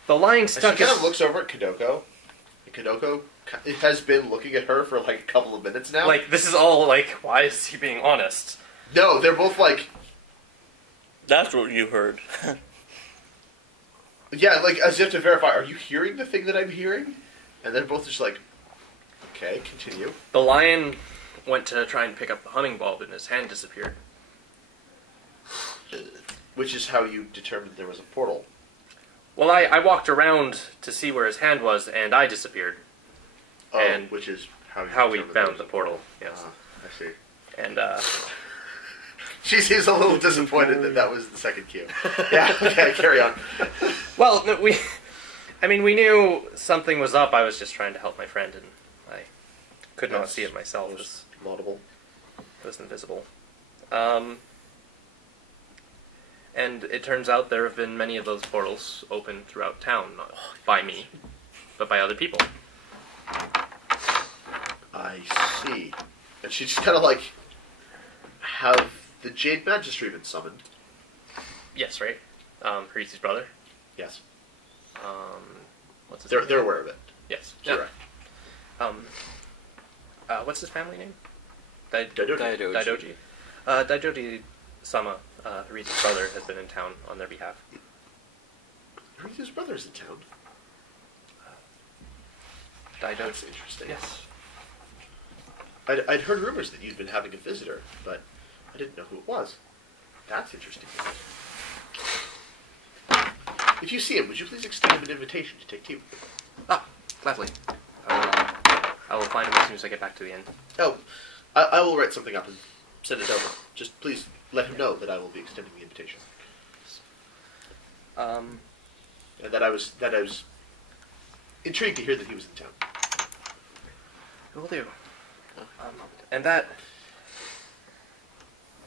The lying And stuck she kind is... of looks over at Kadoko. And Kadoko has been looking at her for like a couple of minutes now. Like, this is all like, why is he being honest? No, they're both like... That's what you heard. Yeah, like as if to verify, are you hearing the thing that I'm hearing? And they're both just like, okay, continue. The lion went to try and pick up the hunting bulb and his hand disappeared. Which is how you determined there was a portal. Well, I walked around to see where his hand was, and I disappeared. Oh, And which is how you How we determined there found was the a portal, yes. I see. And, She seems a little disappointed that was the second cue. Yeah, okay, carry on. well, no, we knew something was up. I was just trying to help my friend, and I could not That's see it myself. most laudable. It was invisible. And it turns out there have been many of those portals open throughout town, not by me, but by other people. I see. And she just kind of like, have the Jade Magistrate been summoned? Yes, right? Haritsi's brother? Yes. What's his They're name? they're aware of it. Yes. Sure. What's his family name? Daidoji. Daidoji-sama, Haritsi's brother, has been in town on their behalf. His brother's in town. Daidoji. That's interesting. Yes. I'd heard rumors that you'd been having a visitor, but I didn't know who it was. That's interesting. If you see him, would you please extend him an invitation to take tea with you? Ah, gladly. I will find him as soon as I get back to the inn. Oh, I will write something up and send it over. Just please let him know that I will be extending the invitation. And that I was intrigued to hear that he was in town. Will do. And that...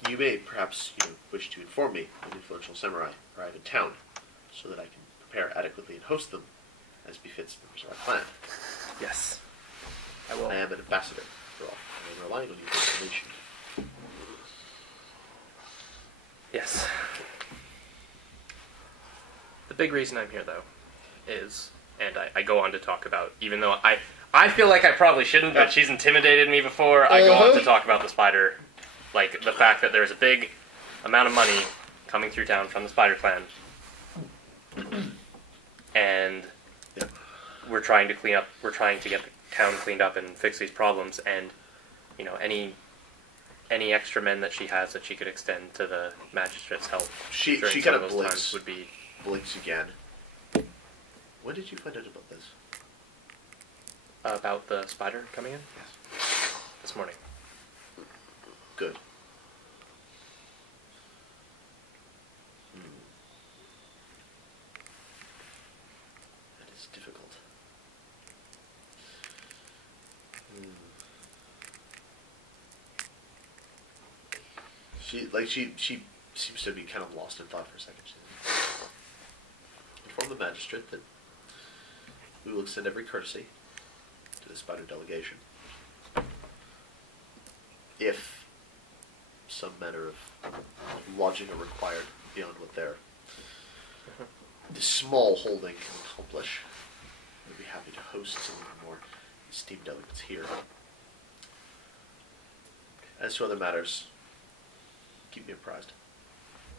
You may perhaps wish to inform me when influential samurai arrive in town, so that I can prepare adequately and host them as befits members of our clan. Yes. I will. I am an ambassador, after all. I am relying on you for information. Yes. The big reason I'm here, though, is, and I go on to talk about, even though I feel like I probably shouldn't, but she's intimidated me before, I go on to talk about the spider, like the fact that there's a big amount of money coming through town from the Spider Clan, and we're trying to get the town cleaned up and fix these problems, and any extra men that she has that she could extend to the magistrate's help She during kind some of of those times would be blinks again. When did you find out about this? about the spider coming in. Yes. This morning. Good. That is difficult. She seems to be kind of lost in thought for a second. Inform the magistrate that we will extend every courtesy to the spider delegation. If some manner of lodging are required beyond what their small holding can accomplish, we'd be happy to host some of the more esteemed delegates here. As to other matters, keep me apprised.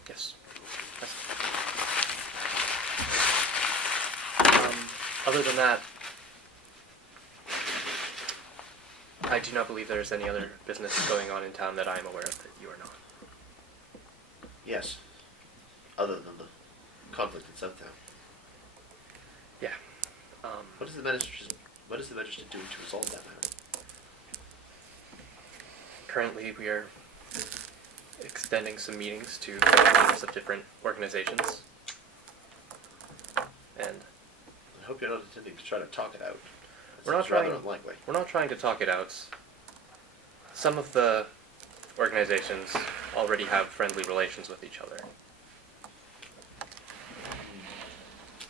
Yes. Other than that, I do not believe there is any other business going on in town that I am aware of that you are not. Yes. Other than the conflict in Southtown. Yeah. What is the magistrate doing to resolve that matter? Currently, we are extending some meetings to members of different organizations. And I hope you're not intending to try to talk it out. We're not It's rather trying. unlikely. We're not trying to talk it out. Some of the organizations already have friendly relations with each other.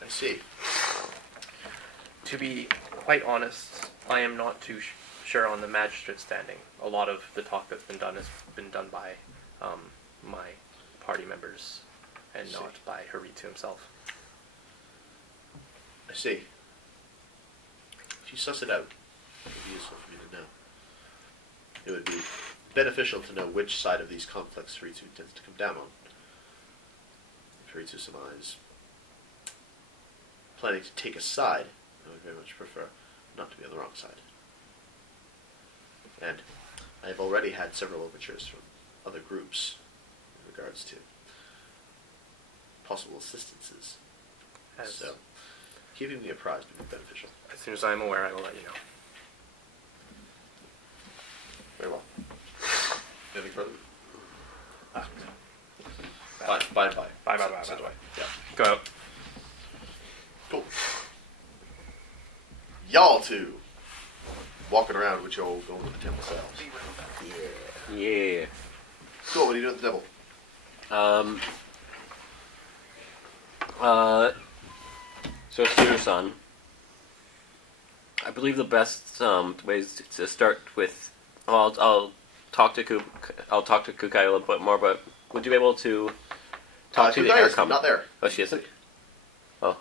I see. To be quite honest, I am not too sure on the magistrate standing. A lot of the talk that's been done has been done by my party members and not by Haritsu himself. I see. If you suss it out, it would be useful for me to know. It would be beneficial to know which side of these conflicts Haritsu tends to come down on. If Haritsu-sama is planning to take a side, I would very much prefer not to be on the wrong side. And I have already had several overtures from other groups in regards to possible assistances. So, keeping me apprised would be beneficial. As soon as I am aware, I will let you know. Very well. Anything further? Bye. Bye. So do I. Yeah. Go out. Cool. Y'all two. walking around with Joe going to the temple cells. Yeah. Cool, what are you doing at the temple? Shosuro-san, I believe the best way is to start with. Well, I'll talk to Kukai a little bit more, but would you be able to talk to the Kukai is aircom? not there. Oh, she isn't. Oh,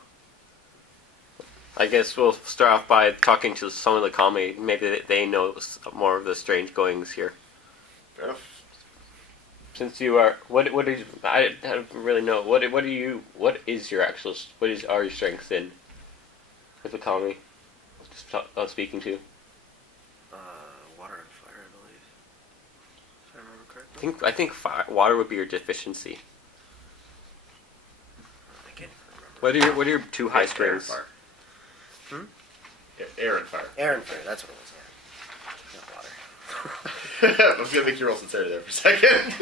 I guess we'll start off by talking to some of the kami. Maybe they know more of the strange goings here. Fair enough. Since you are, what is, I don't really know. What is your strengths in with the kami? Speaking to. Water and fire, I believe. If I remember correctly. I think water would be your deficiency. I can't remember. What are your two high strengths? Air and fire. Air and fire, that's what it was, yeah. Not water. I was gonna make you roll sincerity there for a second.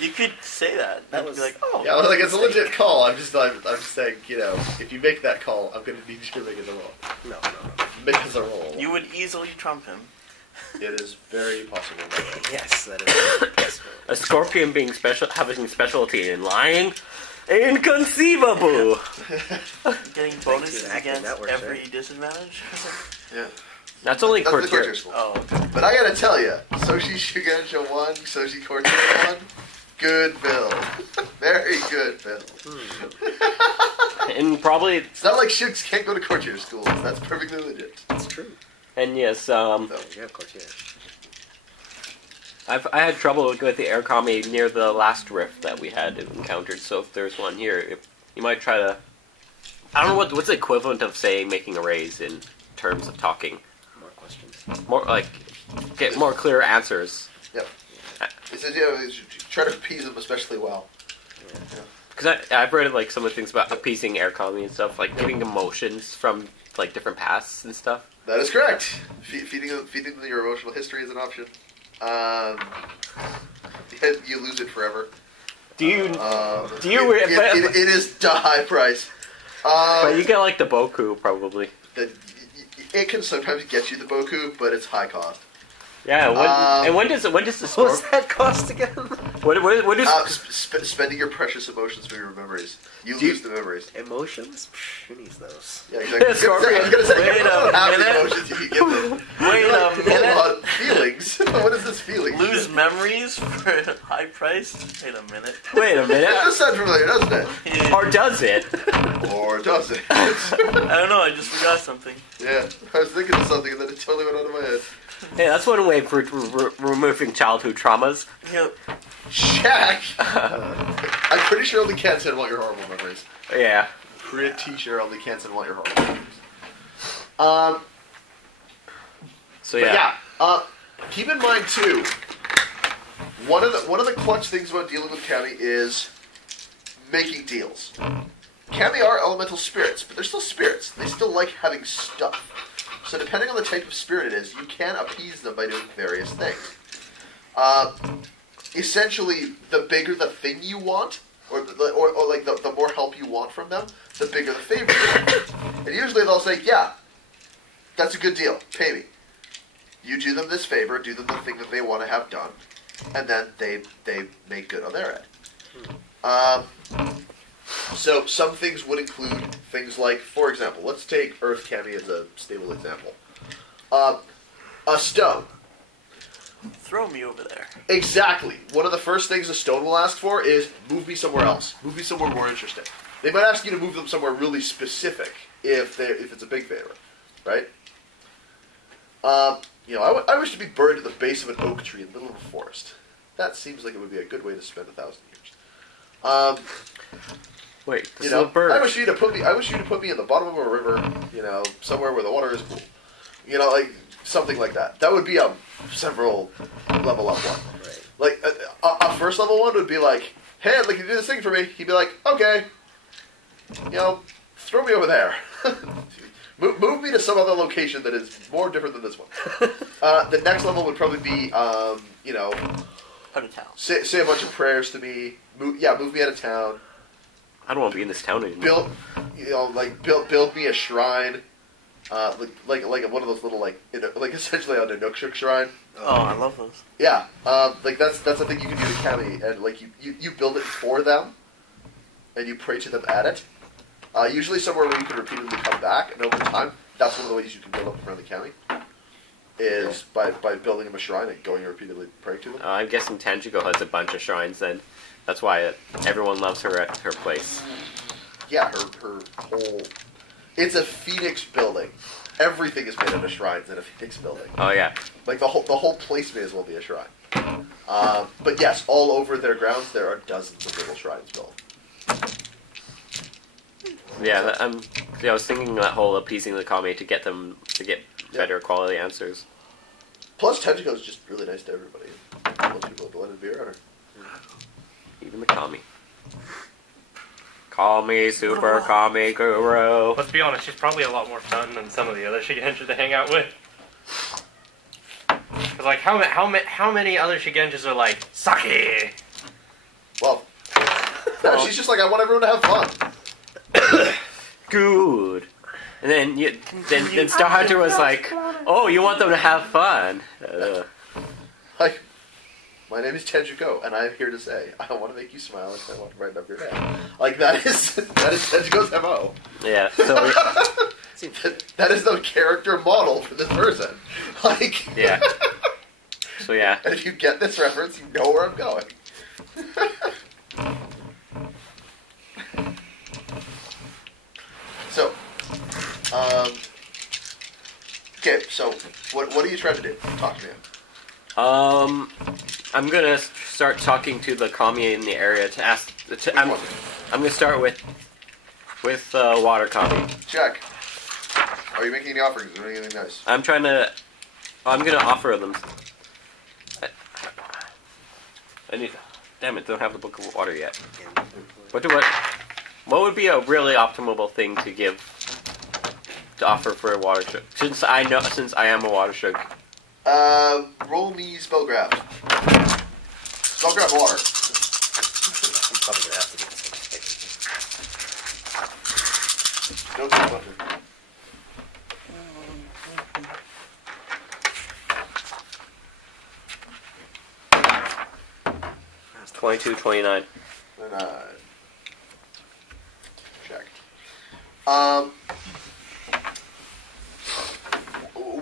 You could say that. That You'd was be like, oh. Yeah, well, like it's a legit call. I'm just saying, you know, if you make that call, I'm gonna need you to make it a roll. No. Make it a roll. You would easily trump him. It is very possible. Yes, that is possible. A scorpion having specialty in lying? Inconceivable! Getting bonuses acting, against that works, every right? disadvantage? Yeah. That's only That's the courtier. courtier school. Oh, okay. But I gotta tell you, Soshi Shugenja 1, Soshi Courtier 1, good build. Very good build. And probably, It's not like Shugs can't go to courtier schools. That's perfectly legit. That's true. and yes, So, Yeah, of course, yeah. I had trouble with the air kami near the last rift that we had encountered, so if there's one here, you might try to... I don't know what's the equivalent of, say, making a raise in terms of talking. More questions. More, like, get more clear answers. yep. It says, yeah, try to appease them especially well. Because I've read, like, some of the things about appeasing air kami and stuff, like giving emotions from, like, different pasts and stuff. That is correct. Feeding them your emotional history is an option. You lose it forever. Do you... It is the high price. But you get, like, the boku, probably. It can sometimes get you the boku, but it's high cost. Yeah, when does the What was score... that cost again? What is... Spending your precious emotions for your memories. You lose the memories. Emotions? Psh, who needs those? Yeah, exactly. Scorpion. I was gonna say, Wait you don't have the a emotions you can give them. Wait a minute. Hold on. Feelings? What is this feeling? Lose memories for a high price? Wait a minute. Wait a It minute. does sound familiar, doesn't it? Or does it? Or does it? I don't know, I just forgot something. Yeah, I was thinking of something and then it totally went out of my head. Hey, that's one way for removing childhood traumas. Yep. Jack! I'm pretty sure only Kansen want your horrible memories. Yeah. Pretty sure only Kansen want your horrible memories. So But yeah. keep in mind too, one of the clutch things about dealing with Kami is making deals. Kami are elemental spirits, but they're still spirits. They still like having stuff. So depending on the type of spirit it is, you can appease them by doing various things. Essentially, the bigger the thing you want, or like the more help you want from them, the bigger the favor you want. And usually they'll say, yeah, that's a good deal, pay me. You do them this favor, do them the thing that they want to have done, and then they make good on their end. So some things would include things like, for example, let's take Earth Kami as a stable example. A stone. Throw me over there. Exactly. One of the first things a stone will ask for is, move me somewhere else. Move me somewhere more interesting. They might ask you to move them somewhere really specific if it's a big favor, right? I wish to be buried at the base of an oak tree in the middle of a forest. That seems like it would be a good way to spend 1,000 years. Wait, this is a bird. I wish you to put me in the bottom of a river, somewhere where the water is cool. Like something like that. That would be a several level up one. Right. Like a first level one would be like, hey, I'd like you to do this thing for me. He'd be like, okay, throw me over there. Move me to some other location that is more different than this one. The next level would probably be, Out of town. say a bunch of prayers to me. Move me out of town. I don't want to be in this town anymore. Build me a shrine. like one of those little like essentially on a Nookshuk shrine. Oh, I love those. Yeah, like that's something you can do to Kami, and like you build it for them, and you pray to them at it. Usually somewhere where you can repeatedly come back, and over time, that's one of the ways you can build up around the Kami. Is by building them a shrine and going and repeatedly praying to them. I'm guessing Tanjiro has a bunch of shrines, and that's why everyone loves her at her place. Yeah, her whole... It's a phoenix building. Everything is made out of shrines in a phoenix building. Oh yeah. Like the whole place may as well be a shrine. But yes, all over their grounds there are dozens of little shrines built. Yeah, I was thinking that whole appeasing the Kami to get better quality answers. Plus, Tenjiko's just really nice to everybody. Most people have blended beer on her. Even the Kami. Call me Super Kami Guru. Let's be honest, she's probably a lot more fun than some of the other Shigenjas to hang out with. Cause like, how many other Shigenjas are like, Sake? Well, no, she's just like, I want everyone to have fun. Good. And then then Starhunter was like, oh, you want them to have fun. Like, my name is Tenjiko, and I am here to say, I want to make you smile and I want to brighten up your day. Like, that is Tenjiko's MO. Yeah, so... that is the character model for this person. Like... Yeah. So, yeah. And if you get this reference, you know where I'm going. So, okay, so, what are you trying to do? Talk to me. I'm gonna start talking to the Kami in the area to ask. I'm gonna start with Water Kami. Check. Are you making any offerings? Or anything nice? I'm gonna offer them. I need. Damn it! Don't have the book of water yet. What would be a really optimal thing to offer for a water shug? Since I am a water shug. Roll me spellcraft. Spellcraft water. I'm probably gonna have to do this. Don't do butter. 22, 29. And check.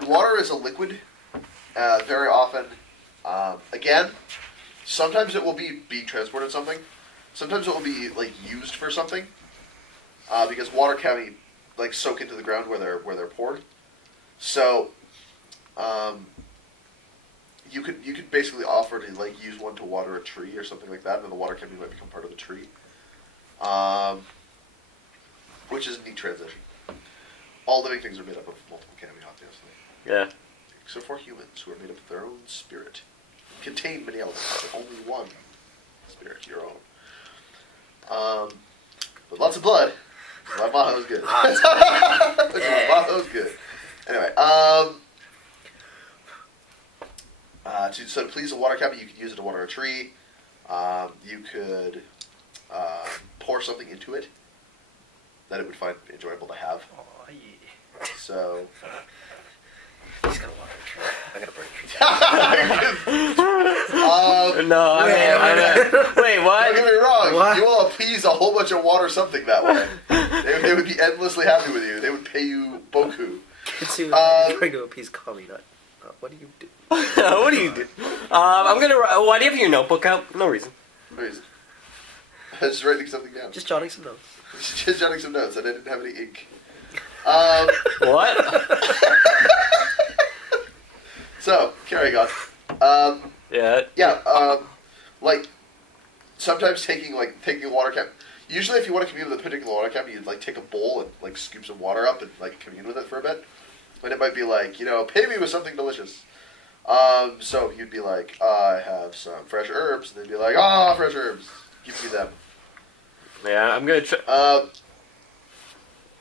Water is a liquid. Very often, again, sometimes it will be transported something. Sometimes it will be like used for something. Because water can like soak into the ground where they're poured. So, you could basically offer to like use one to water a tree or something like that, and then the water can might become part of the tree. Which is a neat transition. All living things are made up of multiple kami, obviously. Yeah. Except for humans, who are made up of their own spirit. Contain many elements, but only one spirit, your own. But lots of blood. My Maho's good. Maho's good. Anyway, so to please a water kami, you could use it to water a tree. You could pour something into it that it would find enjoyable to have. Oh, yeah. So... He's gonna water a tree. I gotta burn a tree. No, I mean, wait, what? Don't get me wrong. What? You will appease a whole bunch of water something that way. They would be endlessly happy with you. They would pay you boku. Kitsu, you're trying to appease Kami, not what do you do? What do you do? I'm gonna. Why do you have your notebook out? No reason. No reason. I was just writing something down. Just jotting some notes. Just jotting some notes. I didn't have any ink. What? So, carrying on. Yeah. Like, sometimes taking a water cap. Usually, if you want to commune with a particular water cap, you'd like take a bowl and like scoop some water up and like commune with it for a bit. And it might be like, pay me with something delicious. So you'd be like, I have some fresh herbs, and they'd be like, fresh herbs, give me them. Yeah, I'm gonna try. I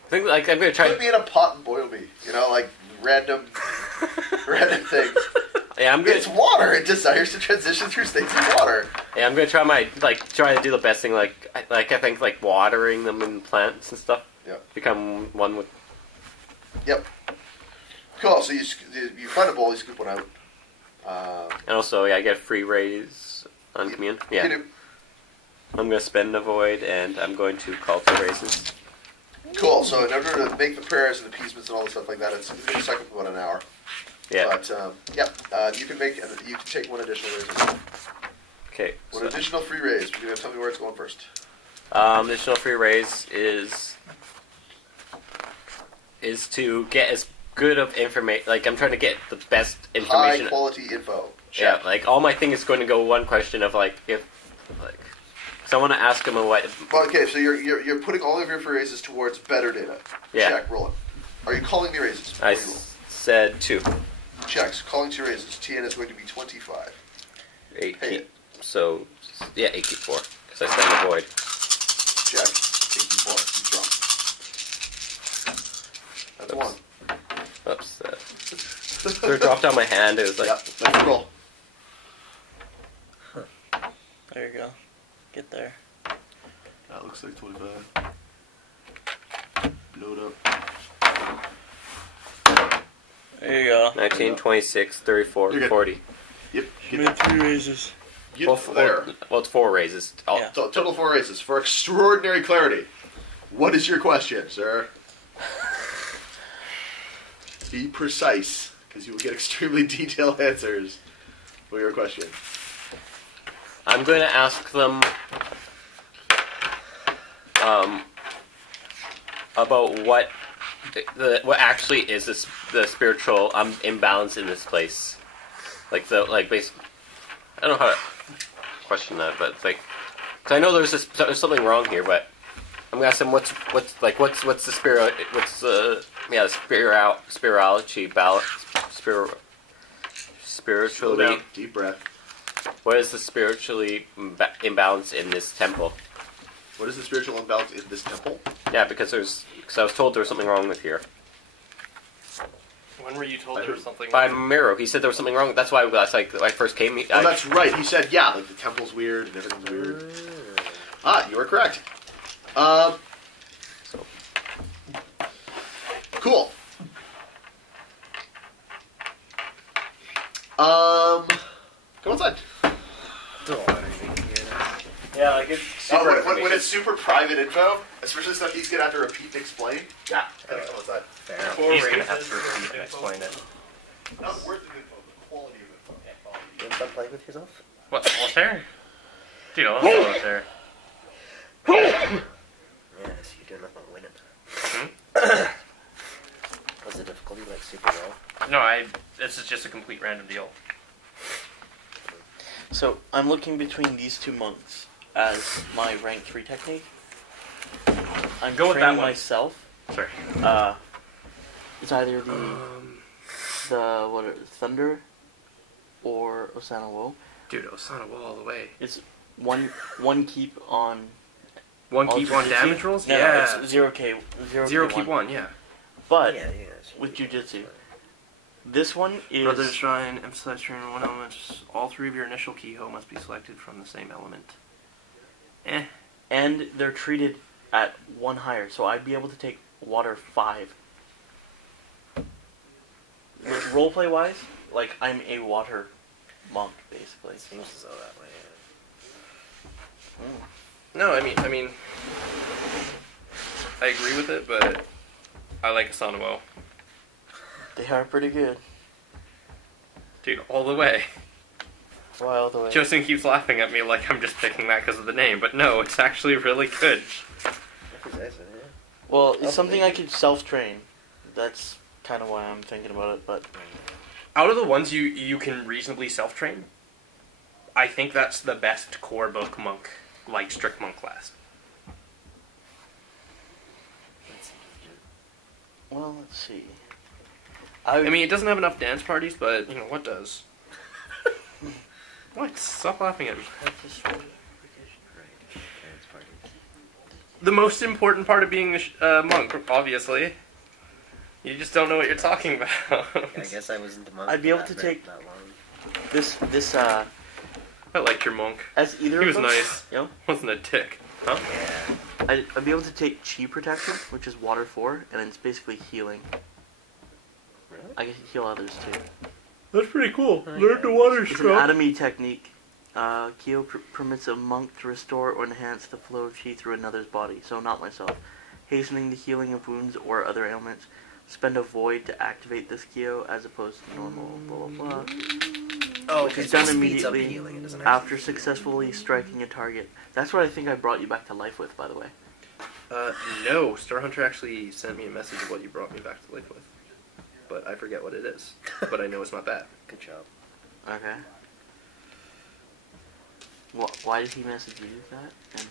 think I'm gonna try. Put me in a pot and boil me. Like random things. Yeah, It's water. It desires to transition through states of water. Yeah, I'm gonna try try to do the best thing. I think watering them in plants and stuff. Yeah. Become one with. Yep. Cool. So you find a bowl, you scoop one out. And also, yeah, I get a free raise on commune. Yeah. You do. I'm going to spend a void, and I'm going to call for raises. Cool. So in order to make the prayers and appeasements and all the stuff like that, it's going to take about an hour. Yeah. But you can take one additional raise. Okay. One additional free raise. You have to tell me where it's going first. Additional free raise is to get as good of information. Like, I'm trying to get the best information. High quality info. Yeah, Check. like, all my thing is going to go one question of, like, if, like, so I want to ask him what. Well, okay, so you're putting all of your free raises towards better data. Yeah. Check. Roll it. Are you calling the raises? I said 2. Checks. Calling 2 raises. TN is going to be 25. 8 Pay keep. it. So, yeah, 8 keep 4. Because I spent a void. Check. 84. You drop. That's 1. Oops. So it dropped on my hand. It was like. Yeah. Let's roll. There you go. Get there. That looks like 25. Load up. There you go. 19, 26, 34, You're good. 40. Yep. You made 3 raises. Get Well, there. it's 4 raises. Yeah. So total 4 raises. For extraordinary clarity, what is your question, sir? Be precise, because you will get extremely detailed answers for your question. I'm going to ask them about what what actually is the spiritual imbalance in this place. Like basically, I don't know how to question that, but like, cause I know there's something wrong here, but I'm gonna ask them what's the spirit, spirituality balance, spiritually. Slow down. Deep breath. What is the spiritually imbalance in this temple? What is the spiritual imbalance in this temple? Yeah, because I was told there was something wrong with here. When were you told there was something By wrong? Miro, he said there was something wrong. That's why when I first came. Oh, that's right. He said, yeah, like the temple's weird and everything's weird. You are correct. Cool. Go inside. Yeah, like it's Oh, when it's super private info, especially stuff he's gonna have to repeat and explain. Yeah, come inside. He's gonna have to repeat and explain it. Not worth the info, the quality of info. You want to stop playing with yourself? What? Solitaire? Dude, I love solitaire. Yes, you do nothing but win it. Was the difficulty like super low? No, this is just a complete random deal. So, I'm looking between these 2 monks as my rank 3 technique. I'm Go with that training one. myself. Sorry. It's either the Thunder or Osana Wo. Dude, Osana Wo all the way. It's one keep on. One all keep on jujitsu. damage rolls? No, Yeah. it's 0k. 0 keep 1, yeah. But Yeah. with jujitsu, this one is. Brother's Shrine, emphasize training one element. All 3 of your initial Kiho must be selected from the same element. And they're treated at 1 higher, so I'd be able to take water 5. With roleplay wise, like I'm a water monk basically. Seems as though that way. No, I mean, I agree with it, but I like Osana Wo. They are pretty good. Dude, all the way. Why all the way? Josune keeps laughing at me like I'm just picking that because of the name, but no, it's actually really good. Well, it's something I could self-train. That's kind of why I'm thinking about it, but... Out of the ones you can reasonably self-train, I think that's the best core book monk, like strict monk class. Well, let's see. I mean, it doesn't have enough dance parties, but, you know, what does? What? Stop laughing at me. The most important part of being a monk, obviously. You just don't know what you're talking about. I guess I wasn't the monk. I'd be able to take that long. this. I liked your monk. As either He of was them, nice. You know? Wasn't a tick. Huh? Yeah. I'd be able to take Chi Protection, which is water 4, and it's basically healing. I can heal others too. That's pretty cool. Learn the water It's an atomy technique. Kyo permits a monk to restore or enhance the flow of chi through another's body, so not myself. Hastening the healing of wounds or other ailments. Spend a void to activate this Kyo as opposed to normal. Blah blah blah. Oh, Which okay, is so it done speeds up immediately healing, it doesn't after actually- successfully striking a target. That's what I think I brought you back to life with, by the way. No, Starhunter actually sent me a message of what you brought me back to life with. But I forget what it is. But I know it's not bad. Good job. Okay. Why did he message you that? And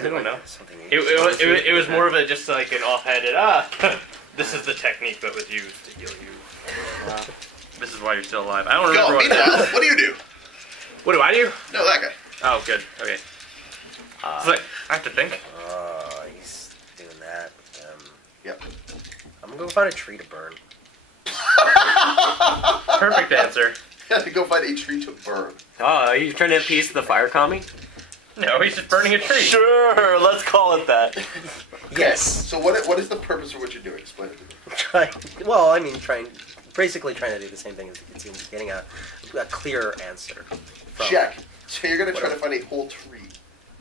I don't know. Something It was more of a just like an offhanded, this is the technique that was used to heal you. This is why you're still alive. I don't remember Go, what meanwhile, what do you do? What do I do? No, that guy. Oh, good. Okay. So, I have to think. Oh, he's doing that. Yep. I'm gonna go find a tree to burn. Perfect answer. You have to go find a tree to burn. Oh, are you trying to appease the fire commie? No, he's just burning a tree. Sure, let's call it that. Yes. So what is the purpose for what you're doing? Explain it to me. Well, I mean, basically trying to do the same thing as the Kitsu, getting a clearer answer. From, Check. So you're gonna try to find a whole tree.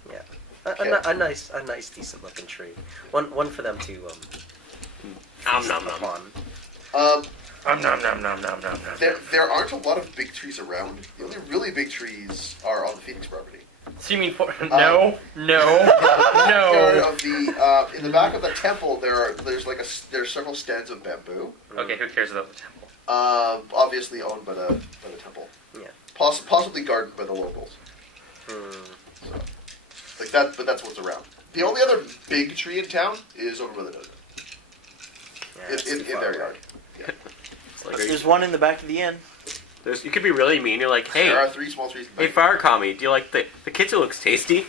Yeah. Okay. A nice, decent looking tree. One for them to feast upon. There aren't a lot of big trees around. The only really big trees are on the Phoenix property. So you mean no. Of the in the back of the temple, there's several stands of bamboo. Okay, who cares about the temple? Obviously owned by the temple. Yeah. Possibly guarded by the locals. So, like that, but that's what's around. The only other big tree in town is over by the dojo. Yeah, in their yard. Yeah. There's one in the back of the inn. You could be really mean. You're like, hey, There are 3 small trees in the hey, back. fire commie, do you like the Kitsu looks tasty?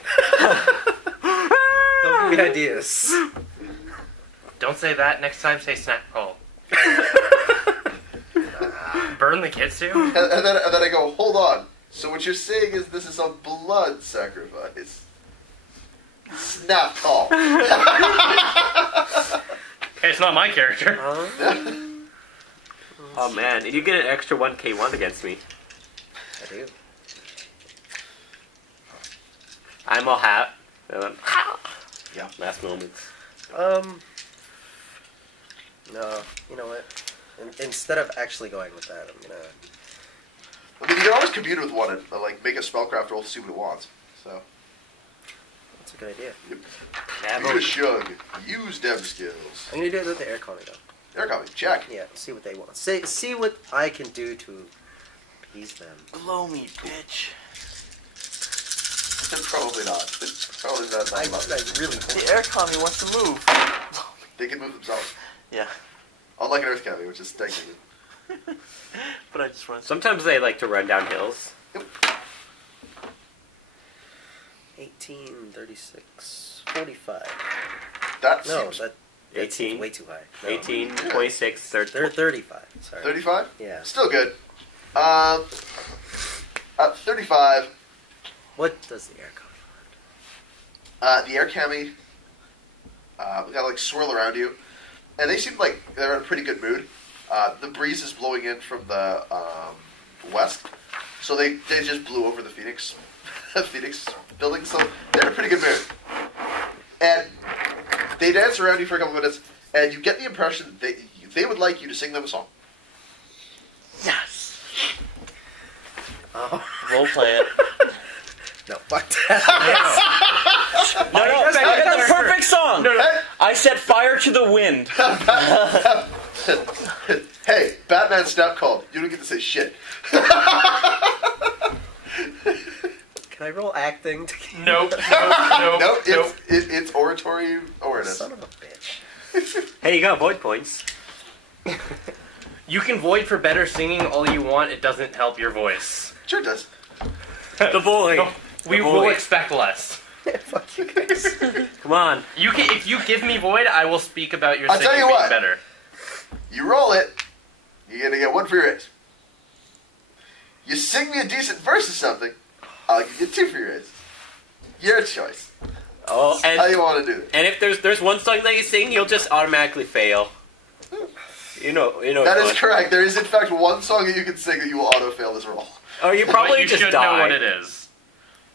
Don't give me ideas. Don't say that. Next time, say snack call. Burn the Kitsu? And then I go, hold on. So what you're saying is this is a blood sacrifice. Snap call. Hey, it's not my character. Oh man, and you get an extra 1k1 against me. I do. I'm all hat. Yeah. Last moments. No, you know what? Instead of actually going with that, I'm gonna. I mean, you can always commune with one and like make a spellcraft roll to see what it wants. So. That's a good idea. You should use them skills. I'm gonna do it with the air colony though. Air copy, check. Yeah, see what they want. See what I can do to appease them. Blow me, bitch. Probably not. Probably not. I really The air commie wants to move. They can move themselves. Yeah. Unlike an earth commie, which is stagnant. But I just want to... Sometimes they like to run down hills. 18, 36, 45. That No, seems... that 18. seems way too high. No. 18, 26, 30. They're 35. Sorry. 35? Yeah. Still good. At 35, What does the air colony the air cami kind of like swirl around you, and they seem like they're in a pretty good mood. The breeze is blowing in from the west, so they just blew over the Phoenix building, so they're in a pretty good mood. And they dance around you for a couple minutes, and you get the impression that they would like you to sing them a song. Yes! Oh. Role play it. No, fuck that. No, that's a perfect song! I set fire to the wind. Hey, Batman snap called. You don't get to say shit. Can I roll acting? Nope. It's oratory awareness. Son of a bitch. Hey, you got void points. You can void for better singing all you want. It doesn't help your voice. Sure does. The bully. No, we will expect less. Fuck you guys. Come on. You can, if you give me void, I will speak about your I'll singing tell you being what. better. You roll it, you're gonna get 1 for your ace. You sing me a decent verse or something, I'll give you 2 for your ace. Your choice. Oh, How and, you want to do it? and if there's one song that you sing, you'll just automatically fail. You know. That it's is fun. correct. There is, in fact, one song that you can sing that you will auto-fail this roll. Oh, you But probably you just should die. know what it is.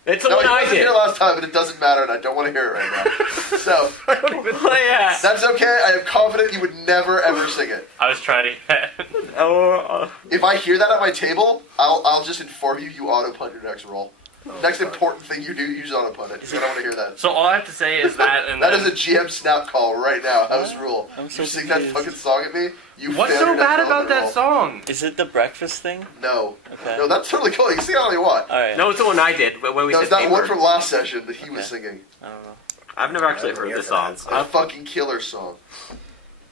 It's the No, one you I wasn't did. here last time, and it doesn't matter, and I don't want to hear it right now. So, Oh, yeah. that's okay. I am confident you would never, ever sing it. I was trying to get. If I hear that at my table, I'll just inform you auto-punt your next roll. Next important thing you do, use auto-punt it. I don't want to hear that. So all I have to say is that, and That then, is a GM snap call right now. House rule. I'm so You sing that confused. fucking song at me, you what's fail so your next bad about relevant that roll. song? Is it the breakfast thing? No. Okay. No, that's totally cool. You can sing it all you want. Alright. No, it's the one I did. But when we No, said it's not one paper. from last session that he was Okay. singing. I don't know. I've never actually I'm heard here the for song. that, A fucking killer song.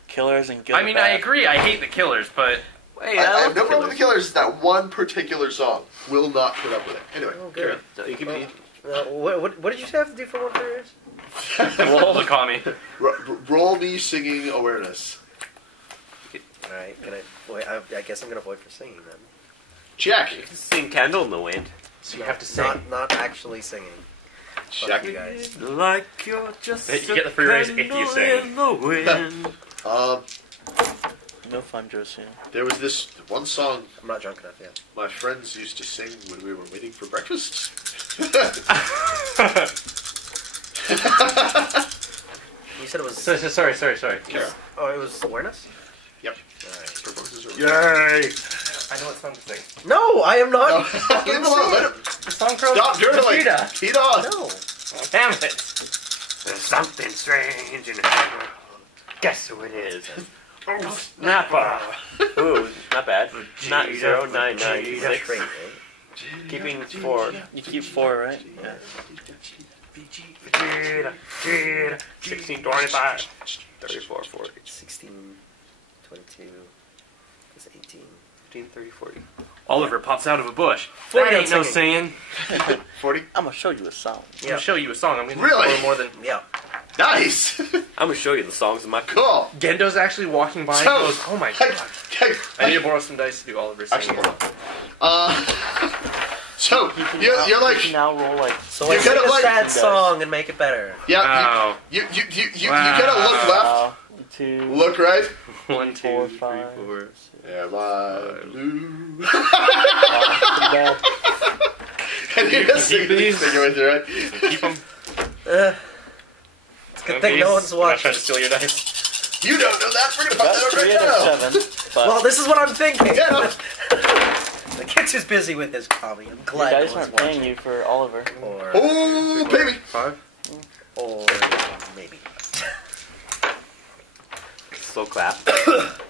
Killers and good I or mean, I bad. agree. I hate the Killers, but Wait, I I have love no the problem with the Killers. Killers. That one particular song will not put up with it. Anyway, Oh, carry good. So you can Well, be. what did you have to do for one for yours? roll the call me. roll me singing awareness. Alright, can I... Wait, I guess I'm going to vote for singing then. Check. Sing Candle in the Wind. So you have to sing. Not actually singing. Check. Fuck you guys. Like you're just You get the free raise if you candle sing. in the wind. No fun, Josune. There was this one song I'm not drunk enough yet. my friends used to sing when we were waiting for breakfast. You said it was... Sorry. Kara. Oh, it was awareness? Yep. Alright. Performances are Yay! I know what song to sing. No, I am No, not. leave him alone. Let him. The song from Stop dirtling. Kakita. Heat on. No. Oh, damn it! There's something strange in it. Guess who it is? Oh, Snapper. Ooh, not bad. Not That's 0996. great, right? Keeping 4. You keep 4, right? Yeah. Vegeta, 1625. 34, 40. 16, 22, that's 18. 15, 30, 40. Oliver pops out of a bush. Wait, That ain't no singing. singing. 40. I'm gonna show you a song. I'm gonna show you a song. I'm gonna Really? score more than Yeah. Nice. I'm gonna show you the songs in my. Cool. Gendo's actually walking by and So- goes, "Oh my god! I need to borrow some dice to do Oliver's Actually, singing." hold on. So you're You like, can now roll like. So You I sing gotta a like- sad song and make it better. yeah. Oh. You kind of look left, 2, look right. 1, 4, 2, 3, 5. 4. Am I blue? Bad. And you're just keep singing these. with you, right? Keep them. It's a good thing no one's I'm not watching. trying to steal your dice. You don't know that. We're gonna find Got that out 3 right out now. of 7. But Well, this is what I'm thinking. Yeah, no. The Kitsu's busy with his coffee. I'm your glad dice no one's aren't paying watching. you for Oliver. Or, Oh, baby. 5. or maybe not. Slow clap.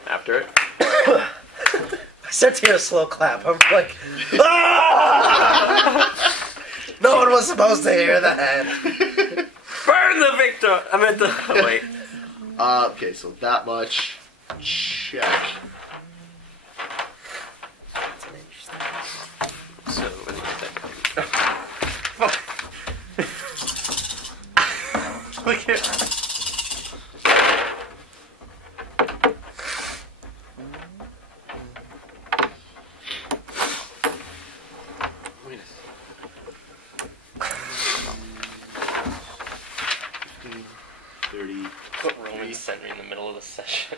After it. I start to hear a slow clap. I'm like, ah! No one was supposed to hear that. Burn the victor! I meant the. Oh, wait. Okay, so that much. Check. That's an interesting. So, what do you think? Look at. What Roman sent me in the middle of the session.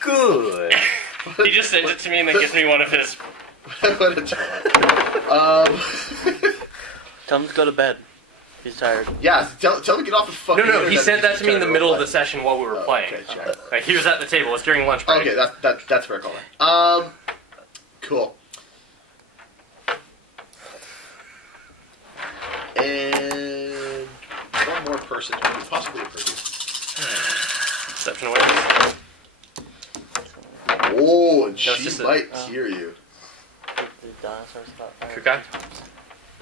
Good. He just sends it to me and then gives me one of his. What a time. Tell him to go to bed. He's tired. Yeah, tell him to get off the fucking. No, he internet sent and that just to me in the turn it middle of over. the session while we were playing. Okay, check. Like, he was at the table. It was during lunch break. Okay, that's fair call. Cool. And one more person, possibly a person. Perception awareness. Oh, and No, it's she just a- might hear you. The dinosaurs got fired. Kukai?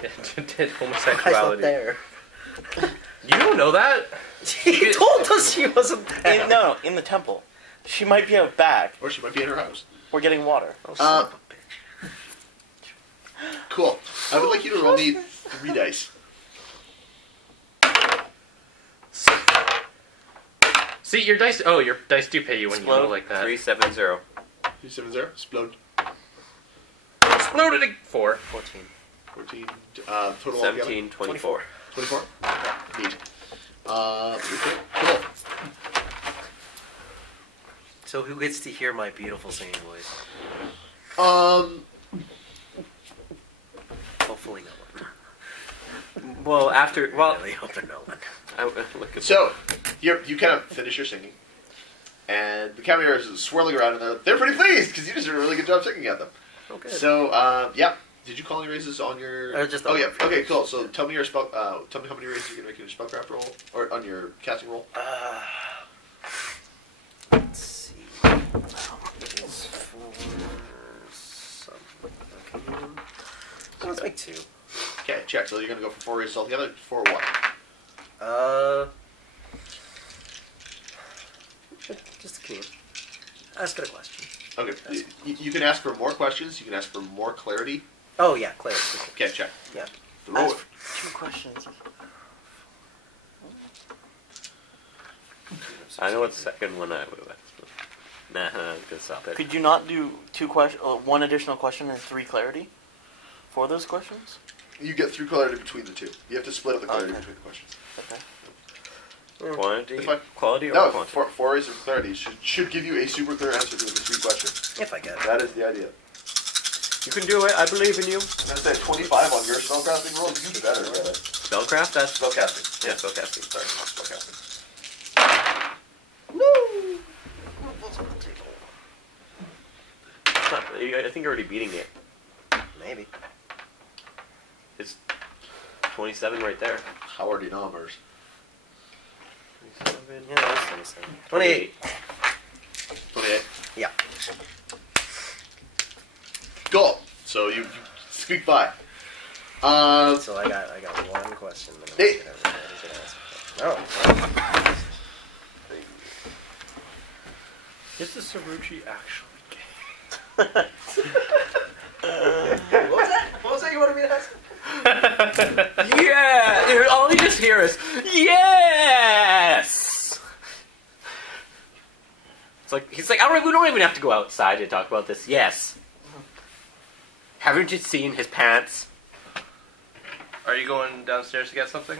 Yeah, did Guy's not homosexuality. there. You don't know that? He told us he wasn't there. No, in the temple. She might be out back. Or she might be in her house. We're getting water. Oh, son of a bitch. Cool. I would like you to roll me 3 dice. See, your dice. Oh, your dice do pay you when you roll like that. 370. 370. Explode. Exploded. 4. 14. 14. Total altogether? 17, 24. 24? Neat. Cool. So who gets to hear my beautiful singing voice? Hopefully no one. Well, I really hope no one. So, you kind of finish your singing, and the cameos are swirling around, and they're pretty pleased, because you just did a really good job singing at them. Okay. So, yeah. Did you call any raises on your... Just oh, yeah. Okay, cool. So, tell me your spell... tell me how many raises you're going to make in your spellcraft roll, or on your casting roll. Let's see. It's for something. So let's make 2. Okay, check. So you're going to go for 4 raises altogether. For what? Just a key. Ask it a question. Okay. You can ask for more questions. You can ask for more clarity. Oh, yeah, clarity. Okay, check. Yeah. The roll. Ask for 2 questions. I know what the second one I would have asked. Nah, I'm gonna stop it. Could you not do 1 additional question and 3 clarity for those questions? You get 3 clarity between the 2. You have to split up the clarity Okay. between the questions. Okay. Quantity, If I- quality, or No, quantity? 4 raises of clarity should give you a super clear answer to the 3 questions. If I get it. That is the idea. You can do it. I believe in you. I said 25 on your spellcasting roll. You do better. Spellcraft? That's Spellcasting. yeah, spellcasting. Sorry, not spellcasting. It's not, I think you're already beating it. Maybe. It's 27 right there. Howard numbers. 27. Yeah, that's 27. 28. 28. Yeah. Cool. So you squeak by. So I got 1 question. That Hey. Oh. Is the Tsuruchi actually What was that? What was that you wanted me to ask? Yeah! Dude, all you just hear is, yes! It's like, he's like, we don't even have to go outside to talk about this. Yes. Haven't you seen his pants? Are you going downstairs to get something?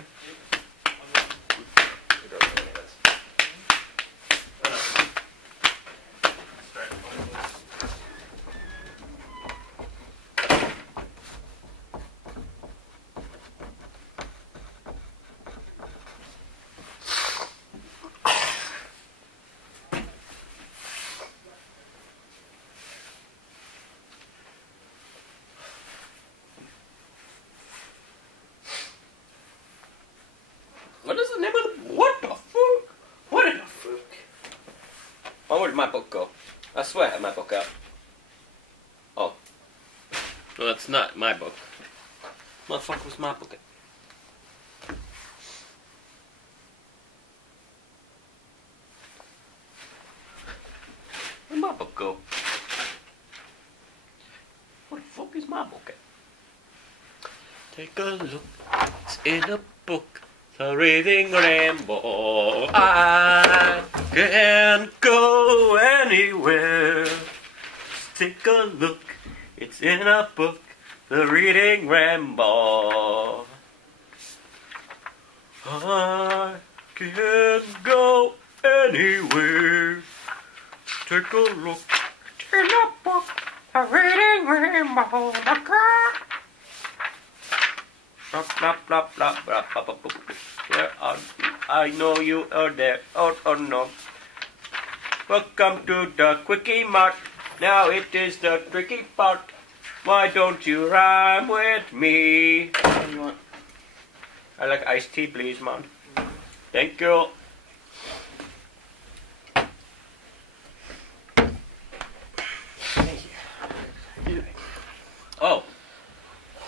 What is the name of the... What the fuck? What in the fuck? Oh, where did my book go? I swear I had my book out. Oh. Well, that's not my book. Motherfucker, was my book at? Where'd my book go? Where the fuck is my book at? Take a look. It's in a book. The reading rainbow. I can't go anywhere. Just take a look. It's in a book. The reading rainbow. I can't go anywhere. Take a look. It's in a book. The reading rainbow. Blah, blah, blah, blah, blah, blah, blah, blah. Where are you? I know you are there. Oh, oh no. Welcome to the Quickie Mart. Now it is the tricky part. Why don't you rhyme with me? What do you want? I like iced tea, please, man. Thank you. Oh.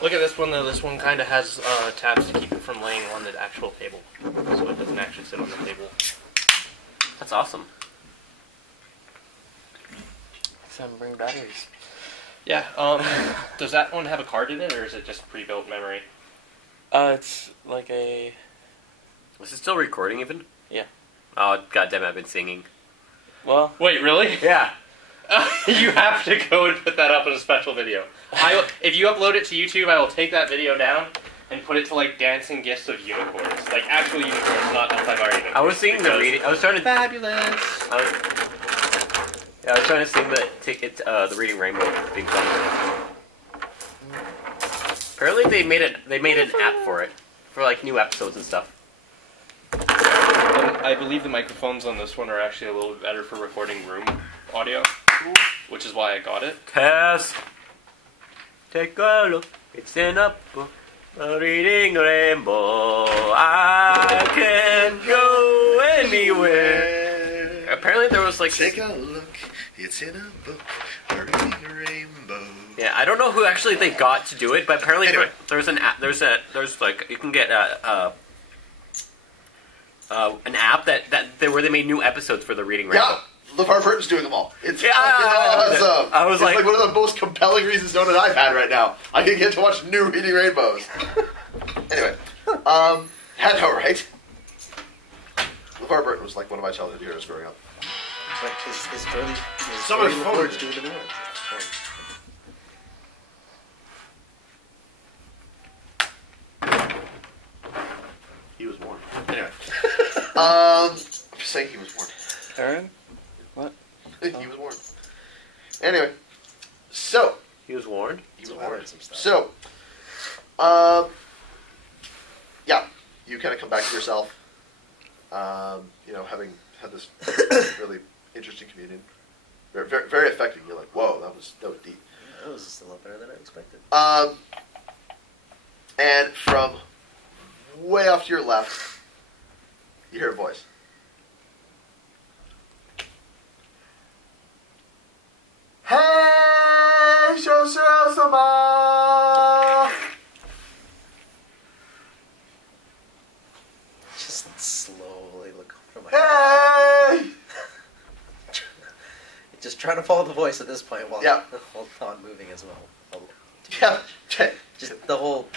Look at this one, though. This one kind of has tabs to keep it from laying on the actual table. So it doesn't actually sit on the table. That's awesome. Some bring batteries. Yeah, does that one have a card in it, or is it just pre-built memory? It's like a... Was it still recording even? Yeah. Oh, goddamn, I've been singing. Well... Wait, really? Yeah. You have to go and put that up in a special video. If you upload it to YouTube, I will take that video down and put it to like dancing gifs of unicorns, like actual unicorns, not multi-bar unicorns. I was seeing the reading. I was trying to. Fabulous. I was trying to sing the ticket, the Reading Rainbow being fun. Apparently, they made an app for it, for like new episodes and stuff. And I believe the microphones on this one are actually a little bit better for recording room audio, which is why I got it. Cass, take a look. It's in a book, a reading rainbow. I can go anywhere. Apparently, there was like. Take a look. It's in a book, a reading rainbow. Yeah, I don't know who actually they got to do it, but apparently Anyway. there's an app. There's like you can get an app where they made new episodes for the Reading Rainbow. Yeah, LeVar Burton's doing them all. It's Yeah. fucking awesome. I was it's like- one of the most compelling reasons to own an iPad right now. I can get to watch new Reading Rainbows. Anyway, I know, right? LeVar Burton was like one of my childhood heroes growing up. It's like his early Somebody's early phone. reports doing the new ones. He was warned. Anyway, I'm just saying he was warned. Aaron? He was warned. Anyway, so He was warned. he was So I warned. read some stuff. So, yeah, you kind of come back to yourself. Having had this really interesting communion, very, very, very affecting. You're like, whoa, that was deep. That was a little better than I expected. And from way off to your left, you hear a voice. Hey, Shosuro-sama! Just slowly look over my Hey! Just trying to follow the voice at this point while Yeah. while not moving as well. Yeah, Just the whole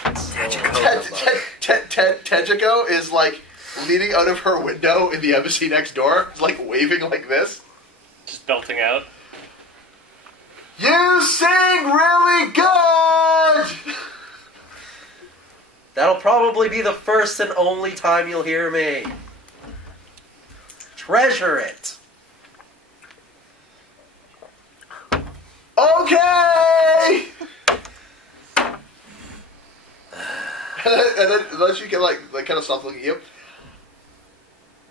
Kachiko is like leaning out of her window in the embassy next door, like waving like this. Just belting out. You sing really good! That'll probably be the first and only time you'll hear me. Treasure it. Okay! and then she can like kind of stop looking at you.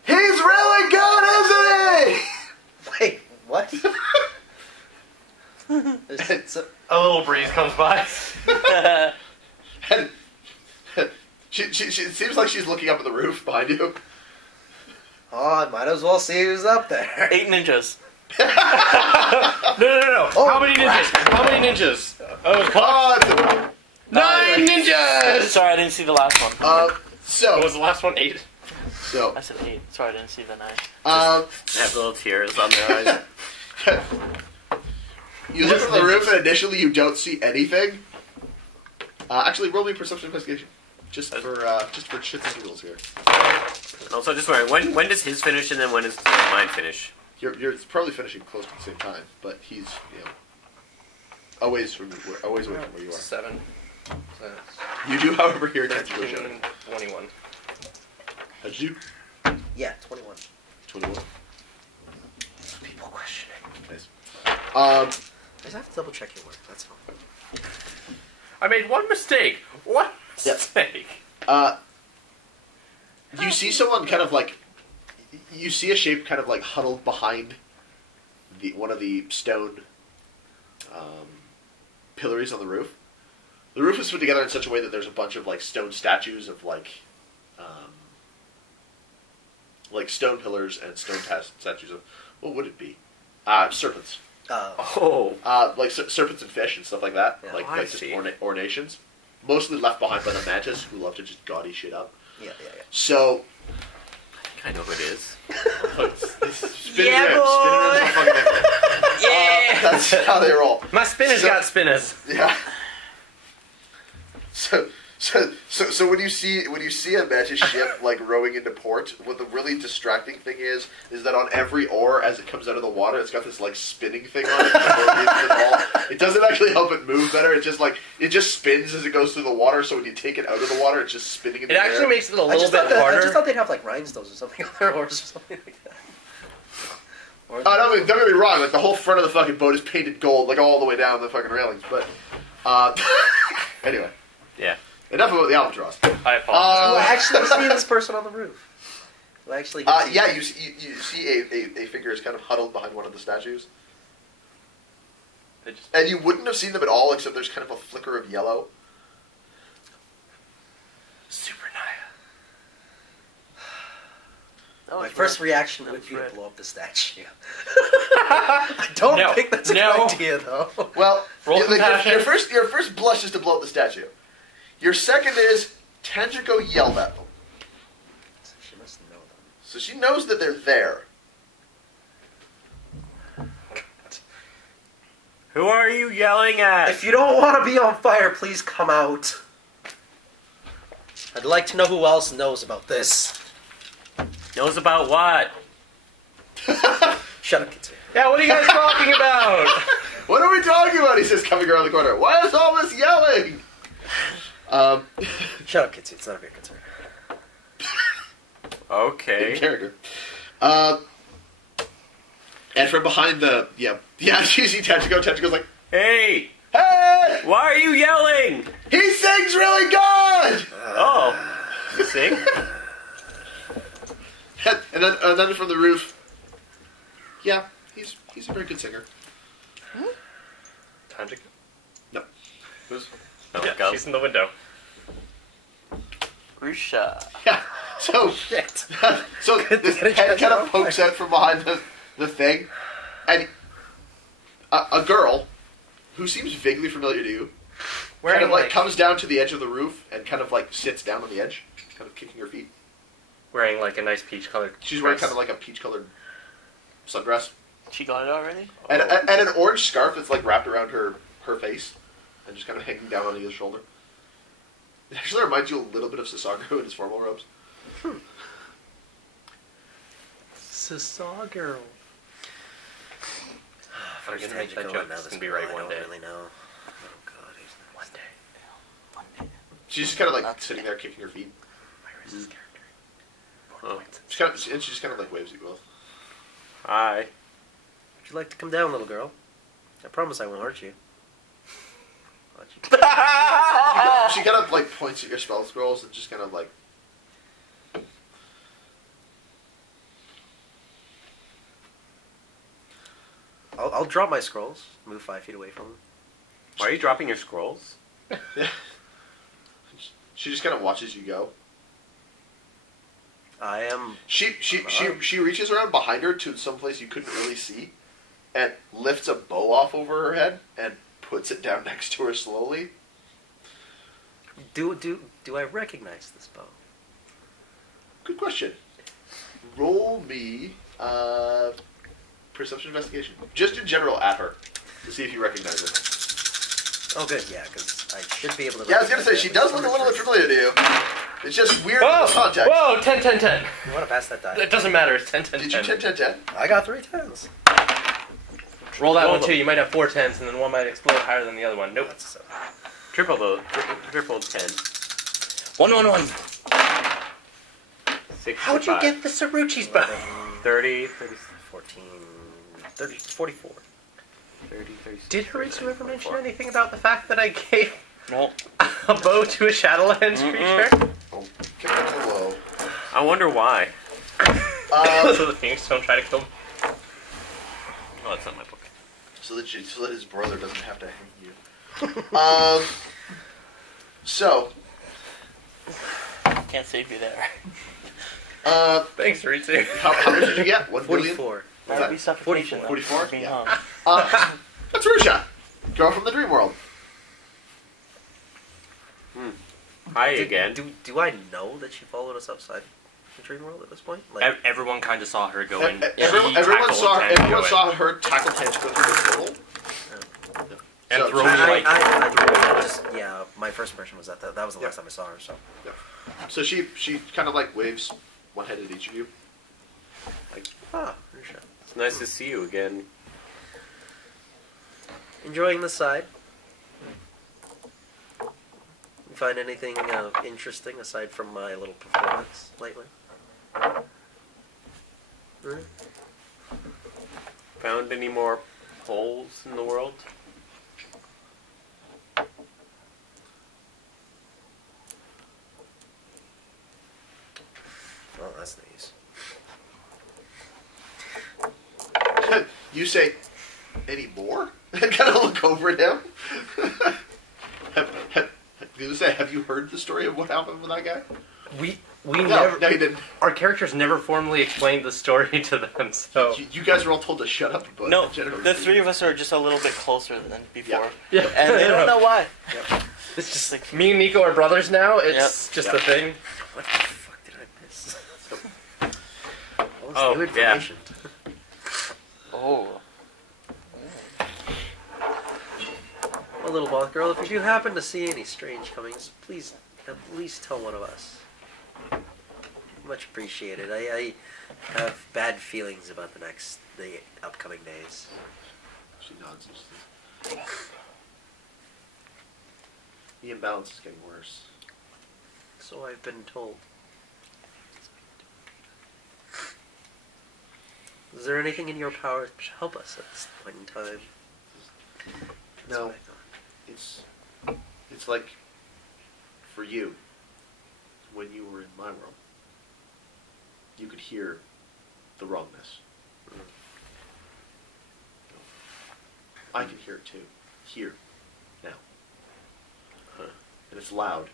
He's really good, isn't he? Wait, what? There's A little breeze comes by. And she it seems like she's looking up at the roof behind you. Oh, I might as well see who's up there. 8 ninjas. No. Oh, How many ninjas? How many ninjas? Oh, it's called It's 9 ninjas! Sorry, I didn't see the last one. What so was the last one? 8? so I said 8. Sorry, I didn't see the 9. They have little tears on their eyes. you look at the roof and initially you don't see anything. Actually, roll me a perception investigation, just for shits and giggles here. And also, just wondering, when does his finish and then when does mine finish? You're probably finishing close to the same time, but he's away from where you are. 7. You do, however, hear 13 Tetsuo shout. and 21. How'd you do? Yeah, 21. 21. People questioning. Nice. I just have to double check your work. That's all. I made one mistake. What Yeah. mistake? You see someone kind of like, you see a shape kind of like huddled behind one of the stone pillars on the roof. The roof is put together in such a way that there's a bunch of like stone statues of like stone pillars and stone statues of, what would it be? Serpents. Oh. Like serpents and fish and stuff like that. Yeah. like I just see. ornations. Mostly left behind by the mantis, who love to just gaudy shit up. Yeah. So, I know who it is. spinning rims are fucking different. Yeah! That's how they roll. My spinners got spinners. Yeah. So So when you see a magic ship like rowing into port, what the really distracting thing is that on every oar as it comes out of the water, it's got this like spinning thing on it. It doesn't actually help it move better. It just spins as it goes through the water. So when you take it out of the water, it's just spinning in the air. It actually makes it a little bit harder. I just thought they'd have like rhinestones or something on their oars or something like that. Don't get me wrong. Like the whole front of the fucking boat is painted gold, like all the way down the fucking railings. But anyway, Yeah. enough about the albatross. I apologize. You actually see this person on the roof. You actually. Yeah, you see a figure is kind of huddled behind one of the statues. And you wouldn't have seen them at all, except there's kind of a flicker of yellow. My first reaction would be to blow up the statue. I don't think that's a good idea, though. Well, Roll compassion. your first blush is to blow up the statue. Your second is Kachiko yelled at them. She must know them. So she knows that they're there. Who are you yelling at? If you don't want to be on fire, please come out. I'd like to know who else knows about this. Knows about what? Shut up, Kitsu. Yeah, what are you guys talking about? What are we talking about? He says, coming around the corner. Why is all this yelling? Shut up, Kitsu. It's none of your concern. Okay. In character. And from behind the you see Kachiko. Kachiko's like, Hey! hey! Why are you yelling? He sings really good! Oh. You sing? And then from the roof, yeah, he's a very good singer. Tanjika? No. Who's? Oh, Yeah, go. she's in the window. Rusha. Yeah. So so this head kind of pokes out from behind the thing, and a girl who seems vaguely familiar to you, kind of like comes down to the edge of the roof and kind of like sits down on the edge, kind of kicking her feet. Wearing like a nice peach colored. She's wearing kind of like a peach-colored sundress. She got it already? And an orange scarf that's like wrapped around her face and just kind of hanging down on either shoulder. It actually reminds you a little bit of Sasaguro in his formal robes. Sasaguro. I'm gonna make that joke. It's gonna be right one day. I don't really know. Oh god, who's One day. One day. She's just kind of like sitting there kicking her feet. Where is this character? Oh. She just kind of like waves at you both. Hi. Would you like to come down, little girl? I promise I won't hurt you. She kind of like points at your spell scrolls and just kind of like. I'll drop my scrolls. Move 5 feet away from him. Why are you dropping your scrolls? Yeah. She just kind of watches you go. I am. She reaches around behind her to someplace you couldn't really see, and lifts a bow off over her head and puts it down next to her slowly. Do I recognize this bow? Good question. Roll me perception investigation, just in general at her, to see if you recognize it. Oh, good. Yeah, because I should be able to. Yeah, I was gonna say she does look a little bit familiar to you. It's just weird in Whoa! the context. Whoa! 10, 10, 10. You want to pass that die? It doesn't matter. It's 10, 10, Did 10. you 10? I got 3 10s. Roll that Roll one them. too. You might have 4 10s, and then one might explode higher than the other one. Nope. That's so. Triple 10. 1, 1, 1. 65. How'd you get the Tsuruchi's bow? 30, 14, 30, 44. 30, 30. Did Haritsu ever mention anything about the fact that I gave No. a bow to a Shadowlands creature? Oh, kick it to the low. I wonder why. So the Phoenix don't try to kill me. Oh, that's not my book. So that his brother doesn't have to hang you. So. Can't save you there. Thanks, Haritsu. How much did you get? 1 billion? 44. What's That'd be that? suffocation. 44? Being Yeah. hung. That's Rusha. Girl from the dream world. Hi again. Do I know that she followed us outside the dream world at this point? Like, Everyone kind of saw her go in. Everyone saw her tackle Tanjiko through the portal. And So- throw so- me like. My first impression was that was the last time I saw her. So So she kind of like waves one head at each of you. for sure. It's nice to see you again. Enjoying the side. You find anything interesting aside from my little performance lately? Found any more holes in the world? Well, that's nice. You say, any more? And kind of look over at him. Have you heard the story of what happened with that guy? We No, you didn't. Our characters never formally explained the story to them, so You guys were all told to shut up about No, it. Generally. the three of us are just a little bit closer than before. yeah. And they don't know why. It's just like me and Niko are brothers now. It's just a thing. What the fuck did I miss? All this Oh, new yeah. information. oh, Well, little boss girl, if you do happen to see any strange comings, please at least tell one of us. Much appreciated. I have bad feelings about the upcoming days. She nods. The imbalance is getting worse. So I've been told. Is there anything in your power to help us at this point in time? That's No. what I thought. It's like for you when you were in my world. You could hear the wrongness. I can hear it too. Here. Now. And it's loud.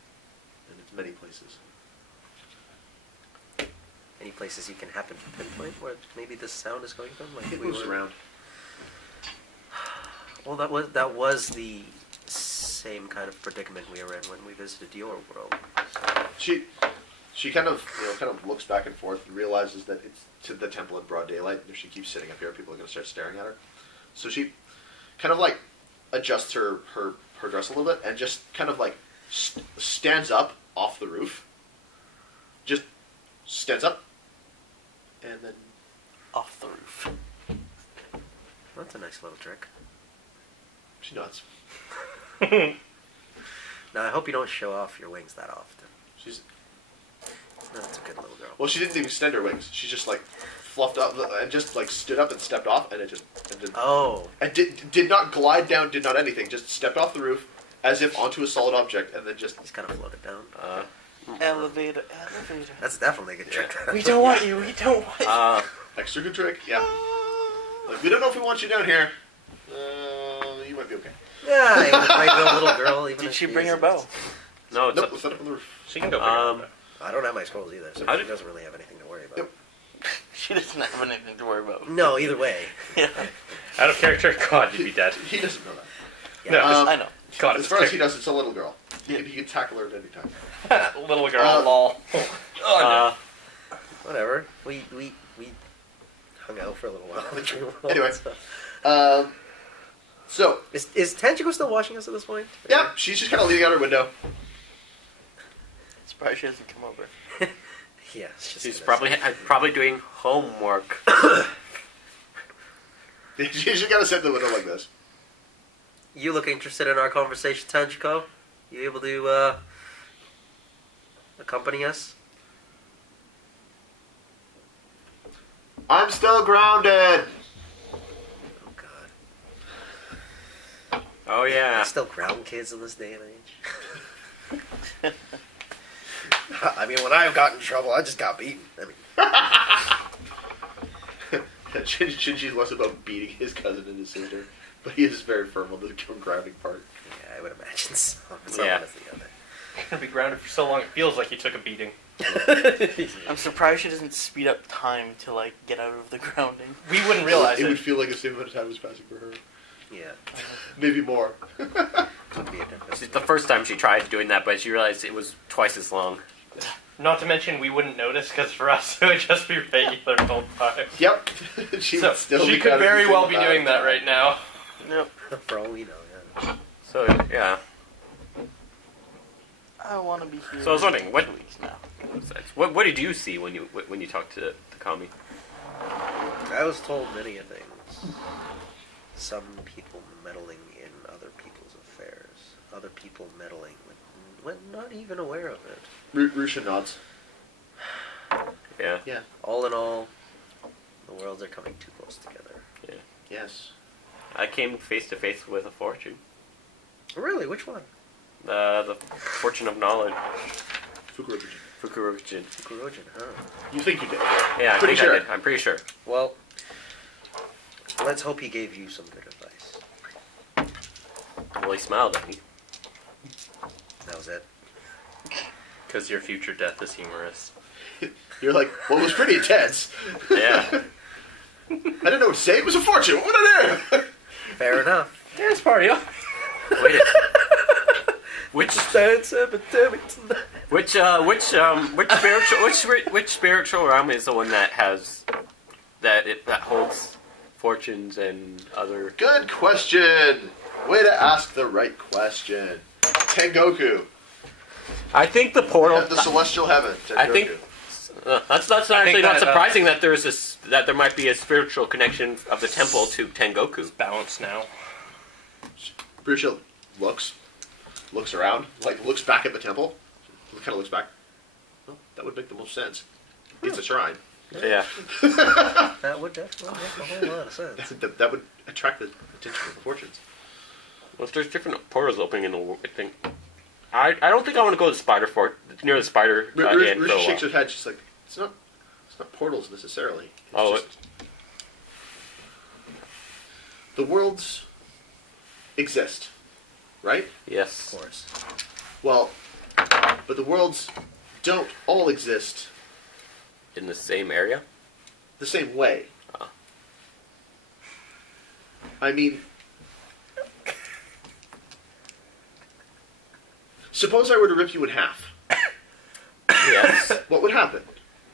And it's many places. Any places you can happen to pinpoint where maybe this sound is coming from? Like It moves around. Well, that was the same kind of predicament we were in when we visited your world. She kind of looks back and forth and realizes that it's to the temple in broad daylight. If she keeps sitting up here, people are going to start staring at her. So she kind of like adjusts her dress a little bit and just kind of like stands up off the roof. Just stands up and then off the roof. That's a nice little trick. she nods. Now, I hope you don't show off your wings that often. She's That's a good little girl. well. She didn't even extend her wings. She just like fluffed up and just like stood up and stepped off and Oh. and did not glide down. Did not anything. Just stepped off the roof as if onto a solid object and then just kind of floated down. Elevator. That's definitely a good trick. We don't want you. We don't want you. Extra good trick. Yeah. Like, we don't know if we want you down here. You might be okay. Yeah, even a great little girl. Even Did if she bring her isn't. bow? No, it's Nope. up. Let's set up on the roof. She can go. I don't have my scrolls either, so How she did- doesn't really have anything to worry about. Yep. She doesn't have anything to worry about. No, either way. Yeah. Out of character, God, you'd be dead. He doesn't know that. No, I know. God, As it's far as he character. does, it's a little girl. He can tackle her at any time. Little girl, Uh, lol. Whatever. We hung out for a little while. Anyway. So Is Tanjiro still watching us at this point? yeah, she's just kind of leaning out her window. Surprised she hasn't come over. Yeah. It's just She's gonna probably doing homework. She's just got to sit in the window like this. You look interested in our conversation, Tanjiko? You able to accompany us? I'm still grounded. Oh God. Oh yeah. They still ground kids in this day and age. I mean, when I got in trouble, I just got beaten. I mean, Shinji's less about beating his cousin and his sister, but he is very firm on the grounding part. yeah, I would imagine so. It's Yeah. not one or the other. Gonna be grounded for so long, it feels like he took a beating. I'm surprised she doesn't speed up time to like get out of the grounding. We wouldn't realize It it. would feel like the same amount of time was passing for her. Yeah, Maybe more. could be a difference. It's the first time she tried doing that, but she realized it was twice as long. Not to mention, we wouldn't notice because for us it would just be regular whole time. Yep. She So would still she be could grounded very the well same be amount doing of that time. right now. Yep. For all we know, yeah. So yeah. I want to be here. So I was wondering, what- 2 weeks now. What did you see when you talked to Kami? I was told many a things. Some people meddling in other people's affairs. Other people meddling when not even aware of it. Rusha nods. Yeah. Yeah. All in all, the worlds are coming too close together. Yes. I came face to face with a fortune. Really? Which one? The fortune of knowledge. Fukurojin. Fukurojin. Kurojin, huh? You think you did? Yeah, Pretty I think sure. I did. I'm pretty sure. Well, let's hope he gave you some good advice. Well, he smiled at me. That was it. Because your future death is humorous. You're like, well, it was pretty intense. Yeah. I didn't know what to say. It was a fortune. What did I do? Fair enough. Dance party. Wait. Which spiritual realm is the one that has that holds fortunes and other? Good question. Way to ask the right question. Tengoku. I think the portal. The celestial heaven. Tengoku. I think that's actually not that, surprising that that there might be a spiritual connection of the temple to Tengoku. Balanced now. Rusha looks around, like looks back at the temple. Kind of looks back. Well, that would make the most sense. It's a shrine. Yeah. That would definitely make a whole lot of sense. That would attract the attention of the fortunes. Well, if there's different portals opening in the world, I think. I don't think I want to go to the spider fort near the spider. Rusha shakes her head. She's like, it's not portals necessarily. It's just, the worlds exist, right? Yes. Of course. Well, but the worlds don't all exist In the same area. the same way. I mean, suppose I were to rip you in half. Yes. What would happen?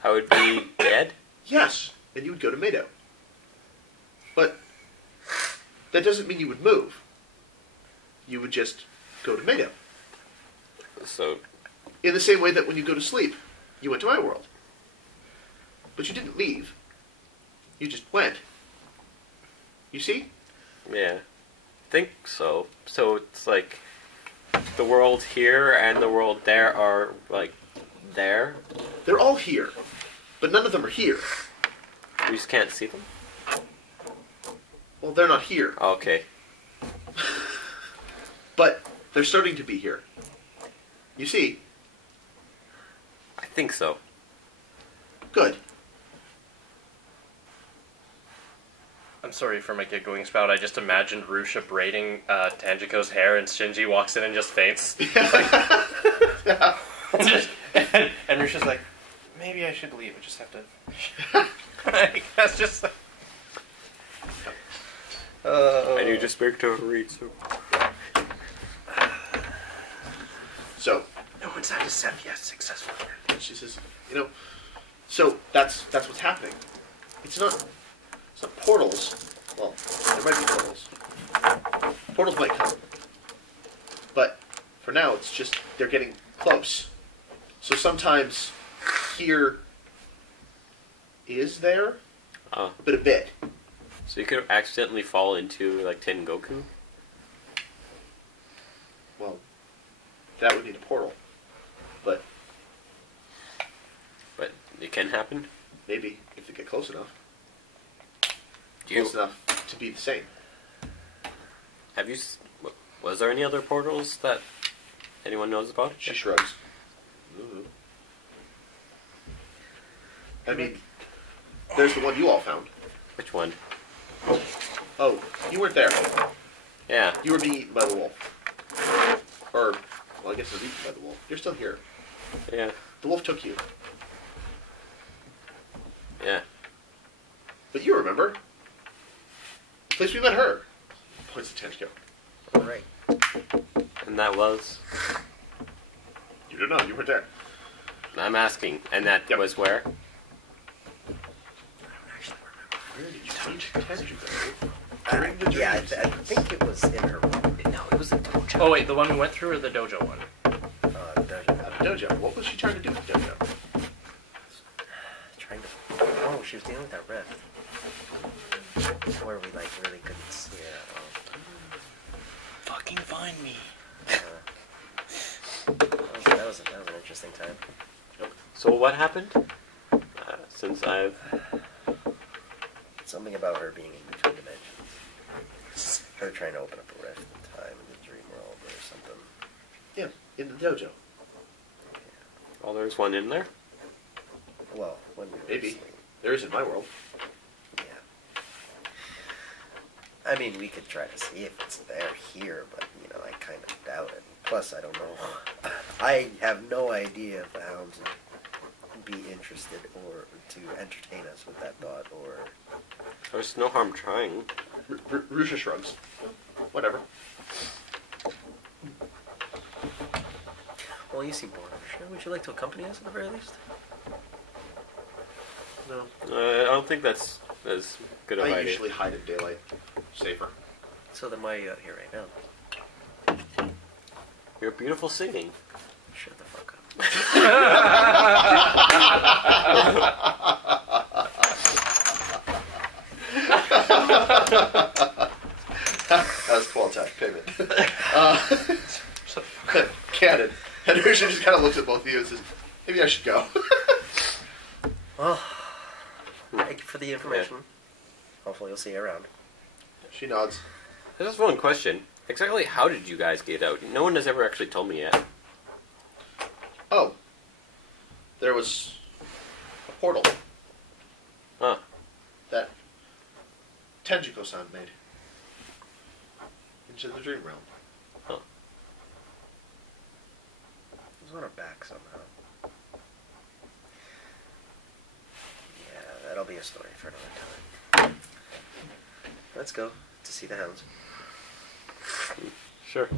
I would be dead. Yes, and you would go to Mado. But that doesn't mean you would move. You would just go to Mado. So In the same way that when you go to sleep, you went to my world. But you didn't leave. You just went. You see? yeah, I think so. So it's like the world here and the world there are like there. They're all here. But none of them are here. We just can't see them. Well, they're not here. Okay. But they're starting to be here. You see? I think so. Good. I'm sorry for my giggling spout. I just imagined Rusha braiding Tanjiko's hair, and Shinji walks in and just faints. Yeah. and Rusha's like, maybe I should leave. I just have to. That's just. I need to speak to Ritsu. So, No one's had a set yet successfully. she says, so that's what's happening. It's not portals. Well, there might be portals. Portals might come. But for now, it's just they're getting close. So sometimes here is there, but a bit. So you could accidentally fall into like Tengoku. Well, that would need a portal. But It can happen. maybe if they get close enough. Do you Close enough to be the same. have you? Was there any other portals that anyone knows about? She shrugs. Ooh. I mean, there's the one you all found. Which one? Oh, you weren't there. Yeah. You were being eaten by the wolf. Or, well, I guess it was eaten by the wolf. You're still here. Yeah. The wolf took you. Yeah. But you remember. The place we met her. Points to Tenchiko. All right. And that was. You don't know. You weren't there. I'm asking. And that was where? Where did you teach Tenchiko? During the Yeah, I dreams. think it was in her room. No, was the dojo. Oh wait, the one we went through or the dojo one? Dojo. What was she trying to do with the dojo? Trying to. Oh, she was dealing with that rift. Where we like really couldn't see it at all. Fucking find me. That was an interesting time. So what happened? Since I've... Something about her being in between dimensions. Her trying to open up a rift in time in the dream world or something. Yeah, in the dojo. Oh, there's one in there? Well, when we were Maybe. listening. There is in my world. Yeah. I mean, we could try to see if it's there here, but, I kind of doubt it. Plus, I don't know. I have no idea if the hounds would be interested or to entertain us with that thought, or... There's no harm trying. Rusha shrugs. Whatever. Well, you seem bored. Sure. Would you like to accompany us at the very least? No. I don't think that's as good of an I idea. usually hide in daylight. Safer. So then why are you out here right now? You're beautiful singing. Shut the fuck up. That was Qualtech payment. Canon. And Rusha just kind of looks at both of you and says, maybe I should go. Well, thank you for the information. Hopefully you'll see you around. She nods. There's just one question. Exactly how did you guys get out? No one has ever actually told me yet. Oh. There was a portal. Huh. That Tenjiko-san made. Into the dream realm. Huh. It was on her back somehow. Yeah, that'll be a story for another time. Let's go to see the hounds. Sure.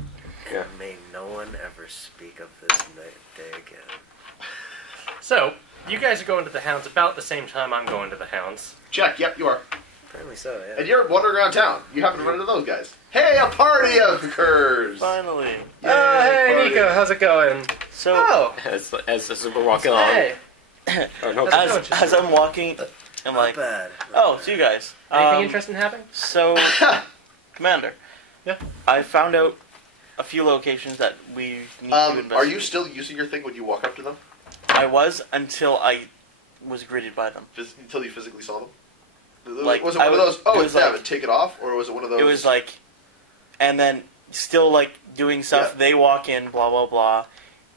Yeah. And may no one ever speak of this day again. So, you guys are going to the hounds about the same time I'm going to the hounds. Check, yep, you are. Apparently so, yeah. And you're wandering around town. You happen to run into those guys. Hey, a party occurs! Finally. Oh, hey, party. Niko, how's it going? So, As we're walking along. Hey. Or no, as I'm walking, I'm like, Not bad. oh, so you guys. Anything interesting happening? So, Commander. Yeah. I found out a few locations that we need to investigate. Are you still using your thing when you walk up to them? I was until I was greeted by them. Until you physically saw them? Like, was it one of those, it it's was them, like- and take it off? Or was it one of those... It was like, and then still like doing stuff. Yeah. They walk in, blah blah blah.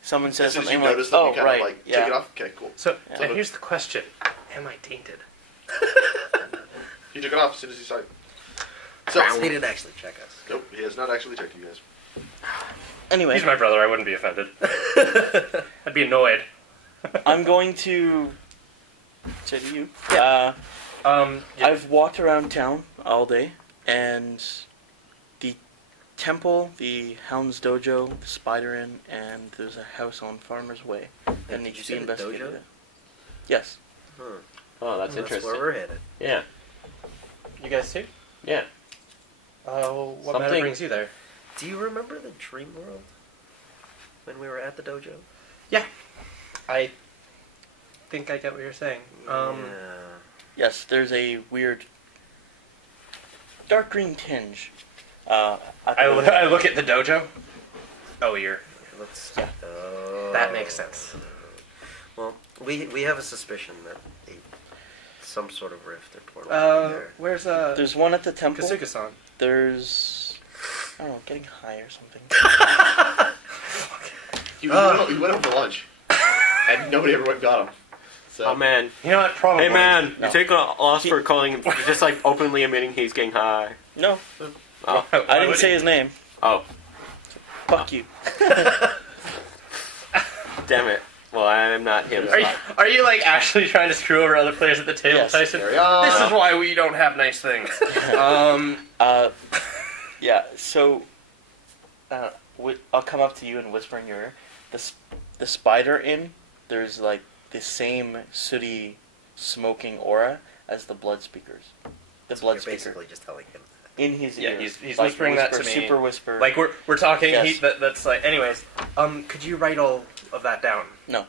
Someone as says soon as something you like, notice them, "Oh, you kind right, of like, yeah." take it off? Okay, cool. So, Yeah. now here's the question. Am I tainted? He took it off as soon as he saw you. So, He didn't actually check us. nope, he has not actually checked you guys. Anyway, He's my brother, I wouldn't be offended. I'd be annoyed. I'm going to say to you. Yeah. I've walked around town all day, and the temple, the Hound's Dojo, the Spider Inn, and there's a house on Farmer's Way that Did needs you to be say the investigated. dojo? Yes. Huh. Oh, that's That's interesting. where we're headed. Yeah. You guys too? Yeah. What matter brings you there? Do you remember the dream world? When we were at the dojo? I think I get what you're saying. Yeah. Yes, there's a weird dark green tinge. At the I look at the dojo. Oh, you're. Let's. Yeah. That makes sense. Well, we have a suspicion that some sort of rift or portal there. Where's There's one at the temple. Kasuga-san? There's, I don't know, getting high or something. He went up for lunch, and nobody ever went and got him. So, Oh man. You know what? Probably. Hey man, No. you take a loss for calling him, just like openly admitting he's getting high. No, Oh. I didn't say his name. Oh. Fuck you. Damn it. Well, I'm not him. Are you like actually trying to screw over other players at the table, Yes. Tyson? Carry on. This is why we don't have nice things. Yeah, so I'll come up to you and whisper in your ear. The Spider Inn, there's like the same sooty, smoking aura as the Blood Speakers. The So Blood you're Speaker. basically just telling him that. in his ear. Yeah, he's Like, whispering that to whisper, me. Super whisper. Like we're talking. Yes. That's like. Anyways, could you write all of that down? No.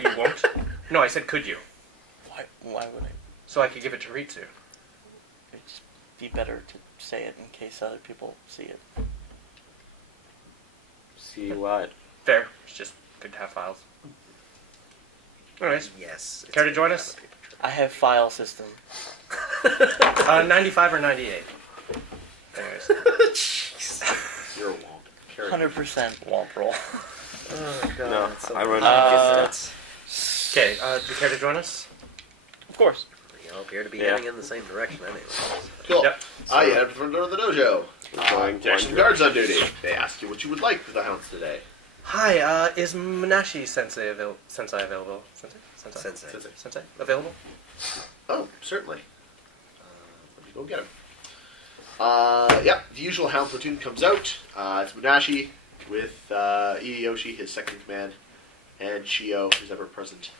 You won't. No, I said could you, Why would I? so I could give it to Ritsu. It'd just be better to say it in case other people see it. See what? Fair. It's just good to have files. Anyways, Yes. care to join us? I have file system. 95 or 98. Anyways, You're a wonk. 100% womp roll. Oh god. No, that's so I run okay. Do you care to join us? Of course. We all appear to be Yeah. heading in the same direction anyway. Cool. Yep. You head for the door of the dojo. Going There are some guards on duty. They ask you what you would like for the hounds today. Hi. Is Minashi Sensei available? Sensei? Sensei available? Oh, certainly. Let me go get him. Yeah, the usual hound platoon comes out. It's Munashi with Iyoshi, his second in command, and Shio, his ever-present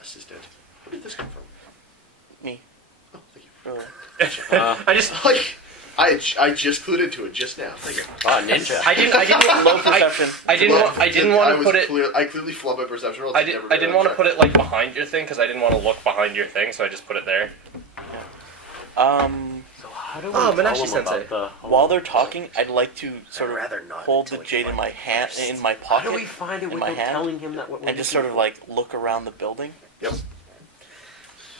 assistant. Where did this come from? Me. Oh, thank you. Really? I just. Like, I just clued into it just now. Thank you. Oh, ninja. I didn't. Low perception. I didn't want to put it. I clearly flubbed my perception rolls. I didn't want to put it like behind your thing because I didn't want to look behind your thing, so I just put it there. So how do we Oh, tell Minashi them Sensei. about the While they're talking, I'd like to sort I'd of rather not hold the until we jade in find my it hand, first. in my How pocket, do we find it in my without hand, telling him that what we're and just looking sort of for? like look around the building? Yep.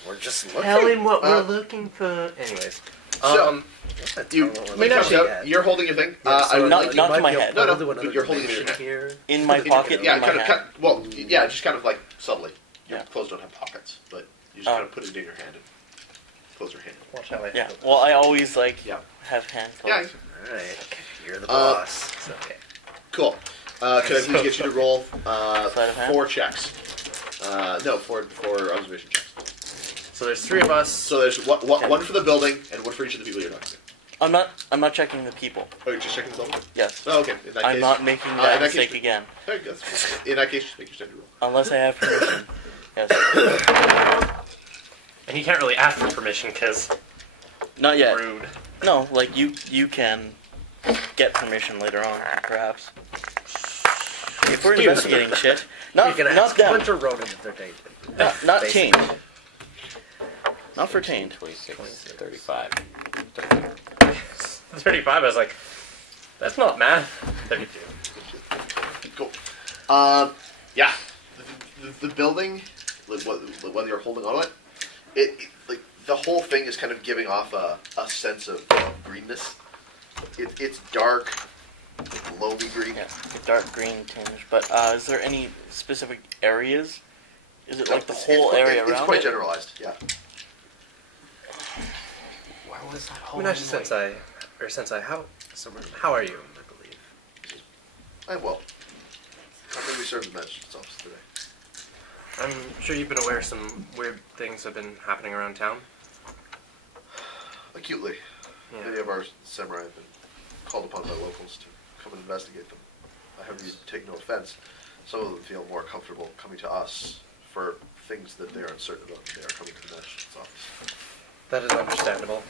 We're just looking. Tell him what we're Uh, looking for. Anyways, So, you Minashi, comes out, you're holding your thing. Yeah, so not- you not might to my be able head. to No, do another you're holding it in your dimension hand. here. In my pocket, Yeah, in my kind of hand. well, yeah, just kind of like subtly. Your Yeah. clothes don't have pockets, but you just Oh. kind of put it in your hand and close your hand. watch how I. Yeah. Well, I always like Yeah. have hand Yeah. clothes. Alright, you're the boss. It's okay. Cool. Could I please get you to roll Sleight of hand? 4 checks? No, four observation checks. So there's 3 of us. So there's one for the building and one for each of the people you're talking to. I'm not checking the people. Oh, you're just checking the building? Yes. Oh, okay. In that I'm case, not making in that that case- mistake again. Okay, that's fine. In that case, just make your standard roll. Unless I have permission. Yes. And you can't really ask for permission because Not yet. rude. No, like you can get permission later on, perhaps. If we're investigating shit, You not can not ask a them, bunch of rodents if they're tainted. not Basically. taint, not for taint. 26, 35. 35. I was like, that's not math. 32. Cool. Yeah. The building, like, whether you're holding on to it, like the whole thing is kind of giving off a sense of greenness. It's dark, loamy green. Yeah, a dark green tinge. But is there any specific areas? Is it like the whole area around It's quite it? generalized. Yeah. Where was that whole Minashi Sensei, or Sensei, how are you? I believe. I'm well. I'm going to be served in the magistrate's office today. I'm sure you've been aware some weird things have been happening around town. Acutely. Yeah. Many of our samurai have been called upon by locals to come and investigate them. I hope you take no offense. Some of them feel more comfortable coming to us for things that they are uncertain about. They are coming to the magistrate's office. That is understandable.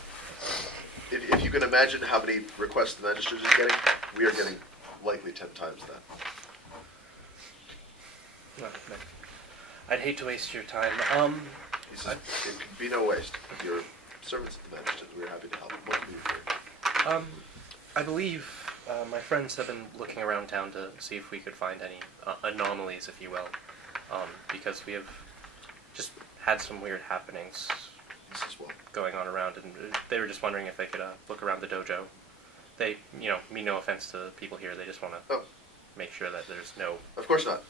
If you can imagine how many requests the magistrate is getting, we are getting likely 10 times that. No. I'd hate to waste your time. He says, it could be no waste. You're servants of the magistrate. We're happy to help. What can we do for you? I believe my friends have been looking around town to see if we could find any anomalies, if you will, because we have just had some weird happenings This is well. going on around, and they were just wondering if they could look around the dojo. They, mean no offense to the people here. They just want to make sure that there's no. Of course not.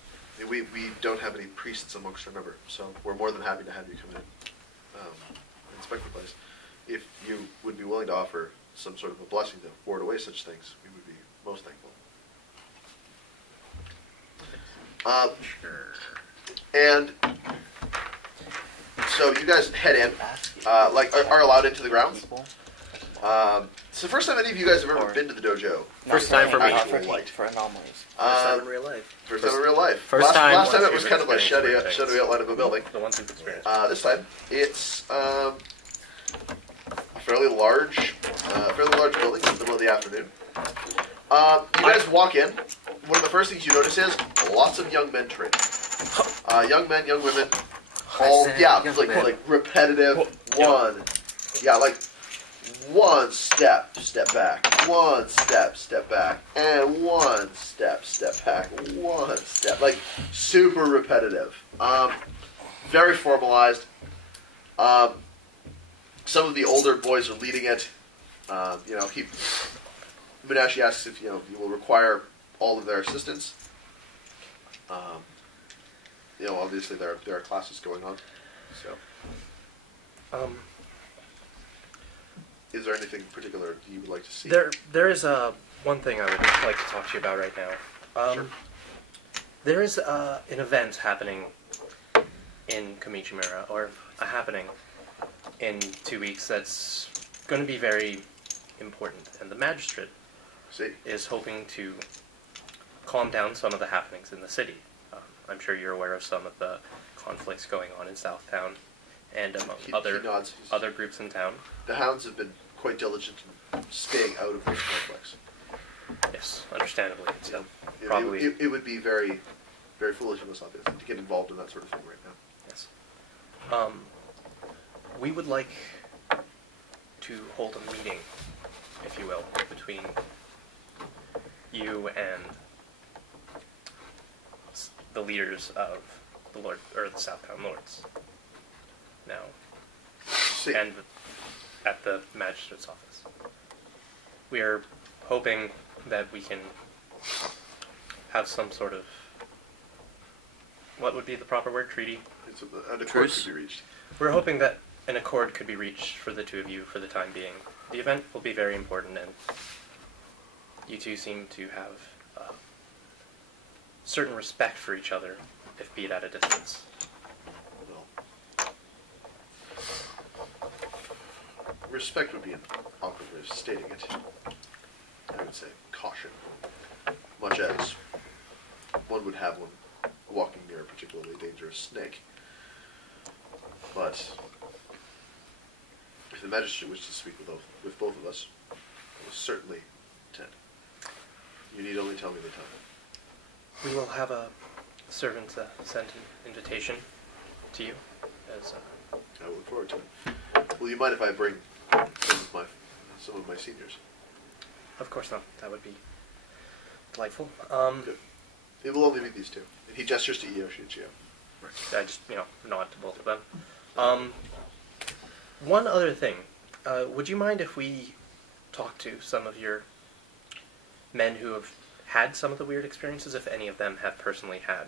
We don't have any priests amongst our member, so we're more than happy to have you come in and inspect the place. If you would be willing to offer some sort of a blessing to ward away such things, we would be most thankful. And so you guys head in, are allowed into the grounds. It's the first time any of you guys have ever been to the dojo. First time for me. Actual light. For anomalies. First time in real life. First time in real life. First time. Last time it was kind of like shadowy Experience. outline of a building. The ones who've experienced. This time it's a fairly large building in the middle of the afternoon. You guys walk in. One of the first things you notice is lots of young men training. Young men, young women, all like repetitive one. Yeah, like one step back, one step back, and one step back, one step. Like super repetitive. Very formalized. Some of the older boys are leading it. Minashi asks if you will require all of their assistance. Obviously there are classes going on. So, is there anything particular you would like to see? There is one thing I would like to talk to you about right now. Sure. There is an event happening in Komichimura, or a happening in 2 weeks that's going to be very important, and the magistrate is hoping to calm down some of the happenings in the city. I'm sure you're aware of some of the conflicts going on in Southtown and among other groups in town. The hounds have been quite diligent in staying out of those conflicts. Yes, understandably. So probably it would be very, very foolish of us, obviously, to get involved in that sort of thing right now. Yes. We would like to hold a meeting, if you will, between you and the leaders of the Southtown Lords. Now, and at the magistrate's office. We are hoping that we can have some sort of, what would be the proper word? Treaty? An accord could be reached. We're hoping that an accord could be reached for the two of you for the time being. The event will be very important, and you two seem to have certain respect for each other, if be it at a distance. Respect would be an awkward way of stating it. I would say caution. Much as one would have when walking near a particularly dangerous snake. But if the magistrate wishes to speak with both of us, I will certainly attend. You need only tell me the time. We will have a servant send an invitation to you. I will look forward to it. Will you mind if I bring some of my seniors? Of course not. That would be delightful. Good. It will only be these two. And he gestures to Hitoshi and Chio. Right. I just, nod to both of them. One other thing. Would you mind if we talk to some of your men who have had some of the weird experiences, if any of them have personally had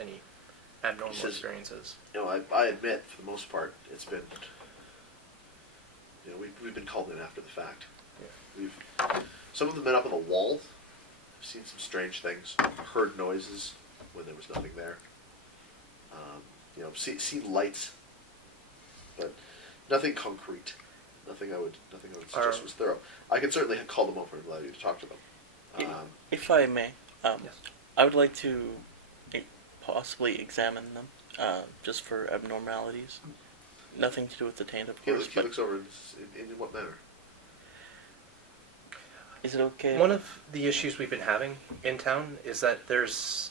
any abnormal experiences? I admit, for the most part, it's been... we've been called in after the fact. Yeah. Some of the men up on the wall have seen some strange things, heard noises when there was nothing there. Seen lights, but nothing concrete. Nothing I would suggest was thorough. I could certainly call them over and allow you to talk to them. If I may, yes. I would like to possibly examine them, just for abnormalities. Nothing to do with the taint, of course. He looks over in what manner? Is it okay? One of the issues we've been having in town is that there's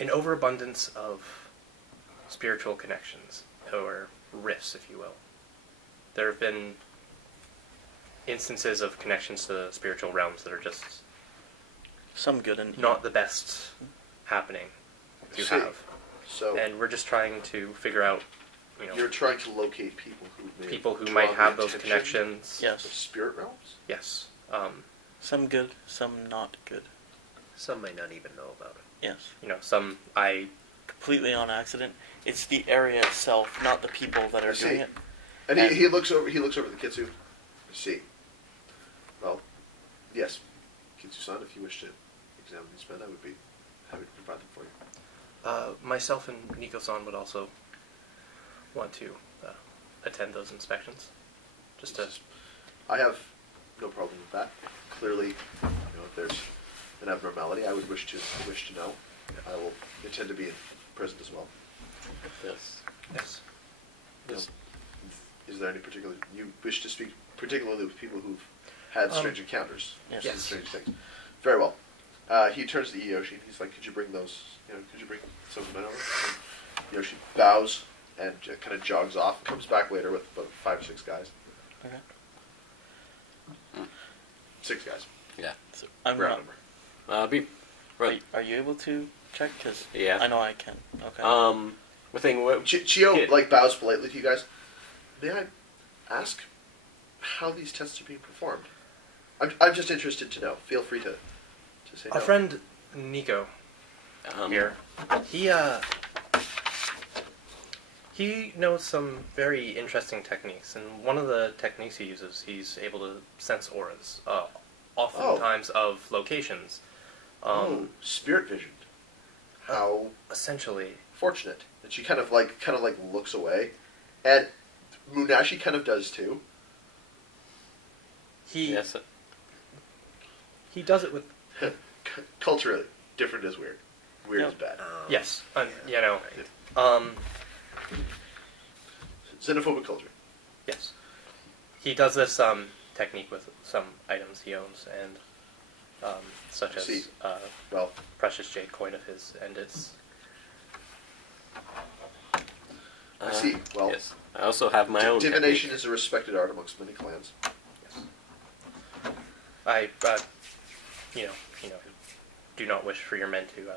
an overabundance of spiritual connections, or rifts, if you will. There have been instances of connections to the spiritual realms that are just some good and not the best happening to have. So, and we're just trying to figure out, you're trying to locate people who might have those connections. Yes. Of spirit realms? Yes. Some good, some not good. Some may not even know about it. Yes. Some completely on accident. It's the area itself, not the people that are doing it. And he looks over the Kitsu. I see. Well, yes, Kitsu-san, if you wish to examine these men, I would be happy to provide them for you. Myself and Niko-san would also want to attend those inspections. I have no problem with that. Clearly, if there's an abnormality, I would wish to know. I will intend to be present as well. Yes. is there any particular you wish to speak particularly with people who've had strange encounters? Yes. Strange things. Very well. He turns to Yoshi and he's like, "Could you bring those? Could you bring some of the men over?" And Yoshi bows and kind of jogs off. Comes back later with about 5 or 6 guys. Okay. 6 guys. Yeah. So I'm Round not. Be right. Are you able to check? Because Yeah. I know I can. Okay. The thing. Chio Kid. bows politely to you guys. May I ask how these tests are being performed? I'm just interested to know. Feel free to say Our no. friend Niko here, he knows some very interesting techniques, and one of the techniques he uses, he's able to sense auras, oftentimes of locations. Spirit vision. How essentially fortunate. And she kind of looks away, and Munashi kind of does too. he Yes. he does it with Culturally, different is weird. Weird is bad. yes, Xenophobic culture. yes. He does this technique with some items he owns, and such I as see. Well, precious jade coin of his, and it's I see. Well, Yes. I also have my own divination technique. is a respected art amongst many clans. I, do not wish for your men to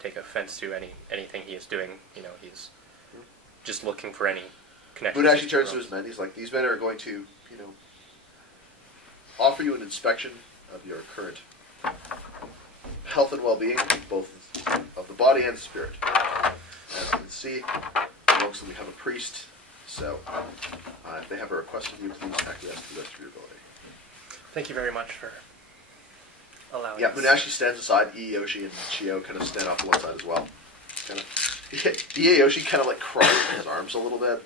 take offense to anything he is doing. He's just looking for any connection. Munashi turns to his men. He's like, "These men are going to, offer you an inspection of your current health and well-being, both of the body and spirit. As you can see, amongst them we have a priest. So, if they have a request of you, please acquiesce to the best of your ability." Thank you very much for allowing Yeah, us. Munashi stands aside. Iyoshi and Chio kind of stand off to one side as well. Kind of, Iyoshi kind of crosses his arms a little bit,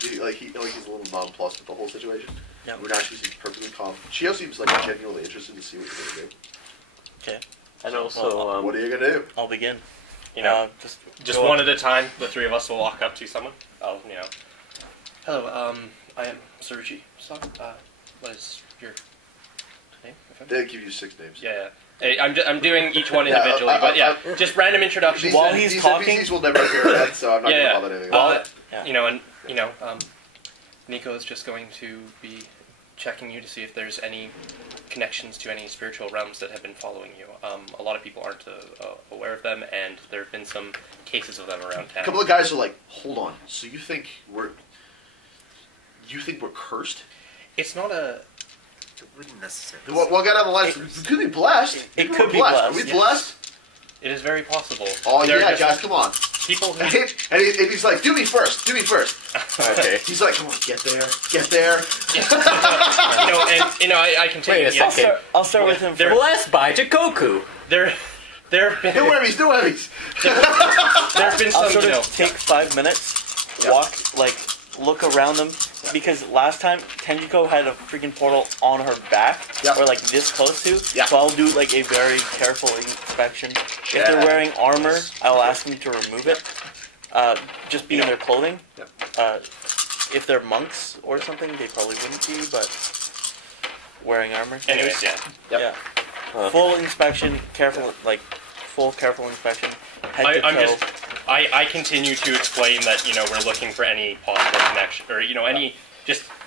he's a little nonplussed with the whole situation. Yeah. Munashi seems perfectly calm. Chio seems genuinely interested to see what you're gonna do. Okay. And also, What are you gonna do? I'll begin. Just go one up. at a time. The three of us will walk up to someone. Hello. I am Tsuruchi. What is your name? They give you 6 names. Yeah. Hey, I'm doing each one Yeah, individually, but just random introductions. While he's talking- NPCs will never hear that, so I'm not gonna bother anything else. Niko is just going to be checking you to see if there's any connections to any spiritual realms that have been following you. A lot of people aren't aware of them, and there have been some cases of them around town. A couple of guys are like, "Hold on. So you think we're cursed?" It's not a... It wouldn't necessarily. One guy down the line, "We could be blessed. It We're could be blessed. Are we blessed, blessed?" It is very possible. Oh There are yeah, just guys, come on. People who... And he's like, "Do me first. Do me first." Okay. He's like, "Come on, get there." I can take... Wait a second. I'll start with him first. Blessed by Jikoku. There have been... No whammies, no whammies. There have been I'll some, sort of take 5 minutes, walk, look around them, because last time Tenjiko had a freaking portal on her back, Yep. or this close to. Yep. So I'll do a very careful inspection. If they're wearing armor, I'll ask them to remove it. Just be in their clothing. Yep. If they're monks or something, they probably wouldn't be, but wearing armor. Anyways, yeah. Yeah. Full inspection, careful inspection, head to toe. I continue to explain that, we're looking for any possible connection, or,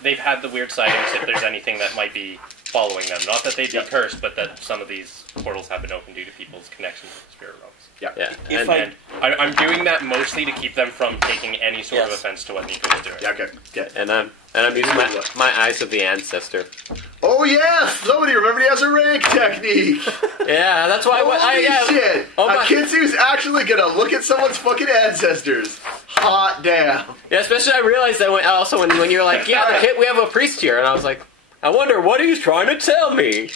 they've had the weird sightings if there's anything that might be following them. Not that they'd be cursed, but that some of these portals have been opened due to people's connections with the spirit realms. Yeah. And I'm doing that mostly to keep them from taking any sort of offense to what Niko is doing. Yeah, okay. And I'm using my eyes of the ancestor. Oh yeah, somebody remembered he has a rank technique. Yeah, that's why Holy shit! Oh my. Kitsu's actually gonna look at someone's fucking ancestors. Hot damn. Yeah, especially I realized that when you were like, yeah, we have a priest here, and I was like, I wonder what he's trying to tell me.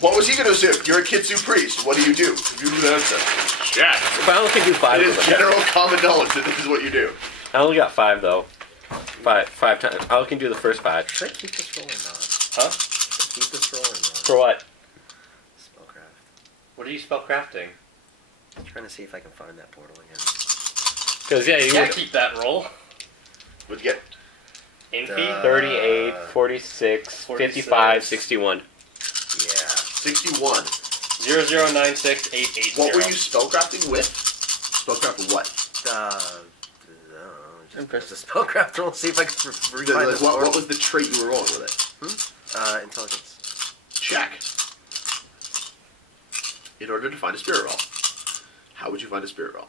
What was he gonna assume? You're a Kitsu priest. What do? You do the ancestors. Yeah. If I only can do 5 It of is them. general common knowledge that this is what you do. I only got 5 though. Five times. I can do the first 5. Should I keep this roll or not? Huh? Should I keep this roll or not? For what? Spellcraft. What are you spellcrafting? I'm trying to see if I can find that portal again. Because Yeah, keep that roll. Would get Infi? 38, 46, 55, 61. Yeah. 61. 0096880. What were you spellcrafting with? Spellcraft what? Just press the spellcraft roll, see if I can refine Like, this. what was the trait you were rolling with it? Intelligence. Check. In order to find a spirit roll. How would you find a spirit roll?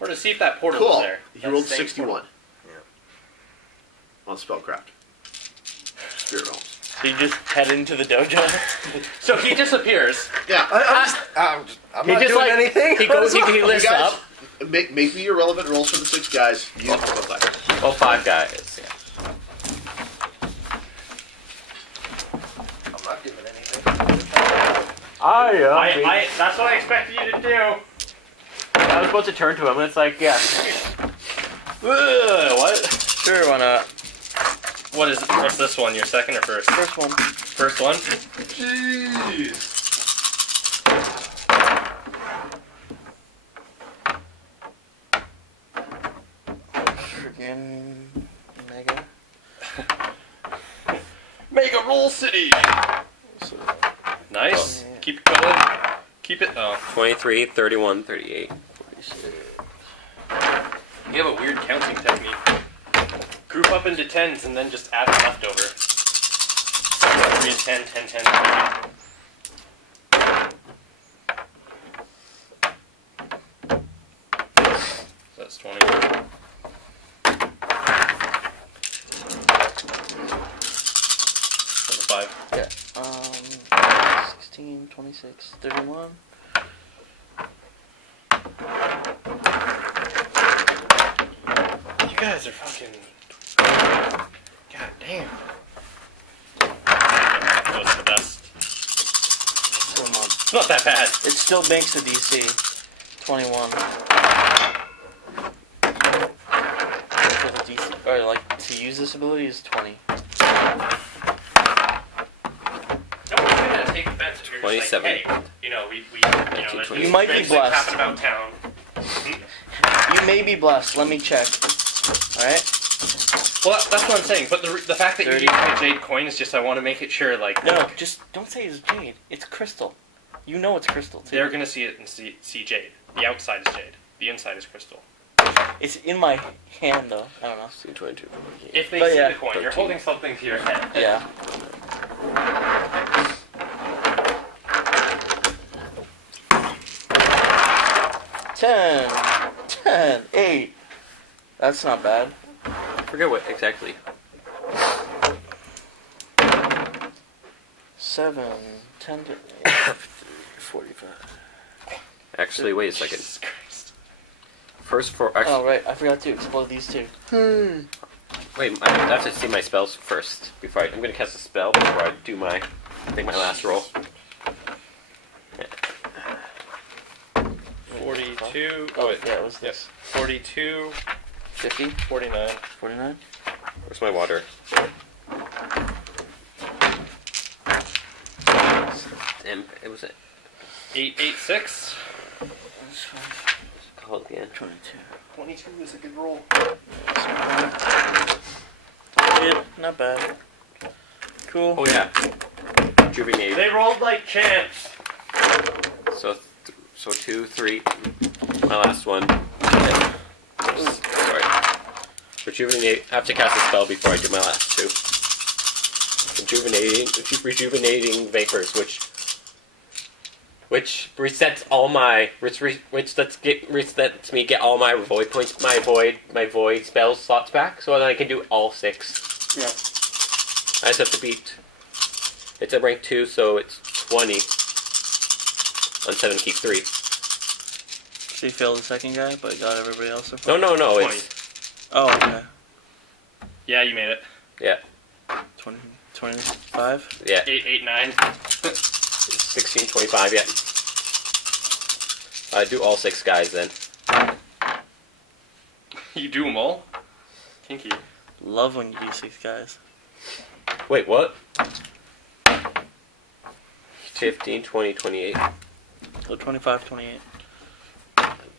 Or to see if that portal Cool. was there. He That's rolled the same 61. portal. On spellcraft. Spirit rolls. So you just head into the dojo? So he disappears. Yeah. I'm He not just, doing like, anything. He goes. He You lifts guys, up. make me your relevant rolls for the 6 guys. You both five. Well, 5 guys. Yeah. I'm not doing anything. I that's what I expected you to do. I was about to turn to him, and it's like, yeah. What? Sure, why not? What's this one? Your second or first? First one. First one? Jeez. Friggin' Mega. Mega Roll City! Nice. Keep it going. Keep it. Oh. 23, 31, 38. You have a weird counting technique. Group up into tens and then just add a leftover. 3 is 10, 10, 10, 10. So that's 20. That's a 5. Yeah. 16, 26, 31. You guys are fucking. God damn. That was the best. It's not that bad. It still makes a DC. 21. So the DC, or like to use this ability is 20. No, we're gonna take offense if you're just like, 27. hey, You might be blessed. Half about town. You may be blessed. Let me check. Alright? Well, that's what I'm saying. But the fact that 30. you use my jade coin is just I want to make it sure, like, No, just don't say it's jade. It's crystal. You know it's crystal too. they're gonna see it and see jade. The outside is jade. The inside is crystal. It's in my hand though. I don't know. 22. If they But see yeah. the coin, you're holding something to your head. Yeah. Ten, 8. That's not bad. I forget what exactly. 7, 10 to 45. Actually, wait a second. Jesus Christ. First four. Oh Actually, right, I forgot to explode these two. wait. I have to see my spells first before I'm going to cast a spell before I do my last roll. 42. Oh wait. yeah, it was this. 42. 50, 49. 49. Where's my water? It was it. 886. Call it again. 22. 22 is a good roll. Yeah, not bad. Cool. Oh yeah. Rejuvenate. They rolled like champs. So 2, 3. My last one. Yeah. Oops, sorry. Rejuvenate. I have to cast a spell before I do my last 2. Rejuvenating vapors, which resets all my resets me get all my void points, my void spell slots back, so then I can do all 6. Yeah. I just have to beat. It's a rank 2, so it's 20 on 7 keep 3. So you failed the second guy, but got everybody else so No, far? 20. it's Oh, okay. Yeah, you made it. yeah, 20, 25? yeah. 889. 16, 25, yeah. Do all 6 guys then. You do them all? Kinky. Love when you do 6 guys. Wait, what? 15, 20, 28. So 25, 28.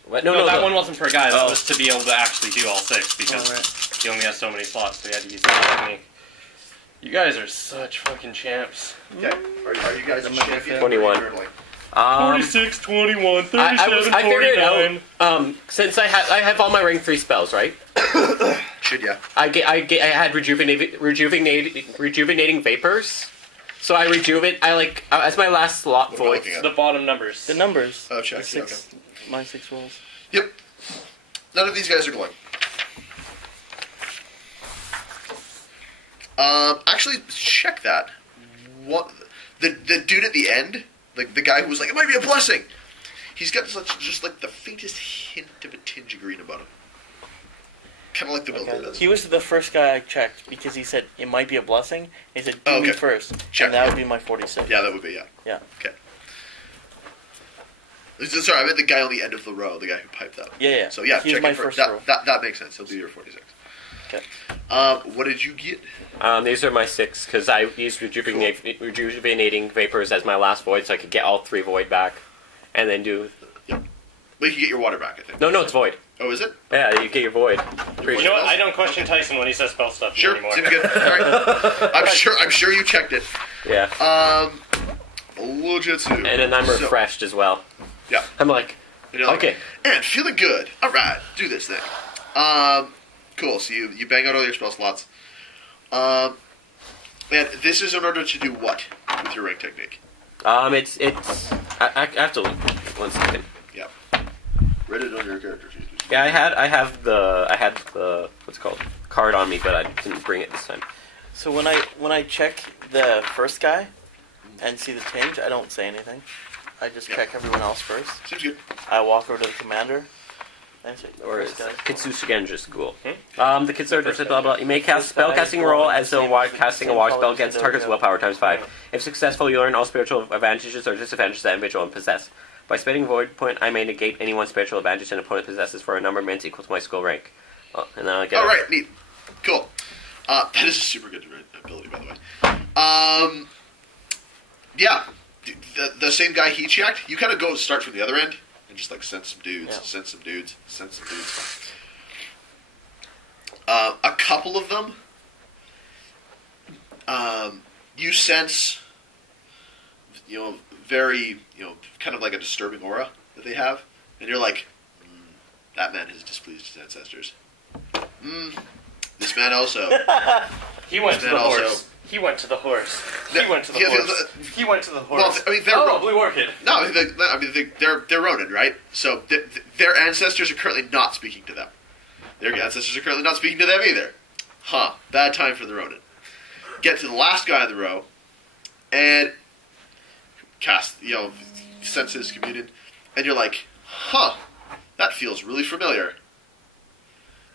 What? No, No, that no. one wasn't per guy. That Oh. was to be able to actually do all 6 because Alright. He only has so many slots, so he had to use that technique. You guys are such fucking champs. Okay. Are you guys champions? 21. Or like, 46, 21, 37, I figured it 49. out. Since I have all my rank 3 spells, right? should ya? I had rejuvenating vapors. So I as my last slot What am I void. looking at? The bottom numbers. The numbers. Oh, check. The six, my 6 rolls. Yep. None of these guys are glowing. Actually, check that. What the dude at the end, like the guy who was like, it might be a blessing. He's got just like the faintest hint of a tinge of green about him. Kind of like the builder does. He was the first guy I checked because he said it might be a blessing. He said, do me first. Check. And that would be my 46. Yeah, that would be, yeah. Yeah. Okay. Sorry, I meant the guy on the end of the row, the guy who piped up. Yeah. So yeah, He's check my it first. first row. That makes sense. He'll be your 46. Okay. What did you get? These are my 6 because I used rejuvenating vapors as my last void, so I could get all 3 void back, and then do. Yep. But you can get your water back, I think. No, it's void. Oh, is it? Yeah, you get your void. You know what? I don't question Tyson when he says spell stuff Sure, anymore. seems good. All right. I'm sure you checked it. Yeah. Lojutsu. And then I'm refreshed as well. Yeah. I'm like, okay. And feeling good. All right, do this thing. Cool. So you bang out all your spell slots. And this is in order to do what with your rank technique? It's. I have to look. 1 second. Yeah. Read it on your character sheet. Yeah, I had the what's it called card on me, but I didn't bring it this time. So when I check the first guy and see the tinge, I don't say anything. I just check everyone else first. Seems good. I walk over to the commander. And say, Or first guy. Kitsu Shigenja School. The Kitsu are just blah blah. You may cast spellcasting roll as though casting a water spell against target's willpower times 5. If successful, you learn all spiritual advantages or disadvantages that individual possess. By spending void point, I may negate any one spiritual advantage an opponent possesses for a number of minutes equal to my skill rank. And then I get. All right, neat, cool. That is a super good ability, by the way. Yeah, the same guy he checked. You kind of start from the other end and just like send some dudes, send some dudes. A couple of them, you sense, very, kind of like a disturbing aura that they have, and you're like, that man has displeased his ancestors. This man also. He went to the horse. He went to the horse. He went to the horse. He went to the horse. Well, I mean, they're Blue Orchid. No, they're Ronin, right? So their ancestors are currently not speaking to them. Their ancestors are currently not speaking to them either. Huh. Bad time for the Ronin. Get to the last guy in the row, and cast, senses communion, and you're like, huh, that feels really familiar.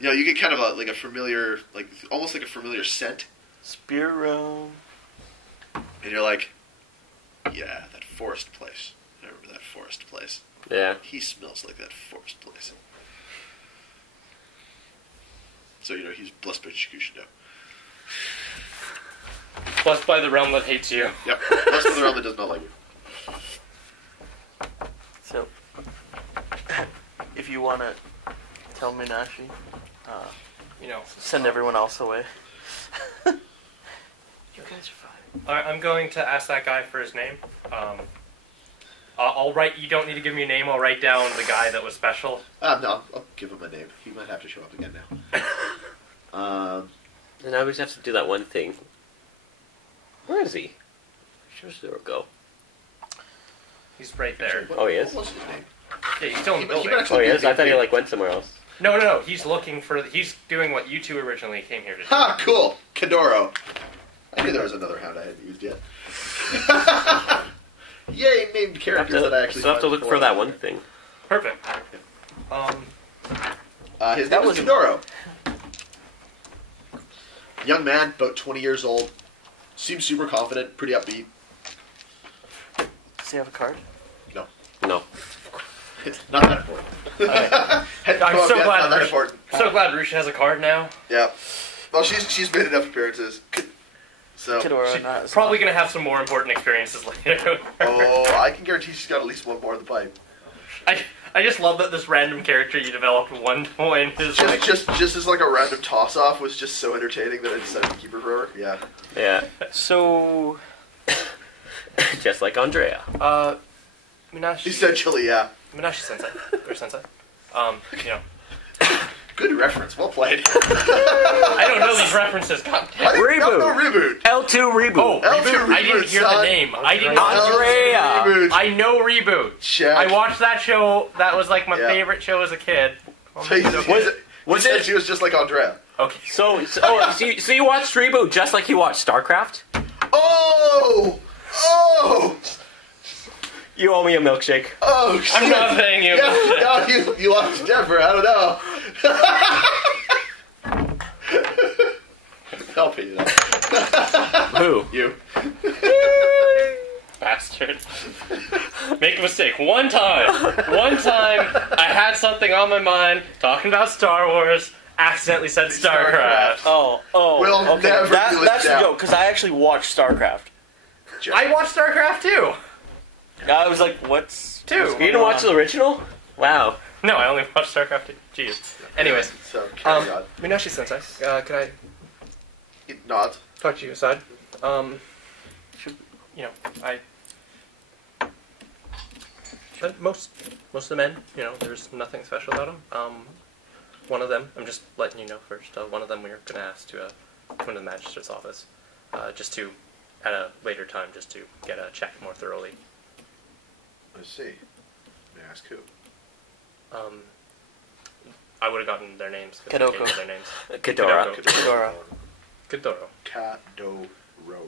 You get kind of a familiar, almost like a familiar scent. Spear room. And you're like, yeah, that forest place. I remember that forest place. Yeah. He smells like that forest place. So, he's blessed by Chikushindo. Blessed by the realm that hates you. Yep. Blessed by the realm that does not like you. So, if you want to tell Minashi, send everyone else away. You guys are fine. Alright, I'm going to ask that guy for his name. I'll write. You don't need to give me a name. I'll write down the guy that was special. No, I'll give him a name. He might have to show up again now. And I always have to do that one thing. Where is he? Shosuro go. He's right there. Oh, he is? What was his name? Yeah, he's still in the building. Oh, he is? I thought he went somewhere else. No. He's looking for. He's doing what you two originally came here to do. Ha! Cool. Kadoro. I knew there was another hound I hadn't used yet. Yay, named characters that I actually. So I have to look for that one thing. Perfect. His name was Kadoro. Young man, about 20 years old. Seems super confident, pretty upbeat. Does he have a card? No. No. It's not that important. I'm so glad. Not that important. So glad Rusha has a card now. Yeah. Well, she's made enough appearances. So she's probably going to have some more important experiences later. Oh, I can guarantee she's got at least one more in the pipe. I I just love that this random character you developed one point is like... Just as like a random toss-off was just so entertaining that I decided to keep her forever. Yeah. Yeah. So, Just like Andrea. Minashi... Essentially, yeah. Minashi-sensei. Or sensei. You know. Good reference. Well played. I don't know these references. God damn. Reboot. No, reboot. L2 reboot. Oh, L2 Reboot. I didn't Reboot, hear son. the name. I didn't Andrea. Reboot. I know Reboot. Check. I watched that show. That was like my Yeah. favorite show as a kid. So Was said it- she was just like Andrea. Okay. So you watched Reboot just like you watched StarCraft? Oh! Oh! You owe me a milkshake. Oh, shit. I'm not paying you. Yeah, no, you lost Denver. I don't know. I'll pay you that. Who? You. Bastard. Make a mistake. One time I had something on my mind, talking about Star Wars, accidentally said StarCraft. oh, We'll okay. never do it That's the now. joke, because I actually watched StarCraft. I watched StarCraft too. I was like, what's... Two. what's You going didn't watch on? the original? Wow. No, I only watched StarCraft 2. Jeez. Anyways, So, carry on. Minashi-sensei, could I It nods. talk to you aside? You know, but most of the men, you know, there's nothing special about them. One of them, I'm just letting you know first. One of them we were going to ask to come to the magistrate's office, just to at a later time, just to get a check more thoroughly. Let's see. May I ask who? I would have gotten their names. If Kadoko. I gave you their names. Kadora. Kadoro. Kadora. Kadoro.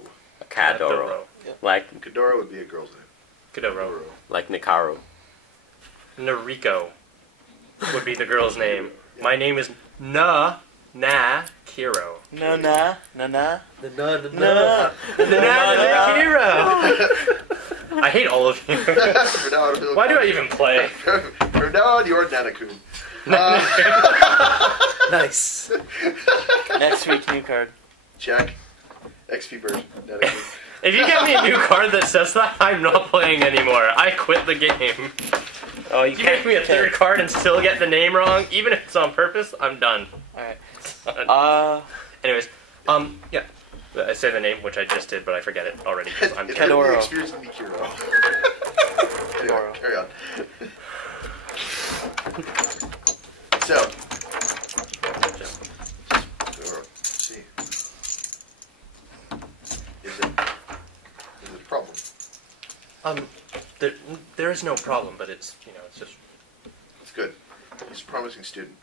Kadoro. Kadoro. Like Kadora would be a girl's name. Kadoro. like Nikaro. Nariko would be the girl's name. My name is Nikiro. Na. Nikiro. I hate all of you. For now, it'll be Why do I even play? From now on, you're Nanakun. Nice. Next week, new card. Check. XP version. Nanakun. If you get me a new card that says that, I'm not playing anymore. I quit the game. Oh, If you make me a third card and still get the name wrong, even if it's on purpose, I'm done. Alright. Anyways, yeah. I say the name, which I just did, but I forget it already because I'm It's Kadoro. the experience of Nikiro. Carry on. So. Kadoro. Let's see. Is it a problem? There is no problem, but it's, you know, it's just, It's good. He's a promising student.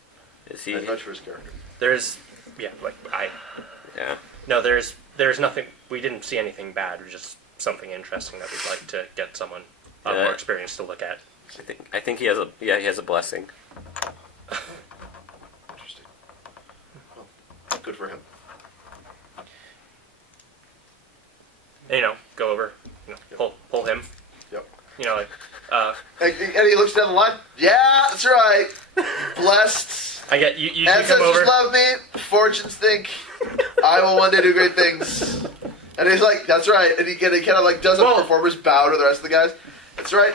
Is he? And much for his character. there's, yeah, Yeah. no, there's nothing, we didn't see anything bad, it was just something interesting that we'd like to get someone Yeah. more experienced to look at. I think he has a he has a blessing. Interesting. Well, good for him. And, you know, go over, you know, pull him. Yep. You know, like, And he looks down the line. Yeah, that's right. Blessed. I get, you come Ancestors over. love me. Fortunes think I will one day do great things. And he's like, that's right. And he kind of like does a performer's bow to the rest of the guys. That's right.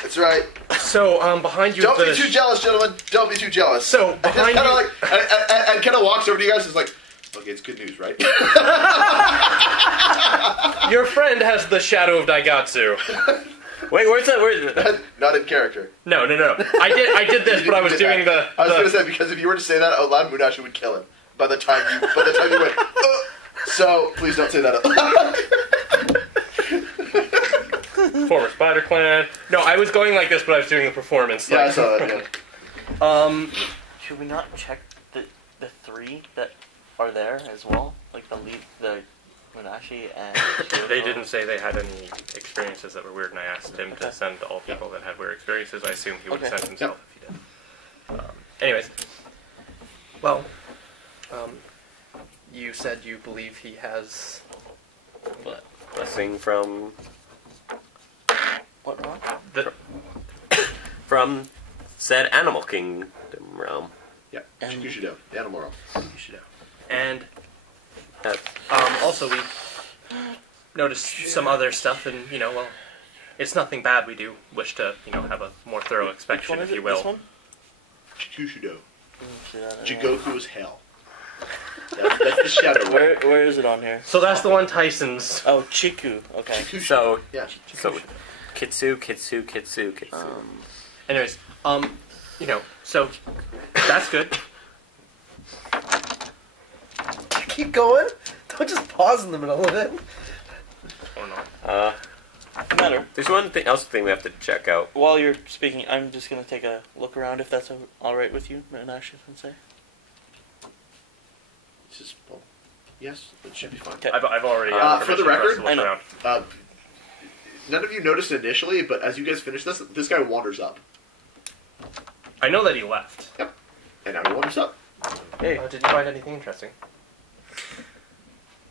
That's right. So, behind you Don't at be the... too jealous, gentlemen. Don't be too jealous. So, And just behind kind you... of like, and kind of walks over to you guys and is like, okay, it's good news, right? Your friend has the shadow of Daigatsu. Wait, where's that? Not in character. No. I did this, but I was doing the... I was going to say, because if you were to say that out loud, Munashi would kill him by the time you went, so please don't say that out loud. Former Spider Clan. No, I was going like this, but I was doing the performance. Yeah, I like- saw that, yeah. Should we not check the three that are there as well? Like the lead, the Munashi and... They didn't say they had any experiences that were weird, and I asked him to send all people that had weird experiences. I assumed he would have sent himself if he did. Anyways. Well, you said you believe he has... Blessing from What wrong? from said Animal Kingdom realm. Yeah, Shushido, the animal realm. And also we noticed some other stuff, and, you know, well, it's nothing bad. We do wish to, have a more thorough Which inspection, one is if it? you will. This one? Chikushido. See that? Jigoku is hell. That's the shadow. Where is it on here? So that's the one Tyson's. Oh, Chiku. Okay. So, Yeah. so Kitsu. Anyways, so that's good. Keep going. Don't just pause in the middle of it. Or not. No matter. There's one thing we have to check out. While you're speaking, I'm just gonna take a look around if that's all right with you, Minashi Sensei. Yes, it should be fine. Okay. I've already. For the record, I know. None of you noticed it initially, but as you guys finish this guy wanders up. I know that he left. Yep. And now he wanders up. Hey, did you find anything interesting?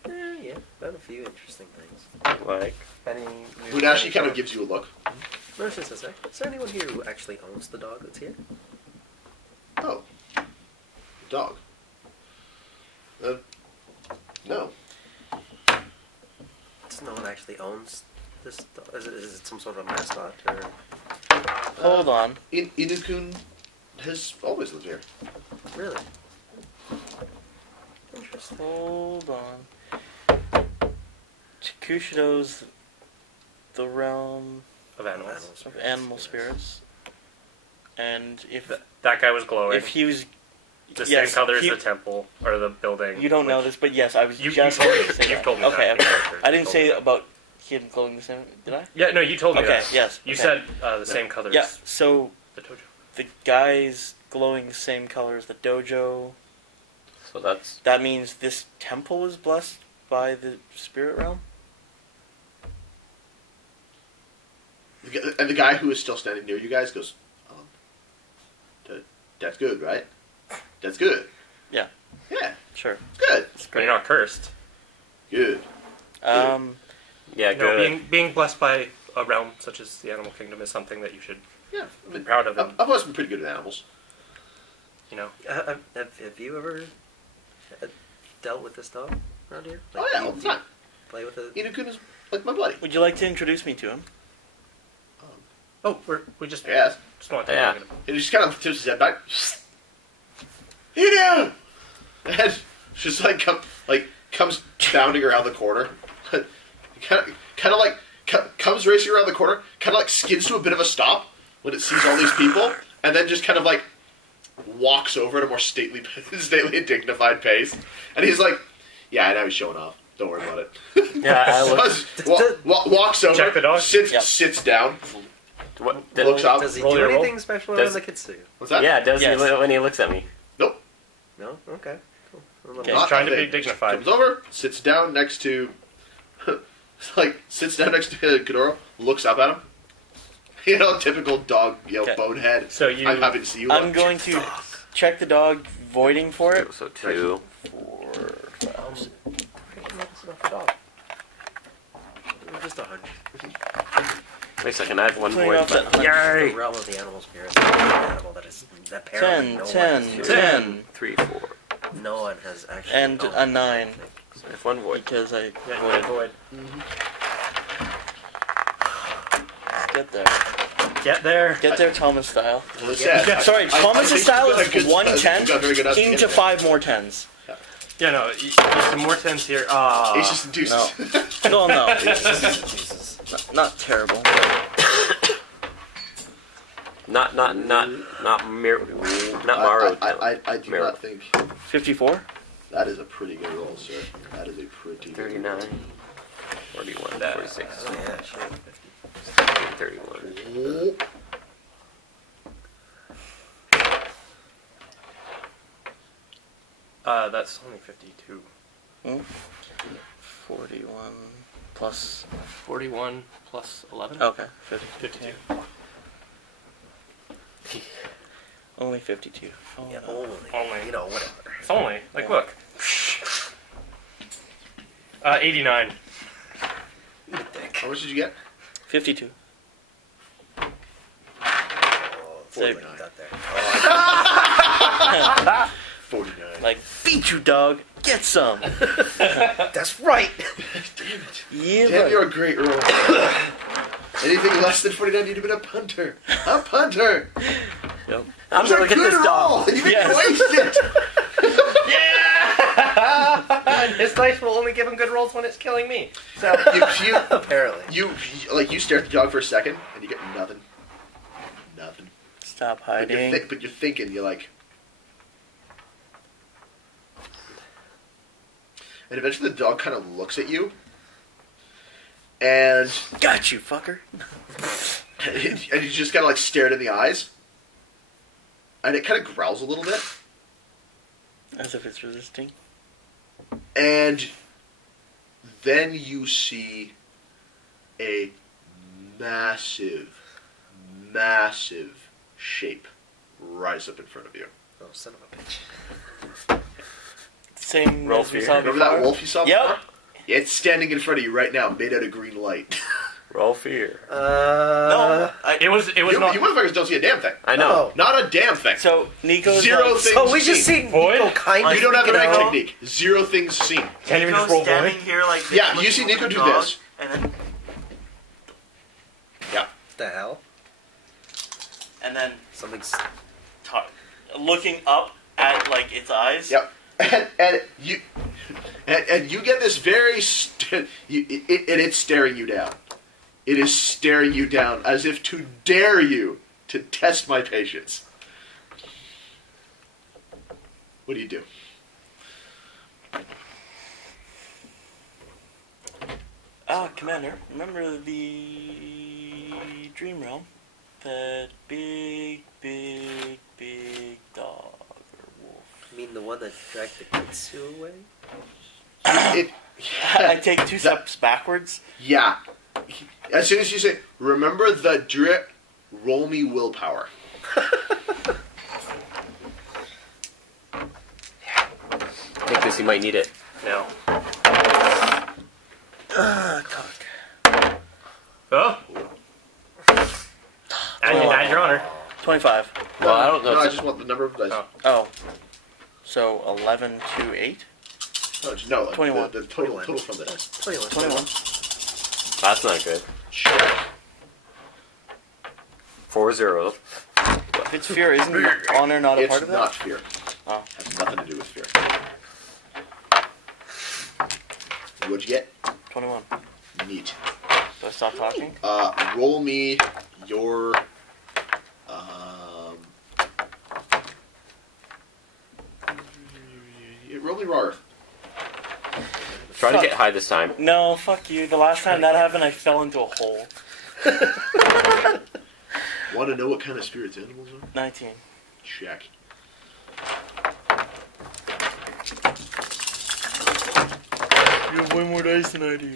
Yeah, found a few interesting things. Like, Any? Munashi kind of gives you a look. Notice this, is there anyone here who actually owns the dog that's here? Oh. Dog. No. So no one actually owns this dog? Is it some sort of mascot? Or Hold on. Inukun has always lived here. really? Interesting. Hold on. Chikushido's the realm Of animals. of animal spirits. And if That guy was glowing. if he was the yes, same color as he- the temple or the building. you don't know which- this, but yes, I was You just told me. going to say You've that. told me Okay, that. okay. I didn't Told say me. about him glowing the same. Did I? Yeah, no, you told me Okay. that. Yes. You okay. said the same color Yeah. as So the dojo. the guy's glowing the same color as the dojo. so that's That means this temple is blessed by the spirit realm. And the guy who is still standing near you guys goes, that's good, right? That's good. Yeah. Yeah, Sure. it's good. But you're not cursed. Good. yeah, No, good. being blessed by a realm such as the animal kingdom is something that you should Yeah. be proud of. And, I've always been pretty good at animals. Have you ever dealt with this dog around here? Oh yeah, all the time. Play with it? Inukun is like my buddy. Would you like to introduce me to him? oh, we just Yes. just want to Yeah. talk about it. And he just kind of tips his head back. Hey now! And just comes bounding around the corner. kind of like comes racing around the corner. Kind of like skids to a bit of a stop when it sees all these people, and then just kind of like walks over at a more stately and dignified pace. And he's like, "Yeah, now he's showing off. Don't worry about it." Yeah, I look. Walks over, Check the dog? sits down, looks up. Does he roll do your roll? anything special Does- around the Kitsu? What's that? Yeah, does Yes. he when he looks at me? Nope. No? Okay. Cool. A little Okay. He's trying to Not be a thing. dignified. Comes over, sits down next to, sits down next to Kidoro, looks up at him. You know, typical dog, Okay. bonehead. So you- I'm happy to see you. I'm going to check the dog, voiding for it. So 2. 4, 5, 6. Just 100. Wait a second, I have one Clean more. up that But, hundred. The realm of the animal spirits. An animal that is apparently 10, no 10, one has 10, 3, 4. No one has actually. and owned a it. 9 So I have one void. because I Yeah, voided. void. Get there. Get there. Get there, Thomas style. As I said, Sorry, I Thomas' think style you've got a is good- 1 I think 10, you've got very good odds to king get to there. 5 more 10s. Yeah, no, some more tens here. Aces and deuces. No, no. Not terrible. Not Maru. I do Miro. not think 54? that is a pretty good roll, sir. That is a pretty good 39, 41, 46, Oh, yeah, sure. 31. roll. That's only 52. 41 plus. 41 plus 11. Okay, 50. 52. Only 52. Oh, Yeah, no. Only. You know, whatever. It's only. Like, Yeah. look. 89. How much did you get? 52. Oh, 49. got there. 49. Like, beat you, dog. Get some. That's right! Yeah, Damn, buddy. you're a great roll. Anything less than 49, you'd have been a punter. A punter. Yep. I'm gonna look at this dog. You can Yes. waste it. And his dice will only give him good rolls when it's killing me. So Apparently. You stare at the dog for a second, and you get nothing. Nothing. Stop But you're, hiding. but you're thinking, you're like... And eventually the dog kind of looks at you, and Got you, fucker. and you just kind of like stare it in the eyes, and it kind of growls a little bit, As if it's resisting. and then you see a massive shape rise up in front of you. Oh, son of a bitch. Same Roll as we fear. saw Remember before. that wolf you saw Yep. before? It's standing in front of you right now, made out of green light. roll fear. No, It was You not. motherfuckers don't see a damn thing. I know. Not a damn thing. So Niko's Zero like, things Oh, we just seen. seen Boy. Niko kind of You don't have a freaking rank out. technique. Zero things seen. Can't even just Niko's roll standing boy. here like this, Yeah, you looking see over Niko the do dog, this. and then The hell? Something's. looking up at like its eyes. Yep. And you get this very it's staring you down. It is staring you down as if to dare you to test my patience. What do? Commander, remember the dream realm? That big dog or wolf. You mean the one that dragged the Kitsu away? I take two steps backwards. Yeah. As soon as you say, remember the drip, roll me willpower. Take this, you might need it. No. Cock. Oh. And you died, Your Honor. 25. Well, I don't know. No, I just want the number of dice. Oh. So 11 to 8? No, like 21. The total from the dice. 21. That's not good. 4-0. If it's fear, isn't honor not a It's part of that? not fear. Oh. Has nothing to do with fear. What'd you get? 21. Neat. Do I stop talking? Roll me your roll me raw earth. Try to get high this time. No, fuck you. The last time that happened, I fell into a hole. Want to know what kind of spirits animals are? 19. Check. You have way more dice than I do.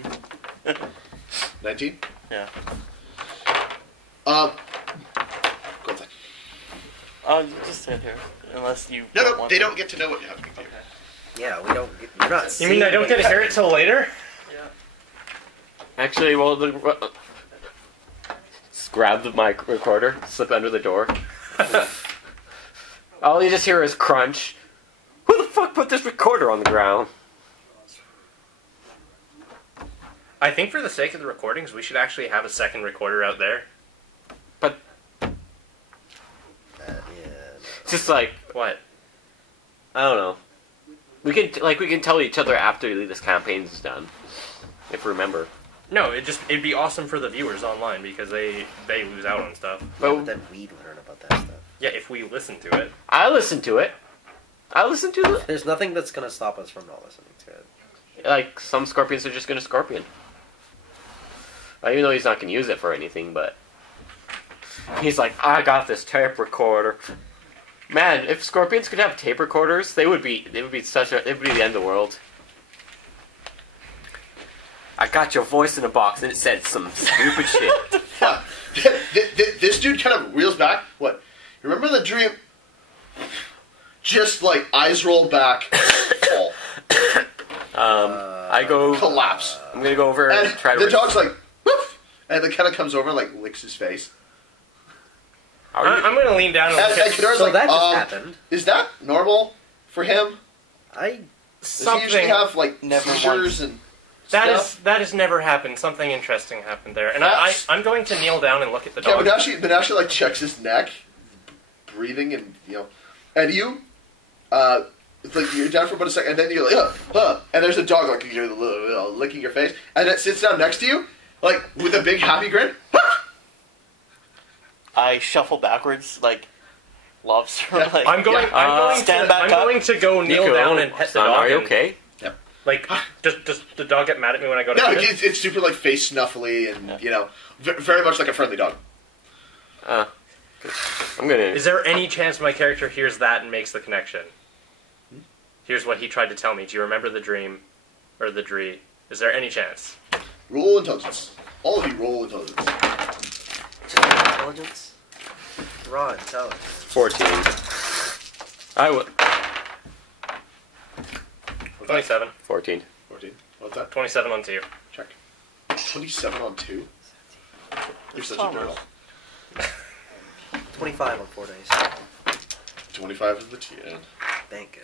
19? Yeah. Go inside. Oh, you just sit here. Unless you. No, want they to. don't get to know what you have to do. Okay. Yeah, we don't. We're not. You mean I don't get to hear it till later? Yeah. Actually, well, just grab the mic recorder, slip under the door. All you just hear is crunch. Who the fuck put this recorder on the ground? I think for the sake of the recordings, we should actually have a second recorder out there. But Yeah. just like what? I don't know. We can tell each other after this campaign is done, if we remember. No, it'd be awesome for the viewers online because they lose out on stuff. But then we'd learn about that stuff. Yeah, if we listen to it. I listen to it. I listen to it. There's nothing that's gonna stop us from not listening to it. Like, some scorpions are just gonna scorpion. Even though he's not gonna use it for anything, but he's like, I got this tape recorder. Man, if scorpions could have tape recorders, they would be the end of the world. I got your voice in a box and it said some stupid shit. Yeah. This dude kind of reels back. What? Remember the dream? Just like eyes roll back, fall. I go collapse. I'm gonna go over and try to. The dog's like, woof, and it kind of comes over and like licks his face. I'm going to lean down and look at Kidora's So like, that just happened. Is that normal for him? I Does he usually have like Never seizures and? That has never happened. Something interesting happened there, and I'm going to kneel down and look at the Yeah, dog. but now she like checks his neck, breathing, and and you, it's like you're down for about a second, and then you're like, and there's a dog like licking your face, and it sits down next to you, like with a big happy grin. I shuffle backwards like lobster. Like, I'm going to go kneel Nico, down and pet the son, dog. are you and- okay? Like, does the dog get mad at me when I go to No, pet it? it's super like face snuffly and very much like a friendly dog. I'm gonna. Is there any chance my character hears that and makes the connection? Here's what he tried to tell me. Do you remember the dream? Or the dree? Is there any chance? Roll intelligence. All of you roll intelligence. Just intelligence? Raw intelligence. 14. I would. 27. 14. 14. What's that? 27 on 2. Check. 27 on 2. You're such a Thomas. girl. 25 on 4 days. 25 is the TN. Thank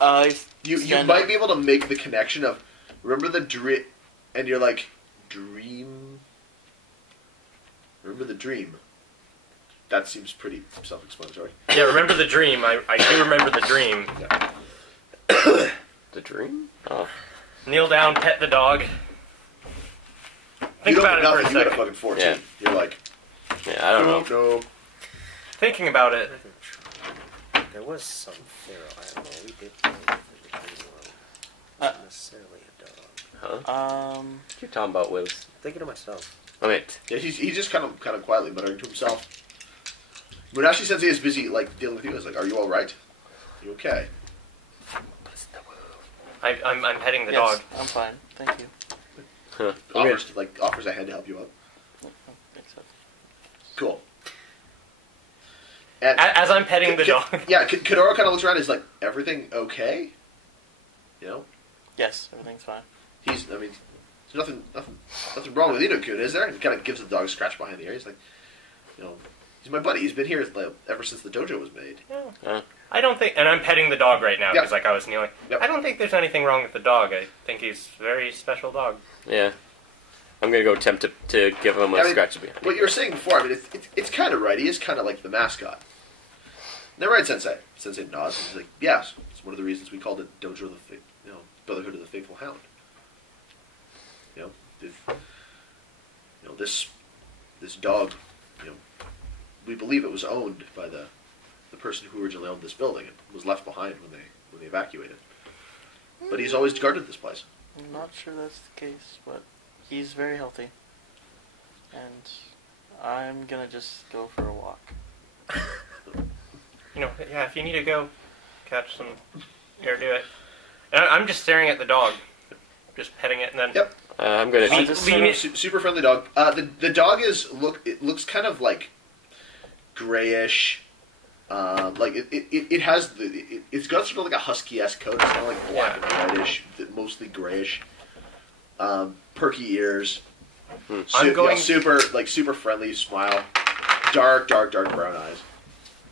goodness. You might be able to make the connection of remember the dream, and you're like dream. Remember the dream. That seems pretty self-explanatory. Yeah, remember the dream. I do remember the dream. Yeah. The dream? Oh. Kneel down, pet the dog. Think you about it don't for a know nothing. You got a second. fucking 14. Yeah. You're like, Yeah, I don't know. no. Thinking about it. There was some feral animal. We did play with in the dream world. Not necessarily a dog. Huh? What you talking about, Wills? Thinking to myself. Oh, wait. Yeah, he's just kind of quietly muttering to himself. When Ashley Sensei is busy like dealing with you, he's like, "Are you all right? Are you okay?" I'm petting the yes, dog. I'm fine. Thank you. Huh. Offers a hand to help you up. Makes sense. Cool. And As I'm petting the dog. Yeah, Kadora kind of looks around. He's like, "Everything okay?" You know, Yes, everything's fine. there's nothing wrong with Ino-kun, is there? And he kind of gives the dog a scratch behind the ear. He's like, he's my buddy. He's been here ever since the dojo was made. I don't think, and I'm petting the dog right now Yep. because like I was kneeling. Yep. I don't think there's anything wrong with the dog. I think he's a very special dog. Yeah. I'm gonna go attempt to give him a scratch behind. What you were saying before, I mean, it's kind of right. He is kind of like the mascot. They're right, Sensei. Sensei nods and he's like, "Yes, it's one of the reasons we called it Dojo of the Brotherhood of the Faithful Hound. This dog, we believe it was owned by the person who originally owned this building and was left behind when they evacuated. But he's always guarded this place. I'm not sure that's the case, but he's very healthy. And I'm gonna just go for a walk. Yeah, if you need to go catch some air, do it. And I'm just staring at the dog, just petting it, and then. Yep. I'm gonna Super friendly dog. The dog looks kind of like grayish. It has it's got sort of like a husky-esque coat. It's kind of like black and whitish, mostly grayish. Perky ears. Super friendly smile. Dark brown eyes.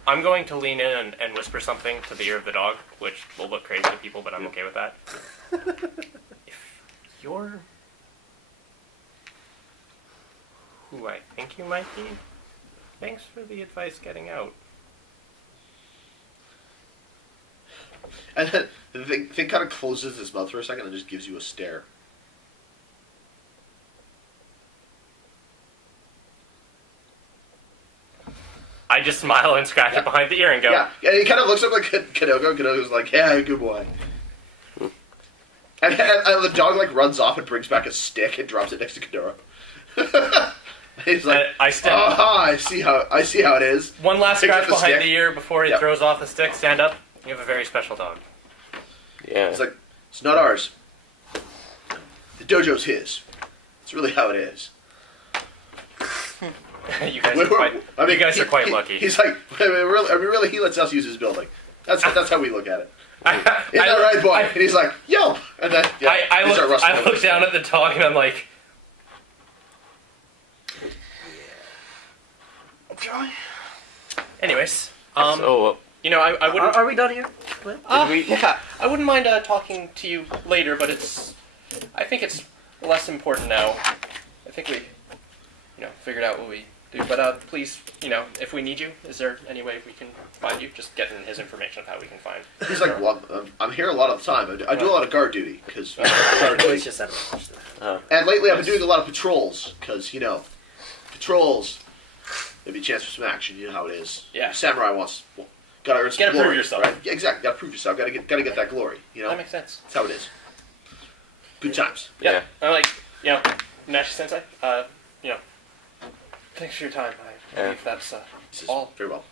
I'm going to lean in and whisper something to the ear of the dog, which will look crazy to people, but I'm okay with that. If you're who I think you might be, thanks for the advice getting out. And then the thing kind of closes his mouth for a second and just gives you a stare. I just smile and scratch it behind the ear and go. Yeah, he kind of looks up at Kanoko. Kanoko's like, "Yeah, good boy." And the dog runs off and brings back a stick and drops it next to Kadora. He's like, I see how it is. One last Picks up scratch behind stick. the ear before he throws off the stick. Stand up. You have a very special dog. Yeah. It's like, it's not ours. The dojo's his. It's really how it is. You guys are quite lucky. He's like, really, he lets us use his building. That's how we look at it. Isn't that right, boy? And he's like, "Yo!" And then I look down at the dog and I'm like, I'm trying. anyways, I wouldn't. Are we done here? Yeah, I wouldn't mind talking to you later, but it's I think it's less important now. I think we, figured out what we do. But please, if we need you, is there any way we can find you? Just getting his information of how we can find. He's like, well, I'm here a lot of the time. I do a lot of guard duty because. And lately, I've been doing a lot of patrols because patrols. Maybe a chance for some action. You know how it is. Yeah. Samurai wants. Gotta earn some glory. Gotta prove yourself. Right? Yeah, exactly. Gotta prove yourself. Gotta get that glory. That makes sense. That's how it is. Good times. Yeah. I'm like, Nashi Sensei, thanks for your time. I believe that's all. Very well.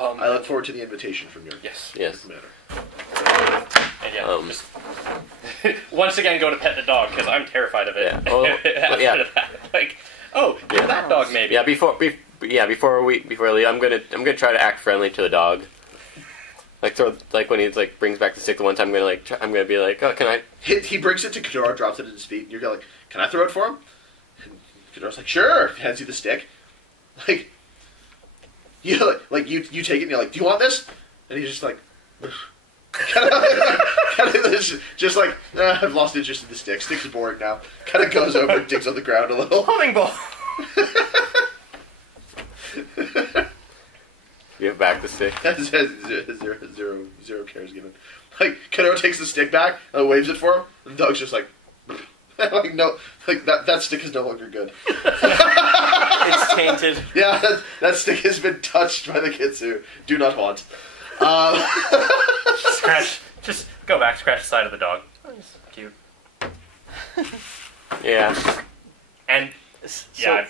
I look forward to the invitation from your commander. And just once again go to pet the dog because I'm terrified of it. Yeah. Well, After that, like, you're that dog maybe. Yeah. Before we leave, I'm gonna try to act friendly to the dog. Like when he brings back the stick the one time, I'm gonna be like, oh, can I? He brings it to Kadora, drops it at his feet, and you're like, can I throw it for him? And Kadora's like, sure. Hands you the stick. You take it and you're like, do you want this? And he's just like, kind of just like, I've lost interest in the stick. Stick's boring now. Kind of goes over and digs on the ground a little. Humming ball. Give back the stick. Zero cares given. Kadora takes the stick back and waves it for him. And the dog's just like, that stick is no longer good. It's tainted. Yeah, that stick has been touched by the Kitsu. Do not haunt. Just go back, scratch the side of the dog. Cute. Yeah. And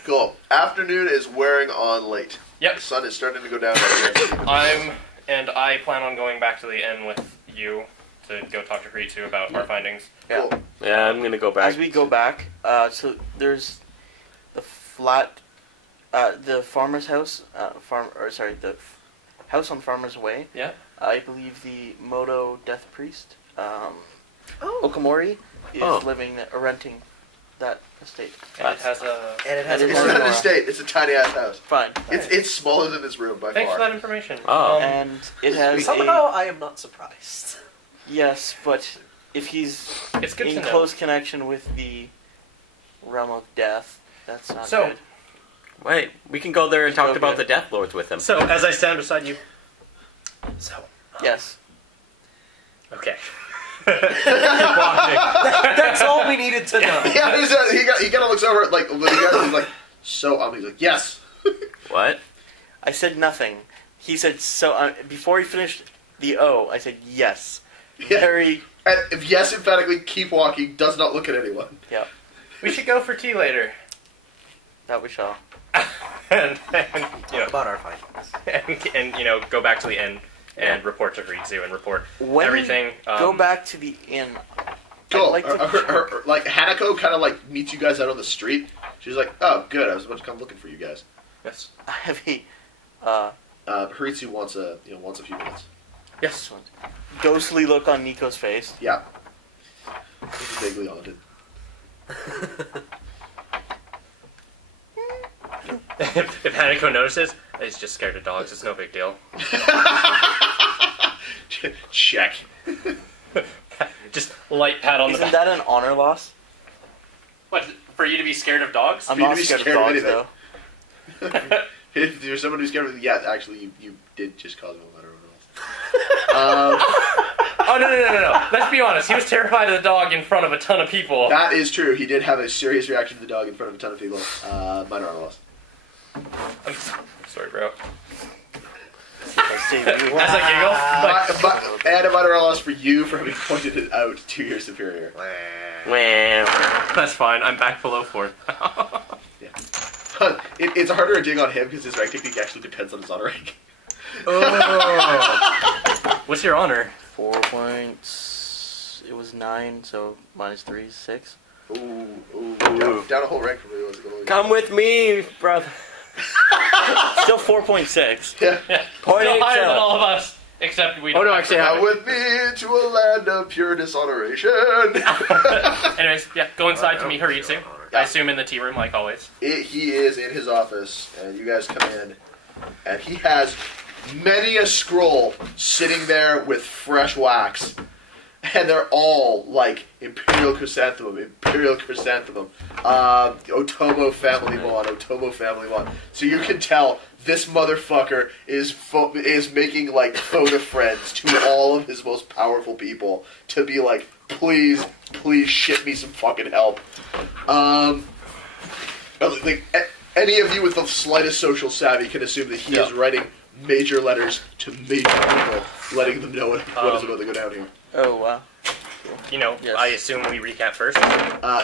cool. Afternoon is wearing on late. Yep. The sun is starting to go down. I plan on going back to the inn with you to go talk to Ritsu about our findings. Yeah. Cool. Yeah, I'm gonna go back. As we go back, so there's the the farmer's house, the house on Farmer's Way. Yeah. I believe the Moto Death Priest, Okamori, is living renting that estate. And it has a. It's not an estate. It's a tiny ass house. Fine. It's smaller than this room by Thanks far. for that information. Oh. And it has Somehow I am not surprised. Yes, but if he's It's good in to know. close connection with the realm of death, that's not So- good. Wait, we can go there and talk Okay. about the Death Lords with him. So as I stand beside you. So. Yes. Okay. That's all we needed to know. Yeah, he kind of looks over at the guy he's like, so he's like, yes. What? I said nothing. He said so. Before he finished the O, I said yes. Yeah. Very. And if yes, emphatically, keep walking, does not look at anyone. Yeah. We should go for tea later. That we shall. and About our findings. and go back to the inn and report to Ritsu and report When everything. we go back to the inn. Cool. I'd like to Hanako kind of meets you guys out on the street. She's like, oh, good. I was about to come looking for you guys. Yes. I have a Haritsu wants a few minutes. Yes. ghostly look on Niko's face. Yeah. He's vaguely haunted. if Hanako notices, he's just scared of dogs. It's no big deal. Check. Just light pat on the Isn't back. that an honor loss? What, for you to be scared of dogs? I'm For you not to be scared of scared of dogs, anything. though. If you're someone who's scared of yeah, actually, you did just cause him a letter Oh, no. Let's be honest. He was terrified of the dog in front of a ton of people. That is true. He did have a serious reaction to the dog in front of a ton of people. Minor honor loss. I'm sorry, bro. I say we As I giggle. And a minor honor loss for you for having pointed it out to your superior. That's fine. I'm back below 4. Yeah. It's harder to dig on him because his rank technique actually depends on his honor rank. Oh. What's your honor? 4 points. It was 9, so minus 3 is 6. Ooh. Down a whole rank from where he was going. Come with me, brother. Still 4.6. Yeah. Still higher than all of us. Except we don't. Oh, no, have actually, to- Come with me to a land of pure dishonoration. Anyways, yeah, go inside to meet Haritsu. Yeah. I assume in the tea room, like always. He is in his office, and you guys come in, and he has many a scroll sitting there with fresh wax. and they're all like Imperial Chrysanthemum, Otomo Family 1, Otomo Family 1. So you can tell this motherfucker is making like photo friends to all of his most powerful people to be like, please ship me some fucking help. Like any of you with the slightest social savvy can assume that he is writing major letters to major people, letting them know what is about to go down here. Oh, wow. You know, I assume we recap first.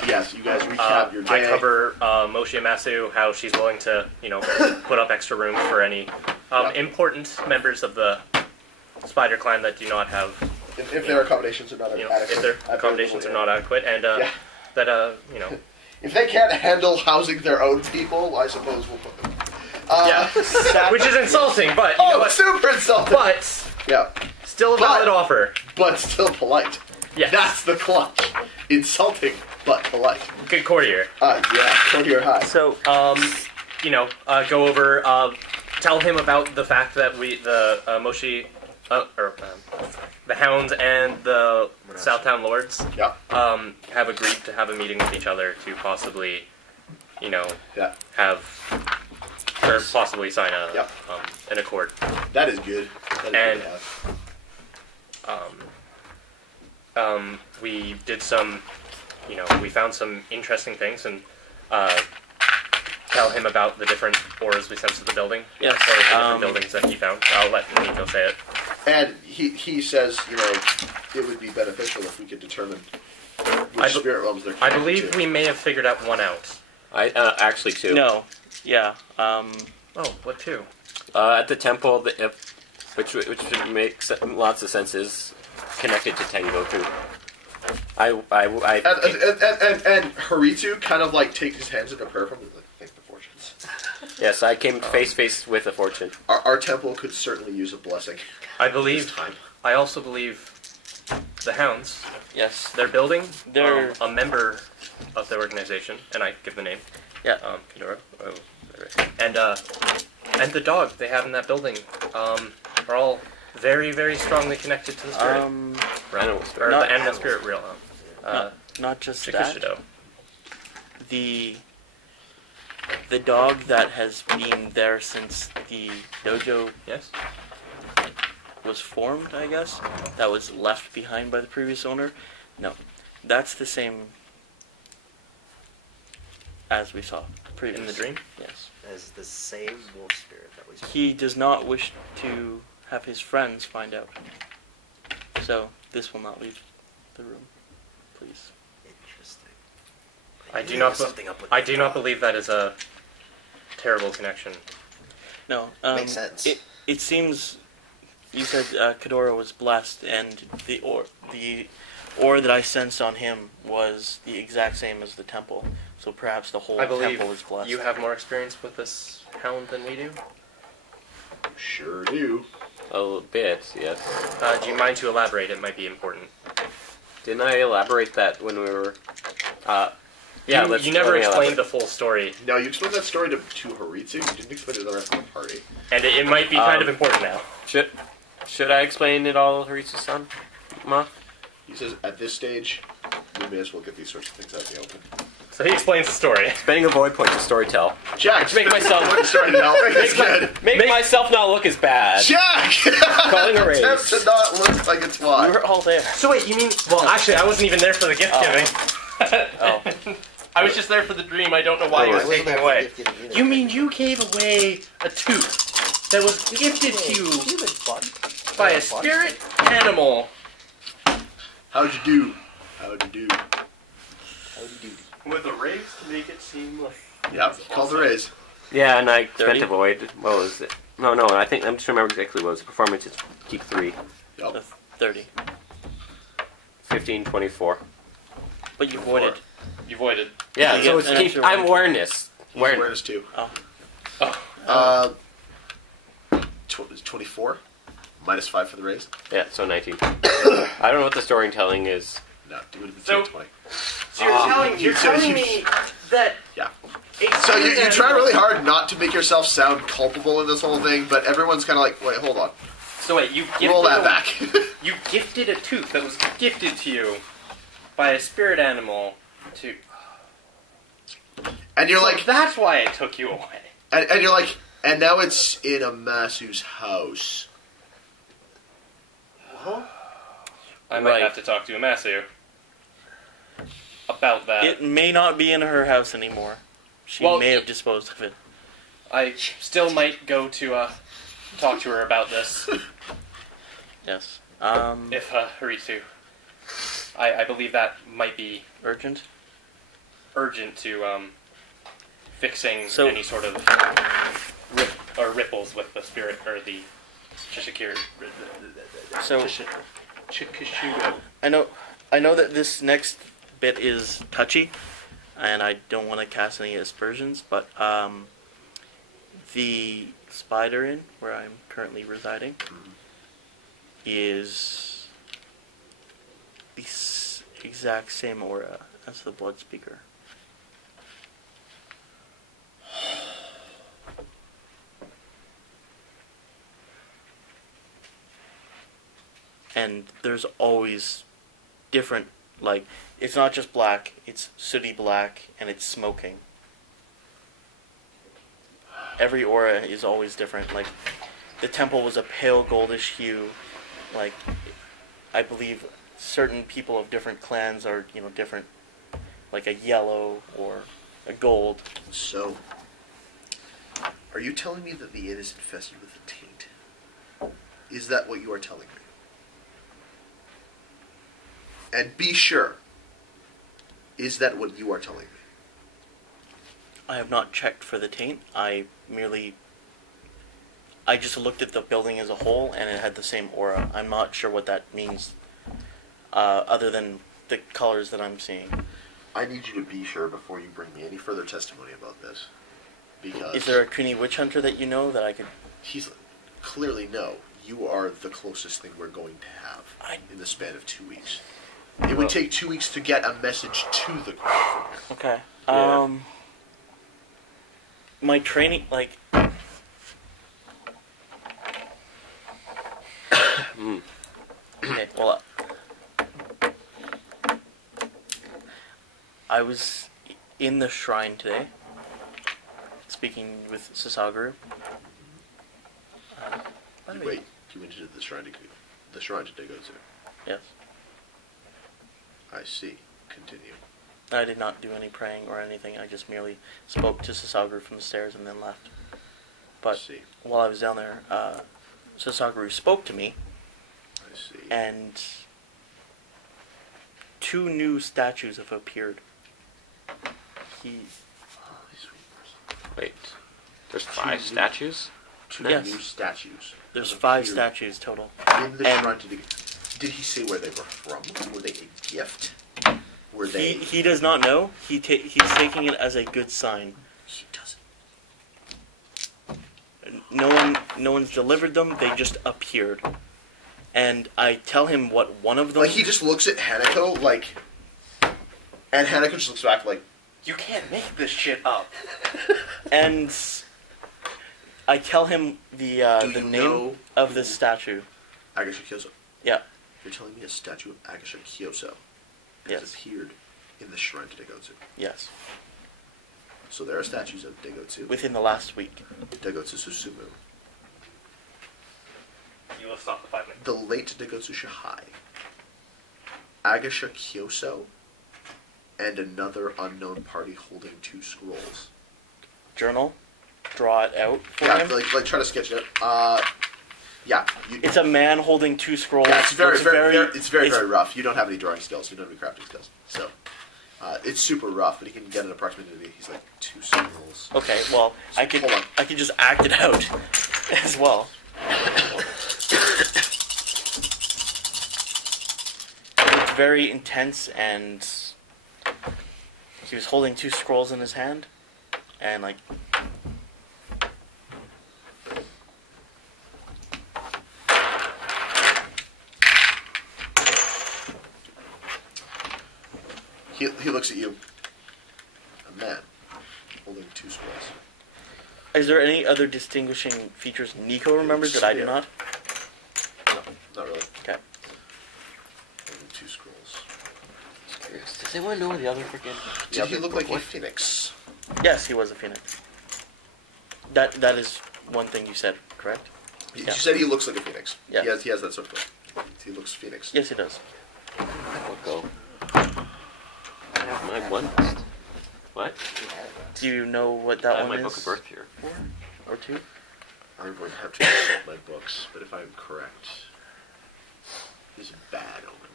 Yes, you guys recap your day. I cover Moshe Masu, how she's willing to, put up extra rooms for any important members of the Spider Clan that do not have... If their accommodations are not adequate. If their accommodations are not adequate, and that, If they can't handle housing their own people, I suppose we'll put them... which is insulting, but super insulting. But still a valid offer. But still polite. Yes. That's the clutch. Insulting, but polite. Good courtier. Courtier high. So, go over, tell him about the fact that the Hounds and the Southtown Lords have agreed to have a meeting with each other to possibly, have... Or possibly sign an accord. That is good. We did some, we found some interesting things and tell him about the different auras we sent to the building. Yes. Or the different buildings that he found. I'll let Niko say it. And he says, it would be beneficial if we could determine which spirit realms they're I believe we may have figured out one out. Actually two. No. Yeah. What two? At the temple, which make lots of sense, is connected to Tengoku. And Haritsu kind of like takes his hands into prayer from like, thank the fortunes. Yes, I came face with a fortune. Our temple could certainly use a blessing. I also believe the Hounds. Yes. They're building. They're a member of the organization, and I give the name. Yeah. Kidora. And the dog they have in that building are all very, very strongly connected to the spirit. The animal spirit realm. Not just Chikushido. that. The dog that has been there since the dojo was formed, I guess, that was left behind by the previous owner. No, that's the same as we saw previously. In the dream? Yes. As the same wolf spirit that we saw. He does not wish to have his friends find out. So, this will not leave the room. Please. Interesting. I do not believe that is a terrible connection. No. Makes sense. It seems... You said Kadora was blessed, and the ore that I sensed on him was the exact same as the temple. So perhaps the whole temple is blessed. You have more experience with this hound than we do? Sure do. A little bit, yes. Do you mind to elaborate? It might be important. Didn't I elaborate that when we were... you never explained the full story. No, you explained that story to Haritsu. You didn't explain it to the rest of the party. And it might be kind of important now. Should I explain it all, Haritsu-san? Ma? He says, at this stage, we may as well get these sorts of things out in the open. So he explains the story. Spending a void point to storytell. Jack, make myself make myself not look as bad. Jack! Calling a raise. Attempt to not look like a twat. We were all there. So wait, you mean... Well, actually, I wasn't even there for the gift giving. I was just there for the dream. I don't know why you were taking it away. You mean you gave away a tooth that was gifted to you by a spirit animal? How'd you do? With a raise to make it seem like... Yeah, call the raise. Yeah, and I spent a void. What was it? No, I think I'm just remembering exactly what it was. The performance is keep 3. Yep. 30. 15, 24. But you voided. You voided. Yeah, so it's keep... I'm awareness. Awareness 2. Oh. 24. Minus 5 for the raise. Yeah, so 19. I don't know what the storytelling is. No, it would have been So- 20. So you're telling me that... Yeah. So you try really hard not to make yourself sound culpable in this whole thing, but everyone's kind of like, wait, hold on. So wait, you Roll that back. You gifted a tooth that was gifted to you by a spirit animal to... And you're So like, that's why I took you away. and you're like, and now it's in a Masu's house. I might Right. have to talk to Amasu about that. It may not be in her house anymore. She Well, may have disposed of it. I still might go to talk to her about this. Yes. If Haritu. I believe that might be Urgent? urgent to fixing So- any sort of ripples with the spirit or the Chishikiri. So I know that this next bit is touchy, and I don't want to cast any aspersions, but the Spider Inn, where I'm currently residing, is the exact same aura as the Blood Speaker. And there's always different, like, it's not just black, it's sooty black, and it's smoking. Every aura is always different. Like, the temple was a pale goldish hue. Like, I believe certain people of different clans are, different. Like a yellow or a gold. So, are you telling me that the inn is infested with a taint? Is that what you are telling me? And be sure, is that what you are telling me? I have not checked for the taint. I just looked at the building as a whole, and it had the same aura. I'm not sure what that means, other than the colors that I'm seeing. I need you to be sure before you bring me any further testimony about this. Because Is there a Kuni witch hunter that you know that I could... he's clearly no. You are the closest thing we're going to have in the span of 2 weeks. It would take 2 weeks to get a message to the queen. Okay. Yeah. My training, like... Okay, well... I was in the shrine today, speaking with Sasaguru. Wait, you went into the shrine to Degotsu. Yes. I see. Continue. I did not do any praying or anything. I just merely spoke to Sasaguru from the stairs and then left. But see. while I was down there, Sasaguru spoke to me. I see. And 2 new statues have appeared. Wait, there's 5 statues? 2 Yes. new statues. There's have 5 appeared statues total. in the And shrine to Degotsu. Did he say where they were from? Were they a gift? Were they? He does not know. He's taking it as a good sign. He doesn't. No one's delivered them. They just appeared. And I tell him what one of them... Like, he just looks at Hanako, like... And Hanako just looks back like... You can't make this shit up. And I tell him the you name know of this statue. Agasha Kyoso. Yeah. You're telling me a statue of Agasha Kyoso has Yes. appeared in the shrine to Degotsu. Yes. So there are statues of Degotsu. Within the last week. Degotsu Susumu. You will stop the 5 minutes. The late Degotsu Shihai. Agasha Kyoso. And another unknown party holding 2 scrolls. Journal. Draw it out for Yeah, him. like try to sketch it out. Yeah. It's a man holding 2 scrolls. Yeah, it's very it's very rough. You don't have any drawing skills. You don't have any crafting skills. So, it's super rough, but he can get an approximate. He's like 2 scrolls. Okay, well, So, I could hold on. just act it out as well. It's very intense, and he was holding 2 scrolls in his hand, and like. He looks at you. A man holding 2 scrolls. Is there any other distinguishing features Niko remembers that I do not? No, not really. Okay. 2 scrolls. Does anyone know where the other freaking... Did he look like a phoenix? Yes, he was a phoenix. That is one thing you said, correct? You said he looks like a phoenix. Yeah. He has that sort of look. He looks phoenix. Yes, he does. We'll go. I have my one list. What? Do you know what I that have one my is? book of birth here. Or 2? I'm going to have to consult my books, but if I'm correct, this is a bad omen.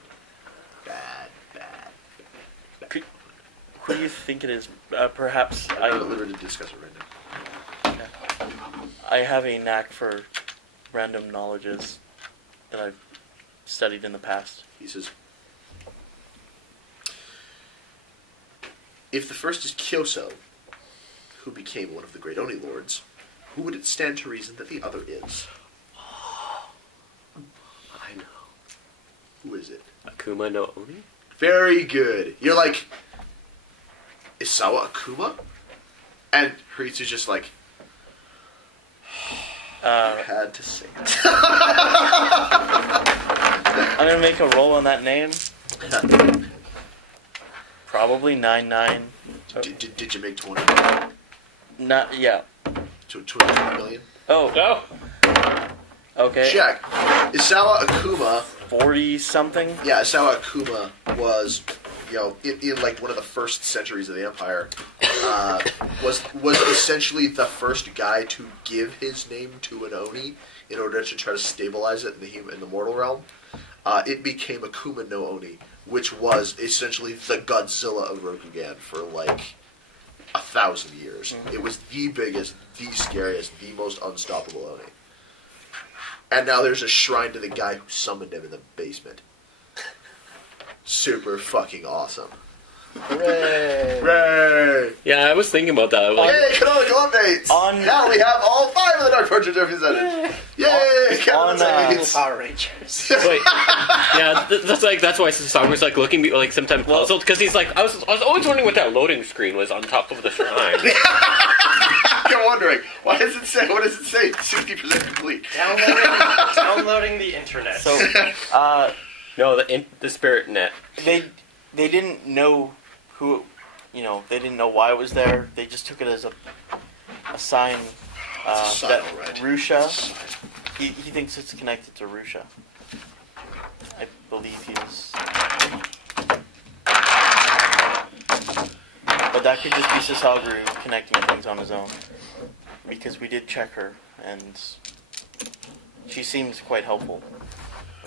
Bad. Who do you think it is? Perhaps I'm not at liberty to discuss it right now. Okay. I have a knack for random knowledges that I've studied in the past. He says, if the first is Kyoso, who became one of the great Oni lords, who would it stand to reason that the other is? I know. Who is it? Akuma no Oni? Very good. You're like, Isawa Akuma? And Haritsu's just like, you had to say it. I'm gonna make a roll on that name. Probably 9-9. Did you make 20? Not yeah. 20 million? Oh. Go. Okay. Check. Isawa Akuma. 40 something. Yeah, Isawa Akuma was, in like one of the first centuries of the Empire, was essentially the first guy to give his name to an Oni in order to try to stabilize it in the mortal realm. It became Akuma no Oni, which was essentially the Godzilla of Rokugan for like 1,000 years. Mm-hmm. It was the biggest, the scariest, the most unstoppable Oni. And now there's a shrine to the guy who summoned him in the basement. Super fucking awesome. Hooray! Hooray! Yeah, I was thinking about that. Like, Yay, canonical updates! Now we have all 5 of the Dark Fortress represented. Yay! Canonical updates. Power Rangers. Wait, yeah, that's why Sasaga's like looking like sometimes puzzled because he's like I was always wondering what that loading screen was on top of the shrine. You're wondering what does it say? 60% complete. Downloading the internet. So, no, the spirit net. They didn't know who, they didn't know why it was there. They just took it as a sign that right. Rusha. He thinks it's connected to Rusha. I believe he is. But that could just be Sasagaru connecting things on his own. Because we did check her, and she seems quite helpful.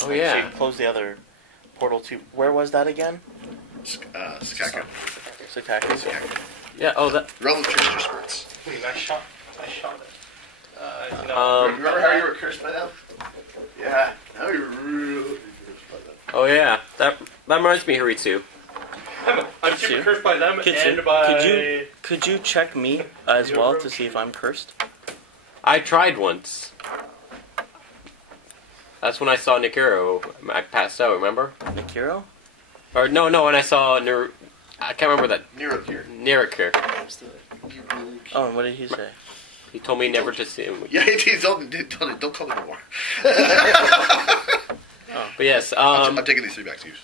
Oh, yeah. She closed the other portal to... Where was that again? Sakaku. Sakaku. Yeah, that... Realm of Trickster Spirits. I shot it. Remember how you were cursed by them? Yeah, now you're really cursed by them. Oh, yeah. That reminds me, Haritsu. I'm super cursed by them Kitsu, and by... Could you check me as well to see if I'm cursed? I tried once. That's when I saw Nikiro. I passed out, remember? Nikiro? Or no, when I saw I can't remember that. Nirikir. Oh, and what did he say? He told me never to see him. Yeah, don't call me no more. But yes, I'm taking these 3 back to you.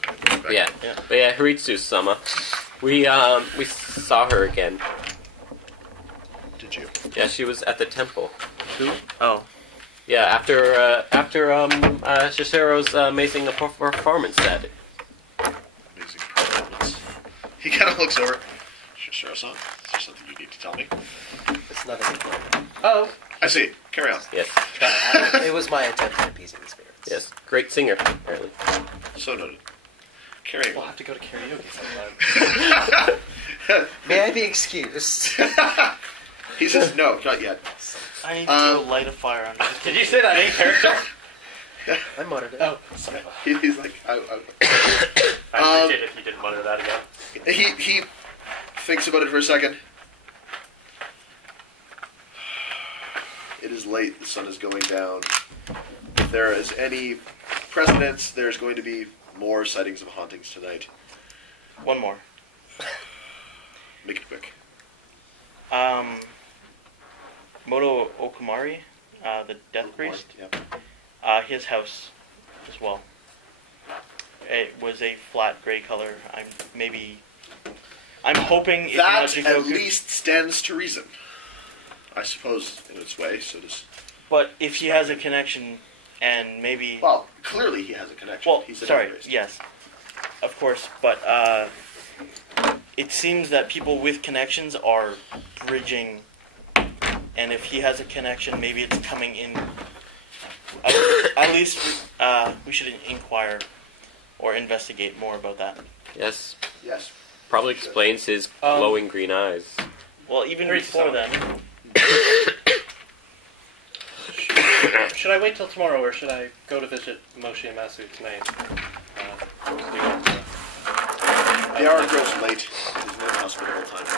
Yeah. But yeah, Haritsu-sama. We saw her again. Did you? Yeah, she was at the temple. Who? Oh. Yeah, after Shosuro's amazing performance that. Amazing performance. He kind of looks over. Shosuro-san, is there something you need to tell me? It's nothing. Oh. I see. Carry on. Yes. It was my attempt at appeasing the spirits. Yes. Great singer, apparently. So noted. Carry on. We'll have to go to karaoke sometime. May I be excused? He says no, not yet. I need to go light a fire under this. Did you say that in character? I muttered it. Oh, sorry. He's like, I appreciate if you didn't mutter that again. He thinks about it for a second. It is late. The sun is going down. If there is any precedence, there's going to be more sightings of hauntings tonight. One more. Make it quick. Moto Okamari, the death priest. Yep. His house as well. was a flat gray color. I'm hoping it's That not at Jikoku. least stands to reason. I suppose, in its way, so does... But if he has a connection, and maybe... Well, clearly he has a connection. Well, He's an sorry, Everest. yes. Of course, but it seems that people with connections are bridging, and if he has a connection, maybe it's coming in. At least we should inquire or investigate more about that. Yes. Yes. Probably explains his glowing green eyes. Well, even before then. Should I wait till tomorrow, or should I go to visit Moshi and Masu tonight? The hour grows late. It is an inhospitable time for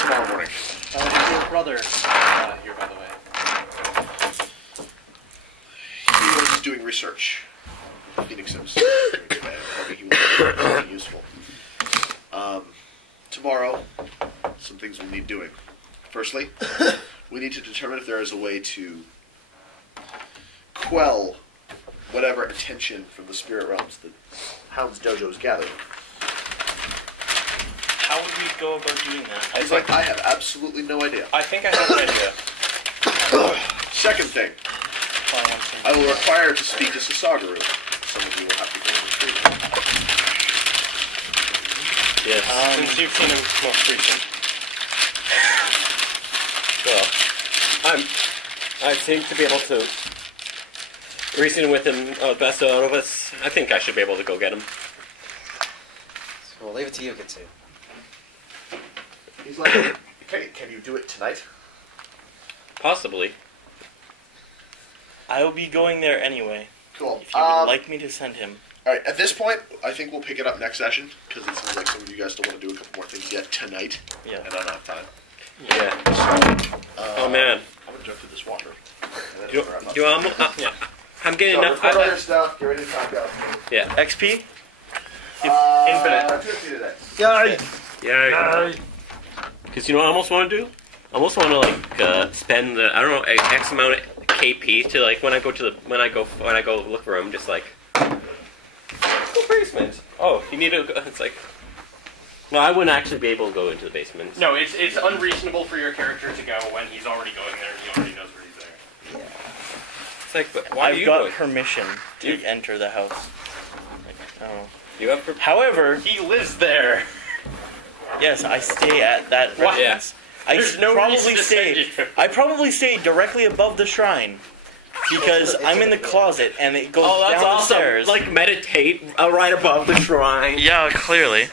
tomorrow morning. Is your brother here, by the way? He was doing research. Phoenix Sims. Probably he wanted something useful. Tomorrow, some things we'll need doing. Firstly, we need to determine if there is a way to quell whatever attention from the spirit realms that Hound's Dojo is gathering. How would we go about doing that? He's like, I have absolutely no idea. I think I have an idea. Second thing, I will require to speak to Sasagaru. Some of you will have to go and retrieve him. Yes. Since you've seen him most recent. Well, I seem to be able to reason with him best out of us. I think I should be able to go get him. So we'll leave it to you, Kitsu. He's like, can you do it tonight? Possibly. I will be going there anyway. Cool. If you would like me to send him. Alright, at this point, I think we'll pick it up next session, because it seems like some of you guys still want to do a couple more things yet tonight. Yeah. And I don't have time. Yeah. So, oh man. I'm going to jump through this water. I'm getting so enough. Record all your stuff, get ready to talk out. Yeah. XP? Infinite. 2 today. Yeah. Because you know what I almost want to do? I almost want to spend the X amount of KP to when I go look for him, just go basement. Oh, you need to go. It's like. No, I wouldn't actually be able to go into the basement. No, it's unreasonable for your character to go when he's already going there. He already knows where he's there. Yeah. It's like, but why do I've you got go? permission to enter the house. Oh. You have However, he lives there. Yes, I stay at that residence. There's no reason to send you. I probably stay directly above the shrine because I'm in the closet and it goes that's down the stairs. awesome. Like meditate right above the shrine. Yeah, clearly.